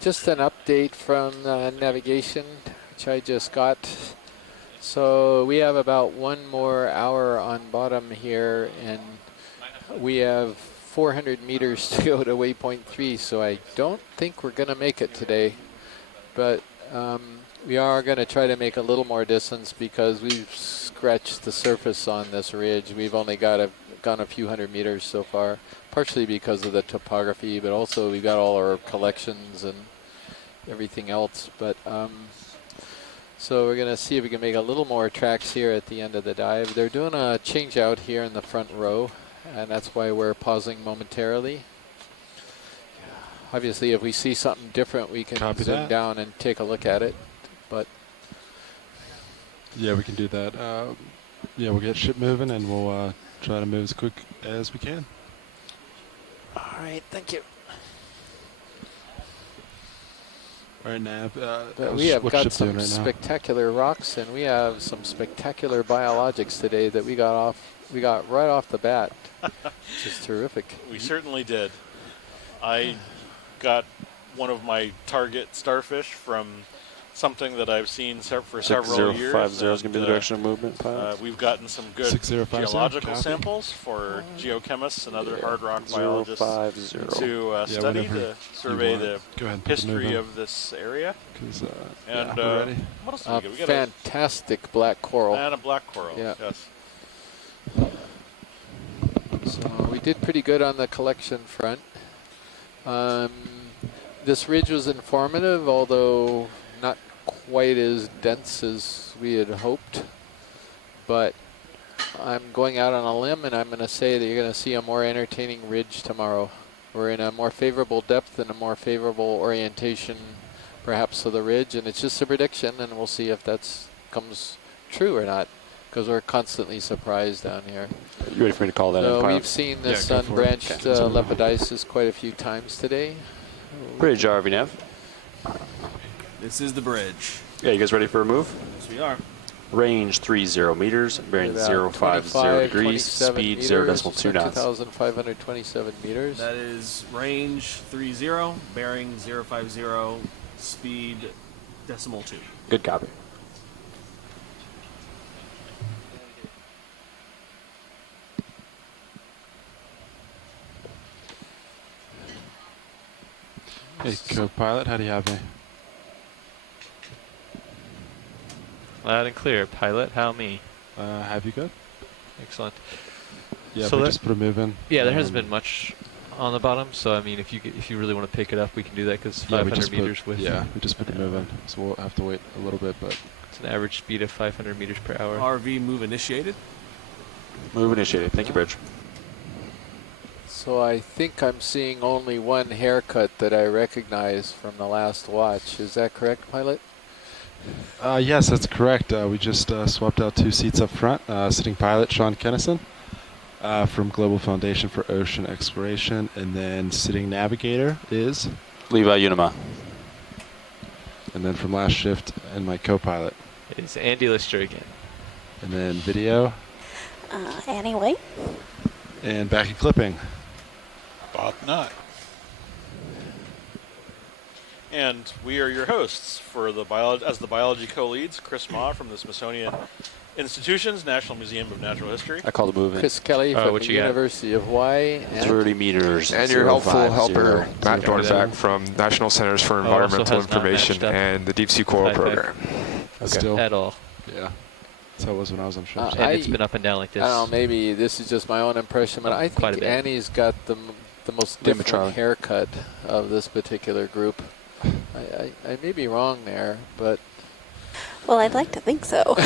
Just an update from navigation, which I just got. So we have about one more hour on bottom here, and we have 400 meters to go to waypoint 3, so I don't think we're going to make it today. But we are going to try to make a little more distance because we've scratched the surface on this ridge. We've only gone a few hundred meters so far, partially because of the topography, but also we've got all our collections and everything else. But so we're going to see if we can make a little more tracks here at the end of the dive. They're doing a change out here in the front row, and that's why we're pausing momentarily. Obviously, if we see something different, we can zoom down and take a look at it. But yeah, we can do that. Yeah, we'll get ship moving, and we'll try to move as quick as we can. All right, thank you. All right, Nav. we have got some spectacular rocks, and we have some spectacular biologics today that we got right off the bat, which is terrific. We certainly did. I got one of my target starfish from something that I've seen for several years. 6050 is going to be the direction of movement, pilot. We've gotten some good 6050, geological copy. samples for geochemists and other hard rock biologists to study, to survey the history of this area. And what else do we get? We got fantastic black coral. And a black coral, yeah. yes. So we did pretty good on the collection front. This ridge was informative, although not quite as dense as we had hoped. But I'm going out on a limb, and I'm going to say that you're going to see a more entertaining ridge tomorrow. We're in a more favorable depth and a more favorable orientation, perhaps, of the ridge, and it's just a prediction, and we'll see if that comes true or not, because we're constantly surprised down here. You ready for me to call that in, pilot? We've seen this unbranched lepidisis quite a few times today. Bridge, RV nav. This is the bridge. Yeah, you guys ready for a move? Yes, we are. Range 30 meters, bearing 050 degrees, speed 0.2 knots. 2,527 meters. That is range 30, bearing 050, speed 0.2. Good copy. Hey, co-pilot, how do you have me? Loud and clear. Pilot, how me? Have you good? Excellent. Yeah, so we just put a move in. Yeah, there hasn't been much on the bottom, so I mean, if you really want to pick it up, we can do that because 500 meters with. Yeah, we just put the move in, so we'll have to wait a little bit, but. It's an average speed of 500 meters per hour. RV move initiated. Move initiated. Thank you, Bridge. So I think I'm seeing only one haircut that I recognize from the last watch. Is that correct, pilot? Yes, that's correct. We just swapped out 2 seats up front. Sitting pilot Sean Kennison from Global Foundation for Ocean Exploration, and then sitting navigator is Levi Unima. And then from last shift, and my co-pilot is Andy Lister again. And then video. Annie White. And back at clipping. Bob Nutt. And we are your hosts for the biology co-leads, Chris Ma from the Smithsonian Institution's National Museum of Natural History. I call the move in. Chris Kelly from the University of Hawaii. 30 meters. And your helpful helper, Matt Dornbeck from National Centers for Environmental Information and the Deep Sea Coral Program. Okay. Still? At all. Yeah. That's how it was when I was on ship. And it's been up and down like this. I don't know, maybe this is just my own impression, but I think Annie's got the most different haircut of this particular group. I may be wrong there, but... Well, I'd like to think so.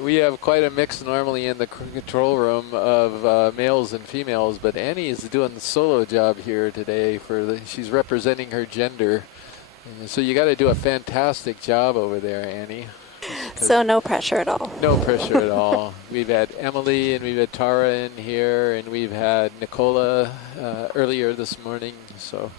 We have quite a mix normally in the control room of males and females, but Annie is doing the solo job here today. She's representing her gender. And so you got to do a fantastic job over there, Annie. So no pressure at all. No pressure at all. We've had Emily and we've had Tara in here, and we've had Nicola earlier this morning. So.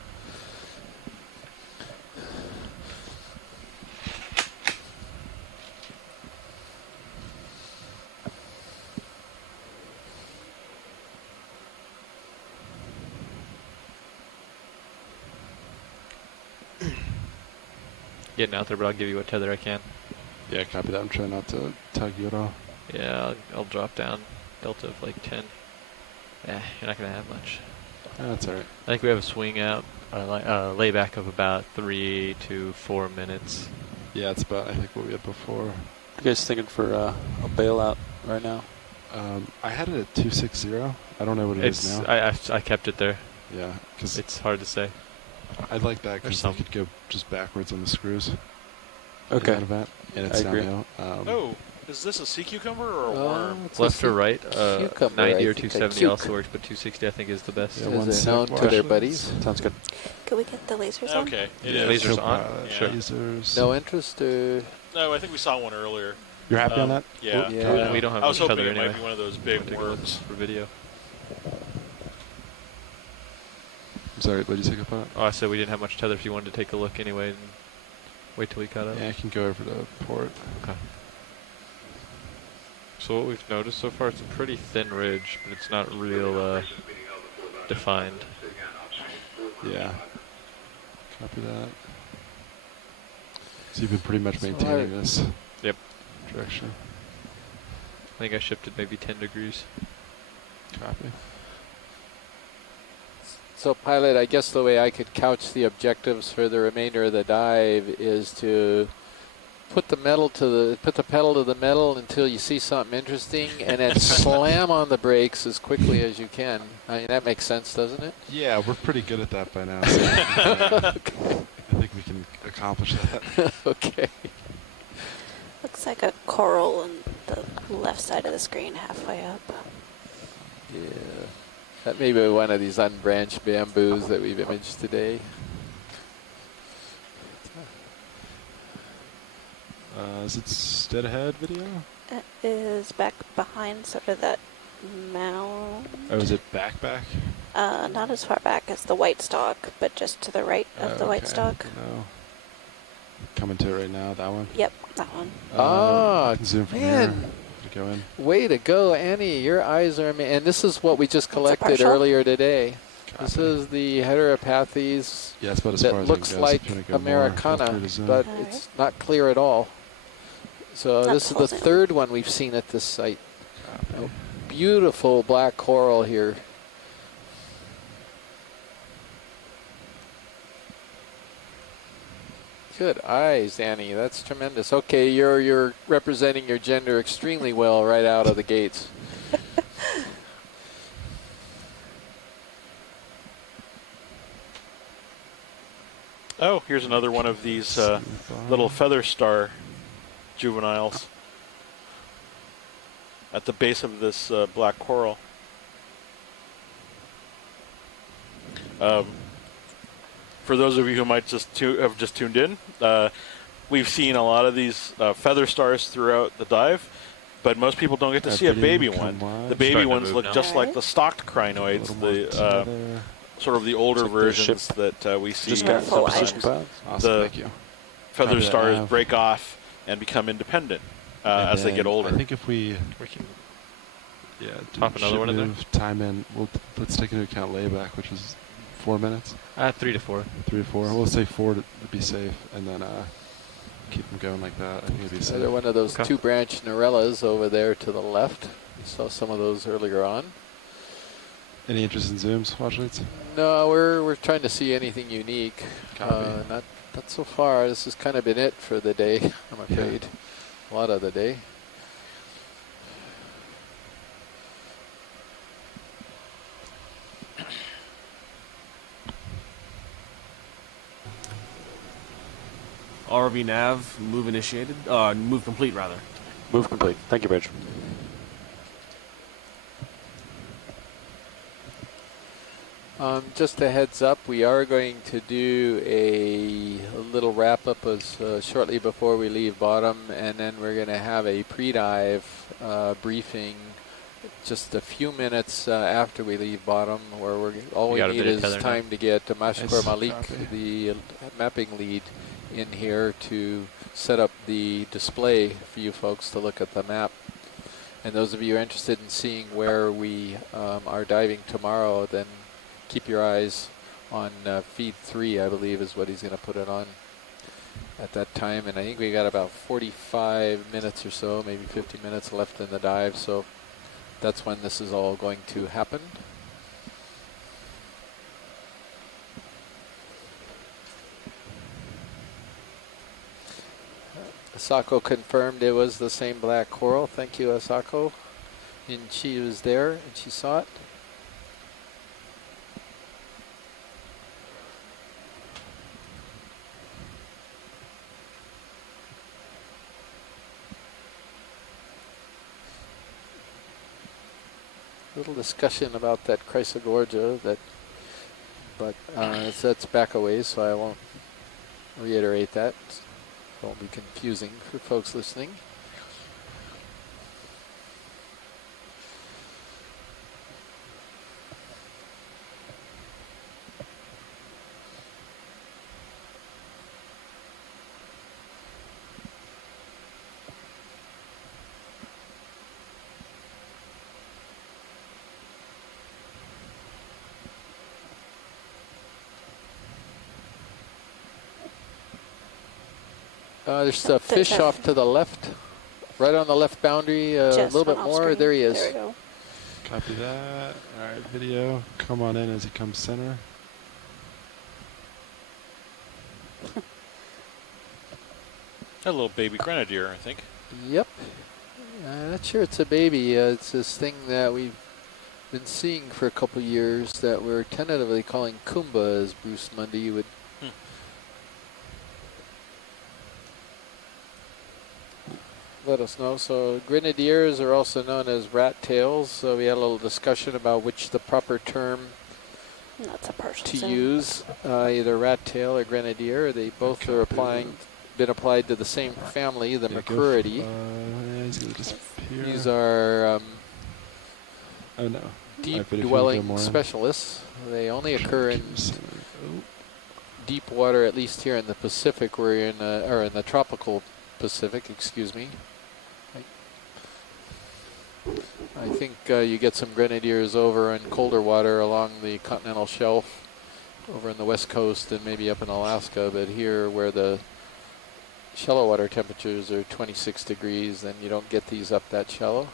Getting out there, but I'll give you what tether I can. Yeah, copy that. I'm trying not to tug you at all. Yeah, I'll drop down delta of like 10. Yeah, you're not going to have much. That's all right. I think we have a swing out, layback of about 3 to 4 minutes. Yeah, it's about, I think, what we had before. You guys thinking for a bailout right now? I had it at 260. I don't know what it is now. I kept it there. Yeah, because it's hard to say. I'd like that because I could go just backwards on the screws. Okay. In that event, and it's downhill. Oh, is this a sea cucumber or a worm? Left or right? 90 or 270 also works, but 260 I think is the best. Yeah, known to their buddies. Sounds good. Could we get the lasers on? Okay, it is. Lasers on? Sure. Lasers. No interest? No, I think we saw one earlier. You're happy on that? Yeah. Yeah. We don't have I was much hoping tether it anyway. might be one of those big worms. For video. I'm sorry, what did you say about it? Oh, I said we didn't have much tether if you wanted to take a look anyway and wait till we caught up. Yeah, I can go over to port. Okay. So what we've noticed so far, it's a pretty thin ridge, but it's not real defined. Yeah. Copy that. So you've been pretty much maintaining this Yep. direction. I think I shifted maybe 10 degrees. Copy. So, pilot, I guess the way I could couch the objectives for the remainder of the dive is to put the pedal to the metal until you see something interesting, and then slam on the brakes as quickly as you can. I mean, that makes sense, doesn't it? Yeah, we're pretty good at that by now. So I think we can accomplish that. Okay. Looks like a coral on the left side of the screen, halfway up. Yeah. That may be one of these unbranched bamboos that we've imaged today. Is it dead ahead video? It is back behind sort of that mound. Oh, is it back? Not as far back as the white stalk, but just to the right of the white stalk. No. Coming to it right now, that one? Yep, that one. Zoom from man. here. Go in. Way to go, Annie. Your eyes are amazing. And this is what we just collected earlier today. Copy. This is the Heteropathes that looks like Americana, but it's not clear at all. So this is the third one we've seen at this site. Oh, beautiful black coral here. Good eyes, Annie. That's tremendous. Okay, you're representing your gender extremely well right out of the gates. Oh, here's another one of these little feather star juveniles at the base of this black coral. For those of you who might have just tuned in, we've seen a lot of these feather stars throughout the dive, but most people don't get to see a baby one. The baby ones look just like the stocked crinoids, the sort of the older versions that we see. Just got position cloud. The feather stars break off and become independent as they get older. I think if we can pop another one in there. Time in. Let's take into account layback, which is 4 minutes. 3 to 4. 3 to 4. We'll say 4 to be safe, and then keep them going like that. I think it'd be safe. Another one of those two-branch Norellas over there to the left. We saw some of those earlier on. Any interest in zooms, watch lights? No, we're trying to see anything unique. Not so far. This has kind of been it for the day, I'm afraid. A lot of the day. RV nav, move initiated. Move complete, rather. Move complete. Thank you, Bridge. Just a heads up, we are going to do a little wrap up shortly before we leave bottom, and then we're going to have a pre-dive briefing just a few minutes after we leave bottom, where all we need is time to get Mashkur Malik, the mapping lead, in here to set up the display for you folks to look at the map. And those of you interested in seeing where we are diving tomorrow, then keep your eyes on feed 3, I believe is what he's going to put it on at that time. And I think we got about 45 minutes or so, maybe 50 minutes left in the dive. So that's when this is all going to happen. Asako confirmed it was the same black coral. Thank you, Asako. And she was there and she saw it. Little discussion about that Chrysogorgia, but that's back a ways, so I won't reiterate that. It won't be confusing for folks listening. There's a fish off to the left, right on the left boundary, a little bit more. Screen. There he is. There we go. Copy that. All right, video. Come on in as he comes center. A little baby grenadier, I think. Yep. I'm not sure it's a baby. It's this thing that we've been seeing for a couple years that we're tentatively calling Kumba, as Bruce Mundy would. Let us know. So grenadiers are also known as rat tails. So we had a little discussion about which the proper term to use, either rat tail or grenadier. They both are been applied to the same family, the Macrouridae. These are deep dwelling specialists. They only occur in deep water, at least here in the Pacific. We're in, or in the tropical Pacific, excuse me. I think you get some grenadiers over in colder water along the continental shelf, over in the west coast and maybe up in Alaska, but here where the shallow water temperatures are 26 degrees, then you don't get these up that shallow.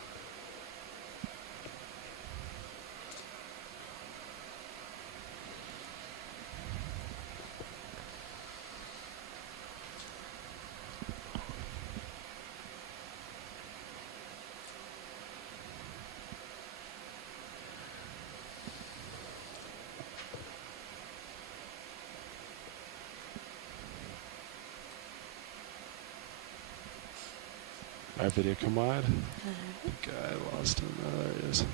Our video come wide. The guy lost him. Oh, there he is.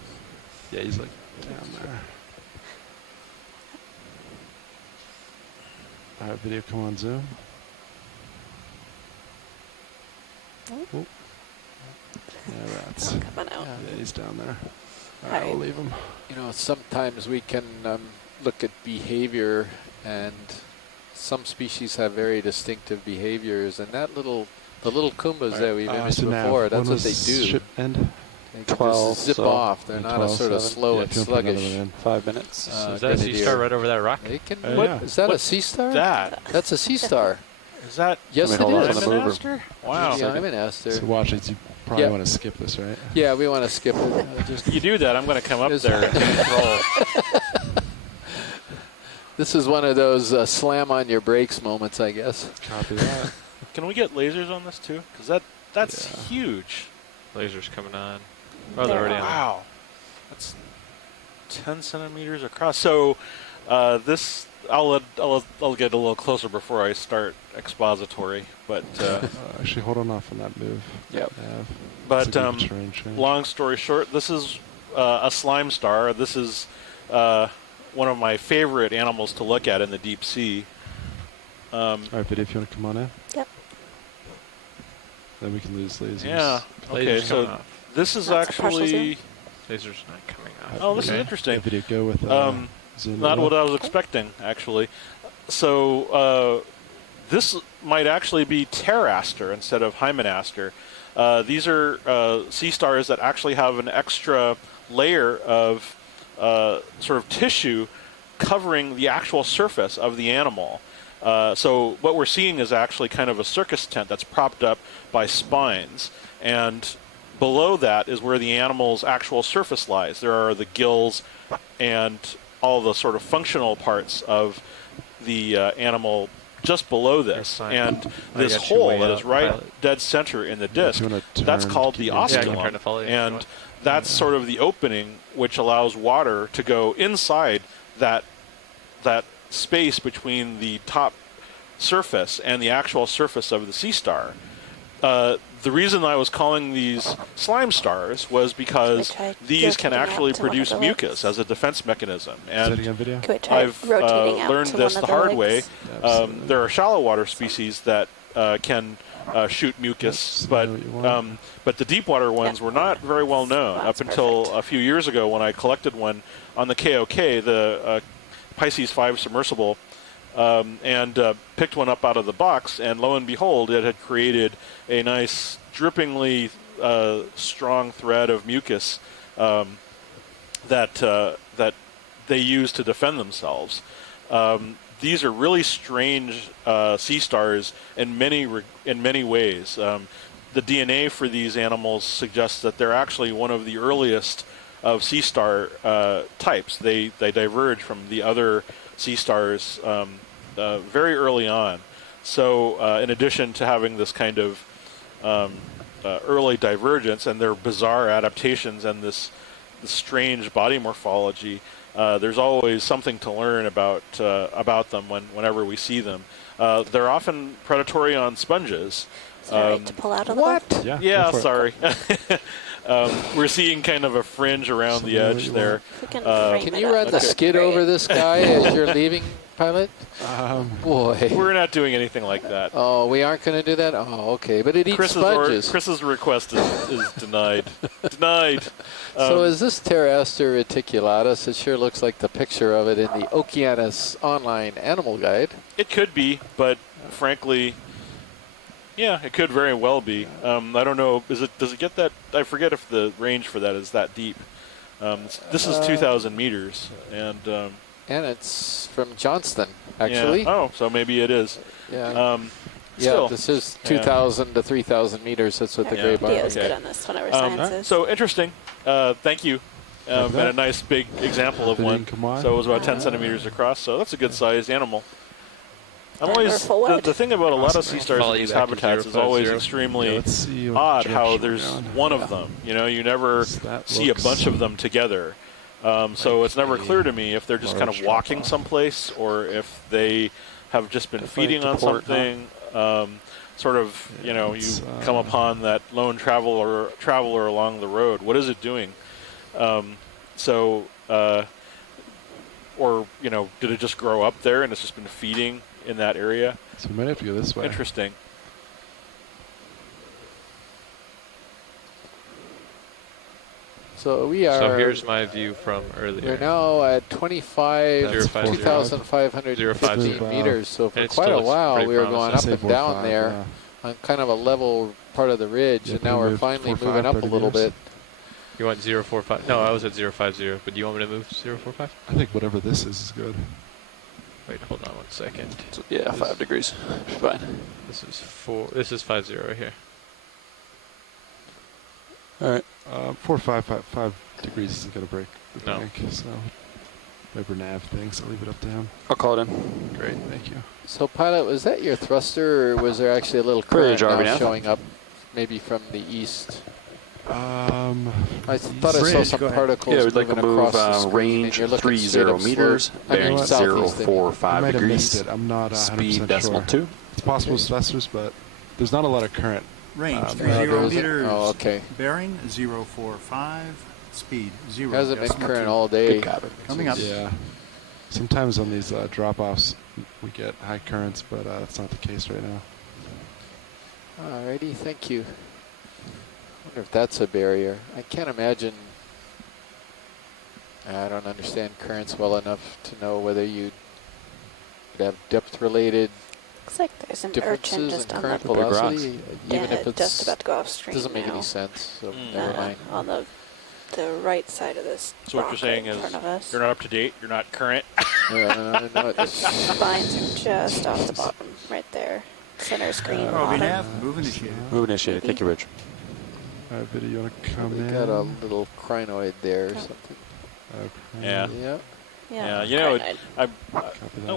Yeah, he's like down there. All right, video come on zoom. Oh. Yeah, rats. Yeah, he's down there. All right, we'll leave him. You know, sometimes we can look at behavior, and some species have very distinctive behaviors, and that the little Kumbas that we've imaged before, that's what they do. Ship end? They can just zip off. They're not 12, a sort of 7. slow and sluggish. 5 minutes. Is that a sea star right over that rock? They can, yeah. Is that a sea star? That's a sea star. Is that? Yes, it is. Wow. Yeah, I'm an aster. So watch it. You probably want to skip this, right? Yeah, we want to skip it. If you do that, I'm going to come up there and control. This is one of those slam on your brakes moments, I guess. Copy that. Can we get lasers on this too? Because that's huge. Lasers coming on. Oh, they're already on. Wow. That's 10 centimeters across. So this, I'll get a little closer before I start expository. But actually, hold on off on that move. Yep. But long story short, this is a slime star. This is one of my favorite animals to look at in the deep sea. All right, video, if you want to come on in. Yep. Then we can lose lasers. Yeah. Okay, so this is actually... Lasers not coming off. Oh, this is interesting. The video go with not what I was expecting, actually. So this might actually be pteraster instead of hymenaster. These are sea stars that actually have an extra layer of sort of tissue covering the actual surface of the animal. So what we're seeing is actually kind of a circus tent that's propped up by spines, and below that is where the animal's actual surface lies. There are the gills and all the sort of functional parts of the animal just below this. And this hole that is right dead center in the disc, that's called the osculum. And that's sort of the opening which allows water to go inside that space between the top surface and the actual surface of the sea star. The reason I was calling these slime stars was because these can actually produce mucus as a defense mechanism. And I've learned this the hard way. There are shallow water species that can shoot mucus, but the deep water ones were not very well known up until a few years ago when I collected one on the KOK, the Pisces 5 submersible, and picked one up out of the box, and lo and behold, it had created a nice drippingly strong thread of mucus that they use to defend themselves. these are really strange sea stars in many ways. The DNA for these animals suggests that they're actually one of the earliest of sea star types. They diverge from the other sea stars very early on. So in addition to having this kind of early divergence and their bizarre adaptations and this strange body morphology, there's always something to learn about them whenever we see them. They're often predatory on sponges. Sorry to pull out a little. What? Yeah, sorry. We're seeing kind of a fringe around the edge there. Can you run the skid over this guy as you're leaving, pilot? Boy. We're not doing anything like that. Oh, we aren't going to do that? Oh, okay. But it eats sponges. Chris's request is denied. Denied. So is this Pteraster reticulatus? It sure looks like the picture of it in the Okeanos online animal guide. It could be, but frankly, yeah, it could very well be. I don't know. Does it get that? I forget if the range for that is that deep. This is 2,000 meters, and it's from Johnston, actually. Yeah. Oh, so maybe it is. Yeah. Still, this is 2,000 to 3,000 meters. That's what the gray bar is. Good on this, whenever science is. So interesting. Thank you. And a nice big example of one. So it was about 10 centimeters across. So that's a good sized animal. I'm always the thing about a lot of sea stars in these habitats is always extremely odd how there's one of them. You know, you never see a bunch of them together. So it's never clear to me if they're just kind of walking someplace or if they have just been feeding on something. Sort of, you know, you come upon that lone traveler along the road. What is it doing? Or, you know, did it just grow up there and it's just been feeding in that area? So we might have to go this way. Interesting. So we are. So here's my view from earlier. We're now at 2,515 meters. So for quite a while we were going up and down there on kind of a level part of the ridge, and now we're finally moving up a little bit. You want 045? No, I was at 050. But do you want me to move 045? I think whatever this is good. Wait, hold on 1 second. So, yeah, 5 degrees. Fine. This is 4. This is 50 right here. All right. 5 degrees isn't going to break the bank. So whatever nav things, I'll leave it up to him. I'll call it in. Great, thank you. So pilot, was that your thruster, or was there actually a little current now showing up, maybe from the east? I thought I saw some particles. Yeah, we'd like to move range 30 meters, bearing 045 degrees. I'm not speed decimal 2. It's possible it's thrusters, but there's not a lot of current. Range 30 meters. Oh, okay. Bearing 045. Speed 0. Hasn't been current all day. Coming up. Yeah. Sometimes on these drop-offs we get high currents, but that's not the case right now. Alrighty, thank you. I wonder if that's a barrier. I can't imagine. I don't understand currents well enough to know whether you'd have depth-related Looks like there's an urchin differences just in on current the velocity, even if it's just about to go off stream. Doesn't make now. any sense. So never mind. On the right side of this. So what you're saying is you're not up to date. You're not current. No, Spines are just off the bottom, right there. Center screen. Move initiated. Move initiated. Take your bridge. All right, Vidya, you want to come in? Got a little crinoid there or something. Yeah. Yeah. You know,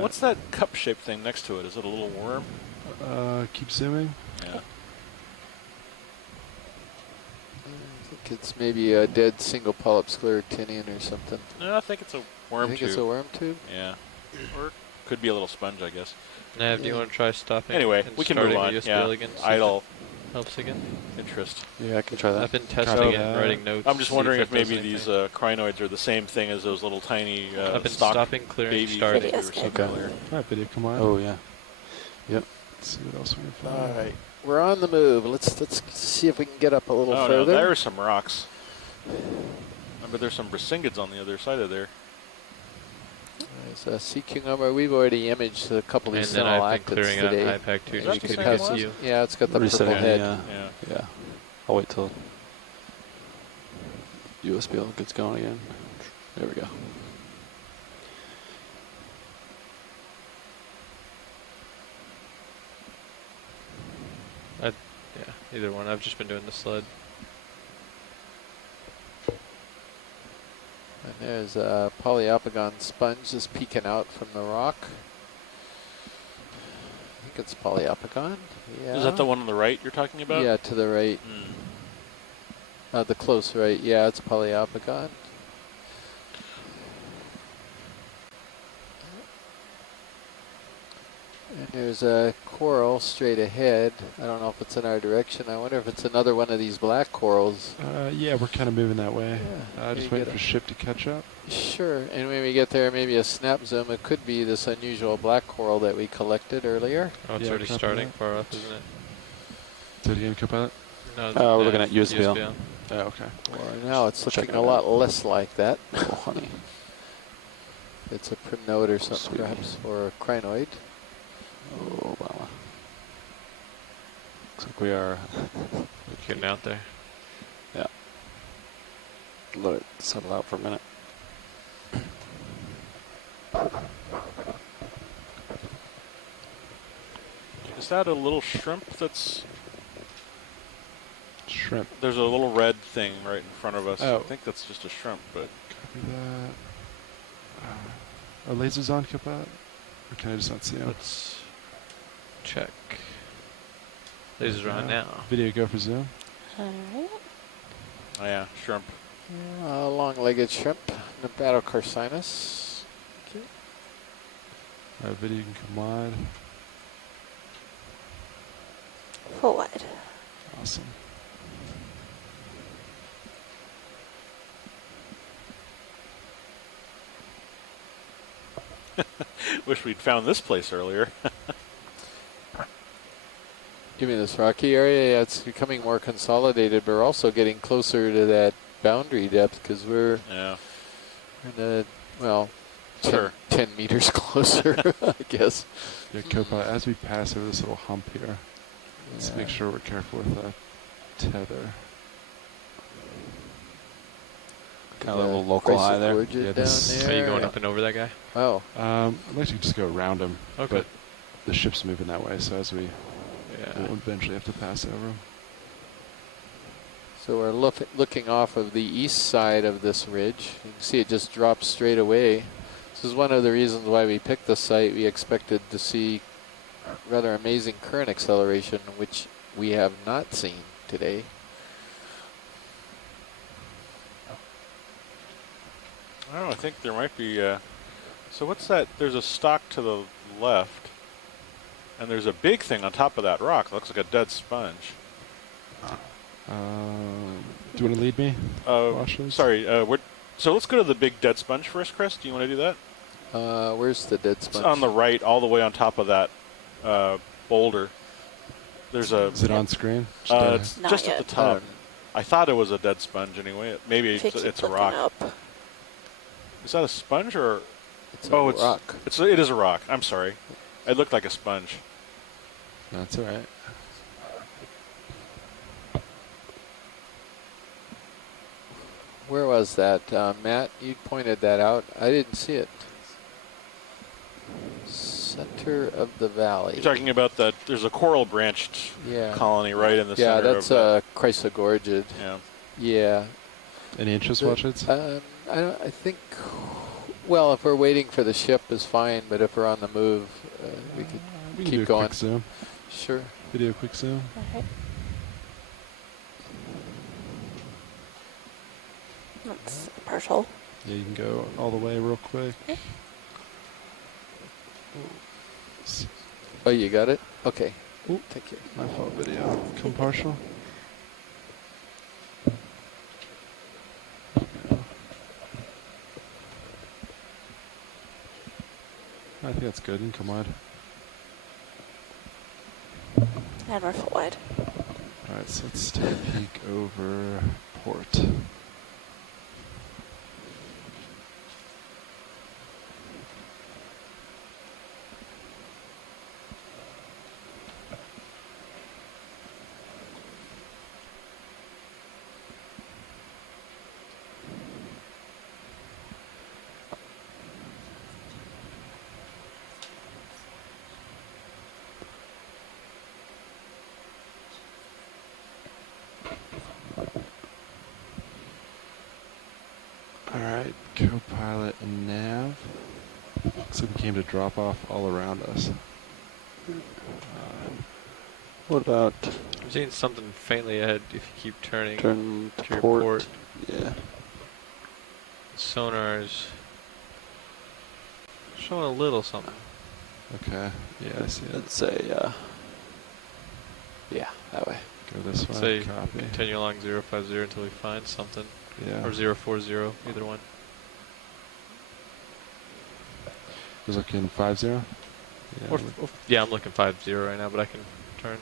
what's that cup-shaped thing next to it? Is it a little worm? Keep zooming. Yeah. I think it's maybe a dead single polyp sclerotinian or something. No, I think it's a worm tube. I think it's a worm tube? Yeah. Or could be a little sponge, I guess. Nav, do you want to try stopping? Anyway, we can move on. Idle. Helps again. Interest. Yeah, I can try that. I've been testing it and writing notes. I'm just wondering if maybe these crinoids are the same thing as those little tiny I've been stopping, clearing, starting. Okay. All right, Vidya, come on. Oh, yeah. Yep. Let's see what else we can find. All right. We're on the move. Let's see if we can get up a little further. No, there are some rocks. But there's some brassinghids on the other side of there. There's a sea cucumber. We've already imaged a couple of these actives today. And then I've been clearing out IPAC 2. Is that the same one? Yeah, it's got the purple head. Yeah. I'll wait till USB gets going again. There we go. Yeah, either one. I've just been doing the sled. And there's a polyopogon sponge just peeking out from the rock. I think it's polyopogon. Yeah. Is that the one on the right you're talking about? Yeah, to the right. The close right. Yeah, it's polyopogon. And there's a coral straight ahead. I don't know if it's in our direction. I wonder if it's another one of these black corals. Yeah, we're kind of moving that way. Yeah. Just waiting for ship to catch up. Sure, and when we get there, maybe a snap zoom. It could be this unusual black coral that we collected earlier. Oh, it's already starting far up, isn't it? Do it again, Copilot? No, we're looking at USBL. Oh, okay. Well, now it's looking a lot less like that. Oh, honey. It's a primnode or something, perhaps, or a crinoid. Oh, wow. Looks like we are getting out there. Yeah. Let it settle out for a minute. Is that a little shrimp that's... Shrimp. There's a little red thing right in front of us. Oh. I think that's just a shrimp, but... Copy that. Are lasers on, Copilot? Or can I just not see them? Let's check. Lasers are on now. Video go for zoom. Alright. Oh yeah, shrimp. Long-legged shrimp, Nabatocarcinus. Okay. Video can come wide. Full wide. Awesome. Wish we'd found this place earlier. You mean this rocky area? Yeah, it's becoming more consolidated, but we're also getting closer to that boundary depth because we're in the, well, sure. 10 meters closer, I guess. Yeah, Copilot, as we pass over this little hump here, let's make sure we're careful with that tether. Got a little local high there. Yeah, this Are you going up and over that guy? Oh. I'd like to just go around him. Okay. But the ship's moving that way, so as we we'll eventually have to pass over him. So we're looking off of the east side of this ridge. You can see it just drops straight away. This is one of the reasons why we picked the site. We expected to see rather amazing current acceleration, which we have not seen today. Oh, I think there might be... so what's that? There's a stock to the left, and there's a big thing on top of that rock. It looks like a dead sponge. Do you want to lead me? Sorry. So let's go to the big dead sponge first, Chris. Do you want to do that? Where's the dead sponge? It's on the right, all the way on top of that boulder. There's a... Is it on screen? It's Not just yet. at the top. I thought it was a dead sponge anyway. Maybe it's a rock. Up. Is that a sponge or... It's a rock. It is a rock. I'm sorry. It looked like a sponge. That's all right. Where was that? Matt, you pointed that out. I didn't see it. Center of the valley. You're talking about that there's a coral branched colony right in the center of that's chrysogorgid. Yeah. Yeah. Any interest, Watchits? I think, well, if we're waiting for the ship is fine, but if we're on the move, we could we can keep do a going. Quick zoom. Sure. Video quick zoom. Okay. That's partial. Yeah, you can go all the way real quick. Okay. Oh, you got it? Okay. Ooh, thank you. My fault, video. Come partial. I think that's good. And come wide. And we're full wide. All right, so let's take a peek over port. Alright, co-pilot and nav. Looks like we came to drop off all around us. What about I'm seeing something faintly ahead if you keep turning turn to to your port? port. Yeah. Sonar's showing a little something. Okay. Yeah, I see it. Let's say, Yeah, that way. Go this way. Say Copy. continue along 050 until we find something. Yeah. Or 040, either one. Was looking 50? Yeah. Yeah, I'm looking 50 right now, but I can turn.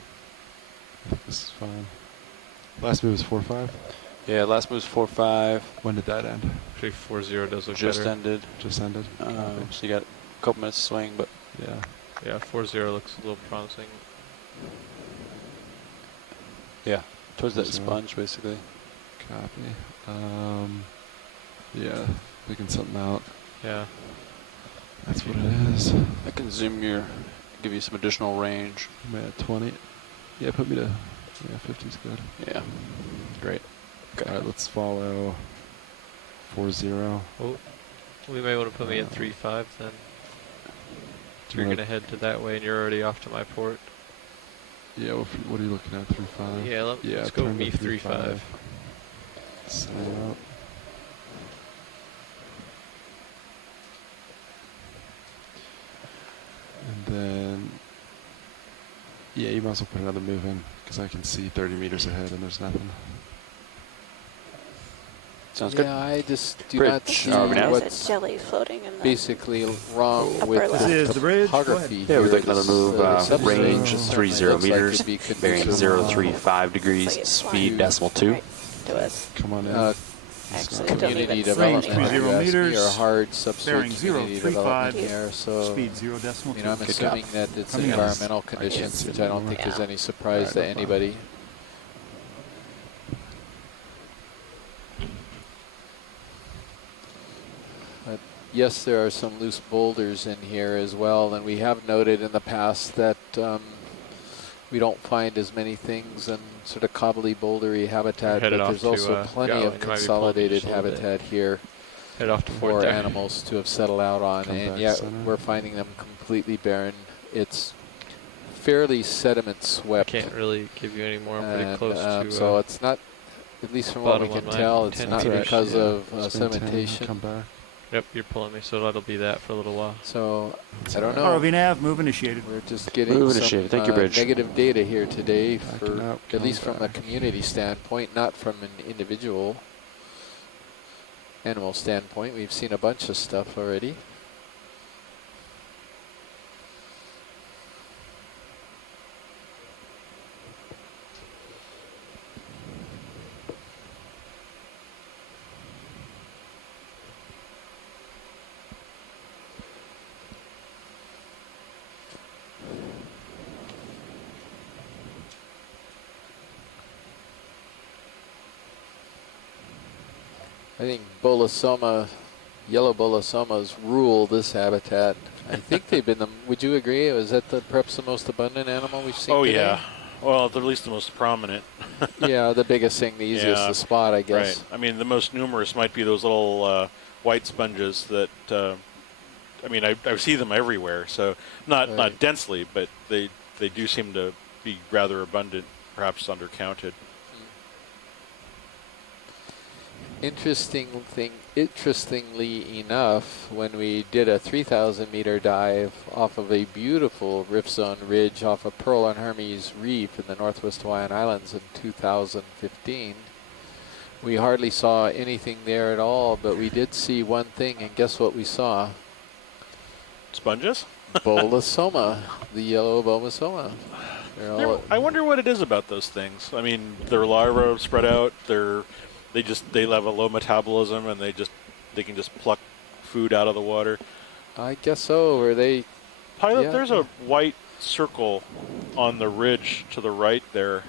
I think this is fine. Last move was 4-5. yeah, last move's 4-5. When did that end? Actually, 40 does look Just better. ended. Just ended. So you got a couple minutes to swing, but Yeah. Yeah, 40 looks a little promising. yeah, towards that 40. sponge basically. Copy. Yeah, picking something out. Yeah. That's what it is. I can zoom give you some additional range. I'm at 20. Yeah, put me to, yeah, 50's good. Yeah. Great. Okay. Alright, let's follow 40. Oh, we may want to put me at 35 then. You're going to head to that way and you're already off to my port. Yeah, what are you looking at? 35? Yeah, let's go turn to MEF 35. Sign up. And then, yeah, you might as well put another move in because I can see 30 meters ahead and there's nothing. Sounds good. Yeah, I just do Bridge. not see There's what's a jelly floating in the basically wrong upper with left. This is the bridge. Go topography. ahead. Yeah, we'd here. like another move. Range Substrate 30 certainly looks like meters, it'd be bearing conducive 035 degrees, Looks like it's speed flying. .2. Right to us. Come on in. Actually, I don't community even development, see if anything. you ask me, 0 or meters, hard bearing substrate community 035, development here. So, Speed 0.2. you know, I'm Good assuming job. that it's Coming in. environmental I can't conditions, see which it I don't anymore. think is Yeah. any surprise Alright, to no problem. anybody. But yes, there are some loose boulders in here as well, and we have noted in the past that we don't find as many things in sort of cobbly bouldery habitat, but headed off there's to, also plenty Gowan. of You might be pulling consolidated just a little bit. habitat here Head off to for port there. animals to have settled out on, Come and back yet center. we're finding them completely barren. It's fairly sediment swept. Can't really give you any more. I'm pretty And, close to. so it's not, at least from what we bottom can of my tell, it's 10 not meters. because Yeah, of spin 10, sedimentation. Come back. Yep, you're pulling me, so that'll be that for a little while. So I don't know. ROV nav, move initiated. We're just getting Move some initiated. Thank you, Bridge. negative data here today, Backing for up, at least come from a back. community standpoint, not from an individual animal standpoint. We've seen a bunch of stuff already. I think bolosoma, yellow bolosomas rule this habitat. I think they've been the, would you agree? Was that perhaps the most abundant animal we've seen Oh, today? yeah. Well, they're at least the most prominent. Yeah, the biggest thing, the easiest Yeah, to spot, I guess. Right. I mean, the most numerous might be those little white sponges that, I mean, I see them everywhere. So not densely, but they do seem to be rather abundant, perhaps undercounted. Interestingly enough, when we did a 3,000 meter dive off of a beautiful rift zone ridge off of Pearl and Hermes Reef in the Northwest Hawaiian Islands in 2015, we hardly saw anything there at all, but we did see one thing, and guess what we saw? Sponges? Bolosoma, the yellow bolosoma. I wonder what it is about those things. I mean, their larvae spread out. They have a low metabolism, and they can just pluck food out of the water. I guess so. Or they? Pilot, yeah. there's a white circle on the ridge to the right there.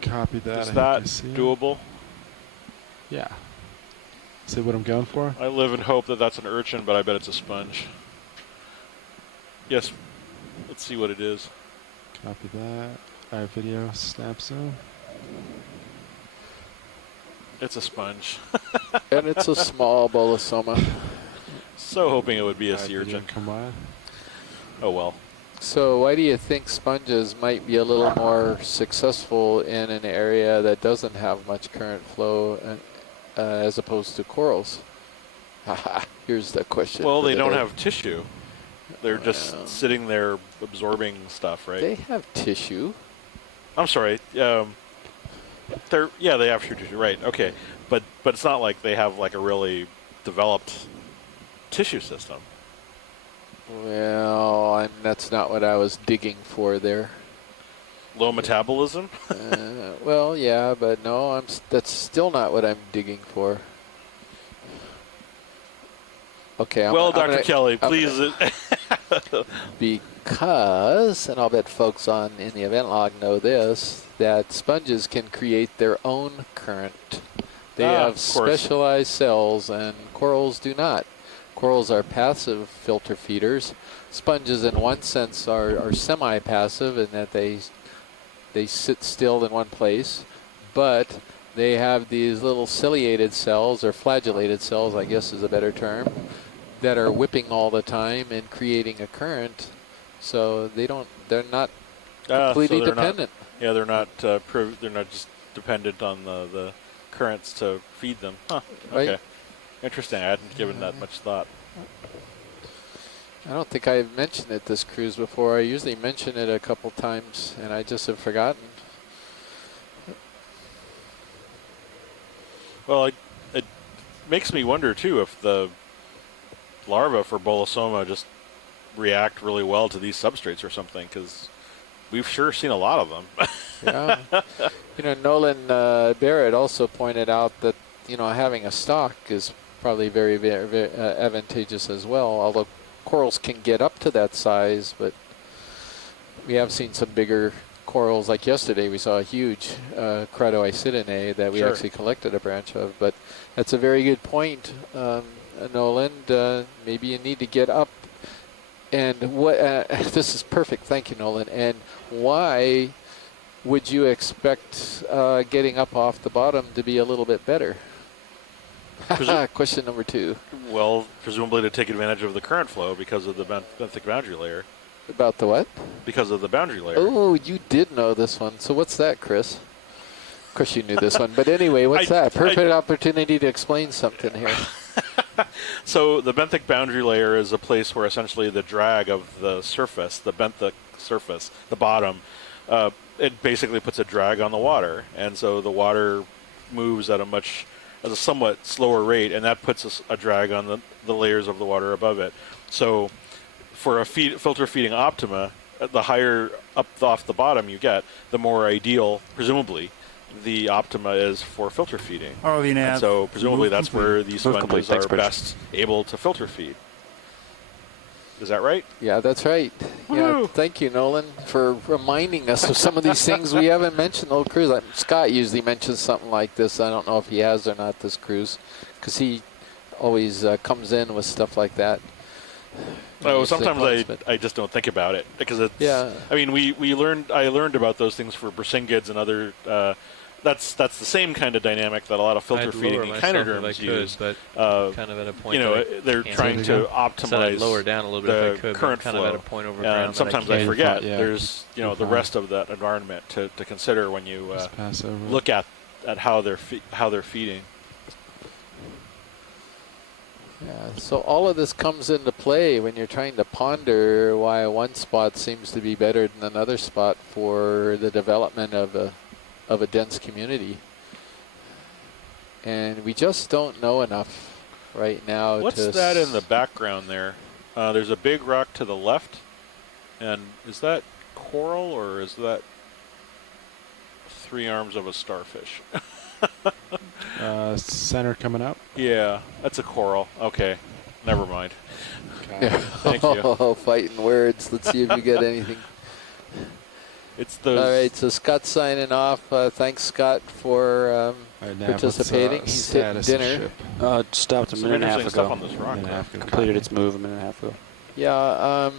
Copy that. Is I that think I see it. doable? Yeah. See what I'm going for? I live in hope that that's an urchin, but I bet it's a sponge. Yes. Let's see what it is. Copy that. Alright, video, snap zoom. It's a sponge. And it's a small bolosoma. So hoping it would be a sea urchin. Oh well. So why do you think sponges might be a little more successful in an area that doesn't have much current flow as opposed to corals? Here's the question. Well, they don't have tissue. They're just sitting there absorbing stuff, right? They have tissue. I'm sorry. They have tissue, right? Okay, but it's not like they have like a really developed tissue system. Well, that's not what I was digging for there. Low metabolism? Well, yeah, but no, that's still not what I'm digging for. Okay. Well, Dr. Kelly, please. Because, and I'll bet folks in the event log know this, that sponges can create their own current. They have specialized cells, and corals do not. Corals are passive filter feeders. Sponges, in one sense, are semi-passive in that they sit still in one place, but they have these little ciliated cells, or flagellated cells, I guess is a better term, that are whipping all the time and creating a current. So they're not completely dependent. They're not just dependent on the currents to feed them. Huh. Okay. Right. Interesting. I hadn't given that much thought. I don't think I've mentioned it this cruise before. I usually mention it a couple times, and I just have forgotten. Well, it makes me wonder, too, if the larvae for bolosoma just react really well to these substrates or something, because we've sure seen a lot of them. Yeah. Nolan Barrett also pointed out that, having a stock is probably very, very, very advantageous as well, although corals can get up to that size, but we have seen some bigger corals. Like yesterday, we saw a huge Cratoisidinae that we actually collected a branch of, but that's a very good point, Nolan. Maybe you need to get up. And this is perfect. Thank you, Nolan. And why would you expect getting up off the bottom to be a little bit better? Question number 2. Well, presumably to take advantage of the current flow because of the benthic boundary layer. About the what? Because of the boundary layer. Oh, you did know this one. So what's that, Chris? Of course you knew this one. But anyway, what's that? Perfect opportunity to explain something here. So the benthic boundary layer is a place where essentially the drag of the surface, the benthic surface, the bottom, it basically puts a drag on the water. And so the water moves at a somewhat slower rate, and that puts a drag on the layers of the water above it. So for a filter feeding optima, the higher up off the bottom you get, the more ideal, presumably, the optima is for filter feeding. And so presumably that's where these sponges are best able to filter feed. Is that right? Yeah, that's right. Yeah, thank you, Nolan, for reminding us of some of these things we haven't mentioned the whole cruise. Scott usually mentions something like this. I don't know if he has or not this cruise, because he always comes in with stuff like that. Oh, sometimes I just don't think about it because it's. Yeah. I mean, I learned about those things for Brisinghids and other. That's the same kind of dynamic that a lot of filter feeding echinoderms use. But kind of at a point, they're trying to optimize lower down a little bit if I could, current kind flow. of at a point over ground. And sometimes I forget there's the rest fine. of that environment to consider when you look at how they're feeding. Yeah, so all of this comes into play when you're trying to ponder why one spot seems to be better than another spot for the development of a dense community. And we just don't know enough right now. What's that in the background there? There's a big rock to the left, and is that coral or is that 3 arms of a starfish? Center coming up. Yeah, that's a coral. Okay, never mind. Yeah. Thank you. Oh, fighting words. Let's see if you get anything. It's those. All right, so Scott's signing off. Thanks, Scott, for participating. He's hitting dinner. Stopped a minute and a half ago. Stuff on this rock. Completed its move a minute and a half ago. Yeah,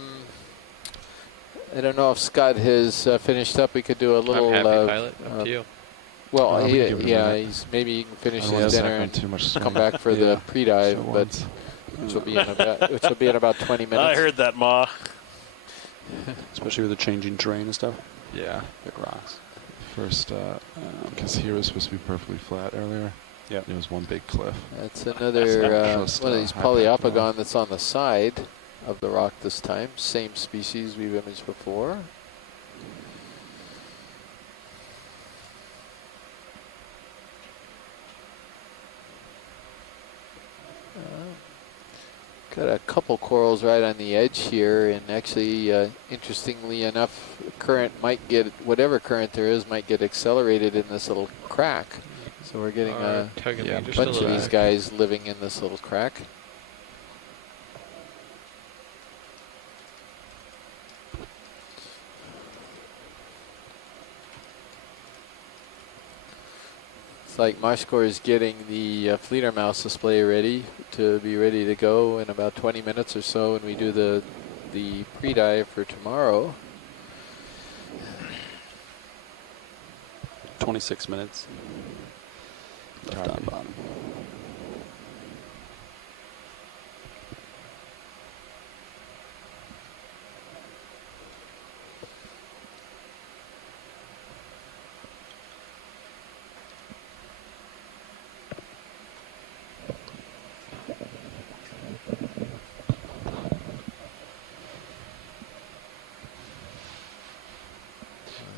I don't know if Scott has finished up. We could do a little. I'm happy, pilot. Up to you. Well, we can give it a minute. he's maybe he can finish I don't want his to dinner suck on and too much come swing. back for Yeah. the pre-dive, So but once. which will be in about 20 minutes. I heard that, Ma. Especially with the changing terrain and stuff. Yeah. Big rocks. First, because here was supposed to be perfectly flat earlier. Yeah. It was one big cliff. That's another one of these polyopogon that's on the side of the rock this time. Same species we've imaged before. Got a couple corals right on the edge here, and actually, interestingly enough, current might get, whatever current there is, might get accelerated in this little crack. So we're getting a bunch of these guys living in this little crack. It's like Marshcore is getting the Fleeter Mouse display ready to go in about 20 minutes or so when we do the pre-dive for tomorrow. 26 minutes left on bottom.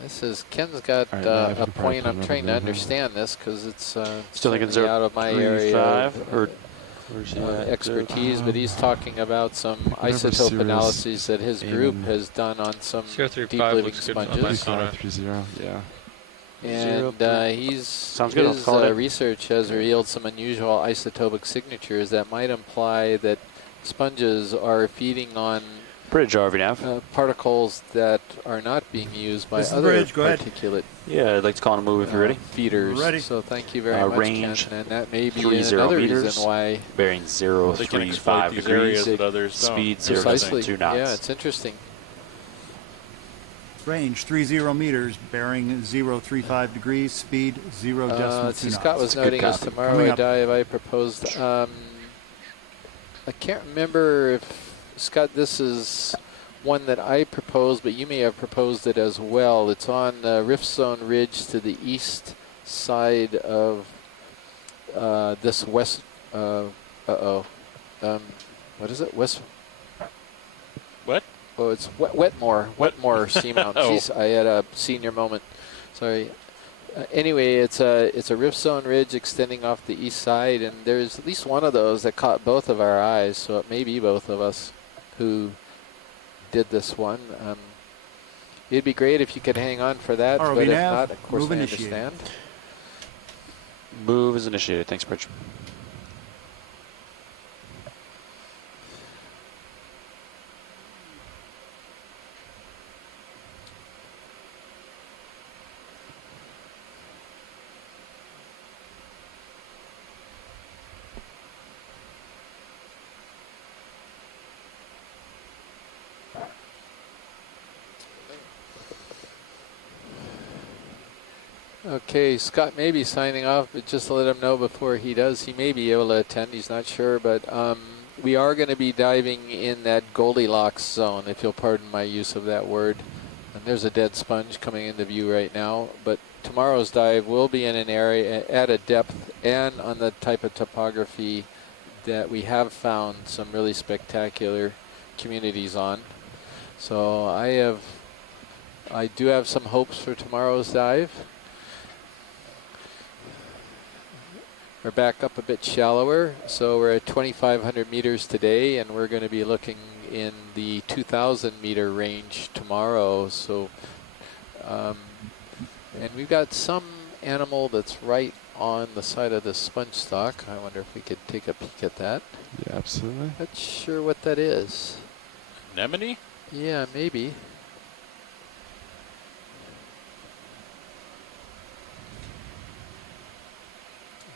This is, Ken's got right, a point. I'm trying to understand this because it's Still thinking out of my area of, where's expertise, but he's talking about some Whatever isotope series analyses that his group Amen. has done on some 035 deep living looks good on my sponges. sonar. 530, yeah. And Sounds good. his research has revealed some unusual isotopic signatures that might imply that sponges are feeding on Bridge RVNAV. particles that are not being used by other Bridge, go ahead. particulate Yeah, I'd like to call on a move if you're ready. feeders. Ready. So thank you very much, range Ken. And that may be 30 another meters, reason why bearing They can exploit 035 these areas degrees, that others don't. speed precisely. 0.2 knots. Yeah, it's interesting. Range 30 meters, bearing 035 degrees, speed 0.2 Let's see, knots. Scott was noting as tomorrow Coming I up. dive, I proposed, I can't remember if, Scott, this is one that I proposed, but you may have proposed it as well. It's on Rift Zone Ridge to the east side of this west, what is it? West? What? Oh, it's Wetmore Seamount. Oh. Jeez, I had a senior moment. Sorry. Anyway, it's a Rift Zone Ridge extending off the east side, and there's at least one of those that caught both of our eyes, so it may be both of us who did this one. It'd be great if you could hang on for that, ROV but if nav, not, of course move I initiated. understand. Move is initiated. Thanks, Bridge. Okay, Scott may be signing off, but just to let him know before he does, he may be able to attend. He's not sure, but we are going to be diving in that Goldilocks zone, if you'll pardon my use of that word. And there's a dead sponge coming into view right now, but tomorrow's dive will be in an area at a depth and on the type of topography that we have found some really spectacular communities on. So I do have some hopes for tomorrow's dive. We're back up a bit shallower, so we're at 2,500 meters today, and we're going to be looking in the 2,000 meter range tomorrow. So, and we've got some animal that's right on the side of the sponge stock. I wonder if we could take a peek at that. Yeah, absolutely. Not sure what that is. Anemone? Yeah, maybe.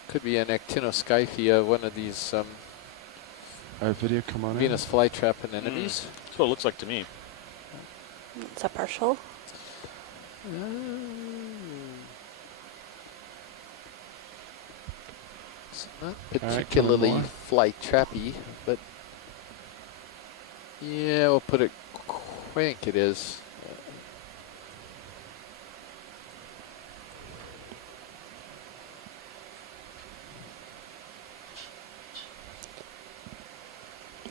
Could be an actinoscyphia, one of these Our video, come on Venus flytrap anemones. That's what it looks like to me. It's a partial. It's not particularly fly trappy, but yeah, we'll put it, I think it is.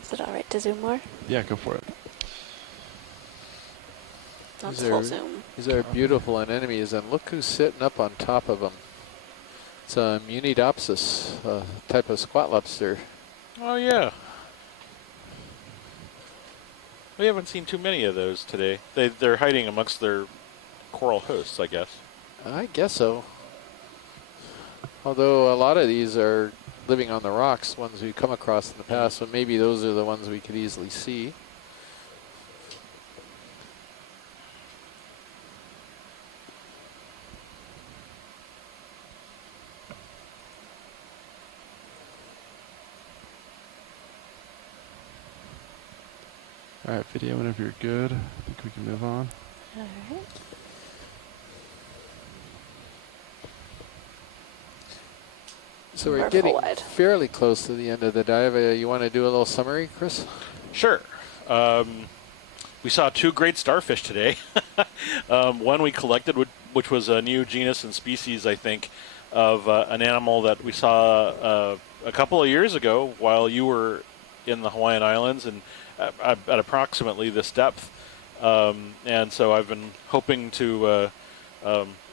Is it all right to zoom more? Yeah, go for it. Not full zoom. These are beautiful anemones, and look who's sitting up on top of them. It's a Munidopsis, type of squat lobster. Oh, yeah. We haven't seen too many of those today. They're hiding amongst their coral hosts, I guess. I guess so. Although a lot of these are living on the rocks, ones we come across in the past, so maybe those are the ones we could easily see. All right, video whenever you're good. I think we can move on. All right. So we're getting fairly close to the end of the dive. You want to do a little summary, Chris? Sure. We saw 2 great starfish today. One we collected, which was a new genus and species, I think, of an animal that we saw a couple of years ago while you were in the Hawaiian Islands and at approximately this depth. And so I've been hoping to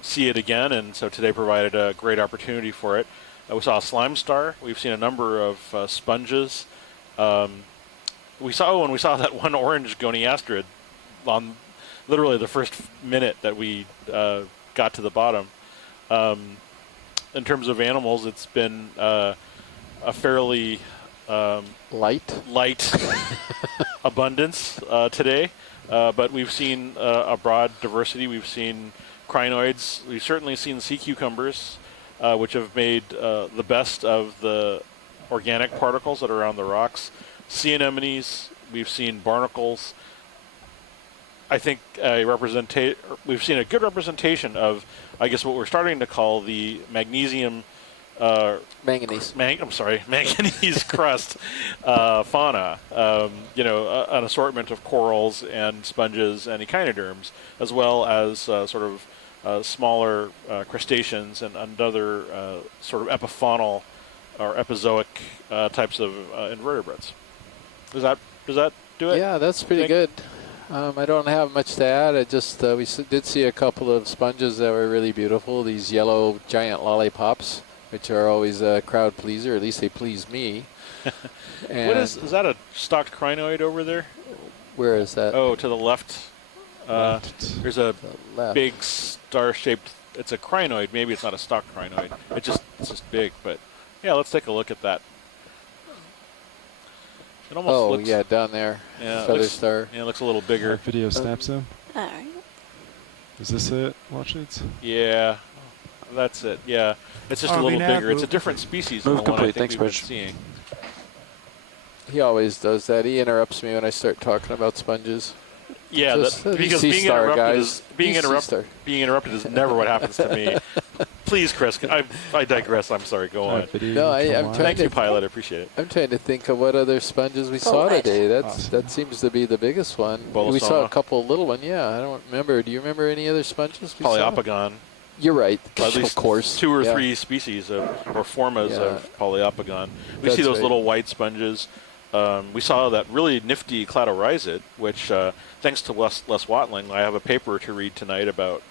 see it again, and so today provided a great opportunity for it. We saw a slime star. We've seen a number of sponges. We saw that one orange goniasterid on literally the first minute that we got to the bottom. In terms of animals, it's been a fairly light abundance today, but we've seen a broad diversity. We've seen crinoids. We've certainly seen sea cucumbers, which have made the best of the organic particles that are on the rocks. Sea anemones, we've seen barnacles. I think we've seen a good representation of, I guess, what we're starting to call the magnesium manganese. Manganese crust fauna. An assortment of corals and sponges and echinoderms, as well as sort of smaller crustaceans and other sort of epifaunal or epizoic types of invertebrates. Does that do it? Yeah, that's pretty good. I don't have much to add. I just we did see a couple of sponges that were really beautiful. These yellow giant lollipops, which are always a crowd pleaser. At least they please me. What is that? A stocked crinoid over there? Where is that? Oh, to the left. There's a big star-shaped. It's a crinoid. Maybe it's not a stocked crinoid. It's just big. But yeah, let's take a look at that. It almost looks, yeah, down there. Yeah, feather star. Yeah, it looks a little bigger. Video snap zoom. All right. Is this it, watch it? Yeah, that's it. Yeah, it's just a little bigger. It's a different species than the one I think we've been seeing. He always does that. He interrupts me when I start talking about sponges. Yeah, because being interrupted is never what happens to me. Please, Chris, I digress. I'm sorry. Go on. No, I'm trying Thank you, Pilot. I appreciate it. I'm trying to think of what other sponges we saw today. That seems to be the biggest one. Bolosoma. We saw a couple little ones. Yeah, I don't remember. Do you remember any other sponges we Poliopogon. You're right. At least of course. 2 or 3 species or formas of Poliopogon. We see those little white sponges. We saw that really nifty Cladorhizid, which, thanks to Les Watling, I have a paper to read tonight about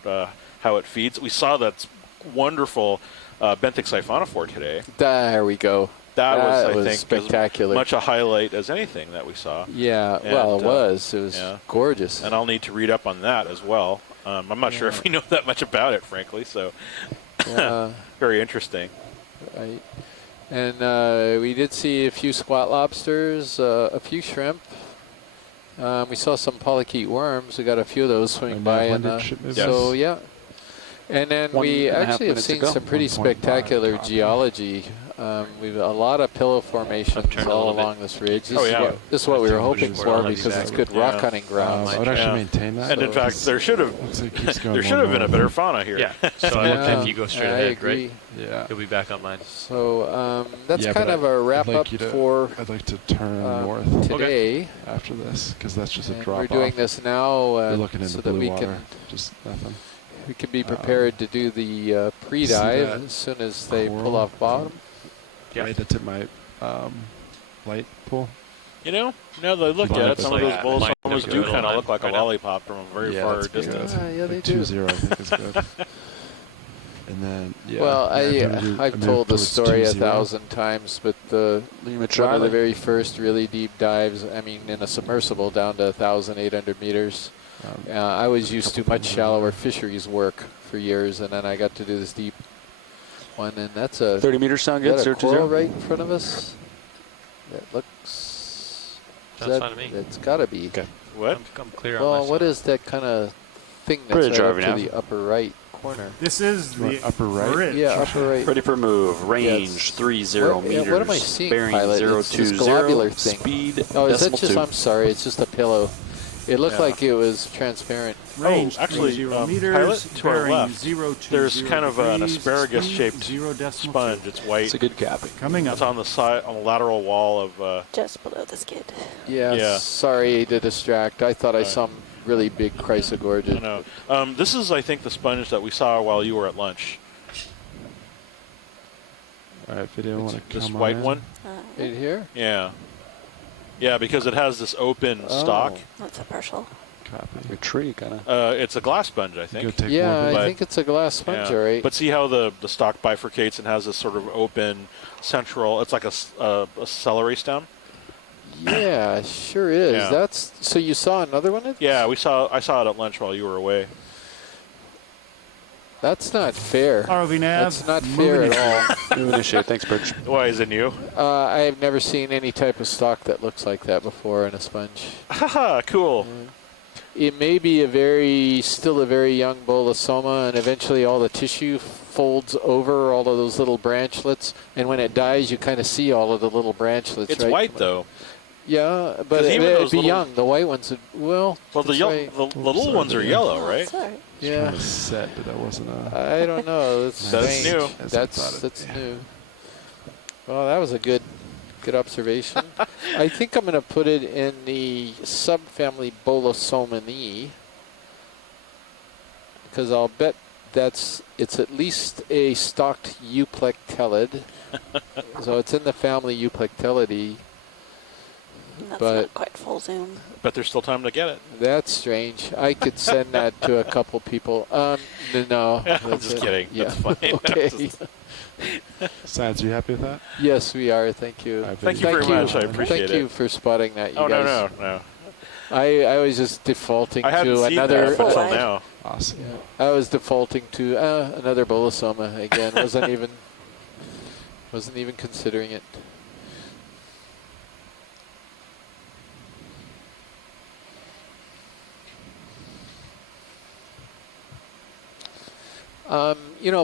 how it feeds. We saw that wonderful benthic siphonophore today. There we go. That was, I think, spectacular. As much a highlight as anything that we saw. Yeah, and, well, it was. It was gorgeous. And I'll need to read up on that as well. I'm not sure if we know that much about it, frankly, so very interesting. Right. And we did see a few squat lobsters, a few shrimp. We saw some polychaete worms. We got a few of those swimming by. So, yeah. And then we actually have seen some pretty spectacular geology we've a lot of pillow formations all along this ridge. This is what we were hoping for because it's good rock hunting ground. I would actually maintain that. And in fact, there should have been a better fauna here. Yeah. So if you go straight ahead, right? Yeah. You'll be back online. So that's kind of a wrap up for. I'd like to turn north today after this because that's just a drop off. We're doing this now looking into so blue that we water. can just nothing. We can be prepared to do the pre-dive as soon as they pull off bottom. Yeah. Right, that's at my light pool. You know, now that I look at it, some of those bulls almost do kind of look like a lollipop from a very far distance. Yeah, they like do. 2-0, I think is good. And then, well, I've told the story 1,000 times, but one of the very first really deep dives, I mean, in a submersible down to 1,800 meters. I was used to much shallower fisheries work for years, and then I got to do this deep one, and that's a 30 meters sound good. Is that a coral right in front of us? That looks. Sounds fine to me. It's got to be. Okay. What? I'm clear well, on my what side. is that kind of thing that's right up to the upper right corner? This is the upper right. bridge. Yeah, upper right. Ready for move. Range 30 meters. What am I seeing, bearing pilot? 020. It's this globular thing. Speed. Oh, is that just? 2. I'm sorry. It's just a pillow. It looked like it was transparent. Range actually, 30 meters, pilot, to our bearing left, 020 there's kind of an degrees, asparagus-shaped speed 0.2. sponge. It's white. It's a good capping. Coming up. It's on the side, on the lateral wall of. Just below the skid. Yeah. Sorry to distract. I thought I saw some really big chrysogorgia. No. This is, I think, the sponge that we saw while you were at lunch. All right, video want to come this white on one. Right here. Yeah. Yeah, because it has this open stalk. That's a partial. Copy. A tree, kind of. It's a glass sponge, I think. Yeah, I think it's a glass sponge, all right. But see how the stalk bifurcates and has this sort of open central. It's like a celery stem. Yeah, sure is. Yeah. That's so. You saw another one? Yeah, I saw it at lunch while you were away. That's not fair. ROV nav. That's not fair at all. New initiate. Thanks, Bridge. Why is it new? I have never seen any type of stock that looks like that before in a sponge. Haha, cool. It may be still a very young bolosoma, and eventually all the tissue folds over all of those little branchlets, and when it dies, you kind of see all of the little branchlets. It's right? white though. Yeah, but it'd be young. The white ones would, well, the little ones are yellow, right? Sorry. Yeah. Set, but that wasn't a. I don't know. That's That's new. That's new. Well, that was a good observation. I think I'm going to put it in the subfamily Bolosomini because I'll bet it's at least a stalked euplectellid. So it's in the family Euplectellidae. That's but not quite full zoom. But there's still time to get it. That's strange. I could send that to a couple people. No. I'm just kidding. Yeah. That's fine. Okay. Science, are you happy with that? Yes, we are. Thank you. Thank you very much. I appreciate it. Thank you for spotting that. You Oh, guys. no. I was just defaulting I hadn't to seen another. that until now. Awesome. Yeah, I was defaulting to another bolosoma again. wasn't even considering it.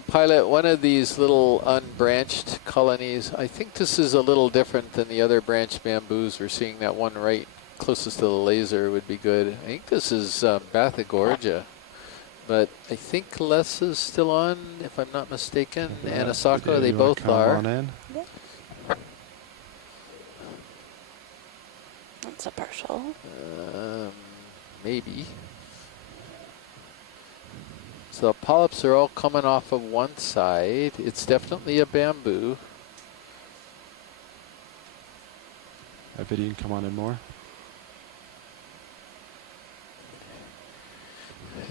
Pilot, one of these little unbranched colonies, I think this is a little different than the other branched bamboos. We're seeing that one right closest to the laser would be good. I think this is Bathagorgia, but I think Les is still on, if I'm not mistaken. And Asako, they both are. That's a partial. Maybe. So the polyps are all coming off of one side. It's definitely a bamboo. That video can come on in more.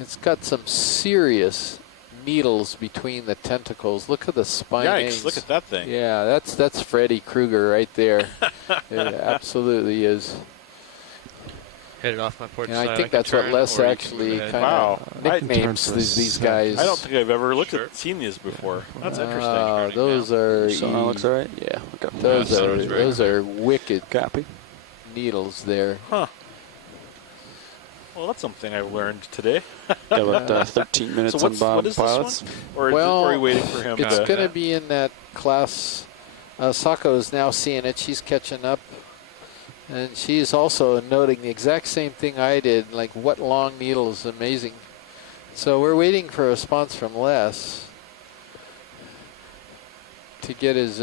It's got some serious needles between the tentacles. Look at the spine. Yikes, look at that thing. Yeah, that's Freddy Krueger right there. It absolutely is. Hit it off my port And side. I think that's what Les actually kind of nicknames these guys. I don't think I've ever seen these before. That's interesting. Those are Sonar looks all right. Yeah. Okay. Those are wicked copy needles there. Huh. Well, that's something I've learned today. Got about 13 minutes on bomb what is pilots. This one? Or are we waiting for him? It's going to be in that class Sako is now seeing it. She's catching up. And she's also noting the exact same thing I did, like what long needles, amazing. So we're waiting for a response from Les to get his,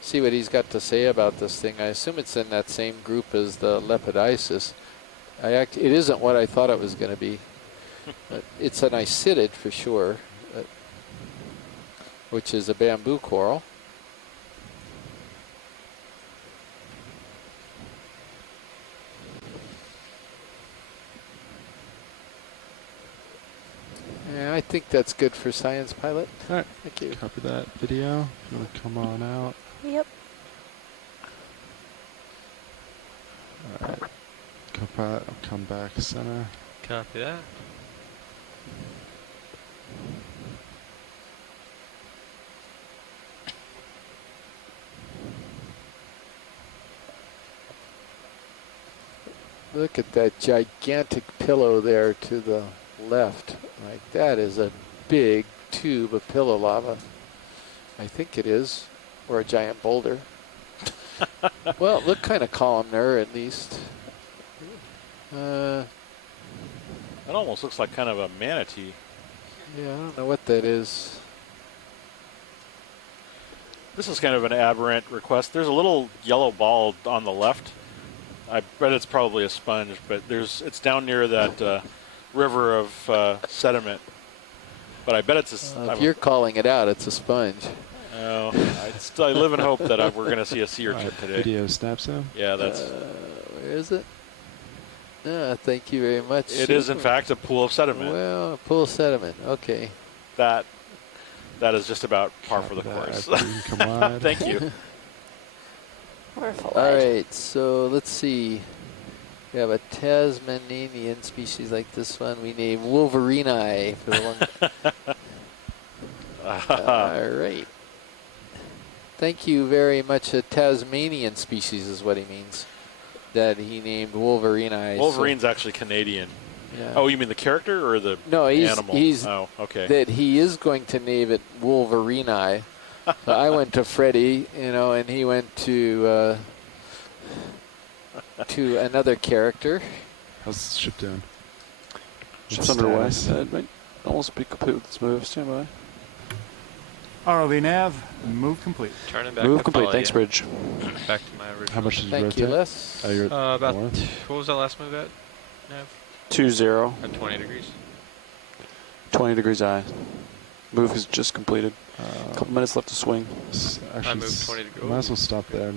see what he's got to say about this thing. I assume it's in that same group as the Lepidopsis. It isn't what I thought it was going to be. It's an isidid for sure, which is a bamboo coral. Yeah, I think that's good for Science Pilot. All right. Thank you. Copy that video. If you want to come on out. Yep. All right. Co-pilot, I'll come back center. Copy that. Look at that gigantic pillow there to the left. Like that is a big tube of pillow lava. I think it is, or a giant boulder. Well, it looked kind of columnar at least. That almost looks like kind of a manatee. Yeah, I don't know what that is. This is kind of an aberrant request. There's a little yellow ball on the left. I bet it's probably a sponge, but it's down near that river of sediment. But I bet it's a... if you're calling it out, it's a sponge. Oh, I live in hope that we're going to see a sea urchin today. Video snap zone. Yeah, that's... where is it? Thank you very much. It is, in fact, a pool of sediment. Well, a pool of sediment. Okay. That is just about par for the course. Thank you. All right, so let's see. We have a Tasmanian species like this one. We named Wolverine for the one. All right. Thank you very much. A Tasmanian species is what he means. That he named Wolverine. Wolverine's actually Canadian. Yeah. Oh, you mean the character or the animal? Oh, okay. That he is going to name it Wolverine. So I went to Freddie, and he went to another character. How's the ship doing? It's underway. It might almost be complete with its move. Stand by. ROV nav, move complete. Turn it back. Move complete. Thanks, Bridge. Back to my original. How much did you Thank rotate? you, Les. About, what was that last move at? Nav? 2-0. At 20 degrees. 20 degrees aye. Move is just completed. A couple minutes left to swing. I moved 20 degrees. Might as well stop there.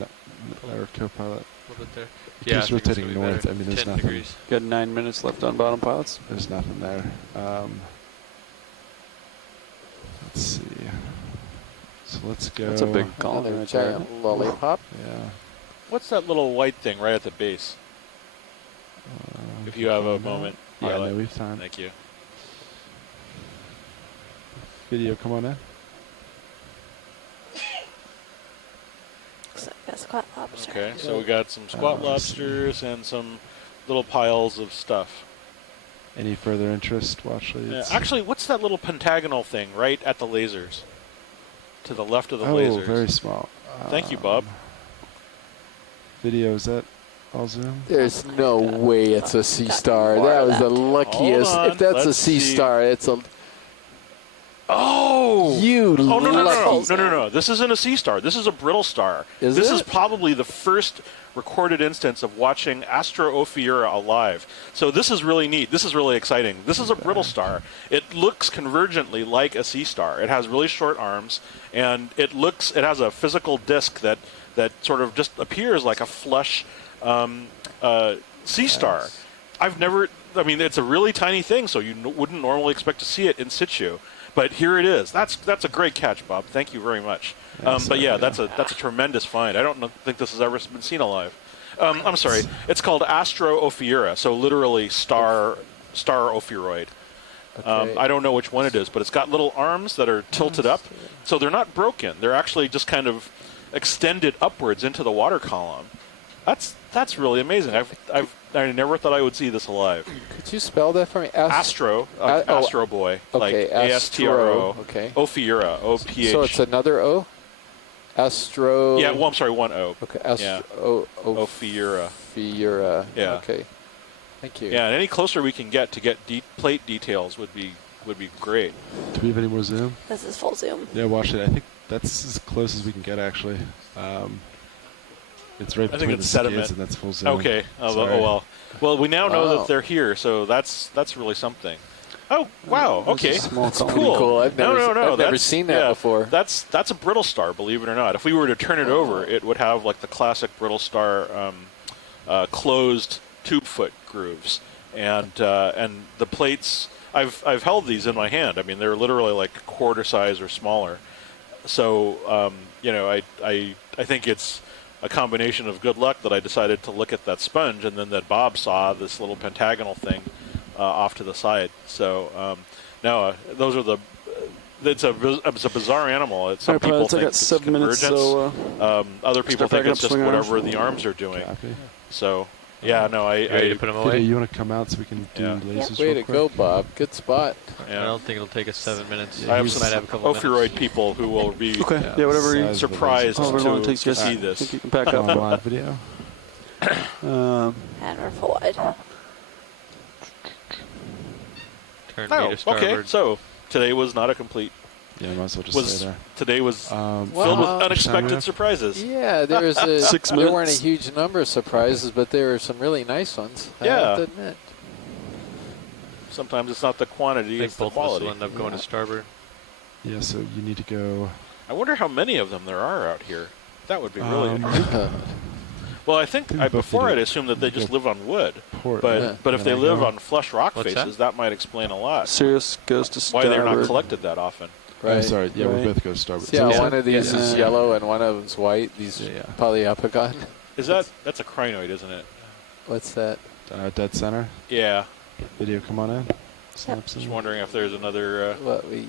Our co-pilot. A little bit there. Yeah, it's rotating north. I mean, there's 10 nothing. degrees. Got 9 minutes left on bottom pilots. There's nothing there. Let's see. So let's go. That's a big column Another right there. giant lollipop. Yeah. What's that little white thing right at the base? If you have a moment. Yeah, no, we've time. Thank you. Video, come on in. Looks like a squat lobster. Okay, so we got some squat lobsters and some little piles of stuff. Any further interest? Watch leads. Yeah, actually, what's that little pentagonal thing right at the lasers? To the left of the Oh, lasers. very small. Thank you, Bob. Video, is that all zoom? There's no way it's a sea star. That was the luckiest. Hold on, If that's a let's sea see. star, it's a. Oh! You Oh, no. lucky. This isn't a sea star. This is a brittle star. Is this it? is probably the first recorded instance of watching Astro-Ophiura alive. So this is really neat. This is really exciting. This is a brittle star. It looks convergently like a sea star. It has really short arms, and it has a physical disk that sort of just appears like a flush sea star. It's a really tiny thing, so you wouldn't normally expect to see it in situ. But here it is. That's a great catch, Bob. Thank you very much. But yeah, that's a tremendous find. I don't think this has ever been seen alive. I'm sorry. It's called Astro-Ophiura, so literally star ophiuroid. Okay. I don't know which one it is, but it's got little arms that are tilted up, so they're not broken. They're actually just kind of extended upwards into the water column. That's really amazing. I never thought I would see this alive. Could you spell that for me? Astro Boy, okay, like ASTRO. Okay. Ophiura, OPH. So it's another O? Astro. Yeah, well, I'm sorry, 1O. Okay, yeah. Ophiura. Ophiura. Yeah. Okay. Thank you. Yeah, and any closer we can get to get plate details would be great. Do we have any more zoom? This is full zoom. Yeah, watch it. I think that's as close as we can get, actually. It's right between the skids, and that's full zoom. Okay. Oh well. Well, we now know that they're here, so that's really something. Oh wow! Okay, that's cool. I've never seen that before. That's a brittle star, believe it or not. If we were to turn it over, it would have like the classic brittle star closed tube foot grooves, and the plates. I've held these in my hand. I mean, they're literally like quarter size or smaller. So I think it's a combination of good luck that I decided to look at that sponge, and then that Bob saw this little pentagonal thing off to the side. So no, those are the. It's a bizarre animal. Some people think it's 7 minutes, convergence. so other people think it's just whatever the arms are doing. Copy. So yeah, no, I put them away. You want to come out so we can do lasers? Way to go, Bob. Good spot. Yeah. I don't think it'll take us 7 minutes. I have might have a couple opioid people who will be whatever you surprised to see this. I think you can pack up. Live video. And we're full wide. Turn me to starboard. Okay, so today was not a complete. Yeah, I might as well just say there. Today was filled with unexpected surprises. Yeah, there was a 6 there minutes. weren't a huge number of surprises, but there were some really nice ones. I have to admit. Sometimes it's not the quantity, it's the quality. Both of us will end up going to starboard. Yeah, so you need to go. I wonder how many of them there are out here. That would be really interesting. Well, I think before I'd assumed that they just live on wood, but if they live on flush rock faces, that might explain a lot. Sirius goes to why starboard. they're not collected that often. Right. I'm sorry. Yeah, we both go to starboard. See how one of these is yellow and one of them's white? These polyopogon. That's a crinoid, isn't it? What's that? Dead center. Yeah. Video, come on in. Just wondering if there's another.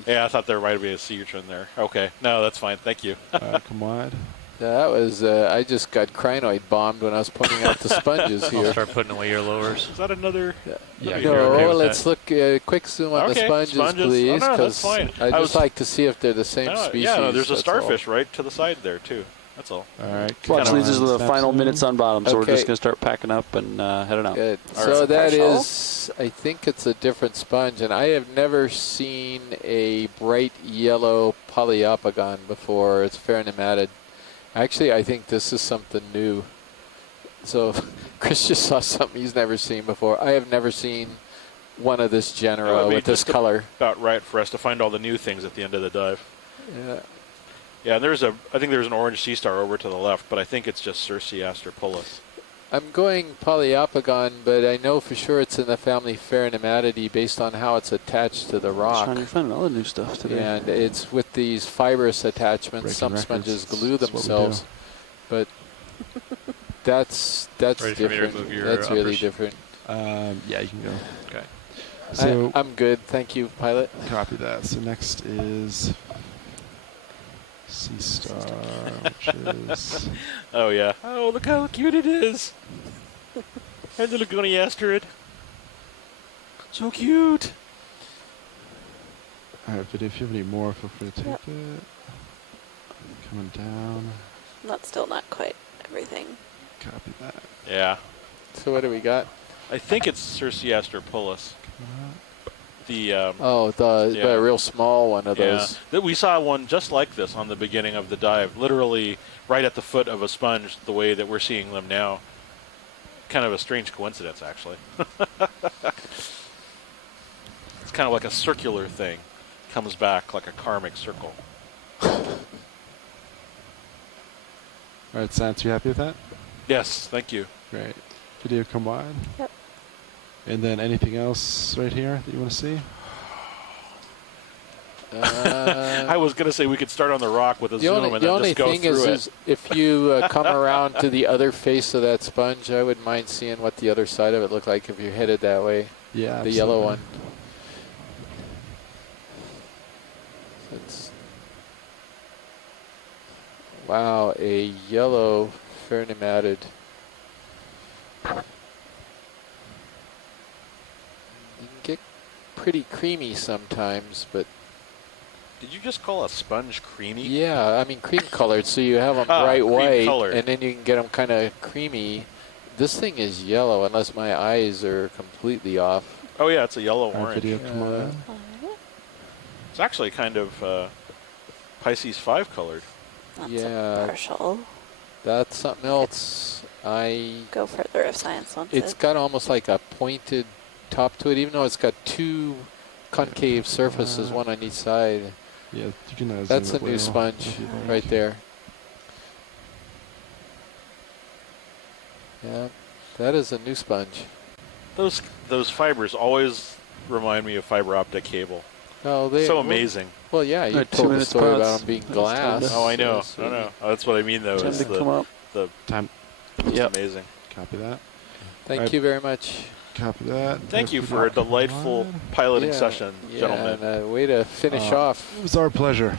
I thought there might be a sea urchin there. Okay, no, that's fine. Thank you. Come wide. Yeah, that was. I just got crinoid bombed when I was putting out the sponges here. I'll start putting away your lowers. Is that another? Yeah. Let's look. Quick zoom on the sponges, please, because I just like to see if they're the same species. Yeah, there's a starfish right to the side there too. That's all. All right. Watch, these are the final minutes on bottom, so we're just going to start packing up and heading out. Good. So that is, I think it's a different sponge, and I have never seen a bright yellow polyopogon before. It's ferronematid. Actually, I think this is something new. So Chris just saw something he's never seen before. I have never seen one of this genera with this color. About right for us to find all the new things at the end of the dive. Yeah. Yeah, I think there's an orange sea star over to the left, but I think it's just Circe astropolis. I'm going polyopogon, but I know for sure it's in the family Pheronematidae based on how it's attached to the rock. Trying to find all the new stuff today. And it's with these fibrous attachments. Some sponges glue themselves, but that's Ready different. For me to remove your that's really uppers? different. Yeah, you can go. Okay. So I'm good, thank you, pilot. Copy that. So next is Sea Star, which is. Oh yeah. Oh, look how cute it is. And the Laguni asteroid. So cute. All right, video. If you have any more, feel free to take it. Coming down. That's still not quite everything. Copy that. Yeah. So what do we got? I think it's Circe astropolis. The the real small one of those. We saw one just like this on the beginning of the dive, literally right at the foot of a sponge, the way that we're seeing them now. Kind of a strange coincidence, actually. It's kind of like a circular thing. Comes back like a karmic circle. All right, Science, you happy with that? Yes, thank you. Great. Video, come wide. Yep. And then anything else right here that you want to see? I was going to say we could start on the rock with a zoom and then just go through it. Is if you come around to the other face of that sponge, I wouldn't mind seeing what the other side of it looked like if you're headed that way. Yeah, the yellow one. Wow, a yellow ferronematid. You can get pretty creamy sometimes, but Did you just call a sponge creamy? Yeah, I mean cream colored, so you have them bright white, colored. and then you can get them kind of creamy. This thing is yellow, unless my eyes are completely off. Oh yeah, it's a yellow-orange. Video, come on. It's actually kind of Pisces 5 colored. That's a partial. That's something else. Go further if science wants It's got almost like a pointed top to it, even though it's got two concave surfaces, one on each side. Yeah, you can. That's a new sponge right there. Yeah, that is a new sponge. Those fibers always remind me of fiber optic cable. Oh, they so amazing. Well, yeah, you told the story about them being glass. Oh, I know. Oh, that's what I mean, though. Time to come up. The time. It's amazing. Copy that. Thank you very much. Copy that. Thank you for a delightful piloting session, gentlemen. And a way to finish off. It was our pleasure.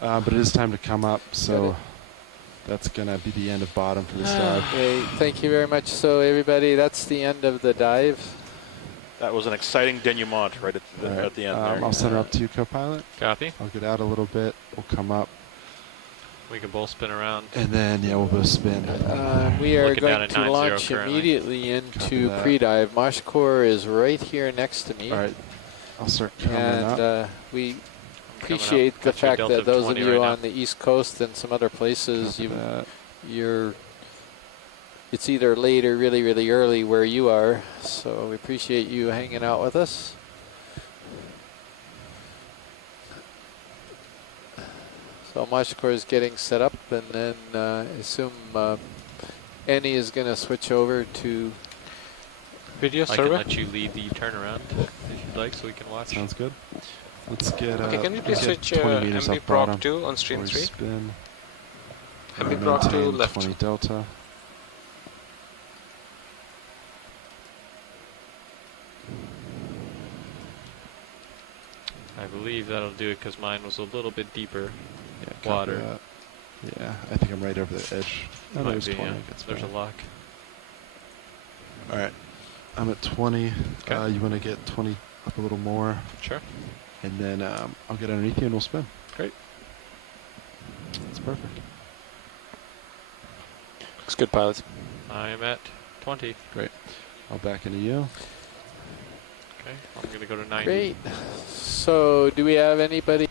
But it is time to come up, so that's going to be the end of bottom for this dive. Okay, thank you very much. So, everybody, that's the end of the dive. That was an exciting denouement right at the end there. I'll send her up to you, co-pilot. Copy. I'll get out a little bit. We'll come up. We can both spin around. And then, we'll both spin. We are going to launch immediately into pre-dive. Moshkor is right here next to me. All right. I'll start coming up. And we appreciate the fact that those of you on the East Coast and some other places, it's either late or really, really early where you are. So we appreciate you hanging out with us. So Moshkor is getting set up, and then I assume Annie is going to switch over to video server. I can let you lead the turnaround if you'd like, so we can watch. Sounds good. Let's get. Okay, can you please switch MB Proc 2 on stream 3? Spin. MB Proc 2 left. 20 delta. I believe that'll do it because mine was a little bit deeper water. Yeah, I think I'm right over the edge. Oh, Might there's be, 20. There's a lock. All right, I'm at 20. Okay. You want to get 20 up a little more? Sure. And then I'll get underneath you and we'll spin. Great. That's perfect. Looks good, pilots. I am at 20. Great. I'll back into you. Okay, I'm going to go to 90. Great. So do we have anybody?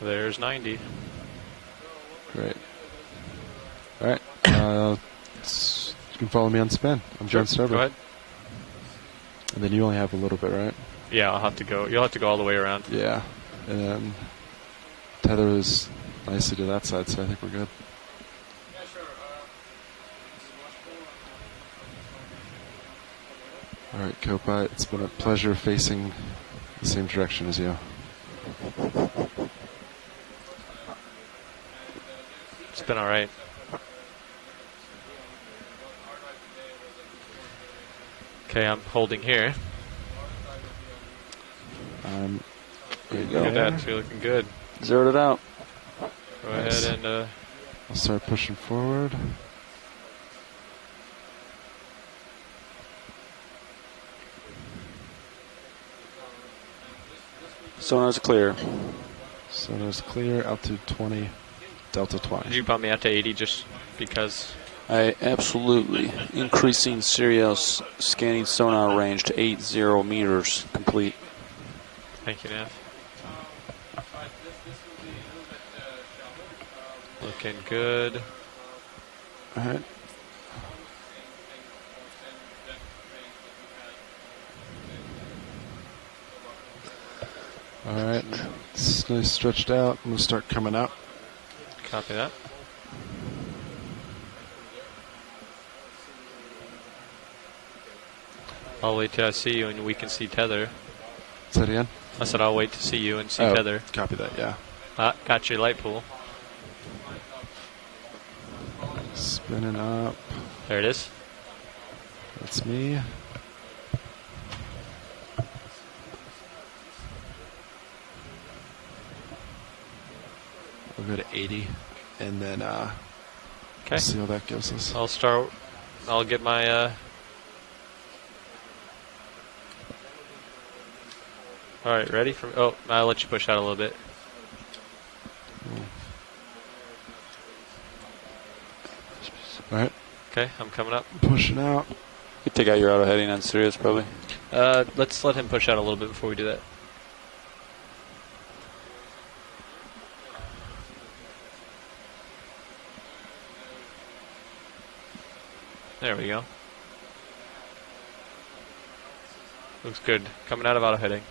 There's 90. Great. All right. You can follow me on spin. I'm John Starboard. Go ahead. And then you only have a little bit, right? Yeah, I'll have to go. You'll have to go all the way around. Yeah. And then tether is nicely to that side, so I think we're good. All right, co-pilot, it's been a pleasure facing the same direction as you. It's been all right. Okay, I'm holding here. Look at that, you're looking good. Zeroed it out. Go ahead and I'll start pushing forward. Sonar's clear. Sonar's clear, altitude 20, delta 20. Did you bump me out to 80 just because? I absolutely. Increasing serial scanning sonar range to 80 meters complete. Thank you, Nav. Looking good. All right. All right. It's nice stretched out. I'm going to start coming up. Copy that. I'll wait till I see you and we can see tether. Say it again? I said I'll wait to see you and see Oh, tether. Copy that, yeah. Got your light pool. Spinning up. There it is. That's me. We'll go to 80, and then okay. See how that gives us. I'll get my All right, ready? Oh, I'll let you push out a little bit. All right. Okay, I'm coming up. Pushing out. You take out your auto heading on Sirius, probably. Let's let him push out a little bit before we do that. There we go. Looks good. Coming out of auto heading.